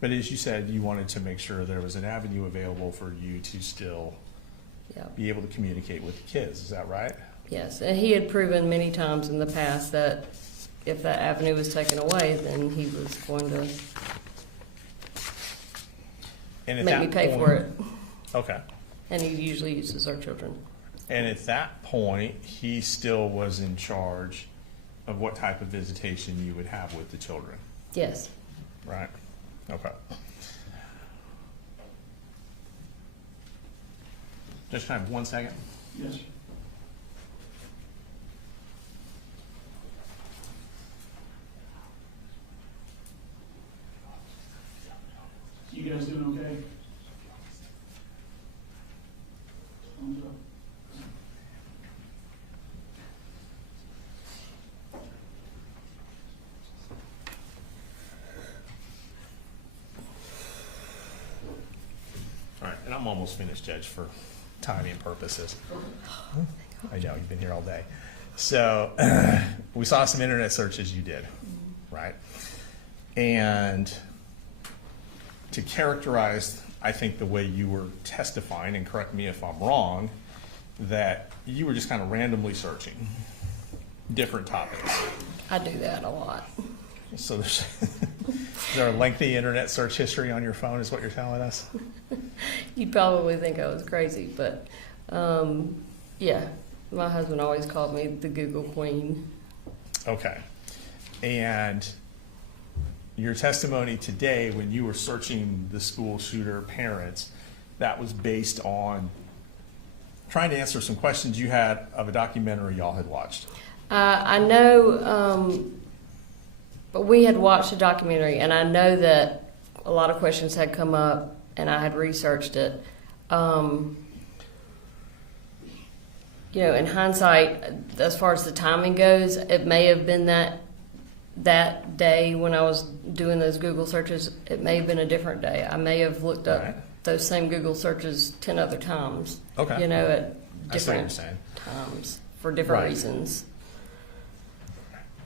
But as you said, you wanted to make sure there was an avenue available for you to still Yeah. be able to communicate with the kids. Is that right? Yes, and he had proven many times in the past that if that avenue was taken away, then he was going to And at make that me pay point, for it. Okay. And he usually uses our children. And at that point, he still was in charge of what type of visitation you would have with the children, Yes. right? Okay. Just have 1 second. Yes. You guys doing okay? Thumbs up. All right, and I'm almost finished, Judge, for timing purposes. I know, you've been here all day. So, we saw some internet searches you did, right? And to characterize, I think, the way you were testifying, and correct me if I'm wrong, that you were just kind of randomly searching. different topics. I do that a lot. So there's, is there a lengthy internet search history on your phone is what you're telling us? You'd probably think I was crazy, but yeah, my husband always called me the Google Queen. Okay. And your testimony today, when you were searching the school shooter parents, that was based on trying to answer some questions you had of a documentary y'all had watched. I know, but we had watched a documentary, and I know that a lot of questions had come up, and I had researched it. You know, in hindsight, as far as the timing goes, it may have been that day when I was doing those Google searches. It may have been a different day. I may have looked up Right. those same Google searches 10 other times. Okay. You know, at I see what you're different saying. times for different Right. reasons.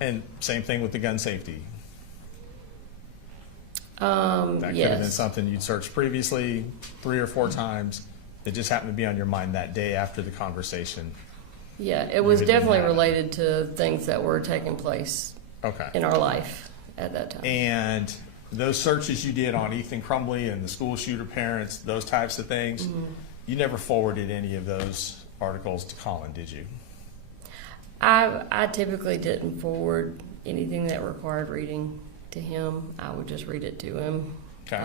And same thing with the gun safety. That could have been Yes. something you'd searched previously 3 or 4 times. It just happened to be on your mind that day after the conversation. Yeah, it was You didn't definitely have it. related to things that were taking place Okay. in our life at that time. And those searches you did on Ethan Crumbley and the school shooter parents, those types of things, you never forwarded any of those articles to Colin, did you? I typically didn't forward anything that required reading to him. I would just read it to him. Okay.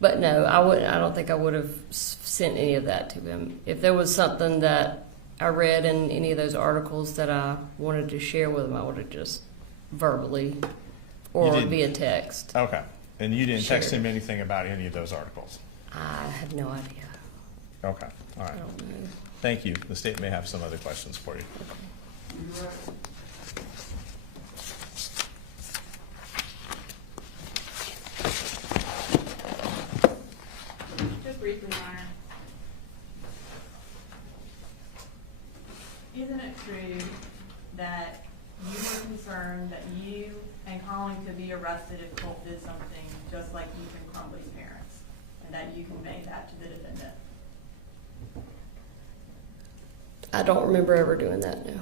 But no, I don't think I would have sent any of that to him. If there was something that I read in any of those articles that I wanted to share with him, I would have just verbally or didn't. via text. Okay. And you didn't text Sure. him anything about any of those articles? I have no idea. Okay. All I right. don't know. Thank you. The state may have some other questions for you. Just briefly, Your Honor. Isn't it true that you were concerned that you and Colin could be arrested if Colt did something just like Ethan Crumbley's parents, and that you conveyed that to the defendant? I don't remember ever doing that, no.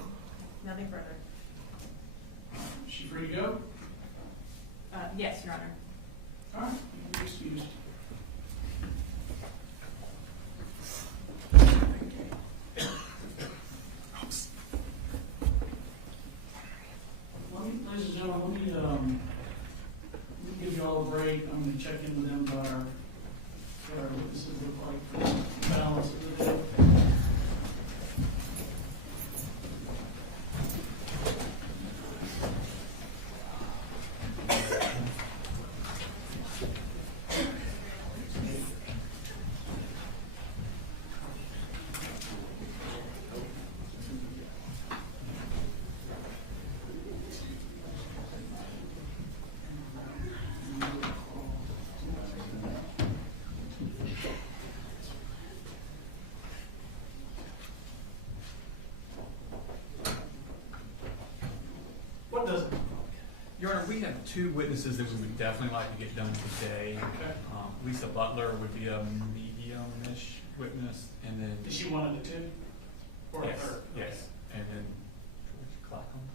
Nothing further. Is she free to go? Yes, Your Honor. All right, you can be excused. Ladies and gentlemen, let me give you all a break. I'm going to check in with them about what our witnesses look like for the balance of the day. What does it? Your Honor, we have 2 witnesses that we would definitely like to get done today. Okay. Lisa Butler would be a medium-ish witness, and then Is she one of the 2? Or a yes, third? yes, and then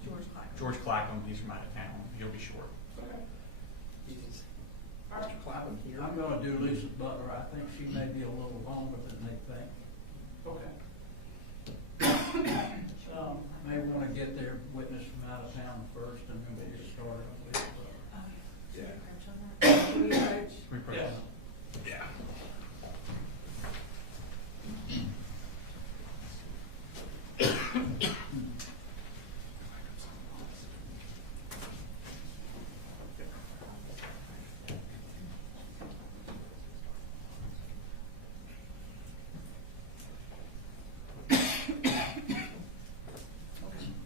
George Clacker. George Clackham, he's from out of town. He'll be short. Okay. I'm gonna do Lisa Butler. I think she may be a little longer than they think. Okay. May wanna get their witness from out of town first, and then we'll get started with Can we approach? We approach. Yeah. Yeah.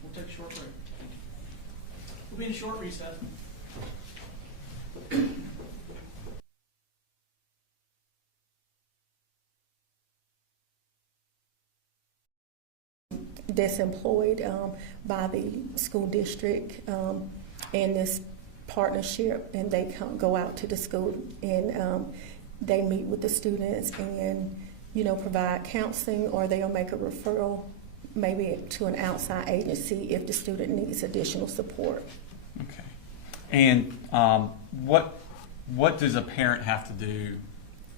We'll take a short break. We'll be in a short recess. That's employed by the school district and this partnership, and they go out to the school and they meet with the students and provide counseling, or they'll make a referral maybe to an outside agency if the student needs additional support. Okay. And what does a parent have to do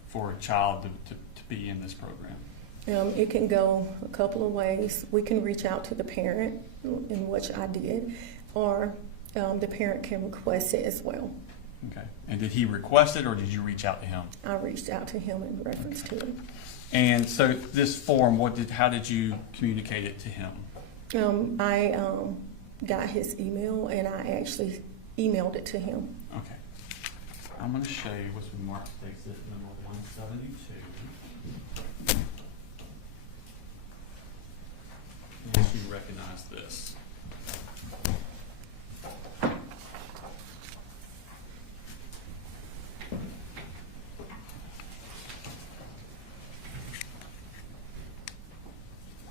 for a child to be in this program? It can go a couple of ways. We can reach out to the parent, in which I did, or the parent can request it as well. Okay. And did he request it, or did you reach out to him? I reached out to him in reference to it. And so this form, how did you communicate it to him? I got his email, and I actually emailed it to him. Okay. I'm going to show you what's been marked exit number 172. Unless you recognize this.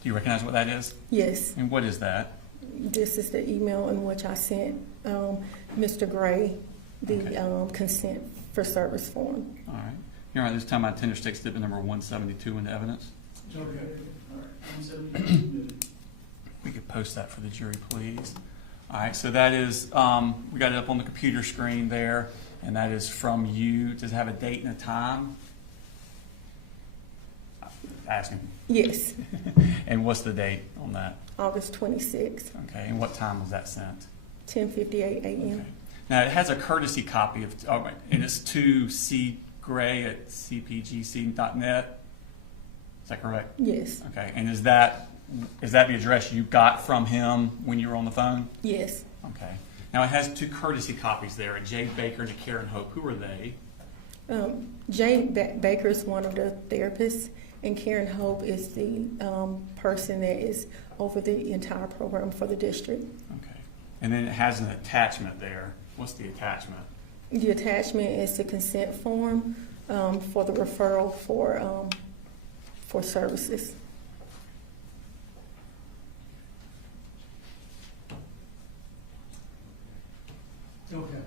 Do you recognize what that is? Yes, And what is that? this is the email in which I sent Mr. Gray the Okay. consent for service form. All right. Your Honor, this time I tender stick exhibit number 172 into evidence. Okay, all right, 172. We could post that for the jury, please. All right, so that is, we got it up on the computer screen there, and that is from you. Does it have a date and a time? Asking. Yes, And what's the date on that? August 26th, Okay, and what time was that sent? 10:58 a.m. Okay. Now, it has a courtesy copy of, oh, right, and it's to C. Gray at cpgc.net. Is that correct? Yes, Okay, and is that the address you got from him when you were on the phone? yes. Okay. Now, it has two courtesy copies there, a Jade Baker and a Karen Hope. Who are they? Jane Baker is one of the therapists, and Karen Hope is the person that is over the entire program for the district. Okay. And then it has an attachment there. What's the attachment? The attachment is the consent form for the referral for services. Okay.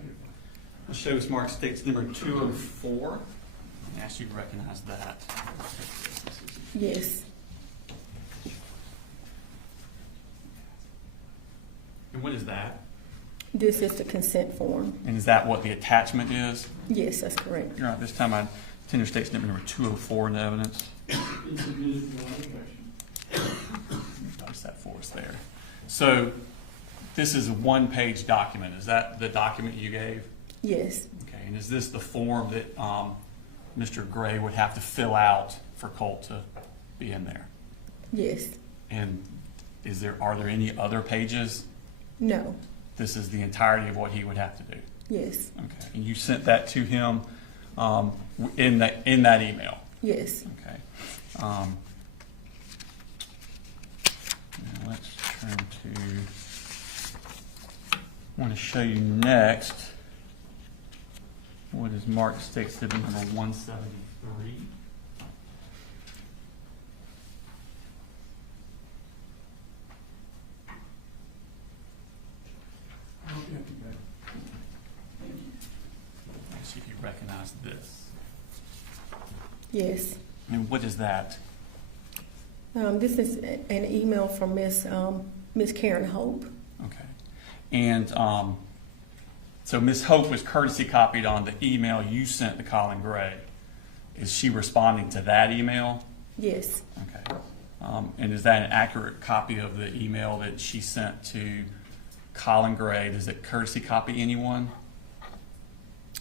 It shows marked states number 204. I ask you to recognize that. Yes, And what is that? this is the consent form. And is that what the attachment is? Yes, that's correct. You're right. This time I tender states number 204 in the evidence. It's submitted for obligation. Notice that for us there. So this is a one-page document. Is that the document you gave? Yes, Okay. And is this the form that Mr. Gray would have to fill out for Colt to be in there? yes, And are there any other pages? no, This is the entirety of what he would have to do. yes, Okay. And you sent that to him in that email. yes. Okay. Now let's turn to. I want to show you next what is marked state exhibit number 173. Let's see if you recognize this. Yes. And what is that? This is an email from Miss Karen Hope. Okay. And so Ms. Hope was courtesy copied on the email you sent to Colin Gray. Is she responding to that email? Yes, Okay. And is that an accurate copy of the email that she sent to Colin Gray? Does it courtesy copy anyone?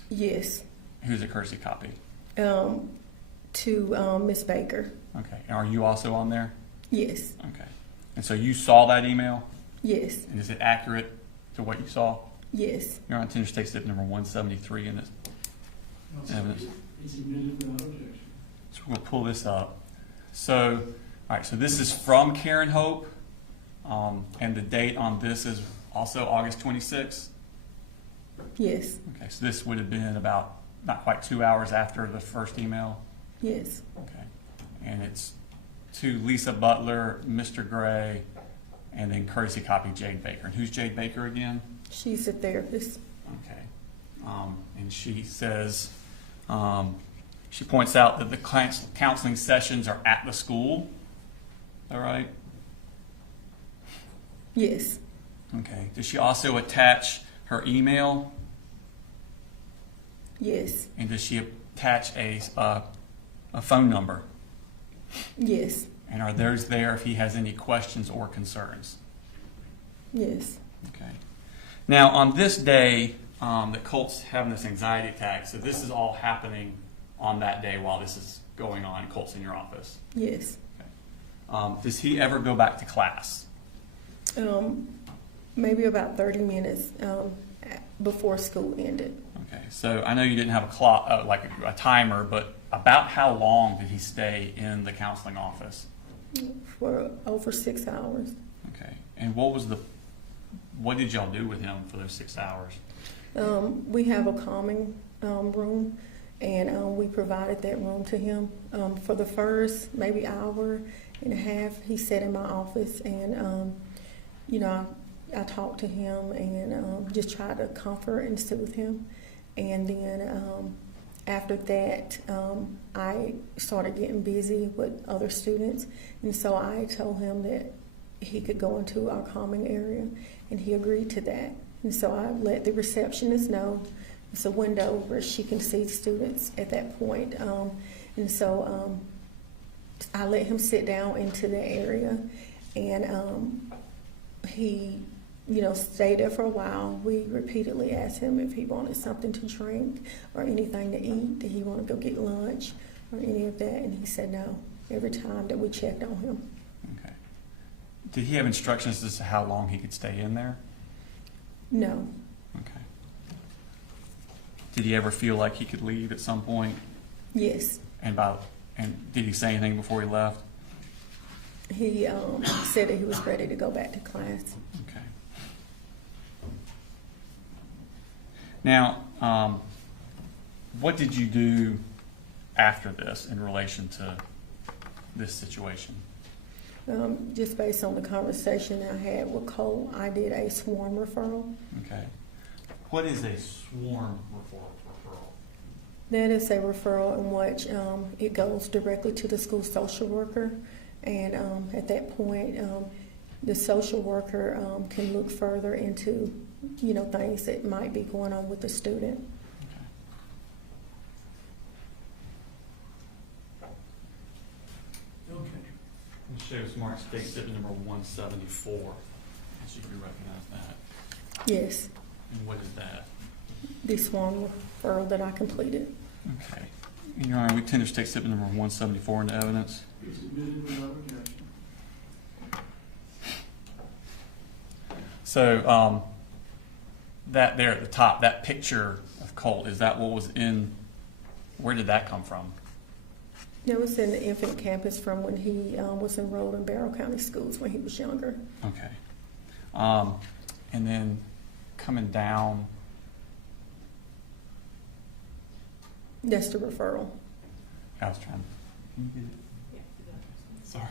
yes. Who's it courtesy copy? To Miss Baker. Okay. And are you also on there? Yes, Okay. And so you saw that email? yes, And is it accurate to what you saw? yes. You're on tender state exhibit number 173 in this. Evidence. It's submitted without objection. So we'll pull this up. So, all right, so this is from Karen Hope, and the date on this is also August 26th. Yes, Okay, so this would have been about not quite 2 hours after the first email. yes, Okay, and it's to Lisa Butler, Mr. Gray, and then courtesy copy Jade Baker. And who's Jade Baker again? she's a therapist. Okay, and she says, she points out that the counseling sessions are at the school. All right. Yes, Okay. Does she also attach her email? yes, And does she attach a phone number? yes, And are those there if he has any questions or concerns? yes. Okay. Now, on this day that Colt's having this anxiety attack, so this is all happening on that day while this is going on, Colt's in your office. Yes. Does he ever go back to class? Maybe about 30 minutes before school ended. Okay. So I know you didn't have a clock, like a timer, but about how long did he stay in the counseling office? For over 6 hours. Okay. And what did y'all do with him for those 6 hours? We have a calming room, and we provided that room to him. For the first maybe hour and a half, he sat in my office, and I talked to him and just tried to comfort and soothe him. And then after that, I started getting busy with other students, and so I told him that he could go into our calming area, and he agreed to that. And so I let the receptionist know. It's a window where she can see students at that point. And so I let him sit down into the area, and he stayed there for a while. We repeatedly asked him if he wanted something to drink or anything to eat. Did he want to go get lunch or any of that? And he said no every time that we checked on him. Okay. Did he have instructions as to how long he could stay in there? No. Okay. Did he ever feel like he could leave at some point? Yes. And did he say anything before he left? He said that he was ready to go back to class. Okay. Now, what did you do after this in relation to this situation? Just based on the conversation I had with Cole, I did a sworn referral. Okay. What is a sworn referral? That is a referral in which it goes directly to the school social worker, and at that point, the social worker can look further into, things that might be going on with the student. Okay. It shows Mark State Exhibit number 174. As you can recognize that. Yes, And what is that? the sworn referral that I completed. Okay. And Your Honor, we tender State Exhibit number 174 into evidence. Be submitted without objection. So that there at the top, that picture of Colt, is that what was where did that come from? It was in the infant campus from when he was enrolled in Barrow County Schools when he was younger. Okay. And then coming down, That's the referral. I was trying. Can you get it? Sorry.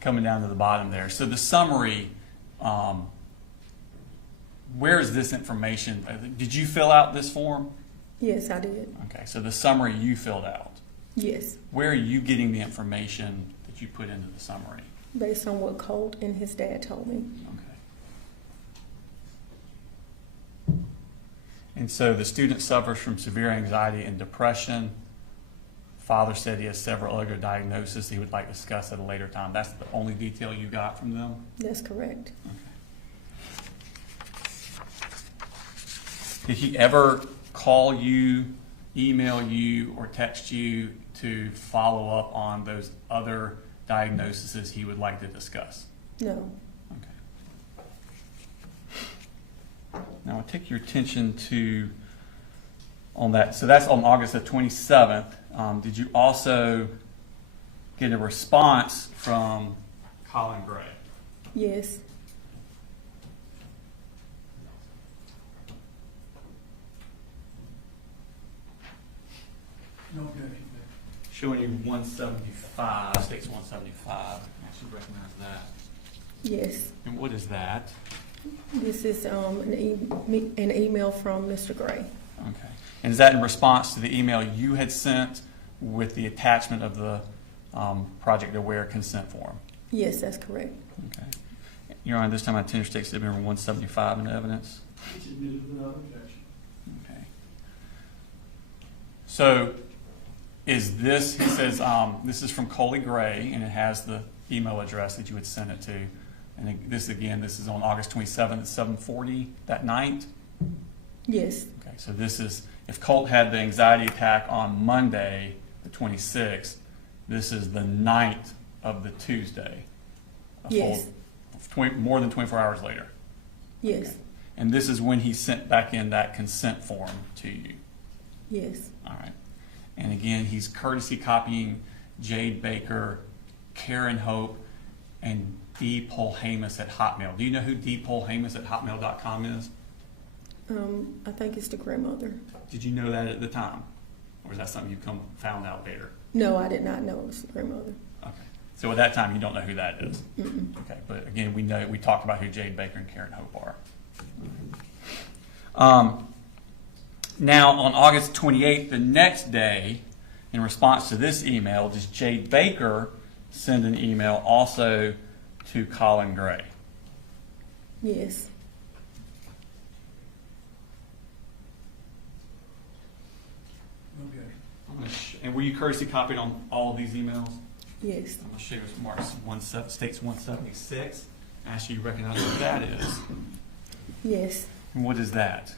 Coming down to the bottom there. So the summary, where is this information? Did you fill out this form? Yes, I did. Okay, so the summary you filled out. Yes, Where are you getting the information that you put into the summary? based on what Colt and his dad told me. Okay. And so the student suffers from severe anxiety and depression. Father said he has several other diagnoses he would like to discuss at a later time. That's the only detail you got from them? That's correct. Did he ever call you, email you, or text you to follow up on those other diagnoses he would like to discuss? No. Okay. Now I'll take your attention on that. So that's on August the 27th. Did you also get a response from Colin Gray? Yes. Okay. Showing you 175, states 175. I should recognize that. Yes. And what is that? This is an email from Mr. Gray. Okay. And is that in response to the email you had sent with the attachment of the Project Aware consent form? Yes, that's correct. Okay. Your Honor, this time I tender state statement number 175 in evidence. It's admitted without objection. Okay. So, is this, he says, this is from Colin Gray, and it has the email address that you would send it to. And this, again, this is on August 27th at 7:40 that night? Yes, Okay, so this is, if Colt had the anxiety attack on Monday, the 26th, this is the night of the Tuesday. A full- Yes. 20, more than 24 hours later. yes, And this is when he sent back in that consent form to you. yes, All right. And again, he's courtesy copying Jade Baker, Karen Hope, and D. Polhamus at Hotmail. Do you know who D. Polhamus at hotmail.com is? I think it's the grandmother. Did you know that at the time? Or is that something you found out later? No, I did not know it was the grandmother. Okay. So at that time, you don't know who that is? Mm-mm. Okay. But again, we talked about who Jade Baker and Karen Hope are. Now, on August 28th, the next day, in response to this email, does Jade Baker send an email also to Colin Gray? Yes, Okay. And were you courtesy copied on all of these emails? yes, I'm going to show you what's marked states 176. Ask you to recognize what that is. yes. And what is that?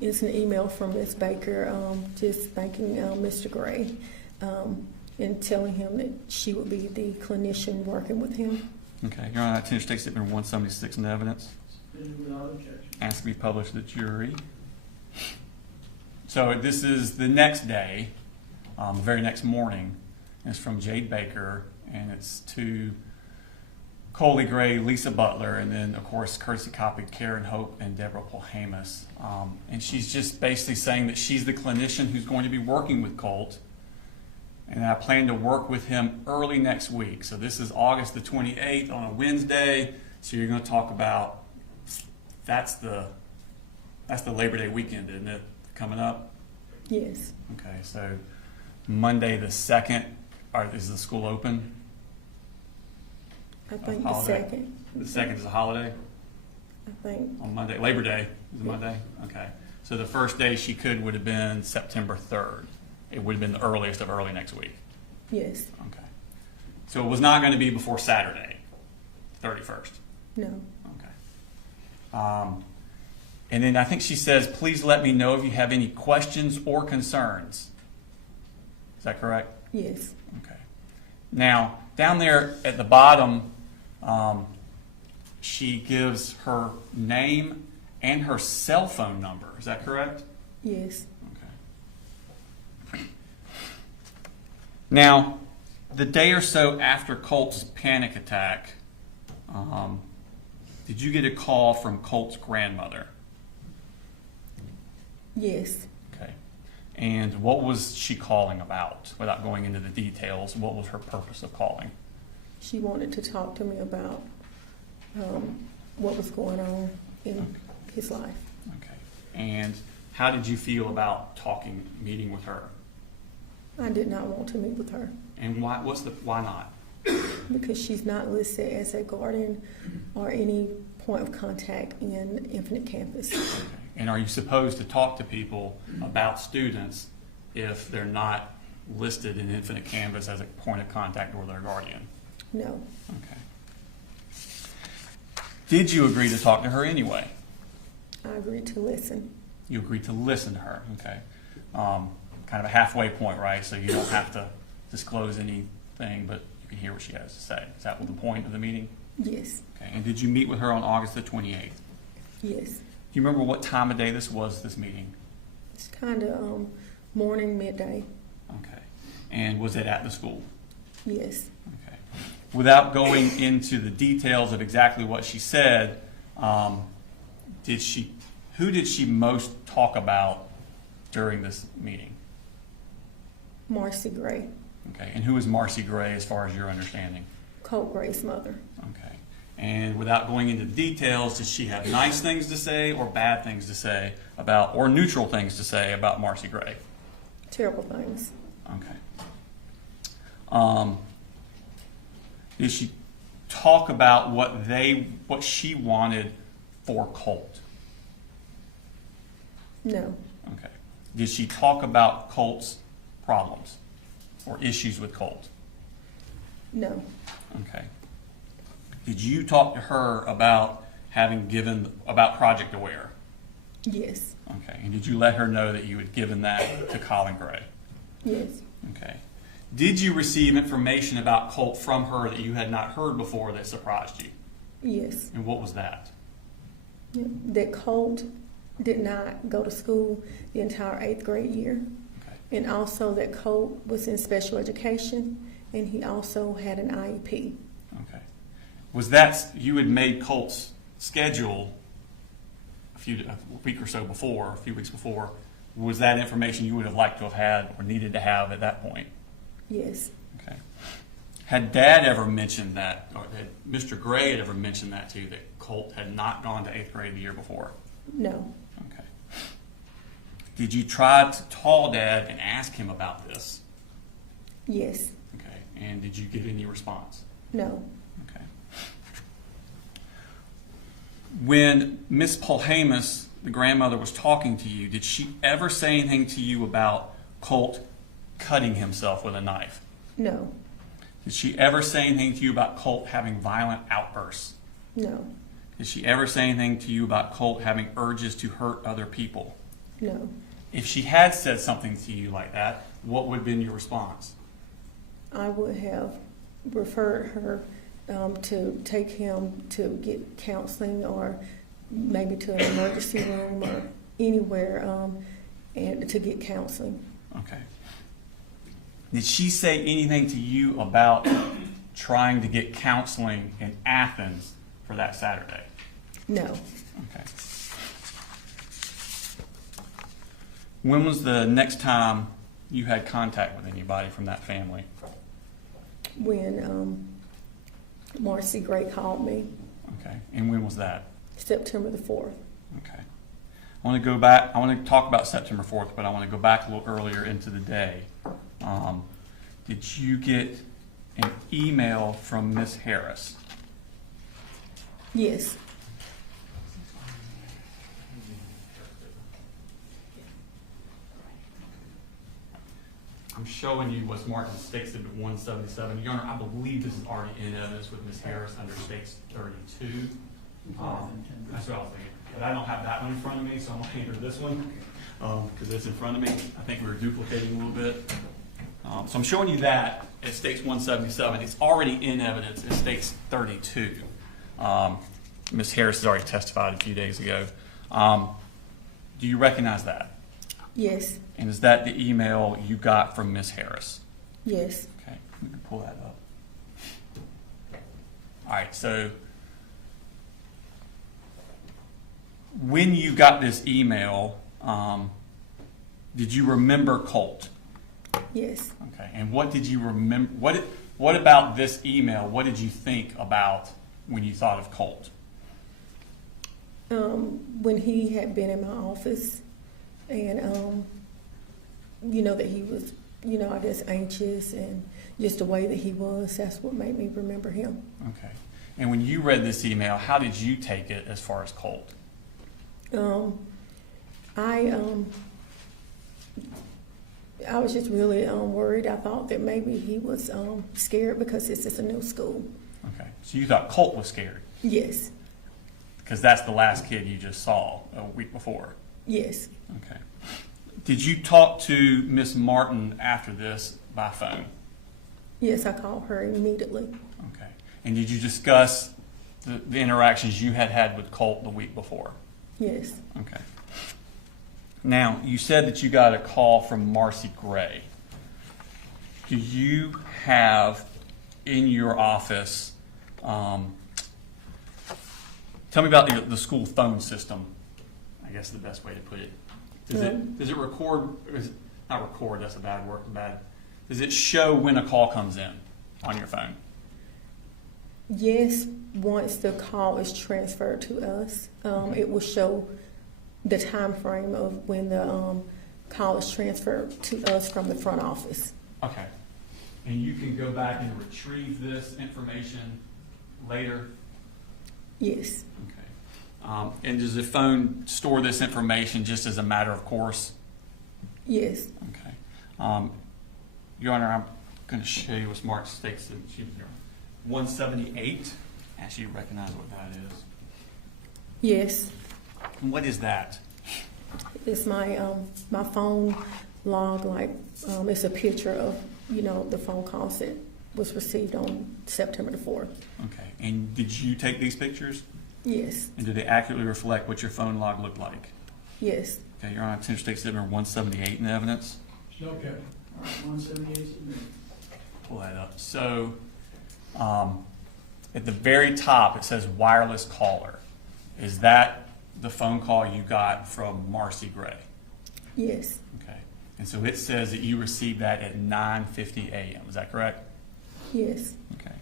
It's an email from Ms. Baker, just thanking Mr. Gray, and telling him that she would be the clinician working with him. Okay, Your Honor, tender state statement 176 in evidence. Admitted without objection. Asked to be published to the jury. So this is the next day, the very next morning. And it's from Jade Baker, and it's to Colt Gray, Lisa Butler, and then, of course, courtesy copied Karen Hope and Deborah Polhamus. And she's just basically saying that she's the clinician who's going to be working with Colt, and I plan to work with him early next week. So this is August the 28th on a Wednesday. So you're going to talk about, that's the Labor Day weekend, isn't it, coming up? Yes, Okay, so Monday the 2nd, is the school open? I think the Holiday. second. The 2nd is a holiday I think, on Monday. Labor Day is a Monday? Okay. So the first day she could would have been September 3rd. It would have been the earliest of early next week. yes, Okay. So it was not going to be before Saturday, 31st. no, Okay. And then I think she says, please let me know if you have any questions or concerns. Is that correct? yes, Okay. Now, down there at the bottom, she gives her name and her cell phone number. Is that correct? yes. Okay. Now, the day or so after Colt's panic attack, did you get a call from Colt's grandmother? Yes, Okay. And what was she calling about? Without going into the details, what was her purpose of calling? she wanted to talk to me about what was going on in his life. Okay. And how did you feel about meeting with her? I did not want to meet with her And why not? because she's not listed as a guardian or any point of contact in Infinite Campus. Okay. And are you supposed to talk to people about students if they're not listed in Infinite Canvas as a point of contact or their guardian? No, Okay. Did you agree to talk to her anyway? I agreed to listen. You agreed to listen to her, okay. Kind of a halfway point, right? So you don't have to disclose anything, but you can hear what she has to say. Is that the point of the meeting? Yes, Okay. And did you meet with her on August the 28th? yes. Do you remember what time of day this meeting? It's kind of morning, midday. Okay. And was it at the school? Yes. Okay. Without going into the details of exactly what she said, who did she most talk about during this meeting? Marcy Gray, Okay. And who is Marcy Gray as far as your understanding? Colt Gray's mother. Okay. And without going into details, does she have nice things to say or bad things to say about, or neutral things to say about Marcy Gray? Terrible things. Okay. Did she talk about what she wanted for Colt? No, Okay. Did she talk about Colt's problems or issues with Colt? no, Okay. Did you talk to her about about Project Aware? yes, Okay. And did you let her know that you had given that to Colin Gray? yes, Okay. Did you receive information about Colt from her that you had not heard before that surprised you? yes. And what was that? Yeah, that Colt did not go to school the entire 8th grade year. Okay. And also that Colt was in special education, and he also had an IEP. Okay. Was that, you had made Colt's schedule a week or so before, a few weeks before. Was that information you would have liked to have had or needed to have at that point? Yes, Okay. Had Dad ever mentioned that, or had Mr. Gray had ever mentioned that to you, that Colt had not gone to 8th grade the year before? no, Okay. Did you try to call Dad and ask him about this? yes, Okay. And did you get any response? no, Okay. When Miss Polhamus, the grandmother, was talking to you, did she ever say anything to you about Colt cutting himself with a knife? no, Did she ever say anything to you about Colt having violent outbursts? no, Did she ever say anything to you about Colt having urges to hurt other people? no. If she had said something to you like that, what would have been your response? I would have referred her to take him to get counseling, or maybe to an emergency room or anywhere, and to get counseling. Okay. Did she say anything to you about trying to get counseling in Athens for that Saturday? No, Okay. When was the next time you had contact with anybody from that family? when Marcy Gray called me, Okay. And when was that? September the 4th. Okay. I want to go back. I want to talk about September 4th, but I want to go back a little earlier into the day. Did you get an email from Miss Harris? Yes, I'm showing you what's marked in State Exhibit 177. Your Honor, I believe this is already in evidence with Miss Harris under States 32. That's what I was thinking. But I don't have that one in front of me, so I'm going to hand her this one because it's in front of me. I think we were duplicating a little bit. So I'm showing you that it states 177. It's already in evidence. It states 32. Ms. Harris has already testified a few days ago. Do you recognize that? yes, And is that the email you got from Ms. Harris? yes, Okay, we can pull that up. All right, so when you got this email, did you remember Colt? yes. Okay, and what did you remember? What about this email? What did you think about when you thought of Colt? When he had been in my office, and that he was, I guess anxious, and just the way that he was, that's what made me remember him. Okay, and when you read this email, how did you take it as far as Colt? I was just really worried. I thought that maybe he was scared because this is a new school. Okay, so you thought Colt was scared Yes, because that's the last kid you just saw a week before. yes, Okay. Did you talk to Miss Martin after this by phone? yes. I called her immediately. Okay. And did you discuss the interactions you had had with Colt the week before? Yes, Okay. Now, you said that you got a call from Marcy Gray. Do you have in your office, tell me about the school phone system, I guess the best way to put it. Does it record, or is it, not record, that's a bad word, does it show when a call comes in on your phone? yes. Once the call is transferred to us, it will show the time frame of when the call is transferred to us from the front office. Okay. And you can go back and retrieve this information later? Yes, Okay. And does the phone store this information just as a matter of course? yes. Okay. Your Honor, I'm going to show you what Mark states that she was there. 178. Actually, you recognize what that is. Yes, And what is that? it's my my phone log. Like it's a picture of the phone calls that was received on September the 4th. Okay. And did you take these pictures? Yes, And do they accurately reflect what your phone log looked like? yes, Okay, Your Honor, attention state statement 178 in the evidence. Okay. All right, 178. Pull that up. So, at the very top, it says wireless caller. Is that the phone call you got from Marcy Gray? yes, Okay. And so it says that you received that at 9:50 a.m. Is that correct? yes. Okay.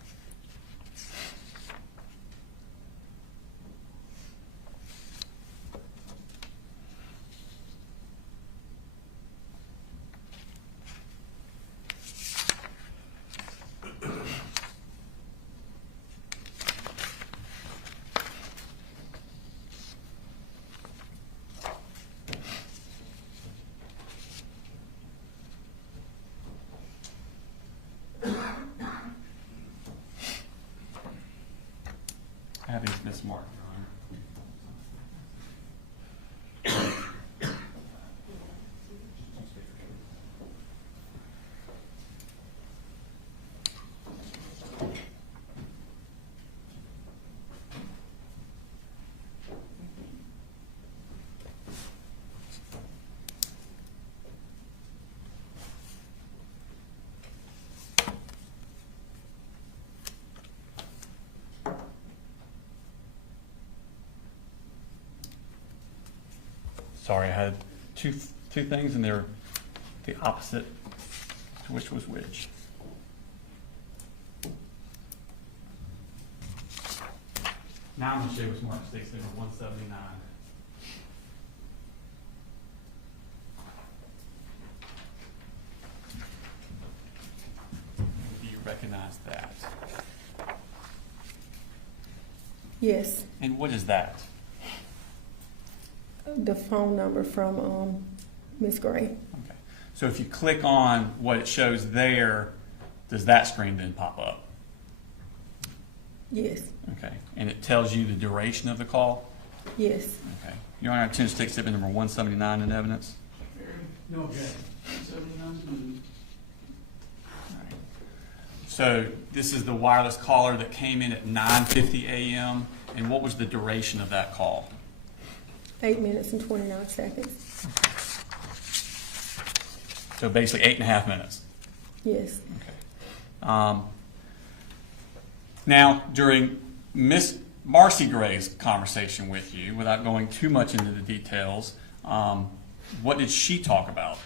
I have these mismarked, Your Honor. Sorry, I had two things and they're the opposite to which was which. Now I'm going to show you what's marked state statement 179. Do you recognize that? Yes, And what is that? the phone number from Ms. Gray. Okay. So if you click on what it shows there, does that screen then pop up? Yes, Okay. And it tells you the duration of the call? yes, Okay. Your Honor, attention to take statement number 179 in evidence. No objection. 179. All right. So this is the wireless caller that came in at 9:50 a.m. And what was the duration of that call? 8 minutes and 29 seconds. So basically 8.5 minutes. Yes, Okay. Now, during Miss Marcy Gray's conversation with you, without going too much into the details, what did she talk about?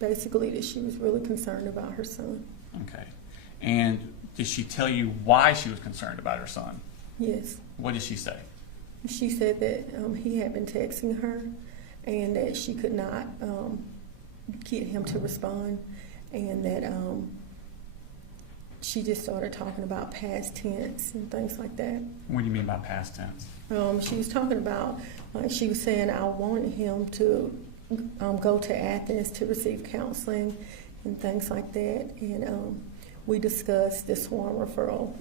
basically that she was really concerned about her son. Okay. And did she tell you why she was concerned about her son? Yes, What did she say? she said that he had been texting her and that she could not get him to respond, and that she just started talking about past tense and things like that. What do you mean by past tense? She was talking about, she was saying I wanted him to go to Athens to receive counseling and things like that. And we discussed the sworn referral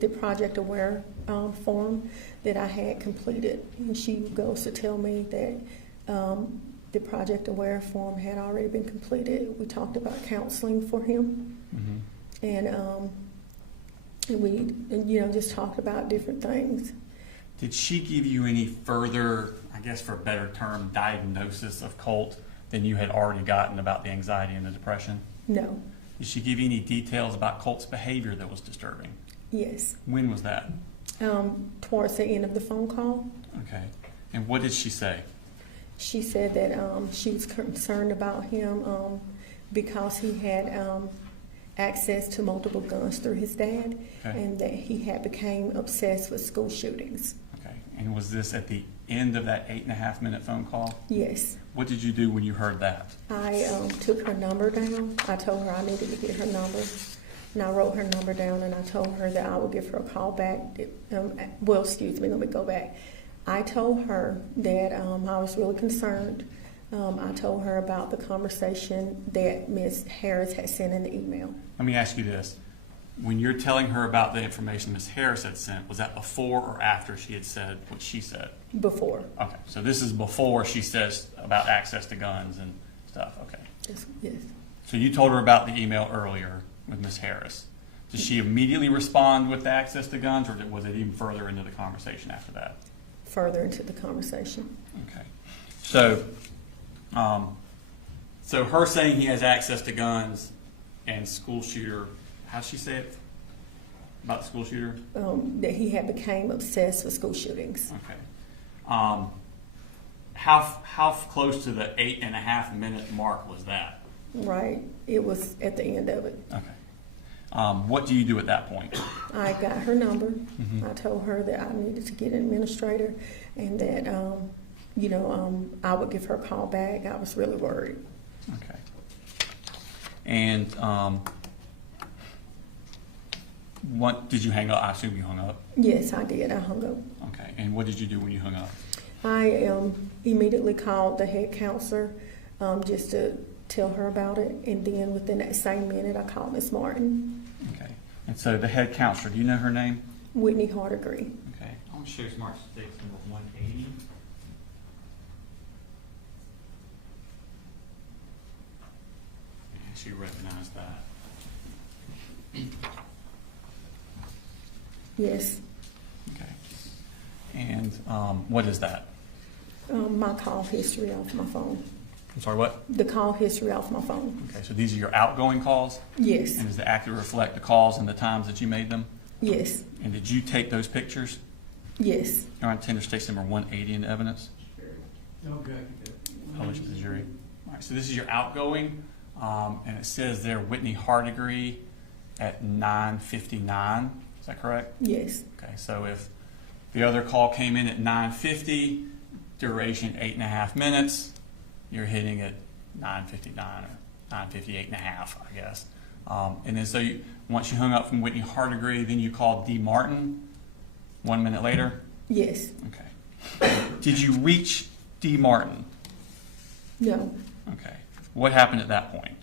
the Project Aware form that I had completed. And she goes to tell me that the Project Aware form had already been completed. We talked about counseling for him. Mm-hmm. And we just talked about different things. Did she give you any further, I guess for a better term, diagnosis of Colt than you had already gotten about the anxiety and the depression? No. Did she give you any details about Colt's behavior that was disturbing? Yes. When was that? Towards the end of the phone call, Okay. And what did she say? she said that she was concerned about him because he had access to multiple guns through his dad, Okay. and that he had became obsessed with school shootings. Okay. And was this at the end of that 8.5 minute phone call? Yes. What did you do when you heard that? I took her number down. I told her I needed to get her number, and I wrote her number down, and I told her that I would give her a call back. Well, excuse me, let me go back. I told her that I was really concerned. I told her about the conversation that Ms. Harris had sent in the email. Let me ask you this. When you're telling her about the information Ms. Harris had sent, was that before or after she had said what she said? Before. Okay, so this is before she says about access to guns and stuff, okay. Yes. So you told her about the email earlier with Ms. Harris. Did she immediately respond with the access to guns, or was it even further into the conversation after that? Further into the conversation. Okay. So, so her saying he has access to guns and school shooter, how'd she say it about the school shooter? That he had became obsessed with school shootings. Okay. How close to the 8.5 minute mark was that? Right. It was at the end of it. Okay. What do you do at that point? I got her number. I told her that I needed to get an administrator, and that I would give her a call back. I was really worried. Okay. And what did you hang up? I assume you hung up. Yes, I did. I hung up. Okay. And what did you do when you hung up? I immediately called the head counselor just to tell her about it, and then within that same minute, I called Miss Martin. Okay. And so the head counselor, do you know her name? Whitney Hardegree. Okay. I want to show Smart Stakes number 180. She recognized that. Yes. Okay. And what is that? My call history off my phone. I'm sorry, what? The call history off my phone. Okay, so these are your outgoing calls? Yes. And does the actor reflect the calls and the times that you made them? Yes. And did you take those pictures? Yes. You're on tender stakes number 180 in evidence? Okay. Published to the jury. All right, so this is your outgoing, and it says there Whitney Hardegree at 9:59. Is that correct? Yes. Okay, so if the other call came in at 9:50, duration 8.5 minutes, you're hitting at 9:59 or 9:58.5, I guess. And then so once you hung up from Whitney Hardegree, then you called D. Martin 1 minute later? Yes. Okay. Did you reach D. Martin? No. Okay. What happened at that point?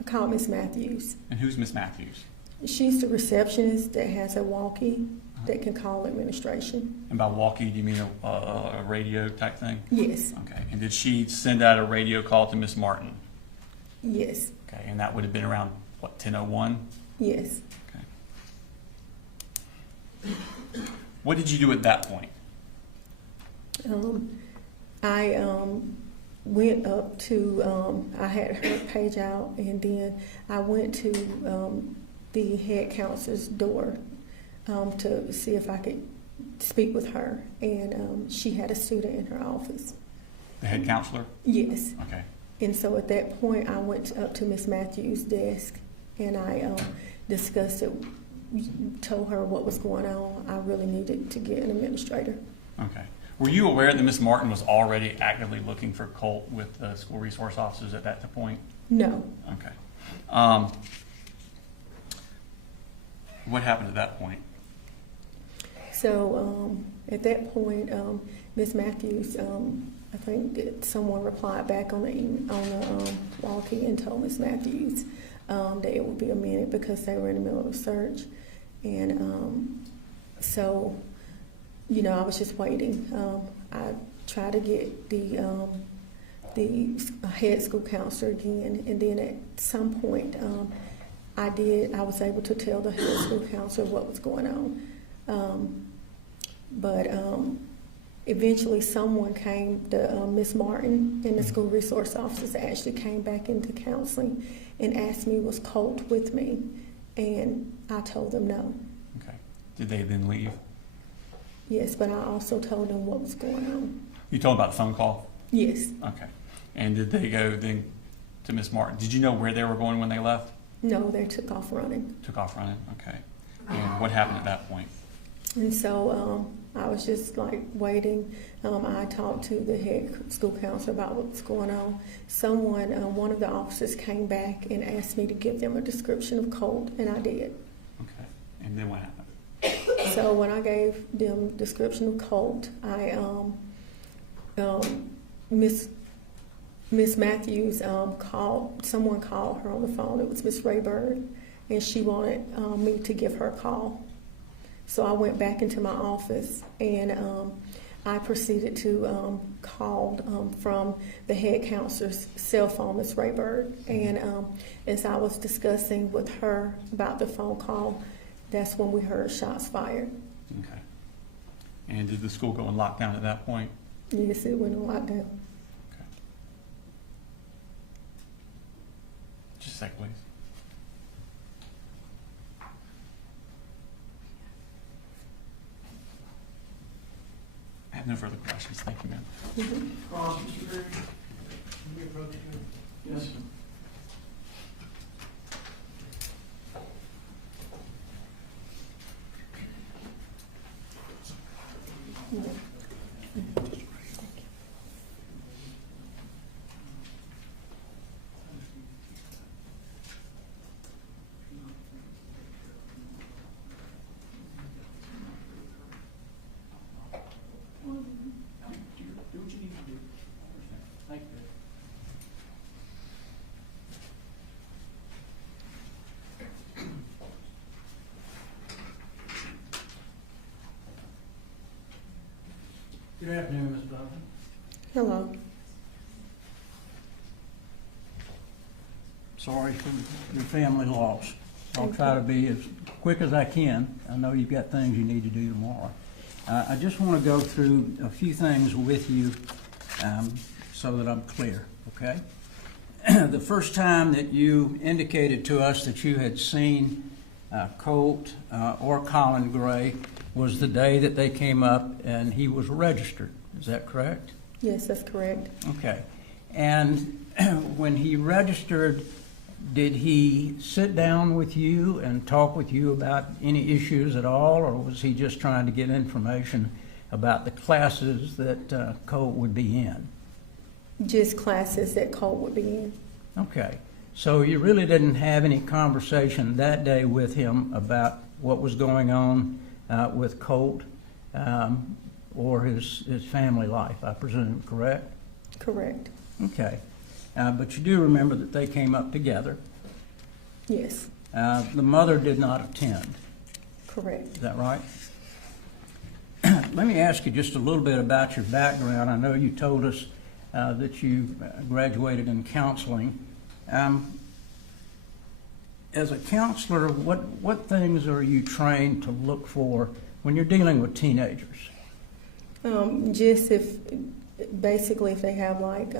I called Miss Matthews. And who's Miss Matthews? She's the receptionist that has a walkie that can call administration. And by walkie, do you mean a radio type thing? Yes. Okay. And did she send out a radio call to Miss Martin? Yes. Okay. And that would have been around, what, 10:01? Yes. Okay. What did you do at that point? I went up to, I had her page out, and then I went to the head counselor's door to see if I could speak with her, and she had a student in her office. The head counselor? Yes. Okay. And so at that point, I went up to Miss Matthews' desk, and I discussed it, told her what was going on. I really needed to get an administrator. Okay. Were you aware that Miss Martin was already actively looking for Colt with the school resource officers at that point? No. Okay. What happened at that point? So at that point, Miss Matthews, I think that someone replied back on the walkie and told Miss Matthews that it would be a minute because they were in the middle of a search, and so I was just waiting. I tried to get the head school counselor again, and then at some point I was able to tell the head school counselor what was going on. But eventually someone came, Miss Martin and the school resource officers actually came back into counseling and asked me, was Colt with me? And I told them no. Okay. Did they then leave? Yes, but I also told them what was going on. You told them about the phone call? Yes. Okay. And did they go then to Miss Martin? Did you know where they were going when they left? No, they took off running. Took off running? Okay. And what happened at that point? And so I was just like waiting. I talked to the head school counselor about what's going on. One of the officers came back and asked me to give them a description of Colt, and I did. Okay. And then what happened? So when I gave them a description of Colt, Miss Matthews someone called her on the phone. It was Miss Rayburn, and she wanted me to give her a call. So I went back into my office, and I proceeded to call from the head counselor's cell phone, Miss Rayburn. And as I was discussing with her about the phone call, that's when we heard shots fired. Okay. And did the school go in lockdown at that point? Yes, it went on lockdown. Okay. Just a sec, please. I have no further questions. Thank you, ma'am. Mr. Gray, can we approach you? Yes, sir. Do what you need to do. Thank you. Good afternoon, Ms. Buffett. Hello. Sorry for your family loss. I'll try to be as quick as I can. I know you've got things you need to do tomorrow. I just want to go through a few things with you so that I'm clear, okay? The first time that you indicated to us that you had seen Colt or Colin Gray was the day that they came up and he was registered. Is that correct? Yes, that's correct. Okay. And when he registered, did he sit down with you and talk with you about any issues at all, or was he just trying to get information about the classes that Colt would be in? Just classes that Colt would be in. Okay. So you really didn't have any conversation that day with him about what was going on with Colt or his family life, I presume, correct? Correct. Okay. But you do remember that they came up together. Yes. The mother did not attend. Correct. Is that right? Let me ask you just a little bit about your background. I know you told us that you graduated in counseling. As a counselor, what things are you trained to look for when you're dealing with teenagers? Just if they have like,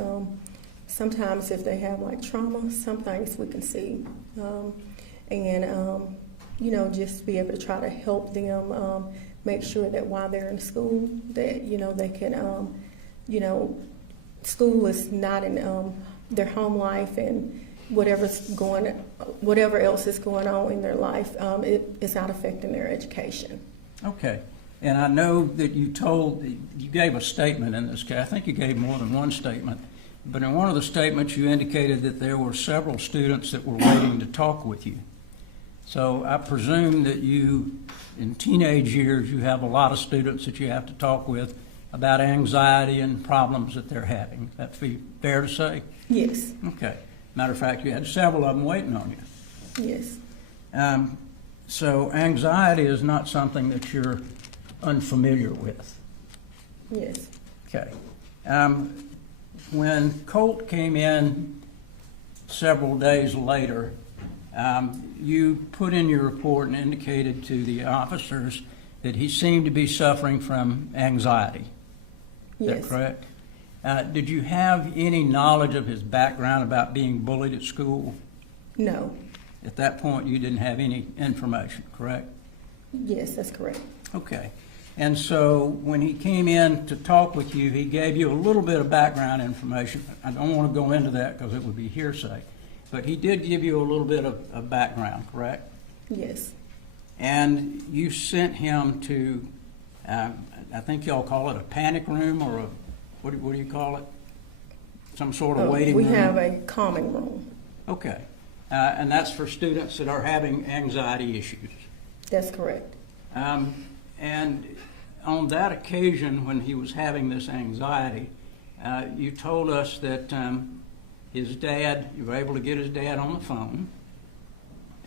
sometimes if they have like trauma, some things we can see. Just be able to try to help them make sure that while they're in school, that, they can, school is not in their home life, and whatever else is going on in their life, it is not affecting their education. Okay. And I know that you gave a statement in this case. I think you gave more than one statement. But in one of the statements, you indicated that there were several students that were waiting to talk with you. So I presume that you, in teenage years, you have a lot of students that you have to talk with about anxiety and problems that they're having. That fair to say? Yes. Okay. Matter of fact, you had several of them waiting on you. Yes. So anxiety is not something that you're unfamiliar with. Yes. Okay. When Colt came in several days later, you put in your report and indicated to the officers that he seemed to be suffering from anxiety. Is Yes. that correct? Did you have any knowledge of his background about being bullied at school? No. At that point, you didn't have any information, correct? Yes, that's correct. Okay. And so when he came in to talk with you, he gave you a little bit of background information. I don't want to go into that because it would be hearsay. But he did give you a little bit of background, correct? Yes. and you sent him to, I think y'all call it a panic room, or a, what do you call it? Some sort of waiting We room? have a calming room. Okay. And that's for students that are having anxiety issues. That's correct. And on that occasion, when he was having this anxiety, you told us that his dad, you were able to get his dad on the phone,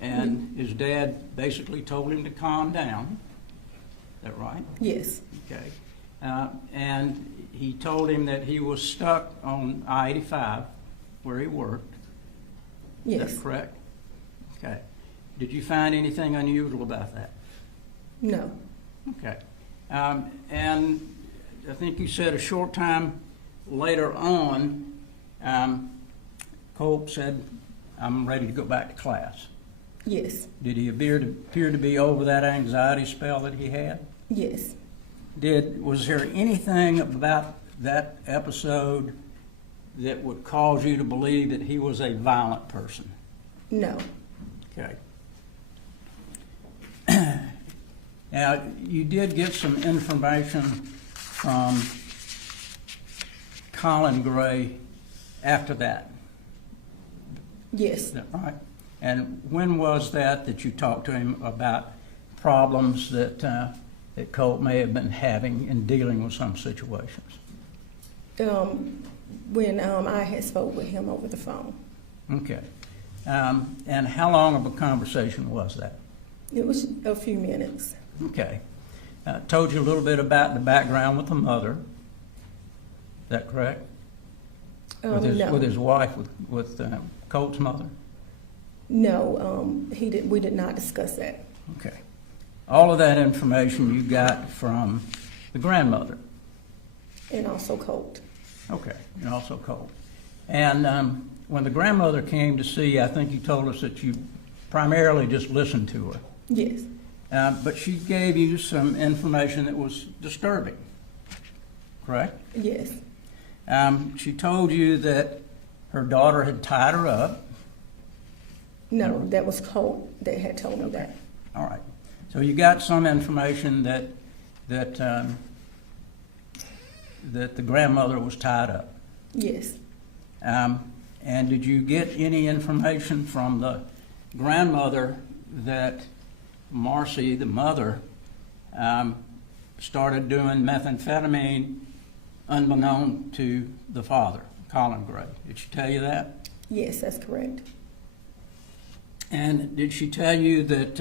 and his dad basically told him to calm down. Is that right? Yes. Okay. And he told him that he was stuck on I-85 where he worked. Is Yes. that correct? Okay. Did you find anything unusual about that? No. Okay. And I think you said a short time later on, Colt said, I'm ready to go back to class. Yes. Did he appear to be over that anxiety spell that he had? Yes. Was there anything about that episode that would cause you to believe that he was a violent person? No. Okay. Now, you did get some information from Colin Gray after that, Yes. is that right? And when was that you talked to him about problems that Colt may have been having in dealing with some situations? When I had spoke with him over the phone. Okay. And how long of a conversation was that? It was a few minutes. Okay. Told you a little bit about the background with the mother. Is that correct? No. With his wife, with Colt's mother? No, we did not discuss that. Okay. All of that information you got from the grandmother? And also Colt. Okay, and also Colt. And when the grandmother came to see, I think you told us that you primarily just listened to her. Yes. But she gave you some information that was disturbing, correct? Yes. She told you that her daughter had tied her up. No, that was Colt that had told me that. All right. So you got some information that the grandmother was tied up. Yes. And did you get any information from the grandmother that Marcy, the mother, started doing methamphetamine unbeknown to the father, Colin Gray? Did she tell you that? Yes, that's correct. And did she tell you that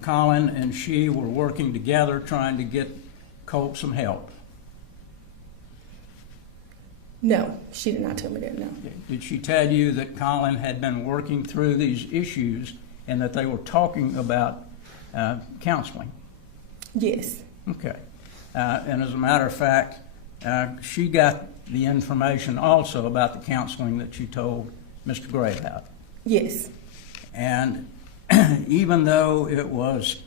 Colin and she were working together trying to get Colt some help? No, she did not tell me that, no. Did she tell you that Colin had been working through these issues and that they were talking about counseling? Yes. Okay. And as a matter of fact, she got the information also about the counseling that she told Mr. Gray about. Yes. And even though it was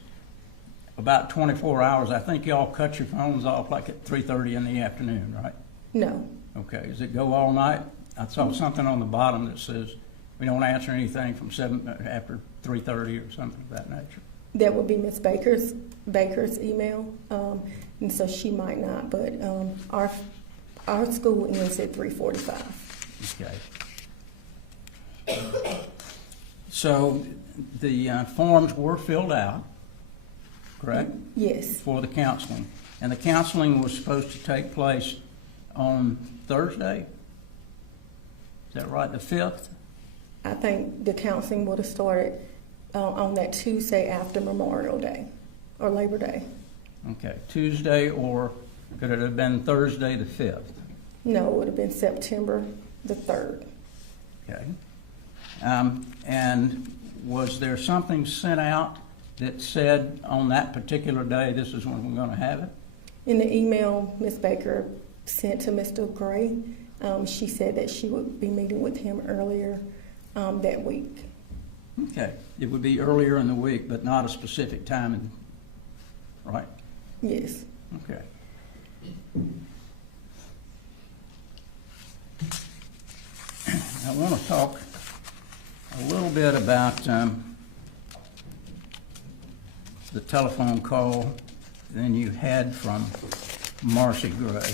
about 24 hours, I think y'all cut your phones off like at 3:30 in the afternoon, right? No. Okay. Does it go all night? I saw something on the bottom that says we don't answer anything from after 3:30 or something of that nature. That would be Miss Baker's email, and so she might not. But our school ends at 3:45. Okay. So the forms were filled out, correct? Yes. For the counseling, and the counseling was supposed to take place on Thursday. Is that right? The 5th? I think the counseling would have started on that Tuesday after Memorial Day or Labor Day. Okay, Tuesday, or could it have been Thursday the 5th? No, it would have been September the 3rd. Okay. And was there something sent out that said on that particular day, this is when we're going to have it? In the email Ms. Baker sent to Mr. Gray, she said that she would be meeting with him earlier that week. Okay. It would be earlier in the week, but not a specific time, right? Yes. Okay. I want to talk a little bit about the telephone call than you had from Marcy Gray.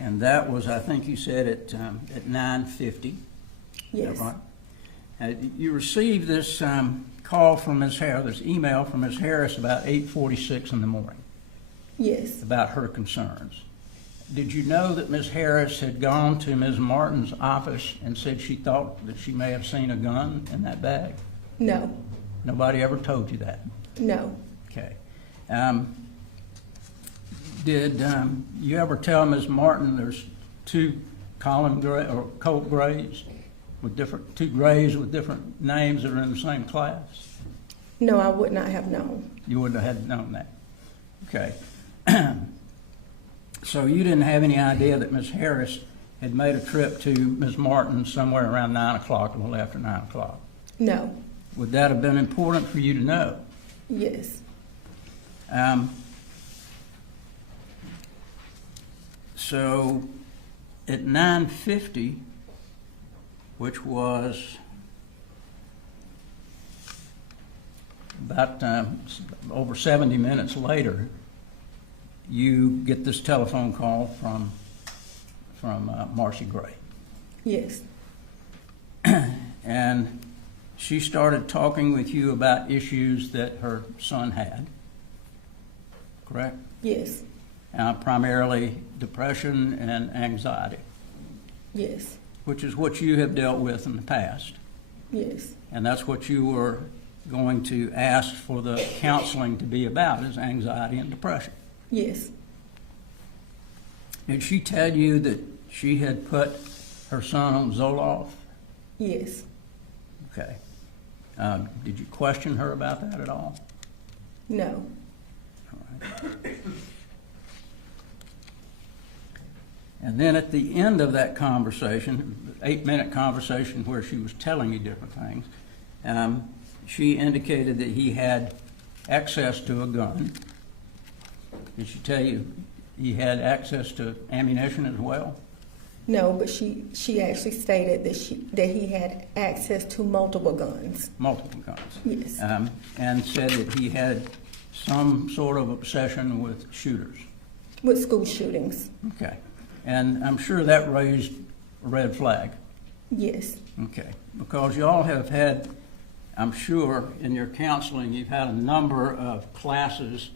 And that was, I think you said, at 9:50. Yes. Is that right? You received this call from Ms. Harris, this email from Ms. Harris about 8:46 in the morning Yes. about her concerns. Did you know that Ms. Harris had gone to Ms. Martin's office and said she thought that she may have seen a gun in that bag? No. Nobody ever told you that? No. Okay. Did you ever tell Ms. Martin there's two Colin Gray or Colt Grays with two Grays with different names that are in the same class? No, I would not have known. You wouldn't have known that. Okay. So you didn't have any idea that Ms. Harris had made a trip to Ms. Martin somewhere around 9 o'clock, a little after 9 o'clock? No. Would that have been important for you to know? Yes. So at 9:50, which was about over 70 minutes later, you get this telephone call from Marcy Gray. Yes. And she started talking with you about issues that her son had, correct? Yes. Primarily depression and anxiety, Yes. which is what you have dealt with in the past. Yes. And that's what you were going to ask for the counseling to be about, is anxiety and depression. Yes. Did she tell you that she had put her son on Zoloft? Yes. Okay. Did you question her about that at all? No. All right. And then at the end of that conversation, 8-minute conversation where she was telling you different things, she indicated that he had access to a gun. Did she tell you he had access to ammunition as well? No, but she actually stated that he had access to multiple guns. Multiple guns. Yes. And said that he had some sort of obsession with shooters. With school shootings. Okay. And I'm sure that raised a red flag. Yes. Okay. Because you all have had, I'm sure, in your counseling, you've had a number of classes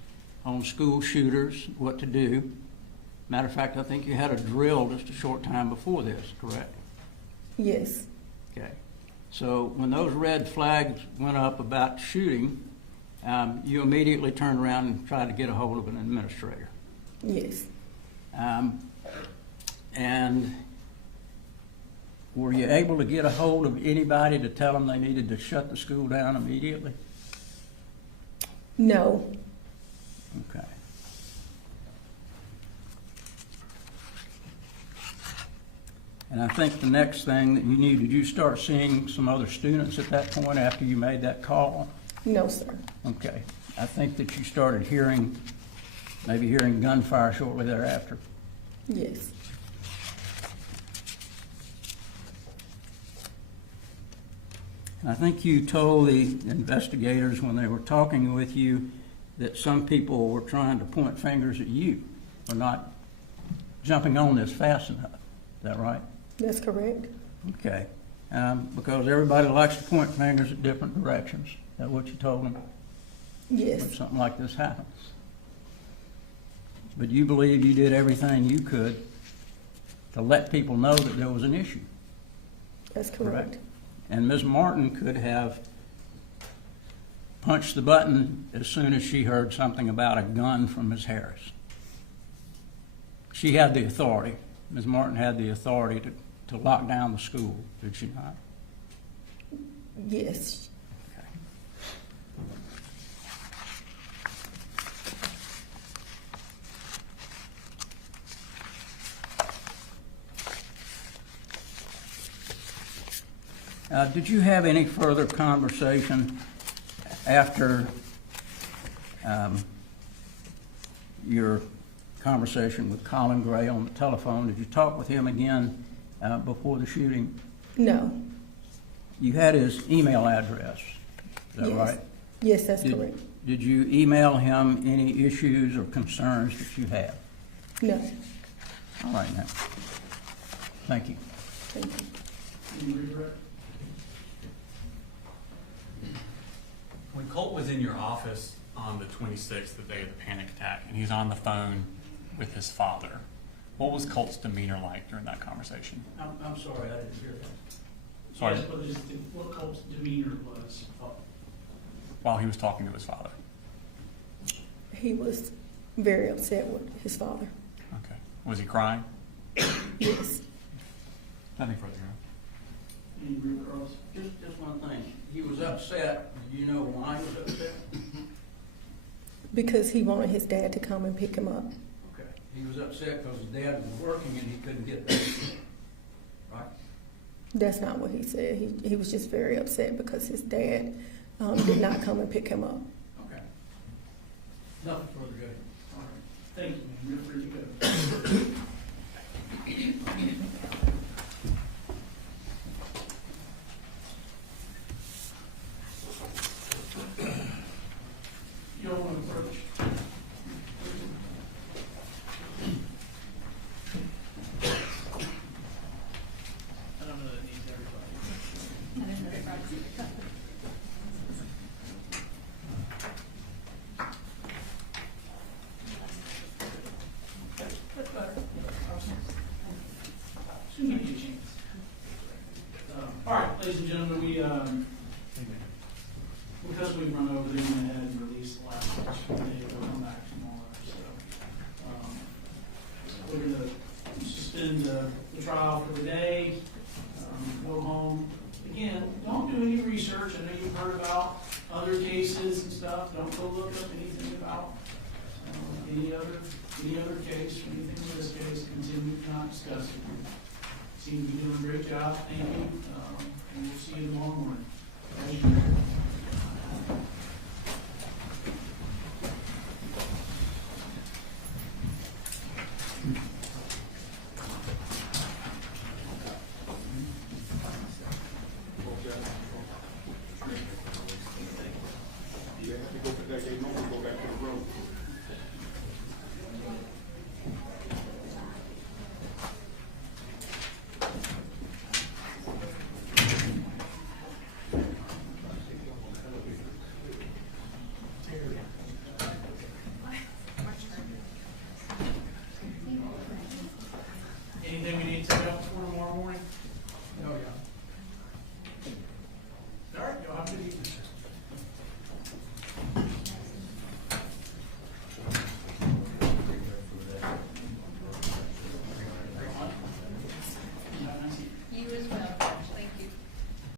on school shooters, what to do. Matter of fact, I think you had a drill just a short time before this, correct? Yes. Okay. So when those red flags went up about shooting, you immediately turned around and tried to get a hold of an administrator. Yes. And were you able to get a hold of anybody to tell them they needed to shut the school down immediately? No. Okay. And I think the next thing that you need, did you start seeing some other students at that point after you made that call? No, sir. Okay. I think that you started maybe hearing gunfire shortly thereafter. Yes. And I think you told the investigators when they were talking with you that some people were trying to point fingers at you for not jumping on this fast enough. Is that right? That's correct. Okay. Because everybody likes to point fingers at different directions. Is that what you told them Yes. when something like this happens? But you believe you did everything you could to let people know that there was an issue. That's correct. And Ms. Martin could have punched the button as soon as she heard something about a gun from Ms. Harris. She had the authority. Ms. Martin had the authority to lock down the school, did she not? Yes. Okay. Did you have any further conversation after your conversation with Colin Gray on the telephone? Did you talk with him again before the shooting? No. You had his email address, is that Yes. right? Yes, that's correct. Did you email him any issues or concerns that you have? No, All right, now. Thank you. thank you. Any regret? When Colt was in your office on the 26th, the day of the panic attack, and he's on the phone with his father, what was Colt's demeanor like during that conversation? I'm sorry, I didn't hear that. Sorry. Yes, but just what Colt's demeanor was. While he was talking to his father? He was very upset with his father. Okay. Was he crying? Yes. Nothing further. Joe. Any regret? Just one thing. He was upset. Do you know why he was upset? Because he wanted his dad to come and pick him up. Okay. He was upset because his dad was working and he couldn't get there. Right? That's not what he said. He was just very upset because his dad did not come and pick him up. Okay. Nothing further, Judge. All right. Thank you, man. You're free to go. You don't want to approach. I don't know that needs everybody. That's better. Soon give you a chance. All right, ladies and gentlemen, because we've run over, they went ahead and released the last one. They'll come back tomorrow. So we're going to suspend the trial for the day. Go home. Again, don't do any research. I know you've heard about other cases and stuff. Don't go look up anything about any other case or anything in this case. Continue to not discuss it. Seem to be doing a great job. Thank you. And we'll see you tomorrow morning. Thank you. Anything we need to take up before tomorrow morning? No, yeah.